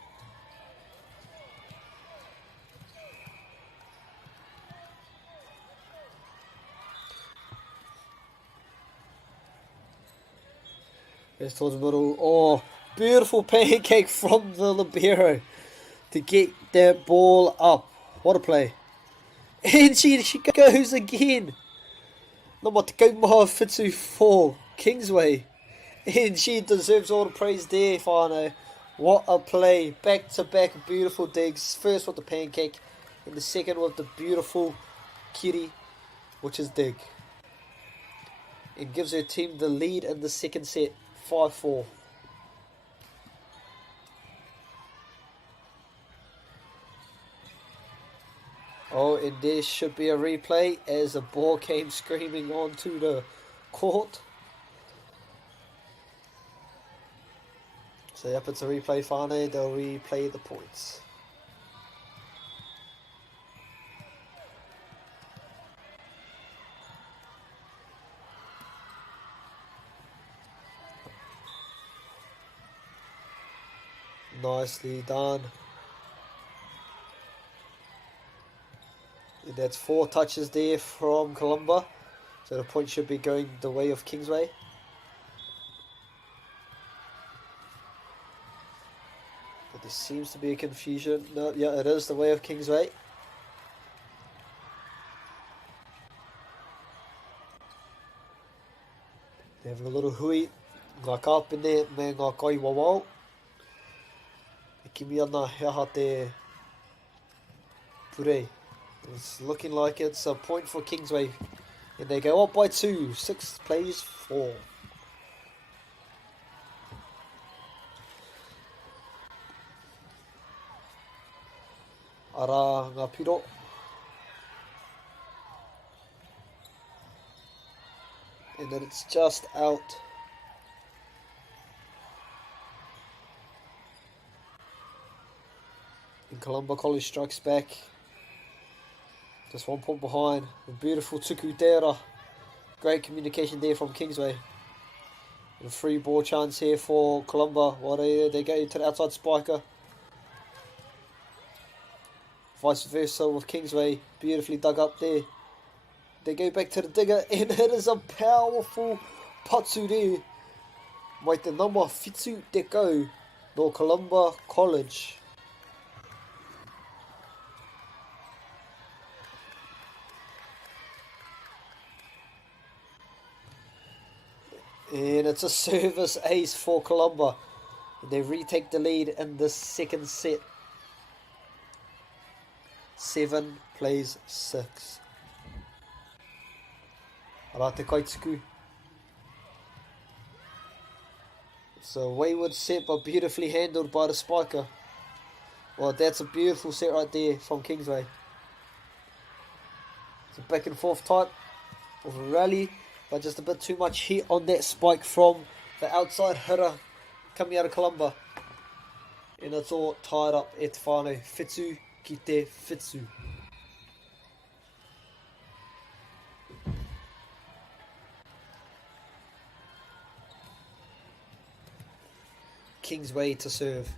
Here's towards the middle. Oh, beautiful pancake from the libero to get that ball up. What a play. And she goes again. Number Takaumaha Fitsu for Kingsway. And she deserves all the praise there, Whānau. What a play. Back to back beautiful digs. First with the pancake, and the second with the beautiful kiri, which is dig. It gives her team the lead in the second set, 5-4. Oh, and there should be a replay as the ball came screaming onto the court. So yep, it's a replay, Whānau. They'll replay the points. Nicely done. And that's 4 touches there from Colombo. So the point should be going the way of Kingsway. But there seems to be a confusion. No, yeah, it is the way of Kingsway. They're having a little hui. Ngā kāpene me ngā kai wawau. E kimi ana he aha te purei. It's looking like it's a point for Kingsway. And they go up by 2. 6 plays 4. Ara ngā piro. And then it's just out. And Colombo College strikes back. Just 1 point behind. A beautiful tuku tera. Great communication there from Kingsway. And a free ball chance here for Colombo. Well, they go to the outside spiker. Vice versa with Kingsway. Beautifully dug up there. They go back to the digger. And it is a powerful patsu there mai te nama whitu te kau no Columba College. And it's a service ace for Columba. They retake the lead in the second set. 7 plays 6. Ara te kaituku. It's a wayward set but beautifully handled by the spiker. Well, that's a beautiful set right there from Kingsway. It's a back and forth type of a rally, but just a bit too much heat on that spike from the outside hitter coming out of Columba. And it's all tied up at whānau. Whitu ki te whitu. Kingsway to serve.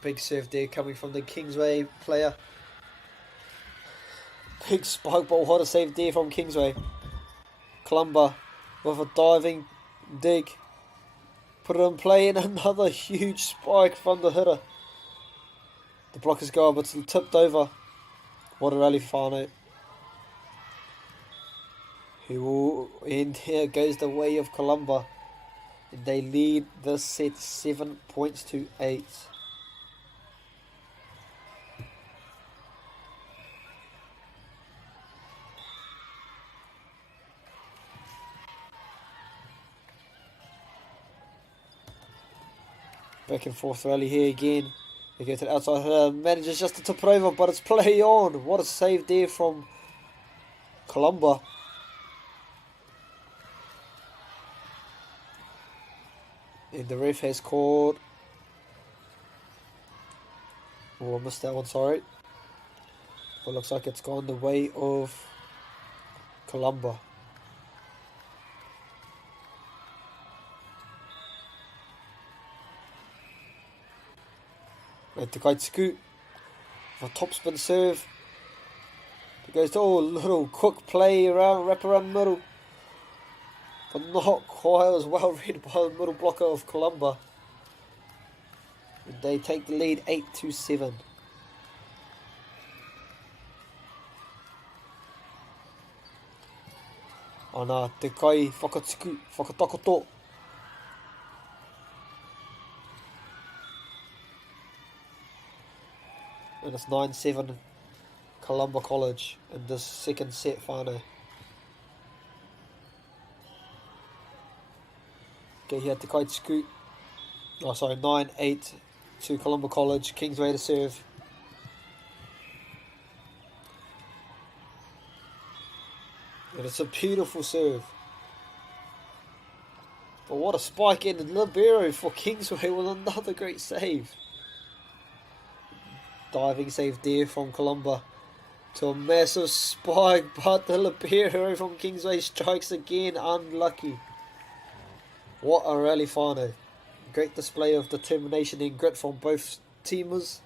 Big serve there coming from the Kingsway player. Big spike ball, what a save there from Kingsway. Columba with a diving dig. Put it in play and another huge spike from the hitter. The blockers go up, it's tipped over. What a rally for whānau. And here goes the way of Columba. And they lead this set 7 points to 8. Back and forth rally here again. They go to the outside. Manages just to tip it over, but it's play on. What a save there from Columba. And the ref has called... Oh, I missed that one, sorry. But it looks like it's gone the way of Columba. Right, Te Kaituku for topspin serve. It goes to little quick play around, wrap around the middle. But not quite as well read by the middle blocker of Columba. And they take the lead 8-7. Ana te kai whakatuku, whakatakoto. And it's 9-7 Columba College in this second set whānau. Okay, here Te Kaituku. Oh, sorry, 9-8 to Columba College. Kingsway to serve. And it's a beautiful serve. But what a spike in libero for Kingsway with another great save. Diving save there from Columba to a massive spike, but the libero from Kingsway strikes again, unlucky. What a rally whānau. Great display of determination and grit from both teamers.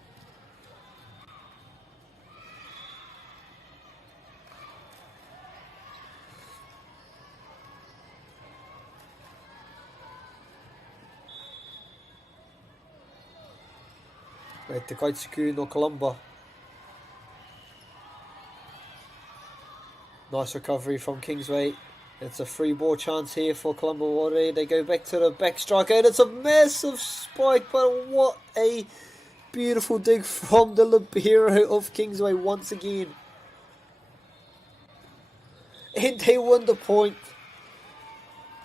Right, Te Kaituku no Columba. Nice recovery from Kingsway. It's a free ball chance here for Columba Water. They go back to the back striker and it's a massive spike, but what a beautiful dig from the libero of Kingsway once again. And they win the point.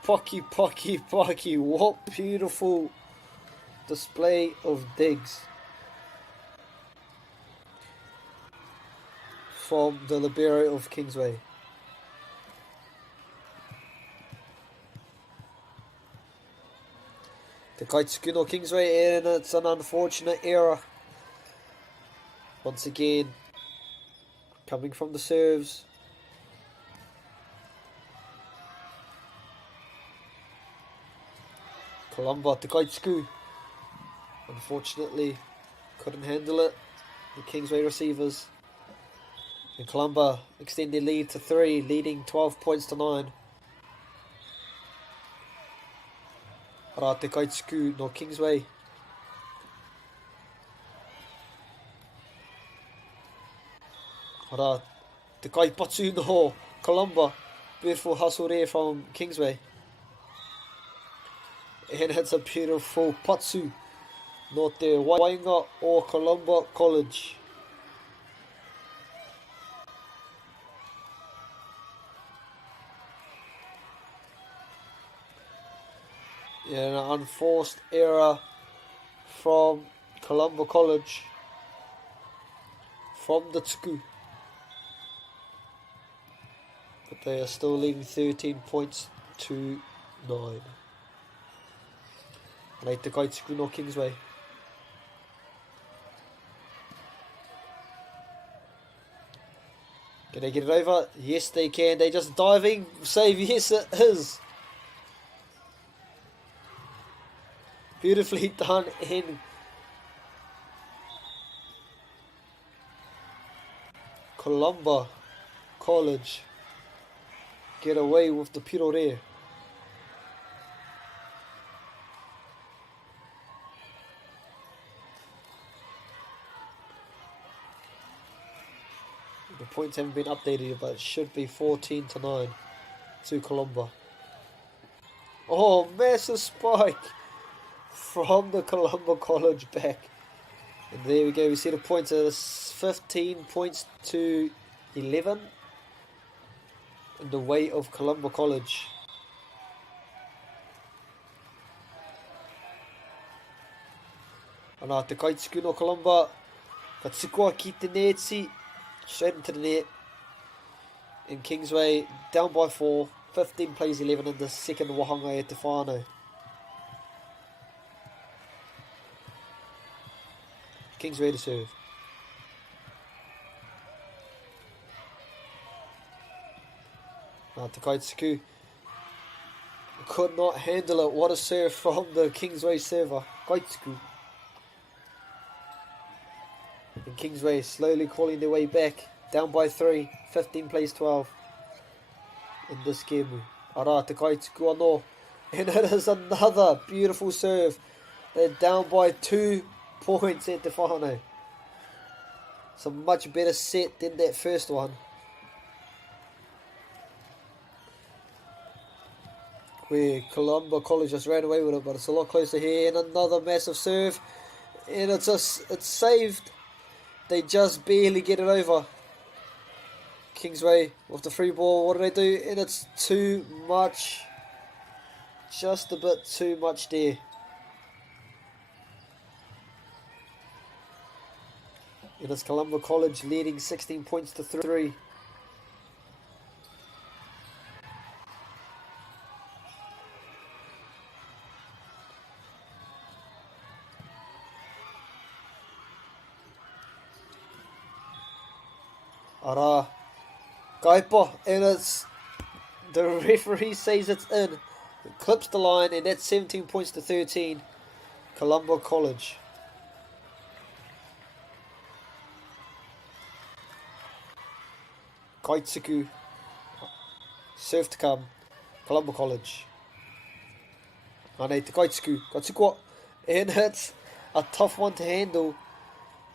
Pocky, pocky, pocky. What beautiful display of digs from the libero of Kingsway. Te Kaituku no Kingsway, and it's an unfortunate error. Once again, coming from the serves. Columba, Te Kaituku. Unfortunately, couldn't handle it. The Kingsway receivers. And Columba extend their lead to 3, leading 12 points to 9. Ara te kaituku no Kingsway. Ara te kaipatu no Columba. Beautiful hustle there from Kingsway. And it's a beautiful patsu no te Wainga o Columba College. Yeah, an unforced error from Columba College. From the Tuku. But they are still leading 13 points to 9. Rei te kaituku no Kingsway. Can they get it over? Yes, they can. They just diving save. Yes, it is. Beautifully done in Columba College. Get away with the pirore. The points haven't been updated, but it should be 14 to 9 to Columba. Oh, massive spike from the Columba College back. And there we go, we see the points are 15 points to 11 in the way of Columba College. Ana te kaituku no Columba, ka tukua ki te neti, straight into the net. In Kingsway, down by 4, 15 plays 11 in the second wahanga e te whānau. Kingsway to serve. Te kaituku could not handle it. What a serve from the Kingsway server. Kaituku. And Kingsway slowly crawling their way back. Down by 3. 15 plays 12. In this game. Ara te kaituku anō. And it is another beautiful serve. They're down by 2 points at te whānau. It's a much better set than that first one. Where Columba College just ran away with it, but it's a lot closer here. And another massive serve. And it's saved. They just barely get it over. Kingsway with the free ball. What do they do? And it's too much. Just a bit too much there. And it's Columba College leading 16 points to 3. Ara, kaipa, and it's the referee says it's in. It clips the line, and that's 17 points to 13. Columba College. Kaituku, serve to come, Columba College. Anei te kaituku, ka tukua, and it's a tough one to handle,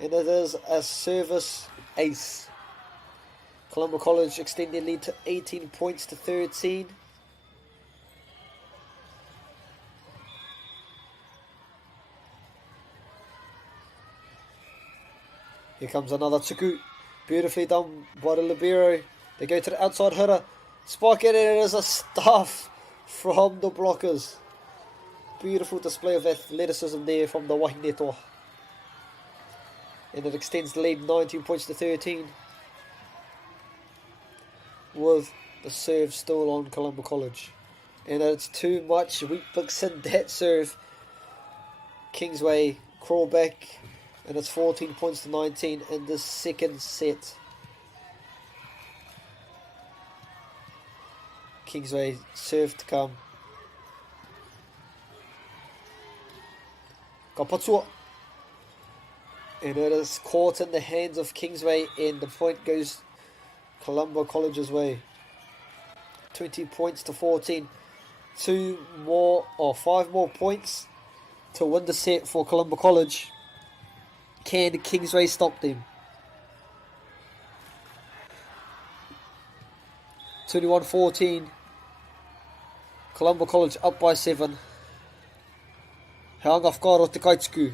and it is a service ace. Columba College extend their lead to 18 points to 13. Here comes another tuku. Beautifully done by the libero. They go to the outside hitter. Spike it, and it is a stuff from the blockers. Beautiful display of athleticism there from the Waihinetoa. And it extends the lead 19 points to 13. With the serve still on Columba College. And it's too much weak picks in that serve. Kingsway crawl back. And it's 14 points to 19 in the second set. Kingsway serve to come. Kapatua. And it is caught in the hands of Kingsway, and the point goes Columba College's way. 20 points to 14. 5 more points to win the set for Columba College. Can Kingsway stop them? 21-14. Columba College up by 7. Hanga whakaro te kaituku.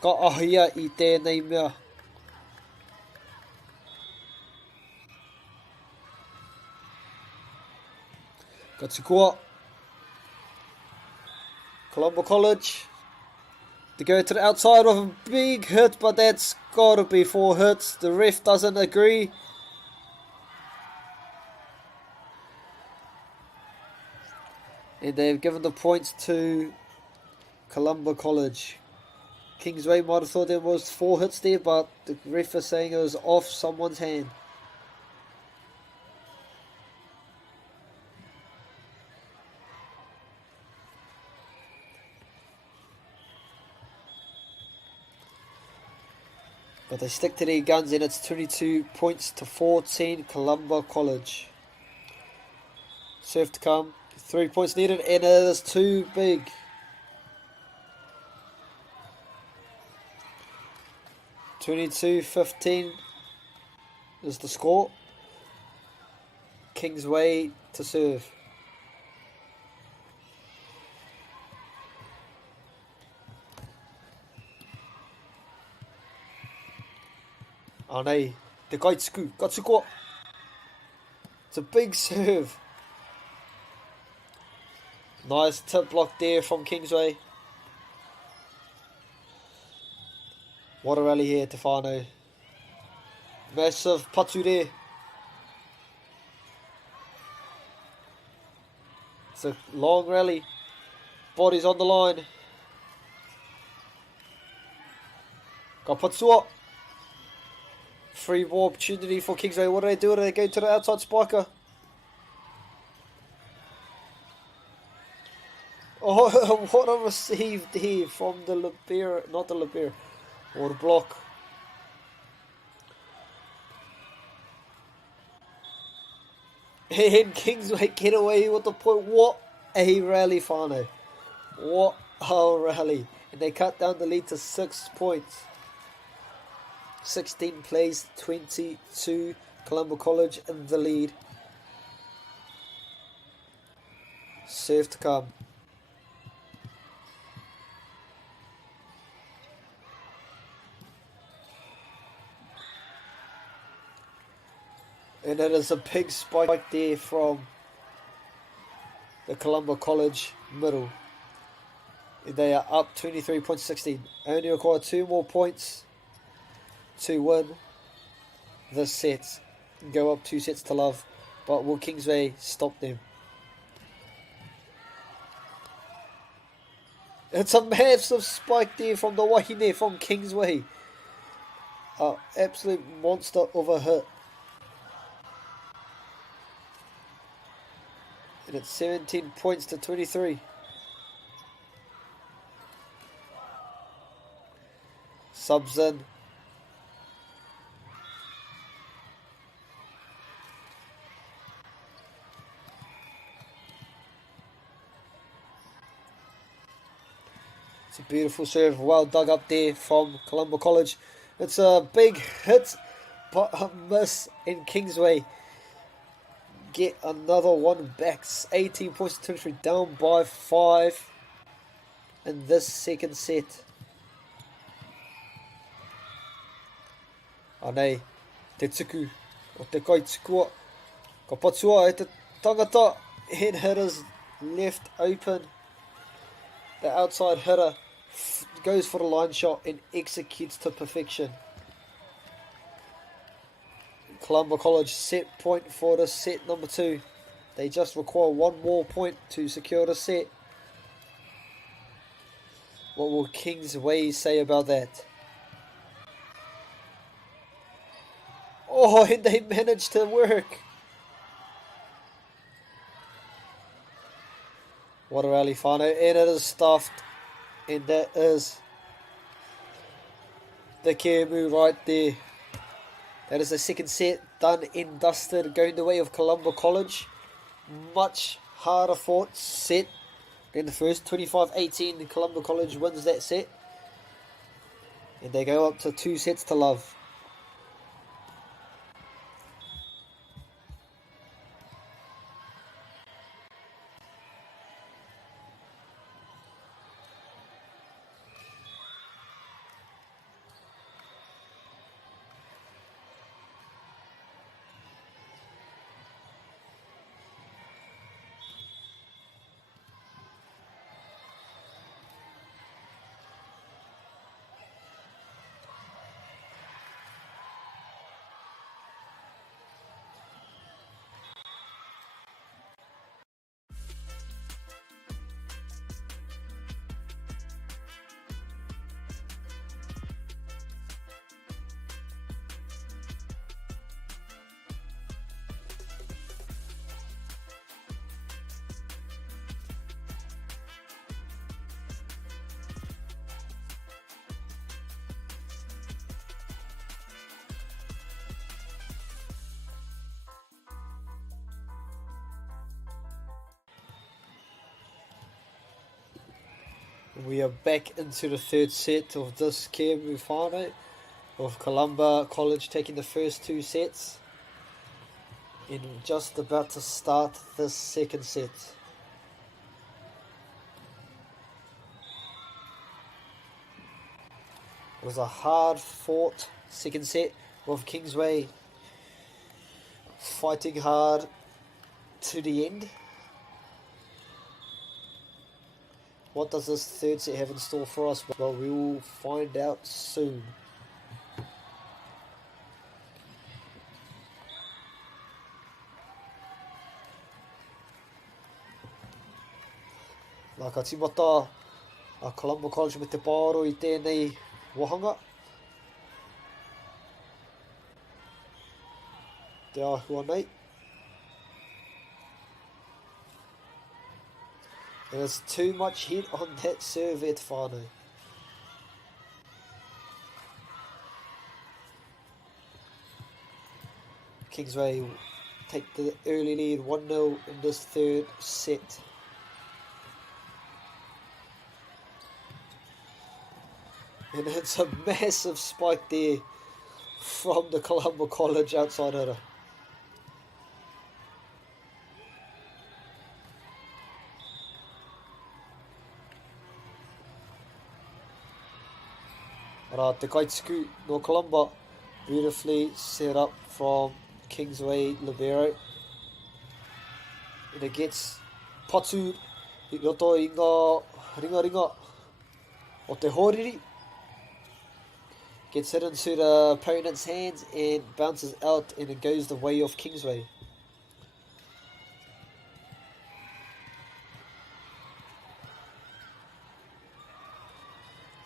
Ka ahia I tēnei mea. Ka tukua. Columba College. To go to the outside of a big hit, but that's got to be 4 hits. The ref doesn't agree. And they've given the points to Columba College. Kingsway might have thought there was 4 hits there, but the ref is saying it was off someone's hand. But they stick to their guns, and it's 22 points to 14, Columba College. Serve to come. 3 points needed, and it is too big. (22-15) is the score. Kingsway to serve. Anei, te kaituku, katsuko. It's a big serve. Nice tip block there from Kingsway. What a rally here, Tefano. Massive patu there. It's a long rally. Bodies on the line. Ka patua. Free ball opportunity for Kingsway. What do they do? Do they go to the outside spiker? Oh, what a receive there from the libero, not the libero, or the block. And Kingsway get away with the point. What a rally, Fano. What a rally. And they cut down the lead to 6 points. 16 plays, 22. Columba College in the lead. Serve to come. And it is a big spike there from the Columba College middle. And they are up 23.16. Only require 2 more points to win this set and go up 2 sets to love. But will Kingsway stop them? It's a massive spike there from the wahine from Kingsway. An absolute monster of a hit. And it's 17 points to 23. Subs in. It's a beautiful serve, well dug up there from Columba College. It's a big hit, but a miss, in Kingsway get another one back. 18 points to 23, down by 5 in this second set. Anei, te tuku o te kaitukua. Ka patua e te tangata. Head hitters left open. The outside hitter goes for the line shot and executes to perfection. Columba College set point for the set number 2. They just require 1 more point to secure the set. What will Kingsway say about that? Oh, and they managed to work. What a rally, Whānau. And it is stuffed. And that is the Kemu right there. That is the second set done and dusted, going the way of Columba College. Much harder fought set than the first. 25-18, Columba College wins that set. And they go up to 2 sets to love. We are back into the third set of this Kiamu whānau, of Columba College taking the first 2 sets, and just about to start this second set. It was a hard fought second set, with Kingsway fighting hard to the end. What does this third set have in store for us? Well, we will find out soon. Nā ka timata a Columba College me te pāro I tēnei wahanga. Te āhua nei. There's too much heat on that serve at whānau. Kingsway take the early lead 1-0 in this third set. And it's a massive spike there from the Columba College outsider. Te kaituku no Columba, beautifully set up from Kingsway libero. And it gets patu I roto I ngā ringa o te horiri. Gets hit into the opponent's hands and bounces out, and it goes the way of Kingsway.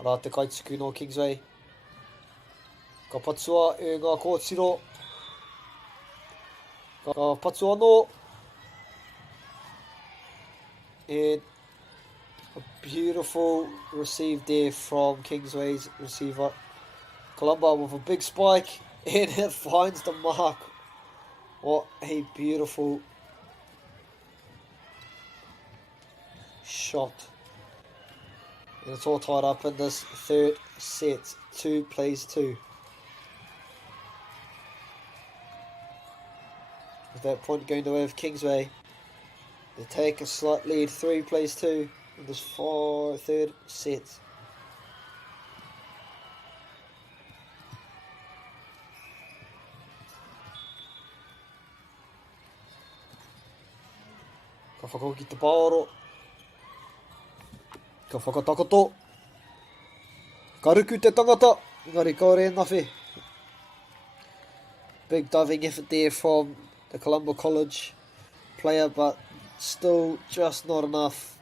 Rā te kaituku no Kingsway. Ka patua e ngā kōtiro. Ka patua no. And a beautiful receive there from Kingsway's receiver. Columba with a big spike, and it finds the mark. What a beautiful shot. And it's all tied up in this third set. 2-2. With that point going the way of Kingsway, they take a slight lead. 3-2 in this third set. Ka whakahoki te pāoro. Ka whakatakoto. Ka ruku te tangata. Engari kaore e nawhi. Big diving effort there from the Columba College player, but still just not enough.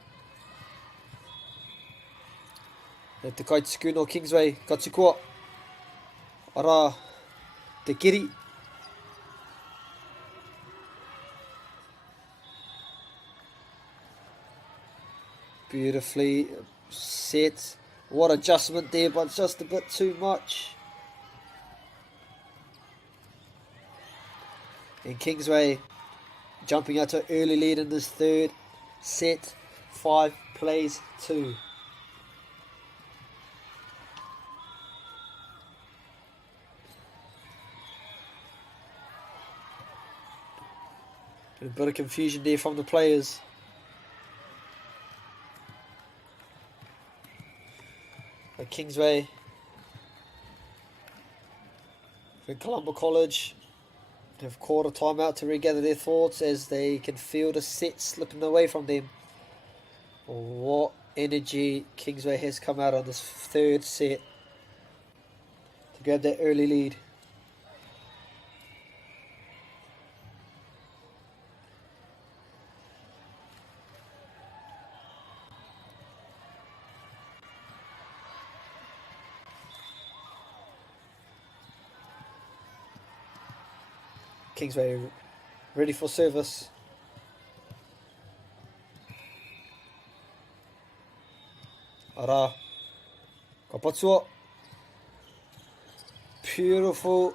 Te kaituku no Kingsway. Ka tukua. Ara. Te kiri. Beautifully set. What adjustment there, but just a bit too much. And Kingsway jumping out to an early lead in this third set. 5 plays 2. A bit of confusion there from the players. But Kingsway and Columba College have called a timeout to regather their thoughts as they can feel the set slipping away from them. What energy Kingsway has come out on this third set to grab that early lead. Kingsway ready for service. Ara Kapatsua. Beautiful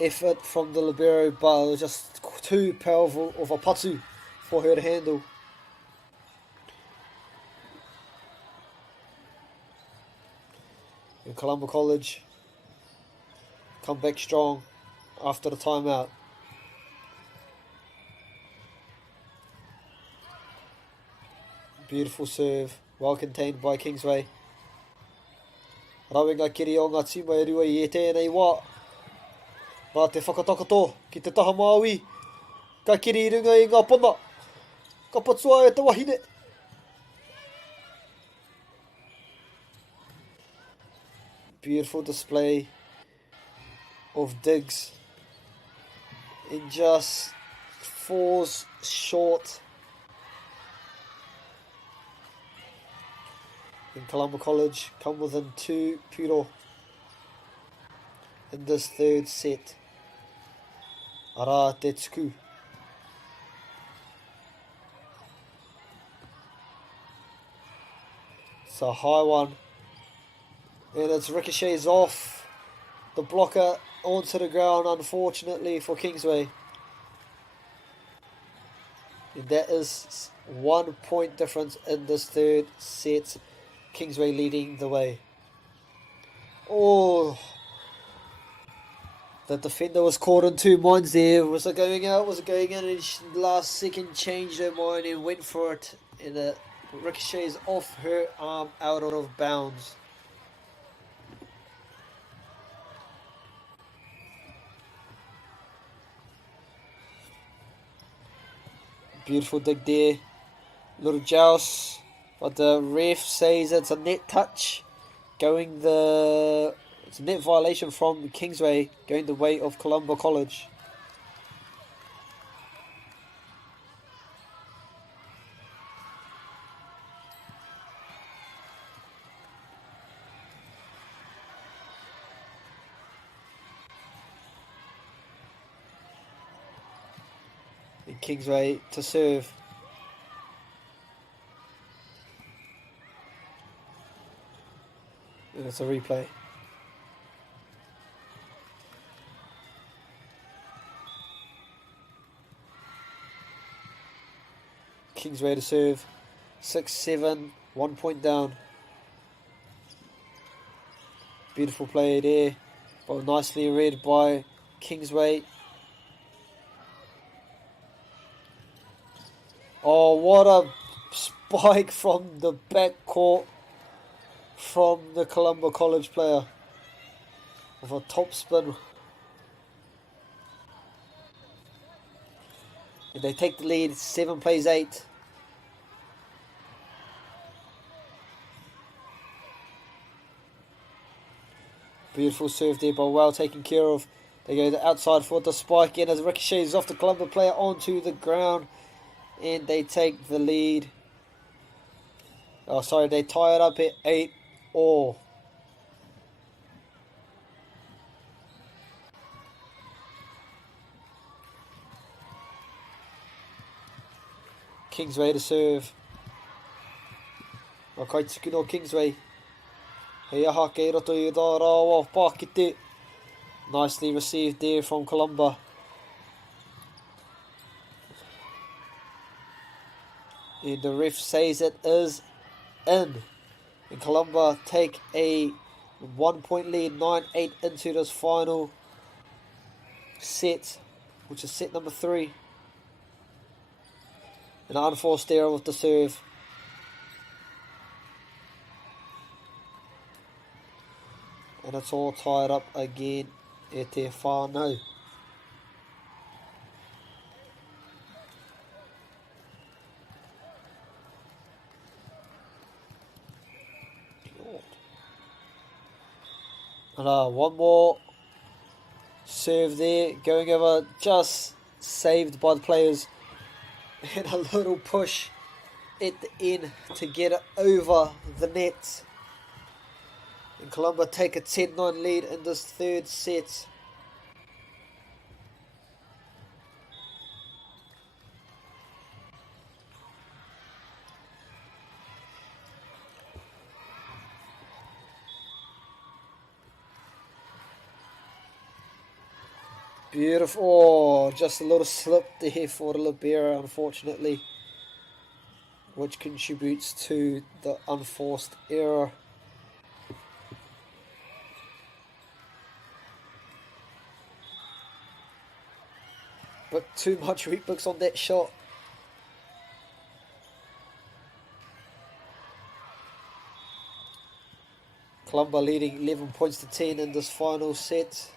effort from the libero, but it was just too powerful of a patu for her to handle. And Columba College come back strong after the timeout. Beautiful serve, well contained by Kingsway. Rawinga kiri o ngā tima e rua I e tēnei wā. Nā te whakatakato ki te taha Māui. Ka kiri I runga I ngā pona. Ka patua e te wahine. Beautiful display of digs. It just falls short. And Columba College come within 2 puro in this third set. Ara te tuku. It's a high one. And it's ricochets off the blocker onto the ground, unfortunately for Kingsway. And that is 1 point difference in this third set. Kingsway leading the way. Oh, the defender was caught in 2 minds there. Was it going out? Was it going in? And she last second changed her mind and went for it. And it ricochets off her arm out of bounds. Beautiful dig there. Little joust. But the ref says it's a net touch. It's a net violation from Kingsway going the way of Columba College. And Kingsway to serve. And it's a replay. Kingsway to serve. 6-7, 1 point down. Beautiful play there, but nicely read by Kingsway. Oh, what a spike from the backcourt from the Columba College player with a top spin. And they take the lead, 7 plays 8. Beautiful serve there, but well taken care of. They go to the outside for the spike in as ricochets off the Columba player onto the ground. And they take the lead. Oh, sorry, they tie it up at 8-all. Kingsway to serve. Wakaituku no Kingsway. Hei aha kei roto I tā rāua Pākete. Nicely received there from Columba. And the ref says it is in. And Columba take a 1 point lead, 9-8 into this final set, which is set number 3. An unforced error with the serve. And it's all tied up again e te whānau. And one more serve there, going over, just saved by the players. And a little push at the end to get it over the net. And Columba take a 10-9 lead in this third set. Beautiful. Oh, just a little slip there for the libero, unfortunately, which contributes to the unforced error. But too much Reebooks on that shot. Columba leading 11 points to 10 in this final set.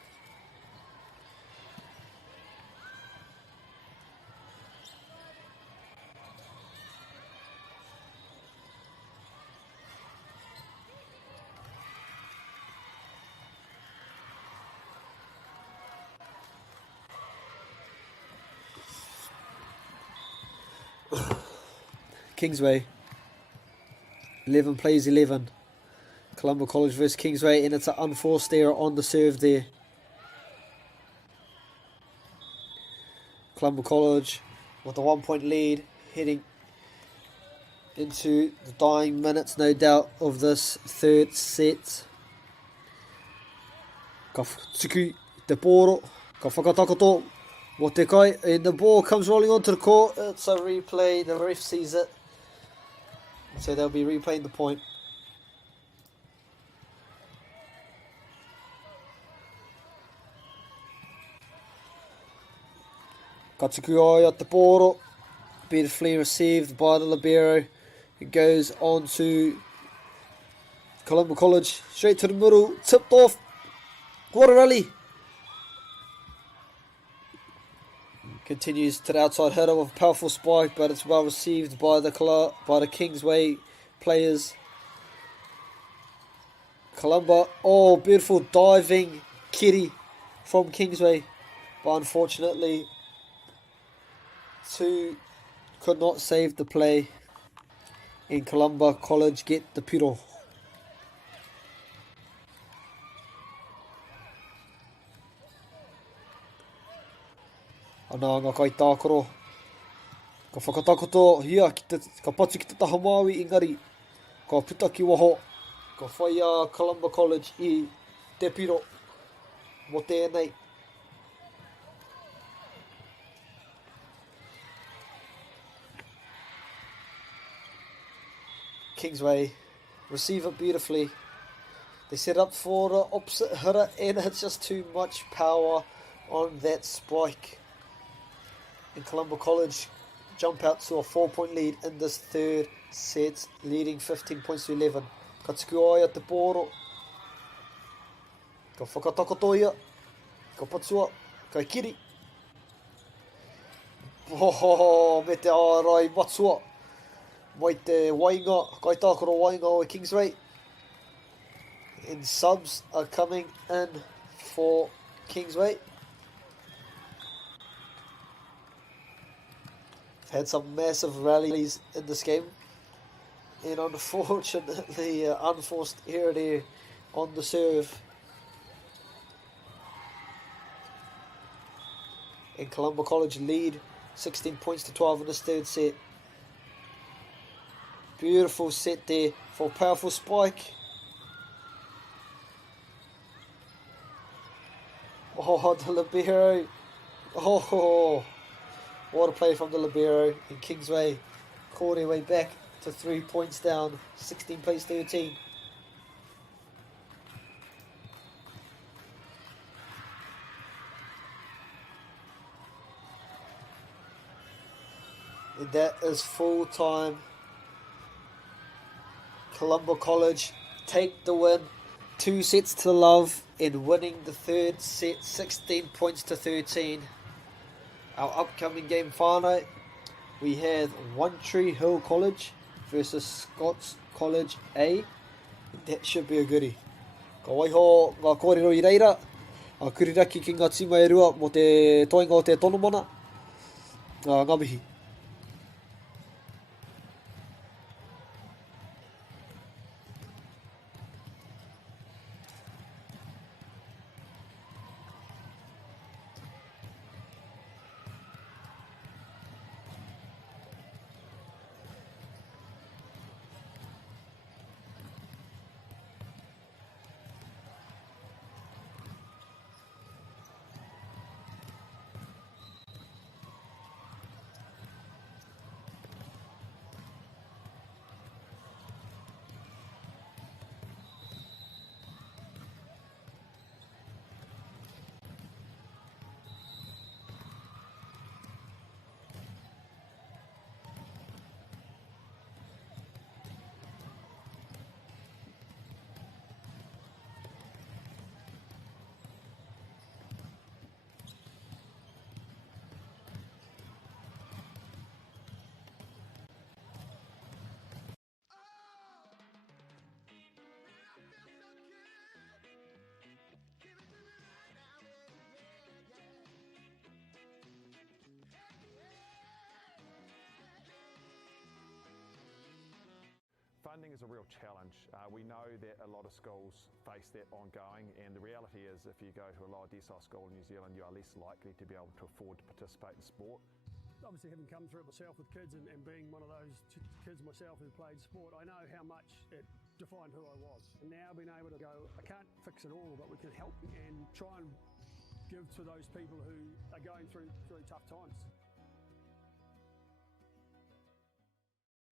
Kingsway 11 plays 11. Columba College versus Kingsway, and it's an unforced error on the serve there. Columba College with a 1 point lead, heading into the dying minutes, no doubt, of this third set. Ka tuku te poro, ka whakatakoto mo te kai, and the ball comes rolling onto the court. It's a replay, the ref sees it, so they'll be replaying the point. Ka tuku ai at the poro, beautifully received by the libero. It goes on to Columba College, straight to the middle, tipped off. What a rally! Continues to the outside header with a powerful spike, but it's well received by the Kingsway players. Columba, oh, beautiful diving kitty from Kingsway, but unfortunately, two could not save the play. In Columba College get the piro. Ana ngā kai tākoro. Ka whakatakoto hia, ka patu ki te taha Māui, engari. Ka puta ki waho. Ka whai a Columba College I te piro. Mo tēnei. Kingsway receive it beautifully. They set up for the opposite hitter, and it's just too much power on that spike. And Columba College jump out to a 4 point lead in this third set, leading 15 points to 11. Ka tuku ai at te poro. Ka whakatakoto ia. Ka patua. Ka kiri. Oh, me te ārai matua. Mai te wainga, kai tākoro wainga o Kingsway. And subs are coming in for Kingsway. Had some massive rallies in this game. And unfortunately, unforced error there on the serve. And Columba College lead 16 points to 12 in this third set. Beautiful set there for a powerful spike. Oh, the libero. Oh, what a play from the libero in Kingsway. claw their way back to 3 points down, 16 plays 13. And that is full time. Colombo College take the win, 2 sets to love, in winning the third set, 16 points to 13. Our upcoming game whānau, we have One Tree Hill College versus Scots College A. That should be a goodie. Ka waiho ngā kōrero I reira, a kuriraki ki ngā tima e rua mo te toinga o te tonomona. Ngā mihi. Funding is a real challenge. We know that a lot of schools face that ongoing, and the reality is if you go to a lower decile school in New Zealand, you are less likely to be able to afford to participate in sport. Obviously, having come through it myself with kids and being one of those kids myself who played sport, I know how much it defined who I was. And now being able to go, I can't fix it all, but we can help and try and give to those people who are going through tough times.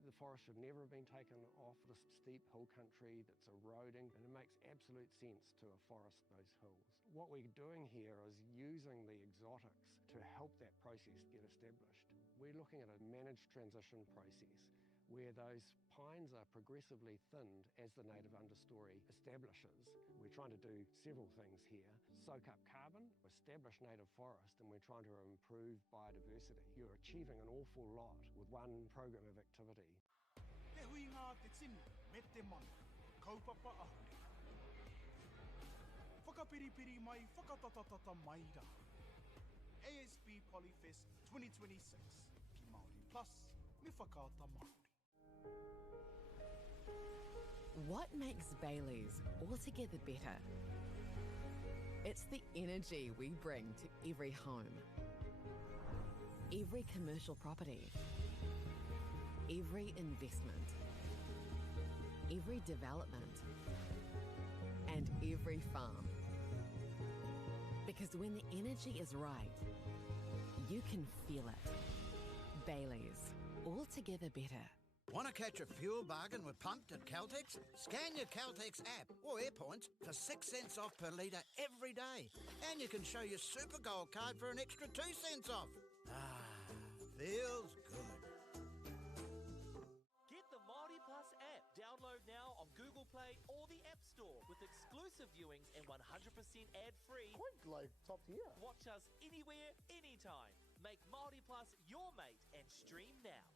The forest should never have been taken off this steep hill country that's eroding, and it makes absolute sense to afforest those hills. What we're doing here is using the exotics to help that process get established. We're looking at a managed transition process where those pines are progressively thinned as the native understory establishes. We're trying to do several things here. Soak up carbon, establish native forest, and we're trying to improve biodiversity. You're achieving an awful lot with one program of activity. Te hui ngā te tini, me te mana, kaupapa ahuri. Whakapiripiri mai, whakatatatata mai rā. ASB Polyfest 2026, ki Māori Plus, me whakaata Māori. What makes Bailey's altogether better? It's the energy we bring to every home, every commercial property, every investment, every development, and every farm. Because when the energy is right, you can feel it. Bailey's, altogether better. Want to catch a fuel bargain with Pumped at Caltex? Scan your Caltex app or AirPoints for 6 cents off per litre every day. And you can show your Super Gold card for an extra 2 cents off. Ah, feels good. Get the Māori Plus app. Download now on Google Play or the App Store with exclusive viewings and 100% ad-free. Quite like top tier. Watch us anywhere, anytime. Make Māori Plus your mate and stream now.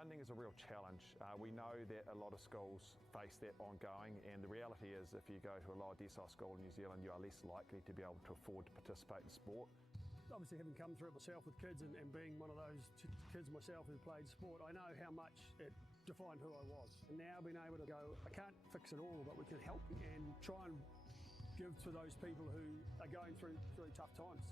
Funding is a real challenge. We know that a lot of schools face that ongoing, and the reality is if you go to a lower decile school in New Zealand, you are less likely to be able to afford to participate in sport. Obviously, having come through it myself with kids and being one of those kids myself who played sport, I know how much it defined who I was. And now being able to go, I can't fix it all, but we can help and try and give to those people who are going through really tough times.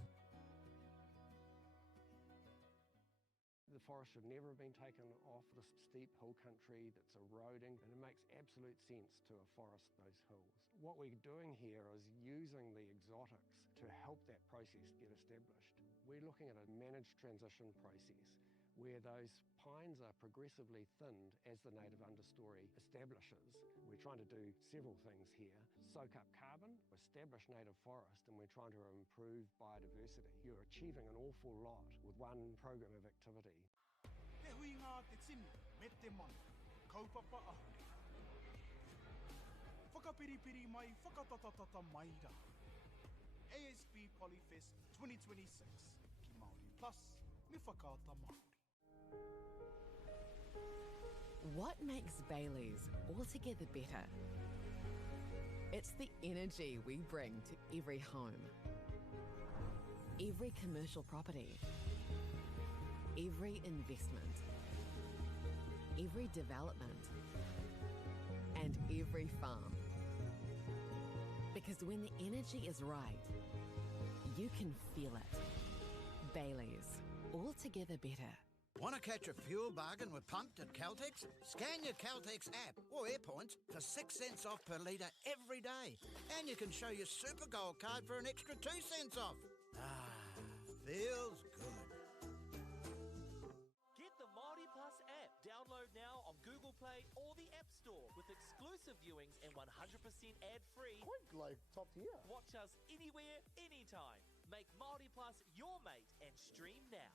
The forest should never have been taken off this steep hill country that's eroding, and it makes absolute sense to afforest those hills. What we're doing here is using the exotics to help that process get established. We're looking at a managed transition process where those pines are progressively thinned as the native understory establishes. We're trying to do several things here. Soak up carbon, establish native forest, and we're trying to improve biodiversity. You're achieving an awful lot with one program of activity. Te hui ngā te tini, me te mana, kaupapa ahuri. Whakapiripiri mai, whakatatatata mai rā. ASP Polyfest 2026, ki Māori Plus, me whakaata Māori. What makes Bailey's altogether better? It's the energy we bring to every home, every commercial property, every investment, every development, and every farm. Because when the energy is right, you can feel it. Bailey's, altogether better. Want to catch a fuel bargain with Pumped at Caltex? Scan your Caltex app or AirPoints for 6 cents off per litre every day. And you can show your Super Gold card for an extra 2 cents off. Feels good. Get the Māori Plus app. Download now on Google Play or the App Store with exclusive viewings and 100% ad-free. Quite like top tier. Watch us anywhere, anytime. Make Māori Plus your mate and stream now.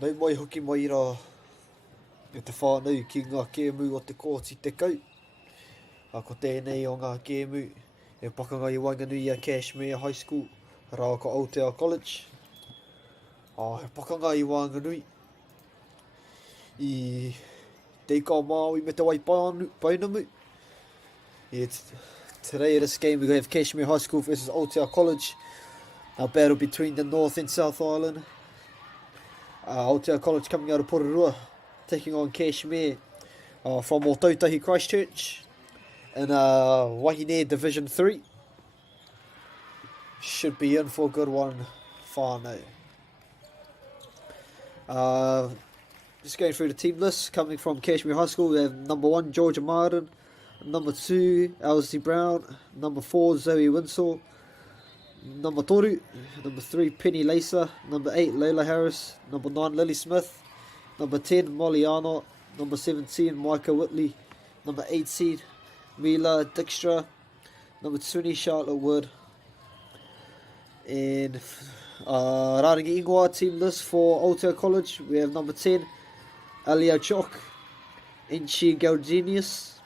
Nau mai hoki mai ra e te whānau ki ngā kēmu o te kōti te kau. Ko tēnei o ngā kēmu e pakanga i Wainganui a Cashmere High School, rā ko Aotea College. He pakanga i Wainganui i Teikao Māui me te wai Paunamu. Today at this game we have Cashmere High School versus Aotea College. A battle between the North and South Island. Aotea College coming out of Pororua, taking on Cashmere from Ōtautahi Christchurch in Wahine Division 3. Should be in for a good one, whānau. Just going through the team list, coming from Cashmere High School, we have number 1 Georgia Martin, number 2 Elsie Brown, number 4 Zoe Winsor, number Toru, number 3 Penny Lacer, number 8 Layla Harris, number 9 Lily Smith, number 10 Molly Arnott, number 17 Micah Whitley, number 18 Mila Dijkstra, number 20 Charlotte Wood. And Rārangi Ingoa team list for Aotea College, we have number 10 Alia Chok, Inchi Galdenius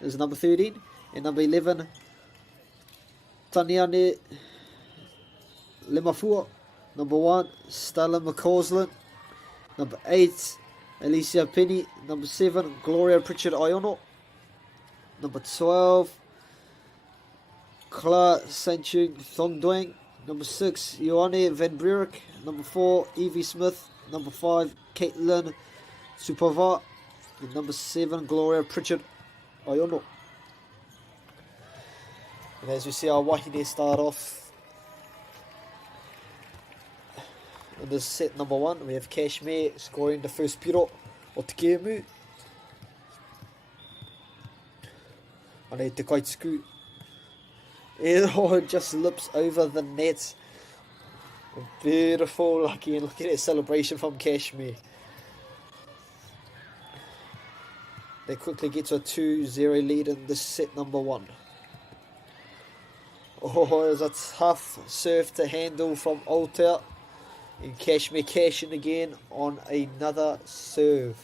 is number 13, and number 11 Taniane Lemafua, number 1 Stella McCausland, number 8 Alicia Penny, number 7 Gloria Pritchard Iono, number 12 Kla Sanchung Thongduang, number 6 Ioane Van Breurick, number 4 Evie Smith, number 5 Caitlin Supava, and number 7 Gloria Pritchard Iono. And as we see our Wahine start off in this set number 1, we have Cashmere scoring the first piro o te kēmu. Anei te kaituku. It just lips over the net. Beautiful, lucky, and look at that celebration from Cashmere. They quickly get to a 2-0 lead in this set number 1. It was a tough serve to handle from Aotea. And Cashmere cashing again on another serve.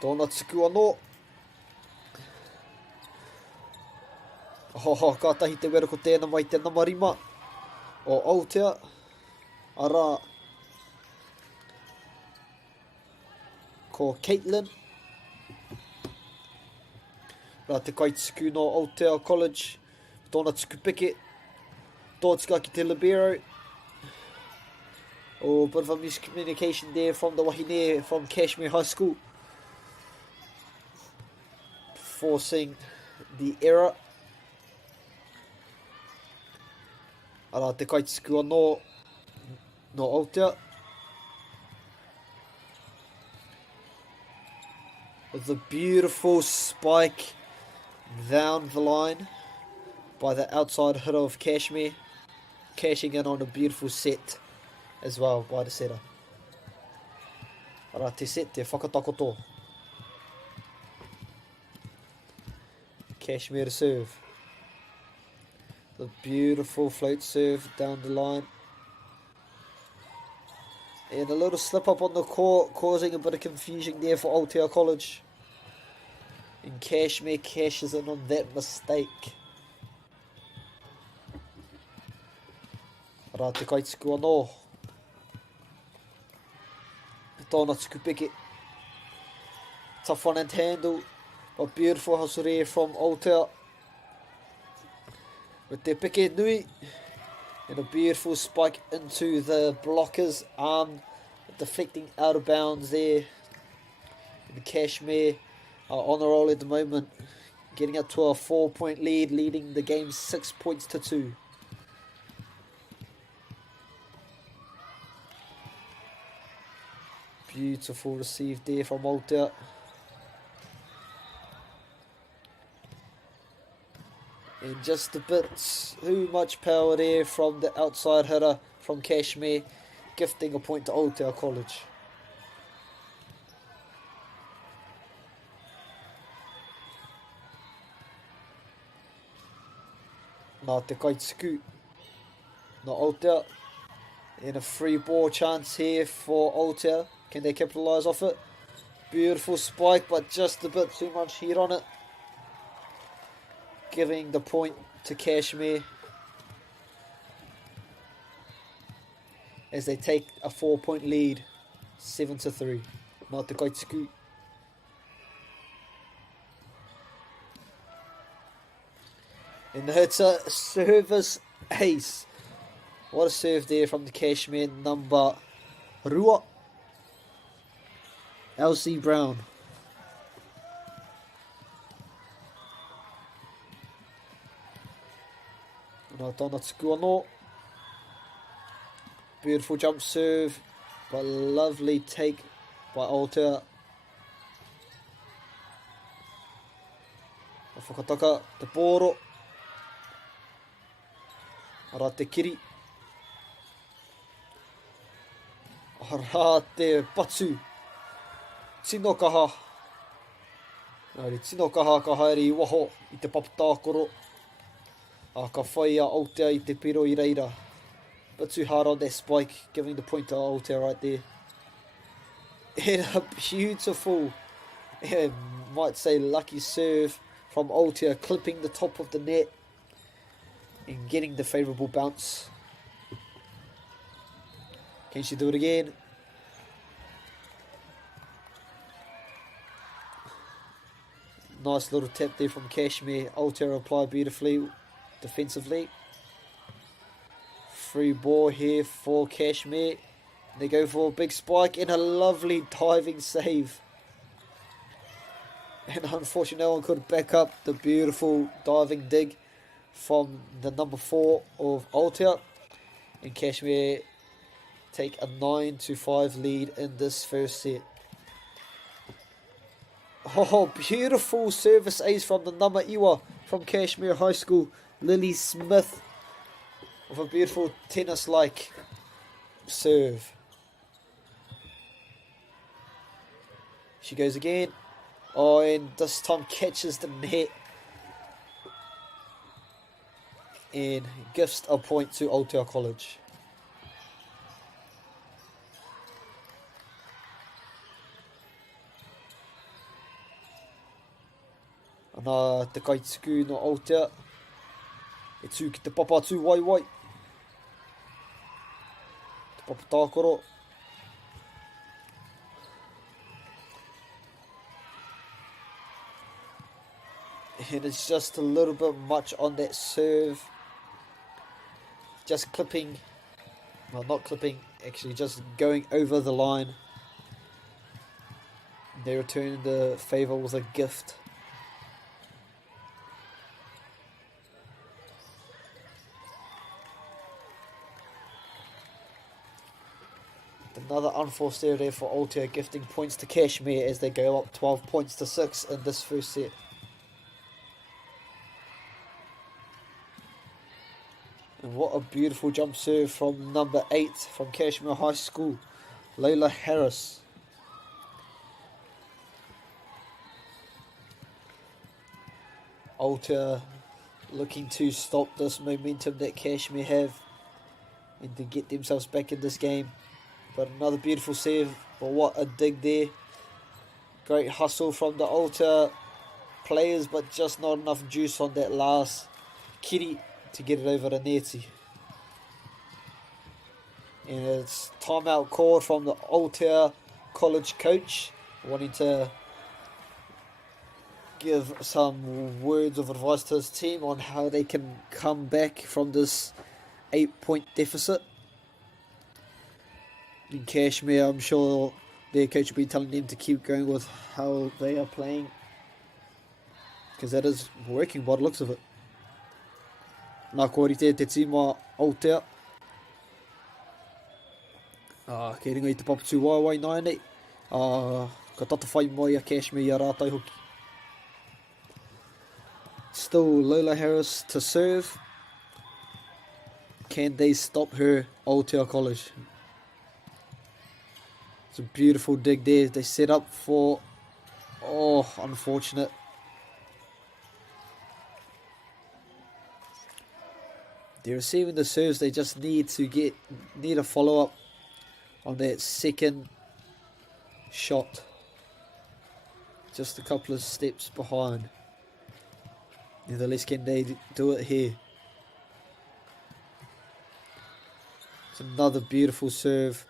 Tōna tuku anō. Kātahi te wera ko tēnā mai te namarima o Aotea. Ara ko Caitlin. Rā te kaituku no Aotea College. Tōna tuku pike. Tōtika ki te libero. Bit of a miscommunication there from the wahine from Cashmere High School. Forcing the error. Ara te kaituku anō no Aotea. With a beautiful spike down the line by the outside hitter of Cashmere. Cashing in on a beautiful set as well by the setter. Ara te set te whakatakoto. Cashmere to serve. The beautiful float serve down the line. And a little slip up on the court, causing a bit of confusion there for Aotea College. And Cashmere cashes in on that mistake. Rā te kaituku anō. Tōna tuku peke. Tough one and handle. But beautiful hustle from Aotea. With their peke nui. And a beautiful spike into the blocker's arm. Deflecting out of bounds there. And Cashmere are on the roll at the moment. Getting up to a 4-point lead. Leading the game 6 points to 2. Beautiful receive there from Aotea. And just a bit too much power there from the outside hitter from Cashmere, gifting a point to Aotea College. Nā te kaituku. No Aotea. And a free ball chance here for Aotea. Can they capitalise off it? Beautiful spike, but just a bit too much heat on it. Giving the point to Kashmir. As they take a 4-point lead. 7-3. Nā te kaituku. And it's a service ace. What a serve there from the Kashmir number Rua. LC Brown. Nā tōna tuku anō. Beautiful jump serve, but lovely take by Aotea. Whakataka, te pōro. Ara te kiri. Ara te patu. Tino kaha. Nāri, tino kaha ka haere I waho I te papatākoro. A ka whai a Aotea I te piro I reira. Bit too hard on that spike, giving the point to Aotea right there. And a beautiful, might say lucky serve from Aotea, clipping the top of the net and getting the favourable bounce. Can she do it again? Nice little tap there from Kashmir. Aotea reply beautifully defensively. Free ball here for Kashmir. They go for a big spike and a lovely diving save. And unfortunately no one could back up the beautiful diving dig from the number 4 of Aotea. And Kashmir take a 9-5 lead in this first set. Oh, beautiful service ace from the number Iwa from Kashmir High School, Lily Smith, with a beautiful tennis-like serve. She goes again. Oh, and this time catches the net. And gifts a point to Aotea College. Ana te kaituku no Aotea. E tū ki te papa tū wai. Te papa tākoro. And it's just a little bit much on that serve. Just clipping. Well, not clipping. Actually, just going over the line. They return the favour with a gift. Another unforced error there for Aotea, gifting points to Kashmir as they go up 12 points to 6 in this first set. And what a beautiful jump serve from number 8 from Kashmir High School, Layla Harris. Aotea looking to stop this momentum that Kashmir have and to get themselves back in this game. But another beautiful save, but what a dig there. Great hustle from the Aotea players, but just not enough juice on that last kiri to get it over the neti. And it's timeout called from the Aotea College coach, wanting to give some words of advice to his team on how they can come back from this 8-point deficit. In Kashmir, I'm sure their coach will be telling them to keep going with how they are playing, because that is working by the looks of it. Nā kōrite te tīma Aotea. Kei ringa I te papatū waiwai nai nei. Ka tata whai mai a Kashmir I a rātai hoki. Still Lola Harris to serve. Can they stop her, Aotea College? It's a beautiful dig there. They set up for... Oh, unfortunate. They're receiving the serves. They just need a follow up on that second shot. Just a couple of steps behind. Nevertheless, can they do it here? It's another beautiful serve.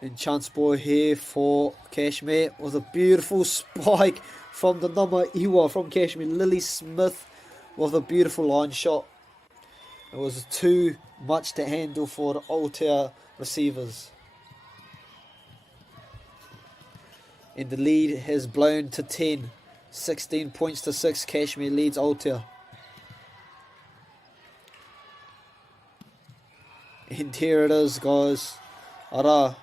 And chance ball here for Kashmir with a beautiful spike from the number Iwa from Kashmir. Lily Smith with a beautiful line shot. It was too much to handle for the Aotea receivers. And the lead has blown to 10. 16 points to 6. Kashmir leads Aotea. And here it is, guys. Ara.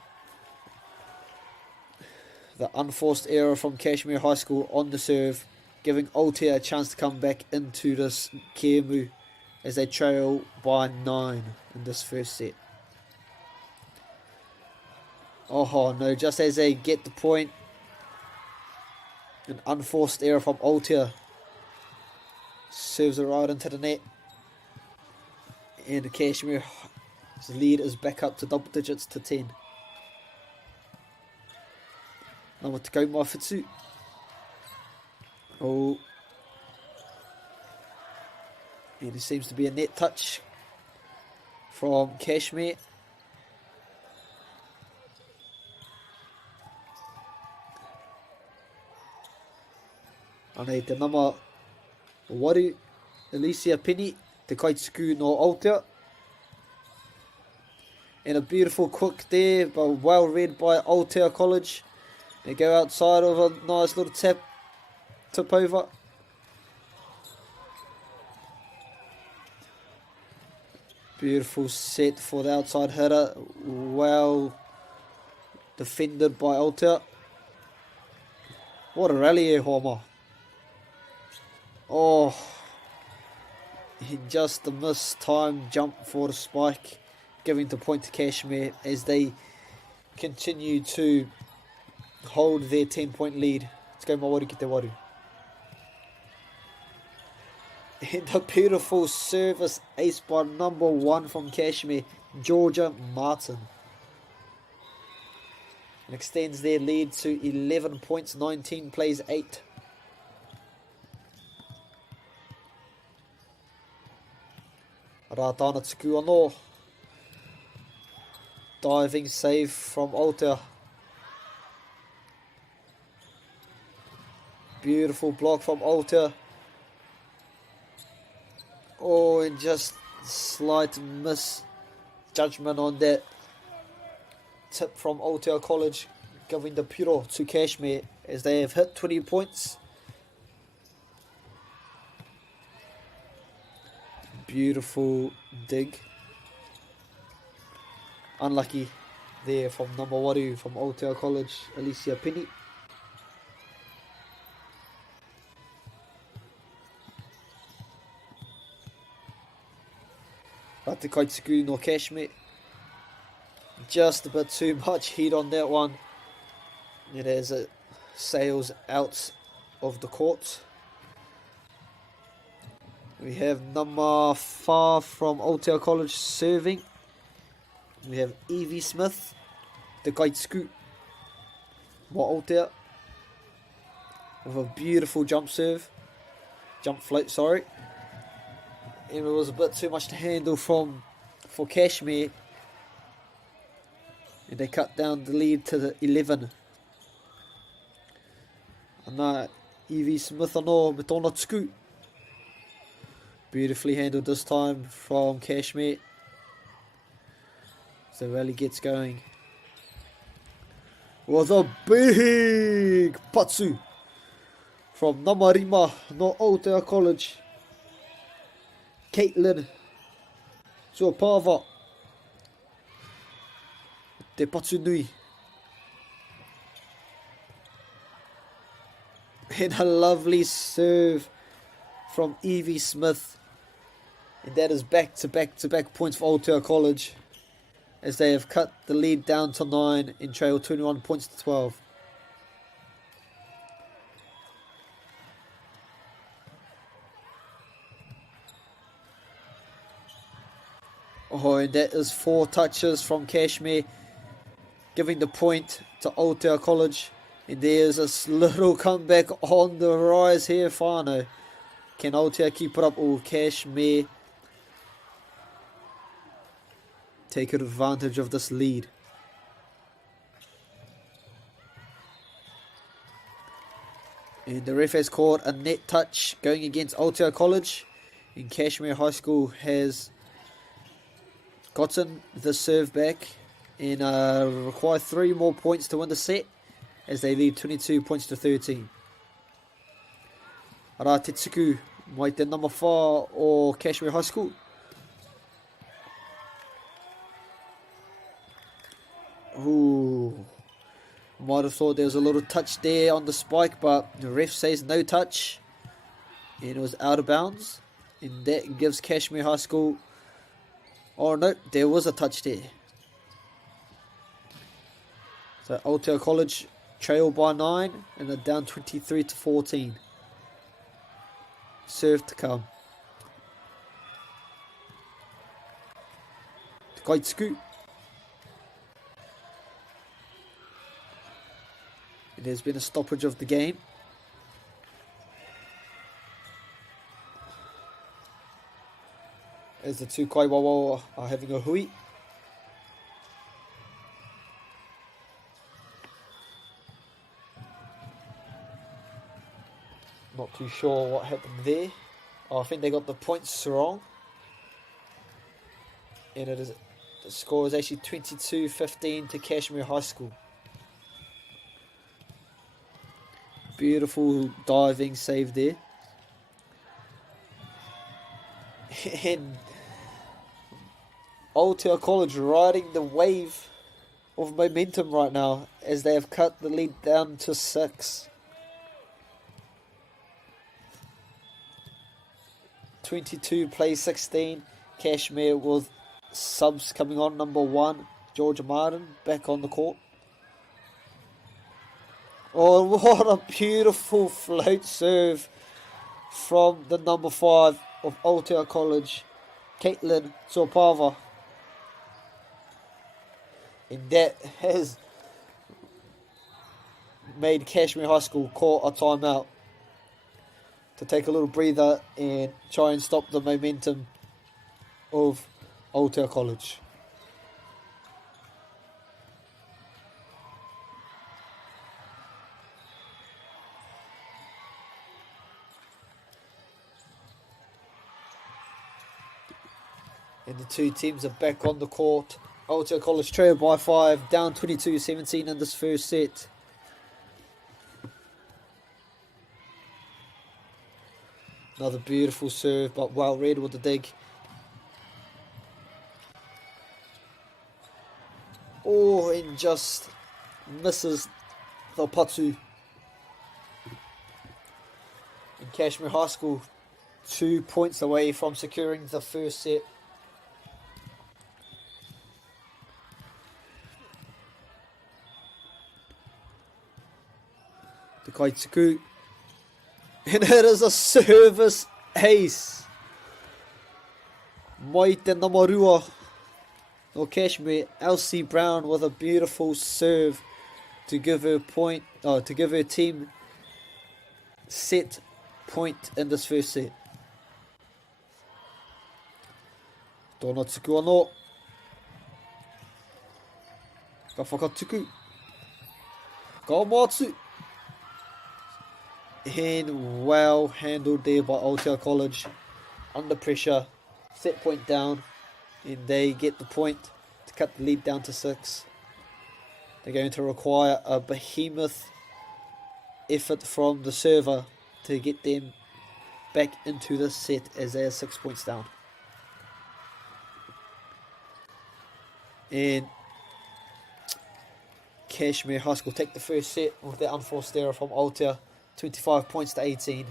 The unforced error from Kashmir High School on the serve, giving Aotea a chance to come back into this Kemu as they trail by 9 in this first set. Oh no, just as they get the point, an unforced error from Aotea. Serves it right into the net. And Kashmir's lead is back up to double digits to 10. Number to go, Maifutsu. Oh. And it seems to be a net touch from Kashmir. And te nama Waru, Alicia Penny, te kaituku no Aotea. And a beautiful quick there, but well read by Aotea College. They go outside of a nice little tip over. Beautiful set for the outside hitter. Well defended by Aotea. What a rally here, Homer. Oh, just a mistimed jump for the spike, giving the point to Kashmir as they continue to hold their 10-point lead. Let's go Mawaru ki te waru. And a beautiful service ace by number 1 from Kashmir, Georgia Martin. And extends their lead to 11 points, 19 plays 8. Rātana tuku anō. Diving save from Aotea. Beautiful block from Aotea. Oh, and just slight misjudgment on that tip from Aotea College, giving the piro to Kashmir as they have hit 20 points. Beautiful dig. Unlucky there from number Waru from Aotea College, Alicia Penny. Rate kaituku no Kashmir. Just a bit too much heat on that one. It as it sails out of the court. We have number 5 from Aotea College serving. We have Evie Smith, the kaituku mo Aotea, with a beautiful jump float, sorry. And it was a bit too much to handle for Kashmir. And they cut down the lead to the 11. And Evie Smith anō me tōna tuku. Beautifully handled this time from Kashmir. So the rally gets going. With a big patsu from Namarima no Aotea College. Caitlin Tuapava. Te patsu nui. And a lovely serve from Evie Smith. And that is back to back points for Aotea College, as they have cut the lead down to 9 and trail 21 points to 12. Oh, and that is 4 touches from Kashmir, giving the point to Aotea College. And there's this little comeback on the rise here, whānau. Can Aotea keep it up, or Kashmir take advantage of this lead? And the ref has called a net touch going against Aotea College. And Kashmir High School has gotten the serve back and require 3 more points to win the set as they lead 22 points to 13. Ara Tetsuku mai te number 4 o Kashmir High School. Ooh. Might have thought there was a little touch there on the spike, but the ref says no touch. And it was out of bounds. And that gives Kashmir High School... Oh no, there was a touch there. So Aotea College trail by 9 and they're down 23 to 14. Serve to come. Kaitsuku. There's been a stoppage of the game. As the 2 Kaiwawa are having a hui. Not too sure what happened there. I think they got the points wrong. And the score is actually 22-15 to Kashmir High School. Beautiful diving save there. And Aotea College riding the wave of momentum right now as they have cut the lead down to 6. 22 plays 16. Kashmir with subs coming on. Number 1, Georgia Martin back on the court. Oh, what a beautiful float serve from the number 5 of Aotea College, Caitlin Sopava. And that has made Kashmir High School call a timeout to take a little breather and try and stop the momentum of Aotea College. And the 2 teams are back on the court. Aotea College trail by 5, down 22-17 in this first set. Another beautiful serve, but well read with the dig. Oh, and just misses the patu. And Kashmir High School 2 points away from securing the first set. The Kaitsuku. And it is a service ace. Mai te namarua no Kashmir. Elsie Brown with a beautiful serve to give her team set point in this first set. Tōna tuku anō. Ka whakatuku. Ka mātu. And well handled there by Aotea College. Under pressure. Set point down. And they get the point to cut the lead down to 6. They're going to require a behemoth effort from the server to get them back into this set as they are 6 points down. And Kashmir High School take the first set with the unforced error from Aotea. 25 points to 18.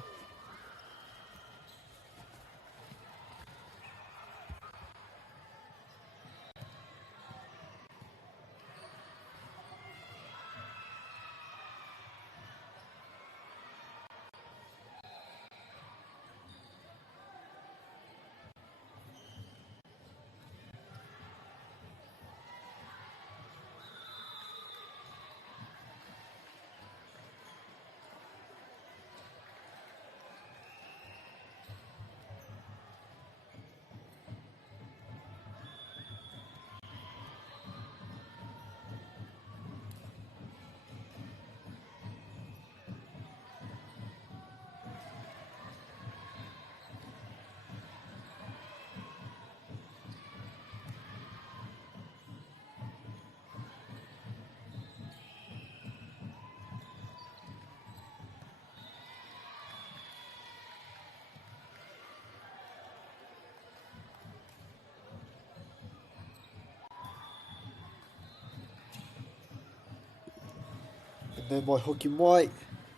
Nē mai hoki mai,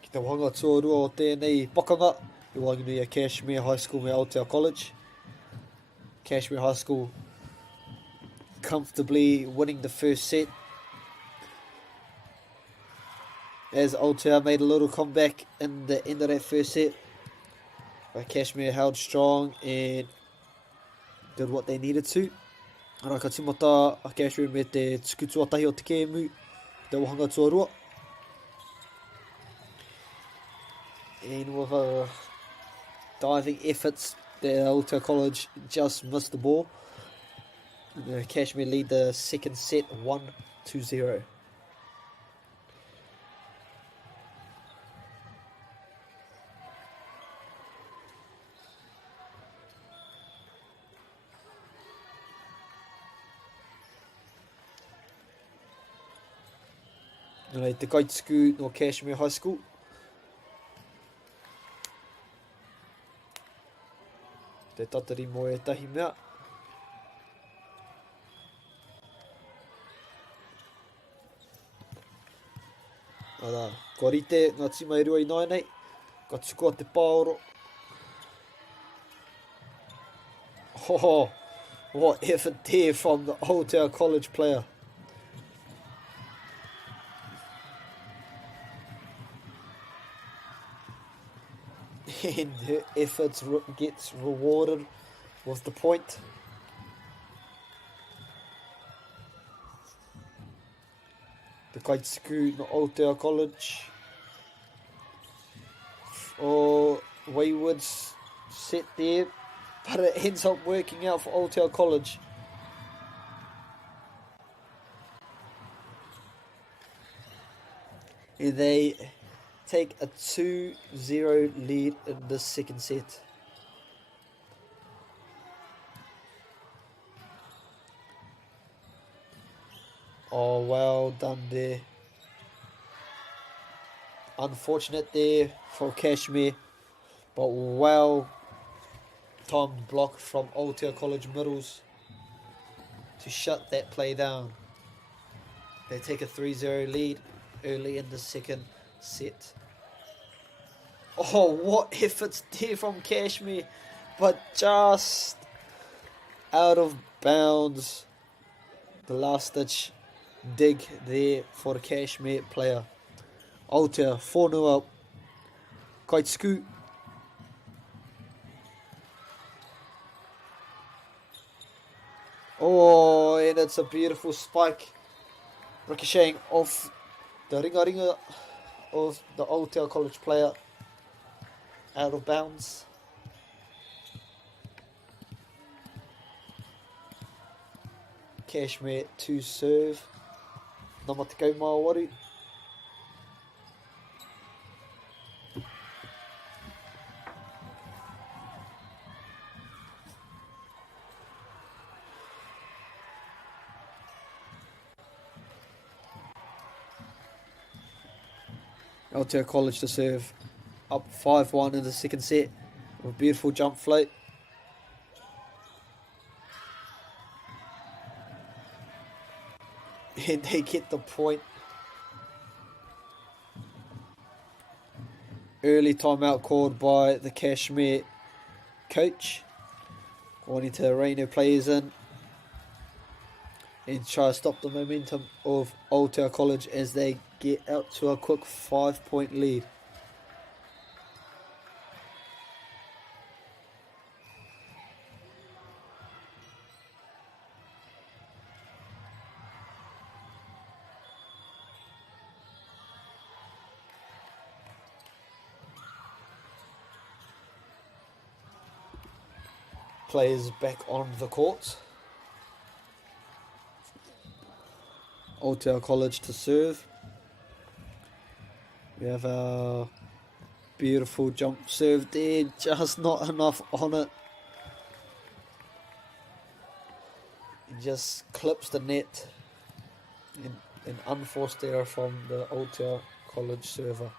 ki te wahanga tuarua o tēnei pakanga, I wanganui a Cashmere High School me Aotea College. Cashmere High School comfortably winning the first set, as Aotea made a little comeback in the end of that first set. But Cashmere held strong and did what they needed to. Ara ka timata a Cashmere me te tuku tuatahi o te kēmu, te wahanga tuarua. And with a diving efforts, the Aotea College just missed the ball. The Cashmere lead the second set 1-0. Nei te kaituku no Cashmere High School. Te tatari mo e tahi mea. Ara, kua rite, ngā tima e rua I nai nei. Ka tuku a te paoro. Oh, what effort there from the Aotea College player. And her efforts gets rewarded with the point. The kaituku no Aotea College. Oh, wayward set there, but it ends up working out for Aotea College. And they take a 2-0 lead in the second set. Oh, well done there. Unfortunate there for Cashmere, but well timed block from Aotea College Middles to shut that play down. They take a 3-0 lead early in the second set. Oh, what efforts there from Cashmere, but just out of bounds. The last ditch dig there for the Cashmere player. Aotea 4-0 up. Kaituku. Oh, and it's a beautiful spike ricocheting off the ringa of the Aotea College player. Out of bounds. Cashmere to serve. Nama te kau Māwaru. Aotea College to serve. Up 5-1 in the second set with a beautiful jump float. And they get the point. Early timeout called by the Cashmere coach, wanting to rein their players in and try to stop the momentum of Aotea College as they get out to a quick 5-point lead. Players back on the court. Aotea College to serve. We have a beautiful jump serve there, just not enough on it. It just clips the net. An unforced error from the Aotea College server.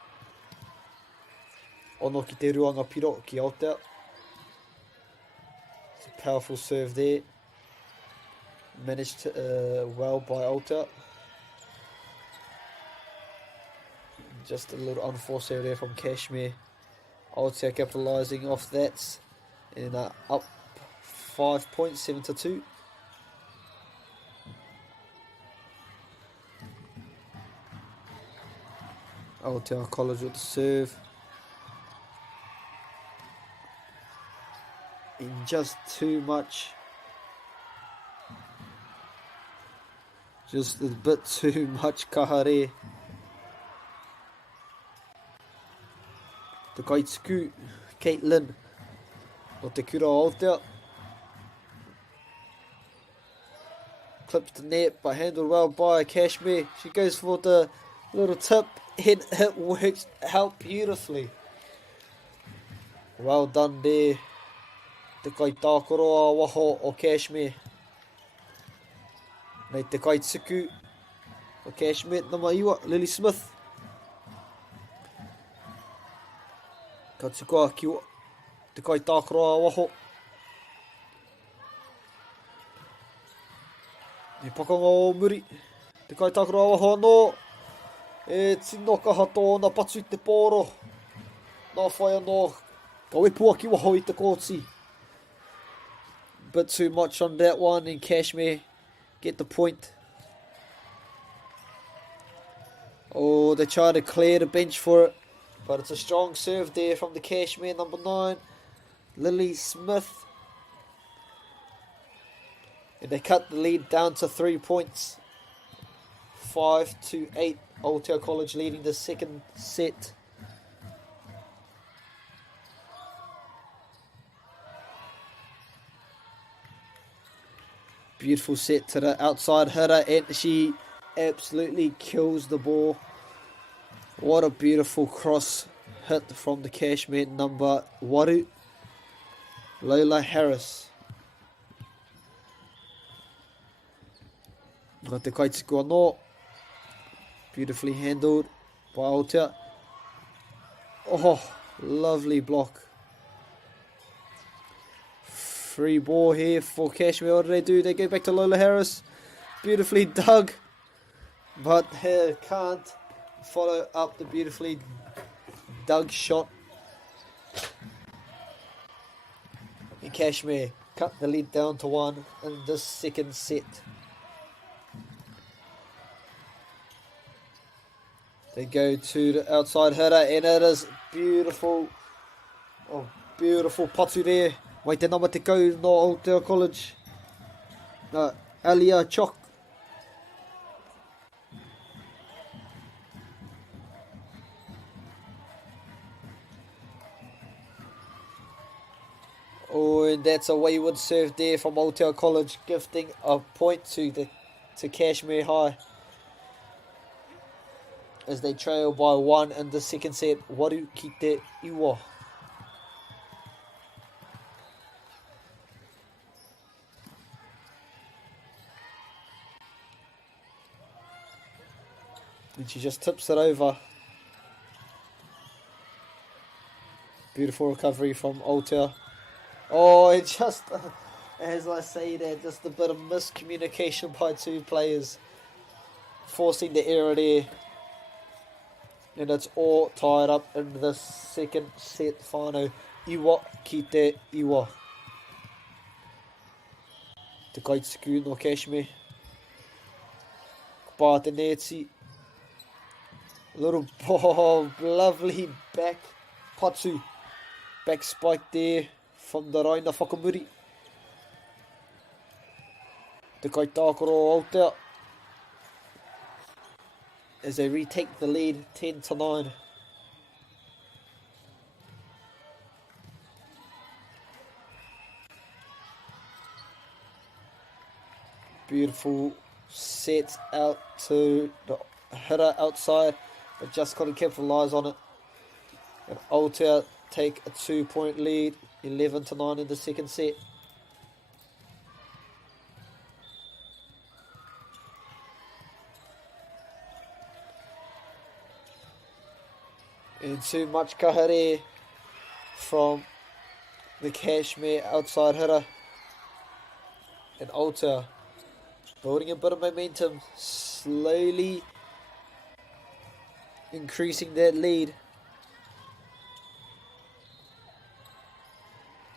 Ono ki te ruanga piro ki Aotea. Powerful serve there. Managed well by Aotea. Just a little unforced error there from Kashmir. Aotea capitalising off that. And up 5 points, 7-2. Aotea College with the serve. In just too much. Just a bit too much kahare. Te kaituku, Caitlin, o te kura Aotea. Clips the net, but handled well by Kashmir. She goes for the little tip, and it works out beautifully. Well done there. Te kai tākoroa waho o Kashmir. Nei te kaituku o Kashmir, nama iwa, Lily Smith. Ka tukoa ki te kai tākoroa waho. Ni pakanga o muri. Te kai tākoroa waho anō. E tino kaha tōna patu te pōro. Nā whai anō. Ka wepua ki waho I te kōti. Bit too much on that one, and Kashmir get the point. Oh, they try to clear the bench for it, but it's a strong serve there from the Kashmir number 9, Lily Smith. And they cut the lead down to 3 points. 5-8. Aotea College leading the second set. Beautiful set to the outside hitter, and she absolutely kills the ball. What a beautiful cross hit from the Kashmir number Waru, Lola Harris. Ngā te kaituku anō. Beautifully handled by Aotea. Oh, lovely block. Free ball here for Kashmir. What do? They go back to Lola Harris. Beautifully dug. But can't follow up the beautifully dug shot. And Kashmir cut the lead down to 1 in this second set. They go to the outside hitter, and it is beautiful. Oh, beautiful patu there. Wai te nama te kau no Aotea College. Alia Chok. Oh, and that's a wayward serve there from Aotea College, gifting a point to Kashmir High. As they trail by 1 in the second set. Waru ki te iwa. And she just tips it over. Beautiful recovery from Aotea. Oh, it just, as I say that, just a bit of miscommunication by two players, forcing the error there. And it's all tied up in the second set final. Iwa ki te iwa. Te kaituku no Kashmir. Pā te neti. Little ball, lovely back patu. Back spike there from the Raina Whakamuri. Te kai tākoro Aotea. As they retake the lead 10-9. Beautiful set out to the hitter outside, but just couldn't capitalise on it. And Aotea take a 2-point lead, 11-9 in the second set. And too much kahare from the Kashmir outside hitter. And Aotea building a bit of momentum, slowly increasing their lead.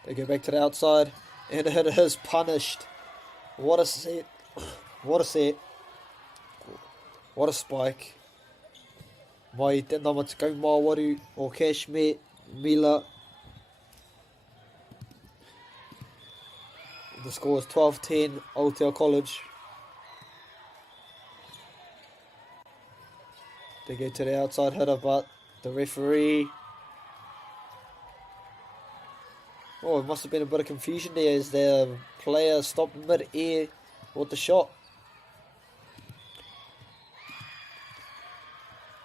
They go back to the outside, and it is punished. What a set. What a set. What a spike. Mai te nama te kaumāwaru o Kashmir, Mila. The score is 12-10, Aotea College. They go to the outside hitter, but the referee... Oh, it must have been a bit of confusion there as the player stopped mid-air with the shot.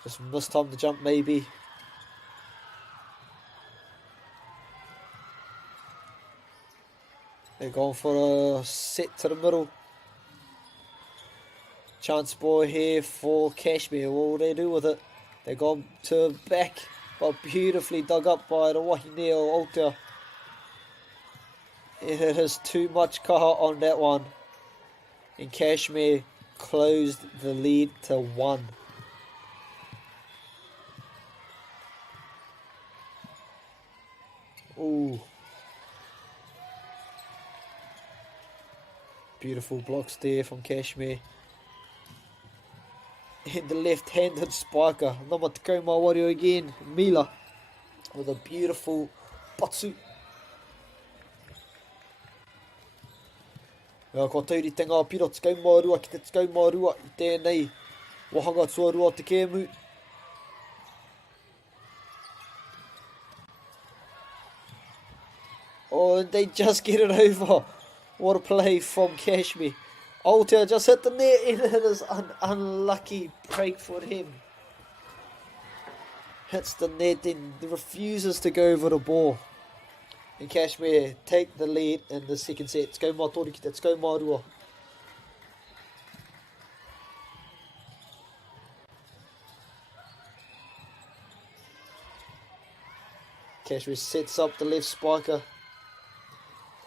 Just missed time to jump maybe. They're going for a set to the middle. Chance ball here for Kashmir. What will they do with it? They're going to back, but beautifully dug up by the Wahine o Aotea. It has too much kaha on that one. And Kashmir closed the lead to 1. Ooh. Beautiful blocks there from Kashmir. And the left-handed spiker. Nama te kaumāwaru again. Mila. With a beautiful patsu. Ko tauri te ngā pira te kaumārua ki te kaumārua I tēnei wahanga tuarua te kēmu. Oh, and they just get it over. What a play from Kashmir. Aotea just hit the net and it is an unlucky break for him. Hits the net and refuses to go over the ball. And Kashmir take the lead in the second set. Te kaumātori ki te kaumārua. Kashmir sets up the left spiker.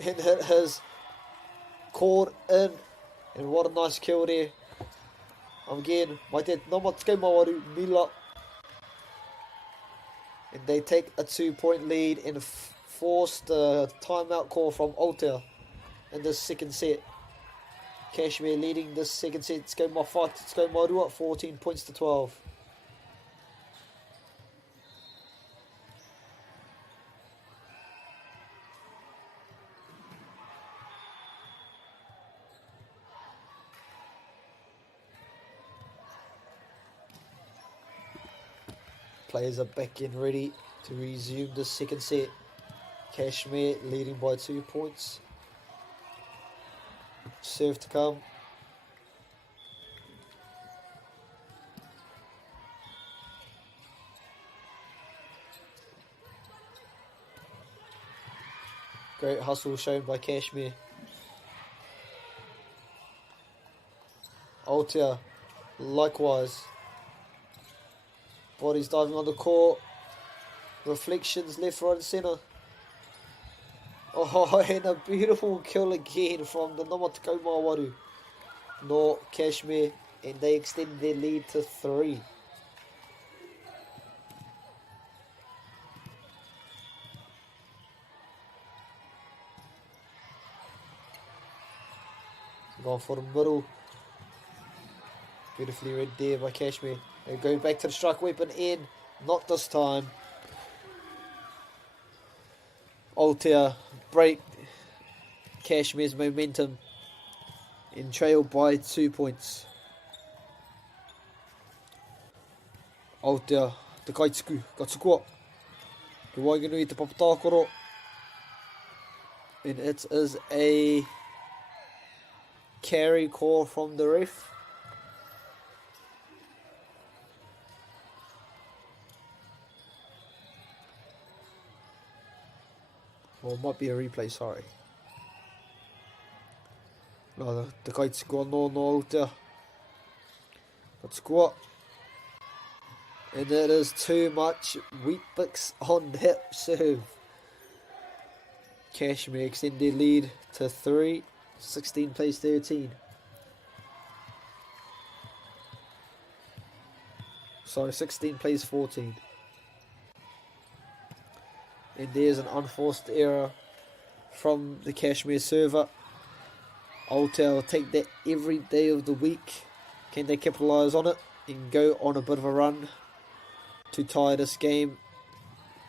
And it has caught in. And what a nice kill there. Again, mai te nama te kaumāwaru Mila. And they take a 2-point lead and force the timeout call from Aotea in the second set. Kashmir leading this second set. Te kaumāwhā, 14 points to 12. Players are back in ready to resume the second set. Kashmir leading by 2 points. Serve to come. Great hustle shown by Kashmir. Aotea, likewise. Bodies diving on the court. Reflections left, right and centre. Oh, and a beautiful kill again from the Nama te kaumāwaru no Kashmir, and they extend their lead to 3. Going for the middle. Beautifully read there by Kashmir. They're going back to the strike weapon in. Not this time. Aotea break Kashmir's momentum and trail by 2 points. Aotea, te kaituku, ka tukua. Ke waiganui te papatākoro. And it is a carry call from the ref. Or it might be a replay, sorry. No, the kaituku no Aotea. Ka tukua. And it is too much wheat bix on that serve. Kashmir extend their lead to 3. 16 plays 13. Sorry, 16 plays 14. And there's an unforced error from the Kashmir server. Aotearoa will take that every day of the week. Can they capitalise on it and go on a bit of a run to tie this game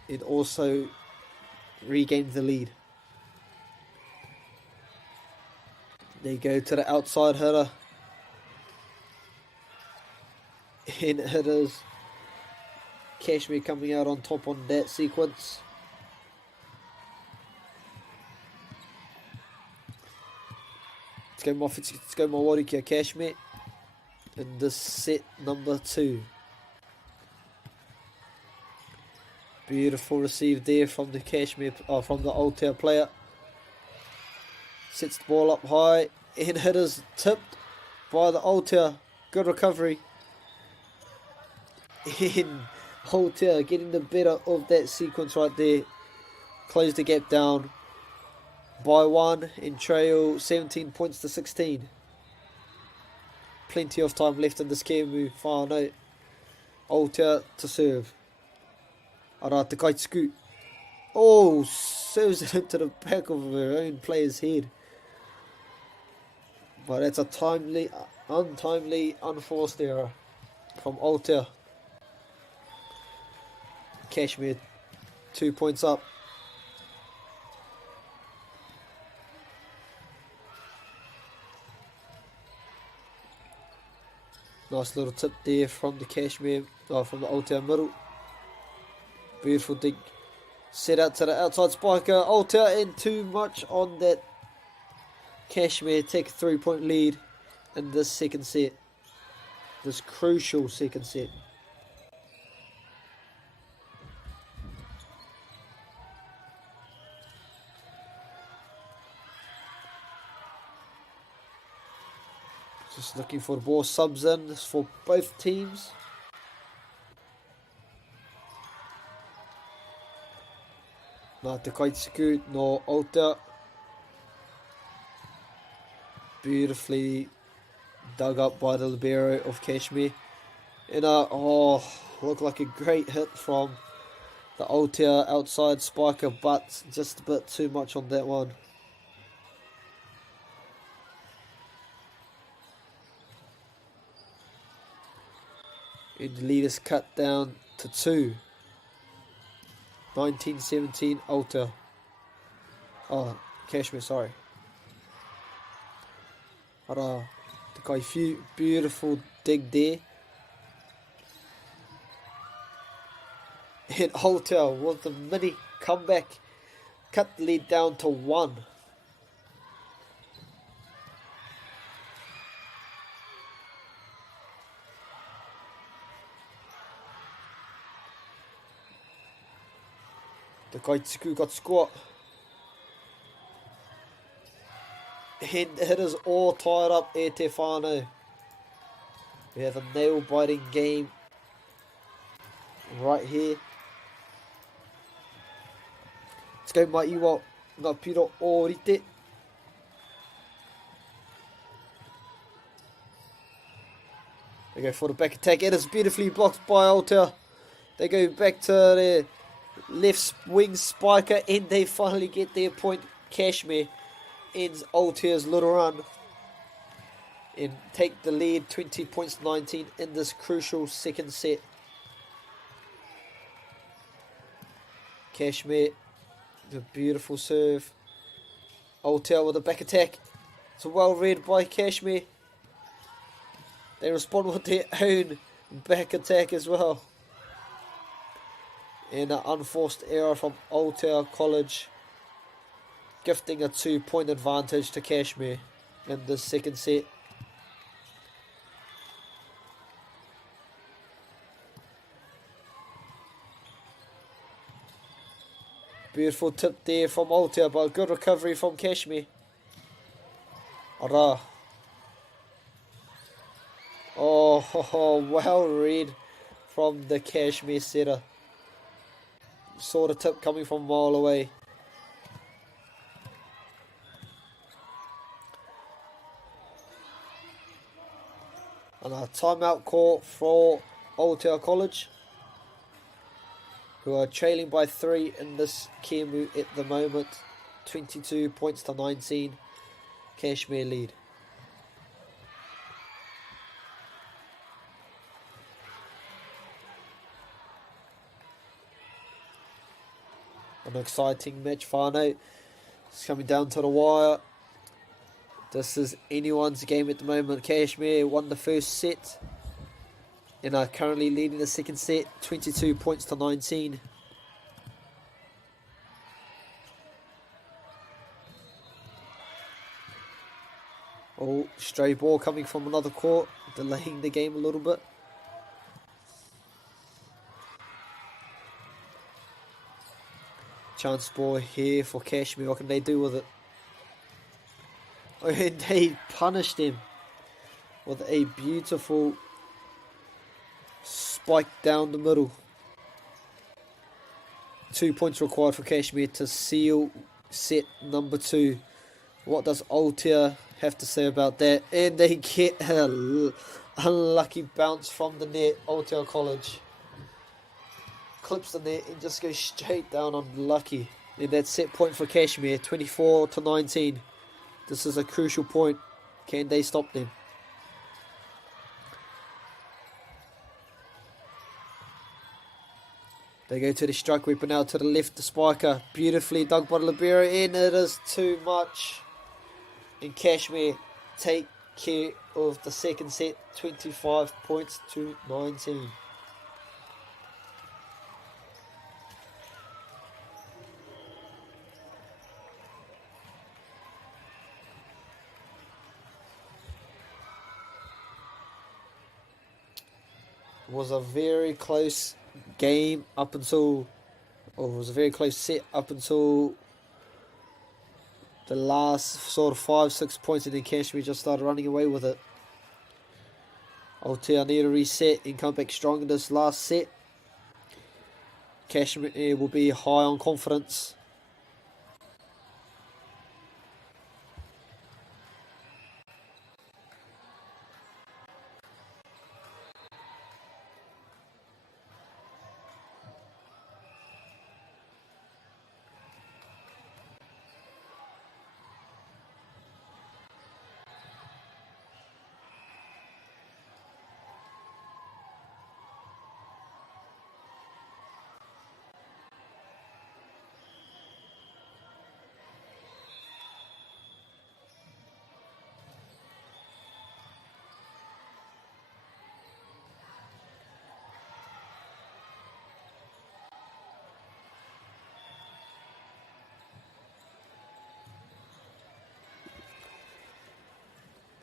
and also regain the lead? They go to the outside hitter. And it is Kashmir coming out on top on that sequence. Let's go Mawarikia Kashmir in this set number 2. Beautiful receive there from the Kashmir, from the Aotearoa player. Sets the ball up high and it is tipped by the Aotearoa. Good recovery. And Aotearoa getting the better of that sequence right there. Close the gap down by 1 and trail 17 points to 16. Plenty of time left in this game. Whānau. Aotearoa to serve. Ara te kaituku. Oh, serves it into the back of her own player's head. But that's a untimely, unforced error from Aotearoa. Kashmir 2 points up. Nice little tip there from the Kashmir, from the Aotearoa middle. Beautiful dig. Set out to the outside spiker. Aotearoa in too much on that. Kashmir take a 3-point lead in this second set. This crucial second set. Just looking for the ball subs in for both teams. Nā te kaituku no Aotearoa. Beautifully dug up by the libero of Kashmir. And looked like a great hit from the Aotearoa outside spiker, but just a bit too much on that one. And the lead is cut down to 2. 19-17 Aotearoa. Oh, Kashmir, sorry. Ara, te kai few beautiful dig there. And Aotearoa with the mini comeback, cut the lead down to 1. The Kaituku got squat. And it is all tied up e te whānau. We have a nail-biting game right here. Let's go mai iwa ngā piro o rite. They go for the back attack. It is beautifully blocked by Aotearoa. They go back to their left wing spiker and they finally get their point. Kashmir ends Aotearoa's little run and take the lead 20 points 19 in this crucial second set. Kashmir, the beautiful serve. Aotearoa with a back attack. It's well read by Kashmir. They respond with their own back attack as well. And an unforced error from Aotearoa College, gifting a 2-point advantage to Kashmir in the second set. Beautiful tip there from Aotearoa, but good recovery from Kashmir. Ara. Oh, well read from the Kashmir setter. Saw the tip coming from a mile away. And a timeout call for Aotearoa College, who are trailing by 3 in this Kemu at the moment. 22 points to 19. Cashmere lead. An exciting match, whānau. It's coming down to the wire. This is anyone's game at the moment. Cashmere won the first set and are currently leading the second set, 22 points to 19. Oh, stray ball coming from another court, delaying the game a little bit. Chance ball here for Cashmere. What can they do with it? Oh, and they punished him with a beautiful spike down the middle. 2 points required for Cashmere to seal set number 2. What does Aotearoa have to say about that? And they get an unlucky bounce from the net. Aotearoa College clips the net and just goes straight down, unlucky. And that's set point for Cashmere, 24 to 19. This is a crucial point. Can they stop them? They go to the strike weapon now to the left, the spiker. Beautifully dug by Libero, and it is too much. And Cashmere take care of the second set, 25 points to 19. It was a very close game up until, or it was a very close set up until the last sort of 5-6 points, and then Cashmere just started running away with it. Aotearoa need to reset and come back strong in this last set. Cashmere will be high on confidence.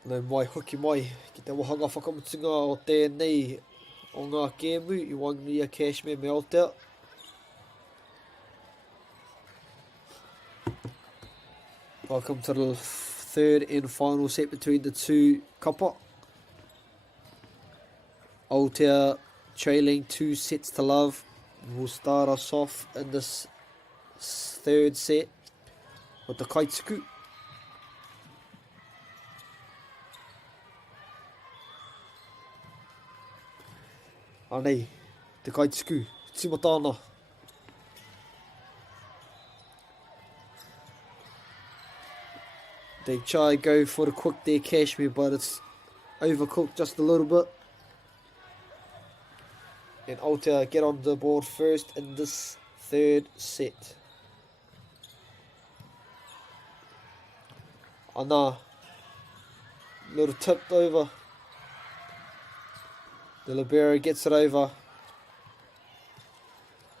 Nau mai hoki mai ki te wahanga whakamutunga o tēnei o ngā kēmu I wangia Cashmere me Aotearoa. Welcome to the third and final set between the two kapa. Aotearoa trailing 2 sets to love. We'll start us off in this third set with the kaituku. Anei, te kaituku, timatana. They try to go for the quick there, Cashmere, but it's overcooked just a little bit. And Aotearoa get on the board first in this third set. Ana, little tipped over. The libero gets it over.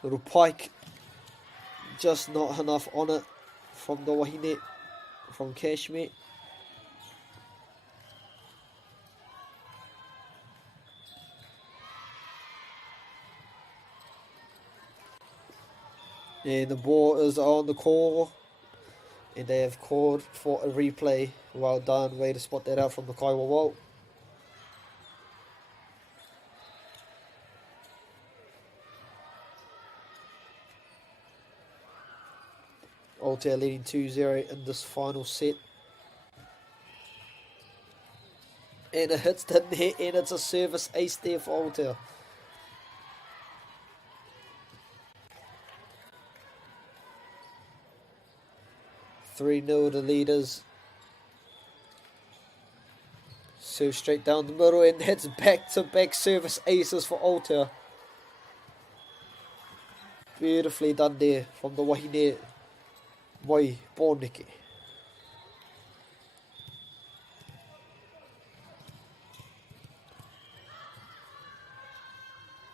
Little pike, just not enough on it from the wahine, from Cashmere. And the ball is on the call, and they have called for a replay. Well done, way to spot that out from the Kaiwa wall. Aotearoa leading 2-0 in this final set. And it hits the net, and it's a service ace there for Aotearoa. 3-0 the leaders. Serve straight down the middle, and that's back-to-back service aces for Aotea. Beautifully done there from the wahine Moi Pōneke.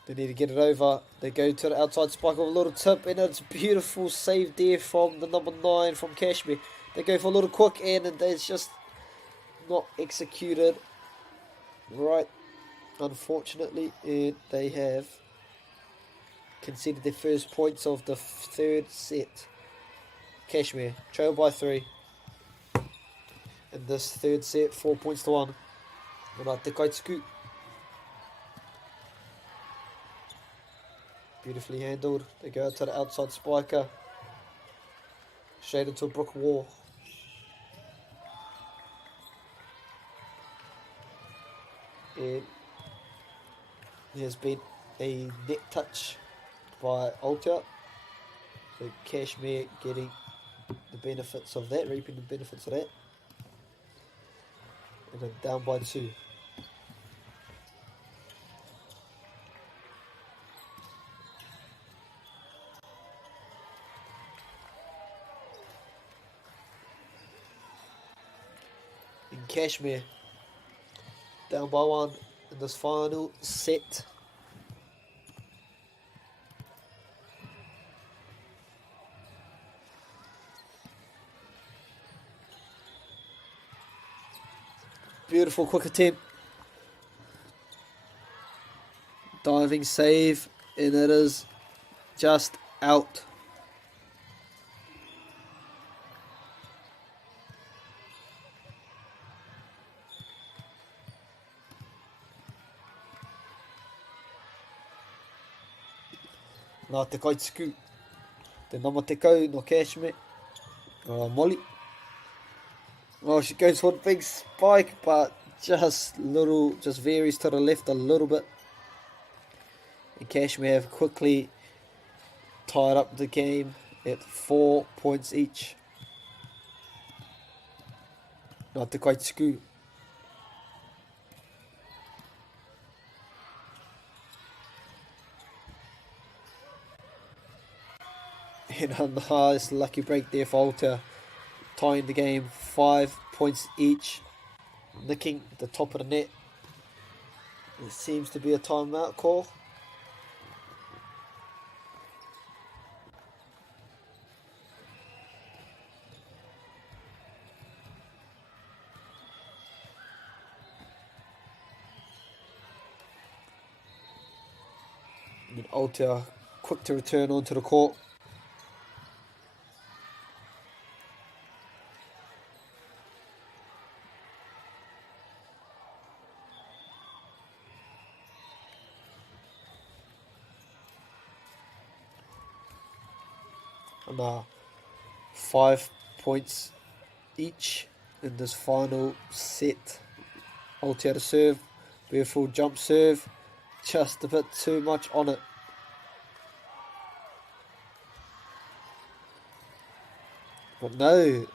They need to get it over. They go to the outside spike with a little tip, and it's a beautiful save there from the number 9 from Kashmir. They go for a little quick in, and it's just not executed right, unfortunately, and they have conceded their first points of the third set. Kashmir trail by 3 in this third set, 4 points to 1. Alright, Te Kaituku. Beautifully handled. They go out to the outside spiker. Straight into a brick wall. And there's been a net touch by Aotea. So Kashmir getting the benefits of that, reaping the benefits of that. And then down by 2. In Kashmir, down by 1 in this final set. Beautiful quick attempt. Diving save, and it is just out. Nā Te Kaituku, te nama te kau no Kashmir, Molly. Oh, she goes for the big spike, but just varies to the left a little bit. And Kashmir have quickly tied up the game at 4 points each. Nā Te Kaituku. And a nice lucky break there for Aotea, tying the game 5 points each, nicking the top of the net. It seems to be a timeout call. And Aotea quick to return onto the court. And 5 points each in this final set. Aotea to serve, beautiful jump serve, just a bit too much on it. But no,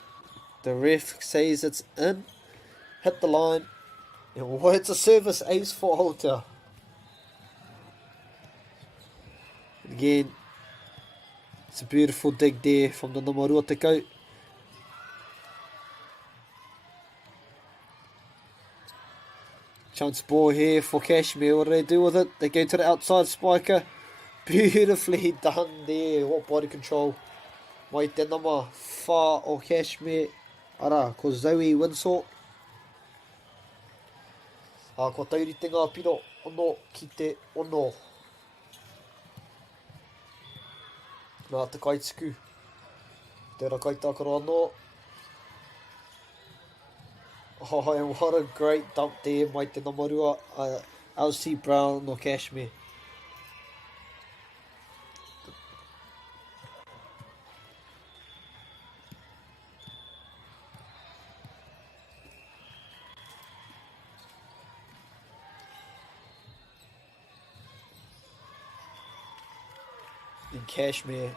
the ref says it's in, hit the line, and it's a service ace for Aotea. Again, it's a beautiful dig there from the Namarua Te Kau. Chance ball here for Kashmir. What do they do with it? They go to the outside spiker. Beautifully done there. What body control. Mai te nama whā o Kashmir. Ara, ko Zoe Winsor. Ko tauri te ngā piro ono ki te ono. Nā Te Kaituku. Tērā kaitākaro anō. Oh, and what a great dump there, mai te namarua. LC Brown no Kashmir. And Kashmir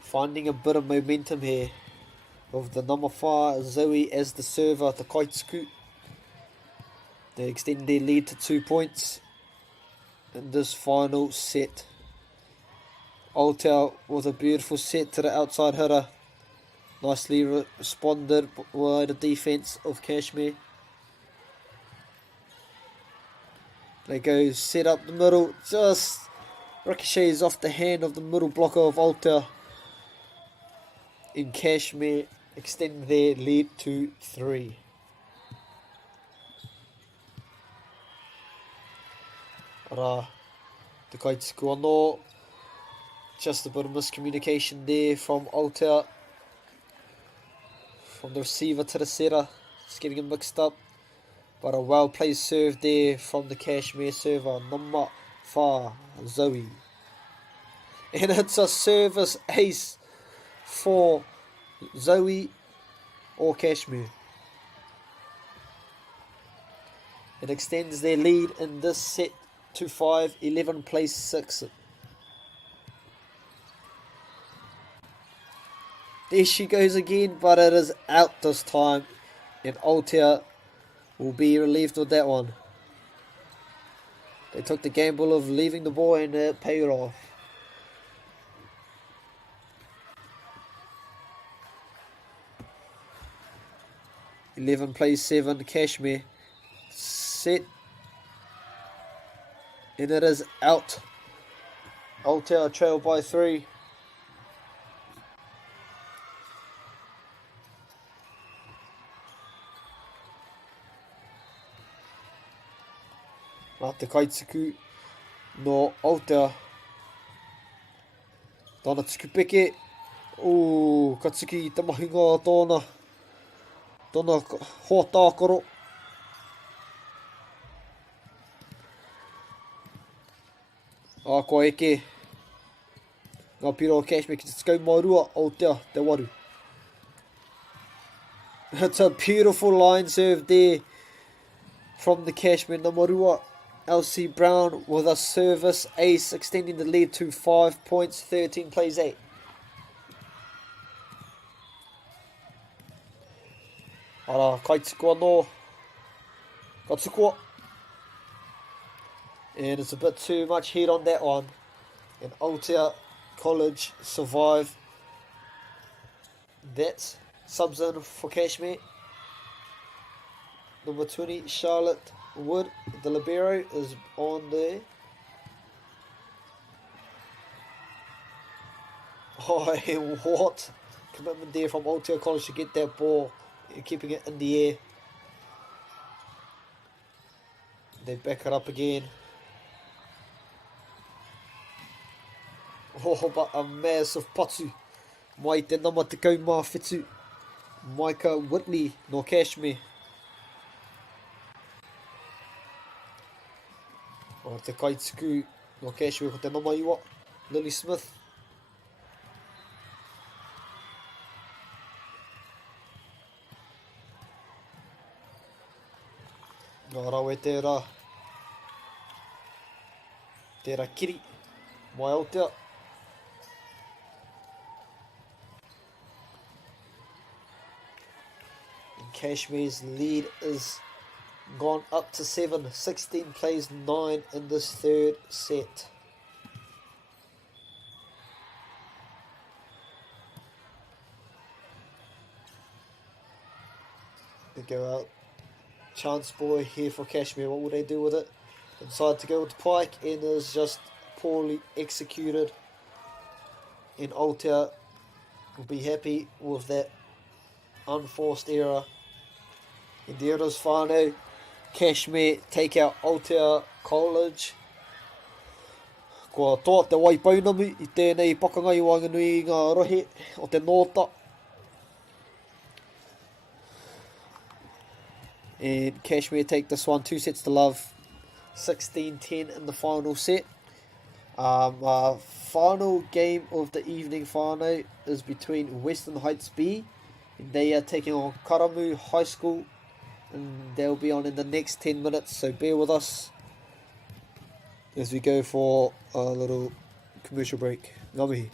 finding a bit of momentum here. of the number 5 Zoe as the server to Kaituku. They extend their lead to 2 points in this final set. Aotea with a beautiful set to the outside hitter. Nicely responded by the defence of Kashmir. They go set up the middle, just ricochets off the hand of the middle blocker of Aotea. In Kashmir extend their lead to 3. Ara, te Kaituku anō. Just a bit of miscommunication there from Aotea. From the receiver to the setter. Just getting it mixed up. But a well played serve there from the Kashmir server, number 5, Zoe. And it's a service ace for Zoe or Kashmir. It extends their lead in this set to 5, 11 plays 6. There she goes again, but it is out this time. And Aotea will be relieved with that one. They took the gamble of leaving the ball and it paid off. Eleven plays 7, Kashmir. Set. And it is out. Aotea trail by 3. Nā te Kaituku no Aotea. Tōna tukupeke. Ka tuki i te mahinga tōna. Tōna hoa tākoro. Ko eke. Ngā piro o Kashmir ki te tikau maurua, Aotea te waru. It's a beautiful line serve there from the Kashmir Namarua. LC Brown with a service ace, extending the lead to 5 points, 13 plays 8. Ara, Kaituku anō. Ka tukua. And it's a bit too much heat on that one. And Aotea College survive. That's subs in for Kashmir. Number 20, Charlotte Wood, the libero, is on there. Oh, what commitment there from Aotea College to get that ball, keeping it in the air. They back it up again. Oh, but a massive patu. Mai te nama te kaumā whetū. Micah Whitley no Kashmir. O te Kaituku no Kashmir ko te nama iwa, Lily Smith. Ngā rawe tērā. Tērā kiri. Mai Aotea. Kashmir's lead is gone up to 7, 16 plays 9 in this third set. They go out. Chance boy here for Kashmir. What will they do with it? Inside to go with Pike, and is just poorly executed. And Aotea will be happy with that unforced error. In the others whānau, Kashmir take out Aotea College. Kua toa te waipaunamu i tēnei pakangai wanganui ngā rohe o te nōta. And Kashmir take this one 2 sets to love. 16-10 in the final set. Final game of the evening whānau is between Western Heights B. And they are taking on Karamu High School. And they'll be on in the next 10 minutes, so bear with us as we go for a little commercial break. Ngā mihi.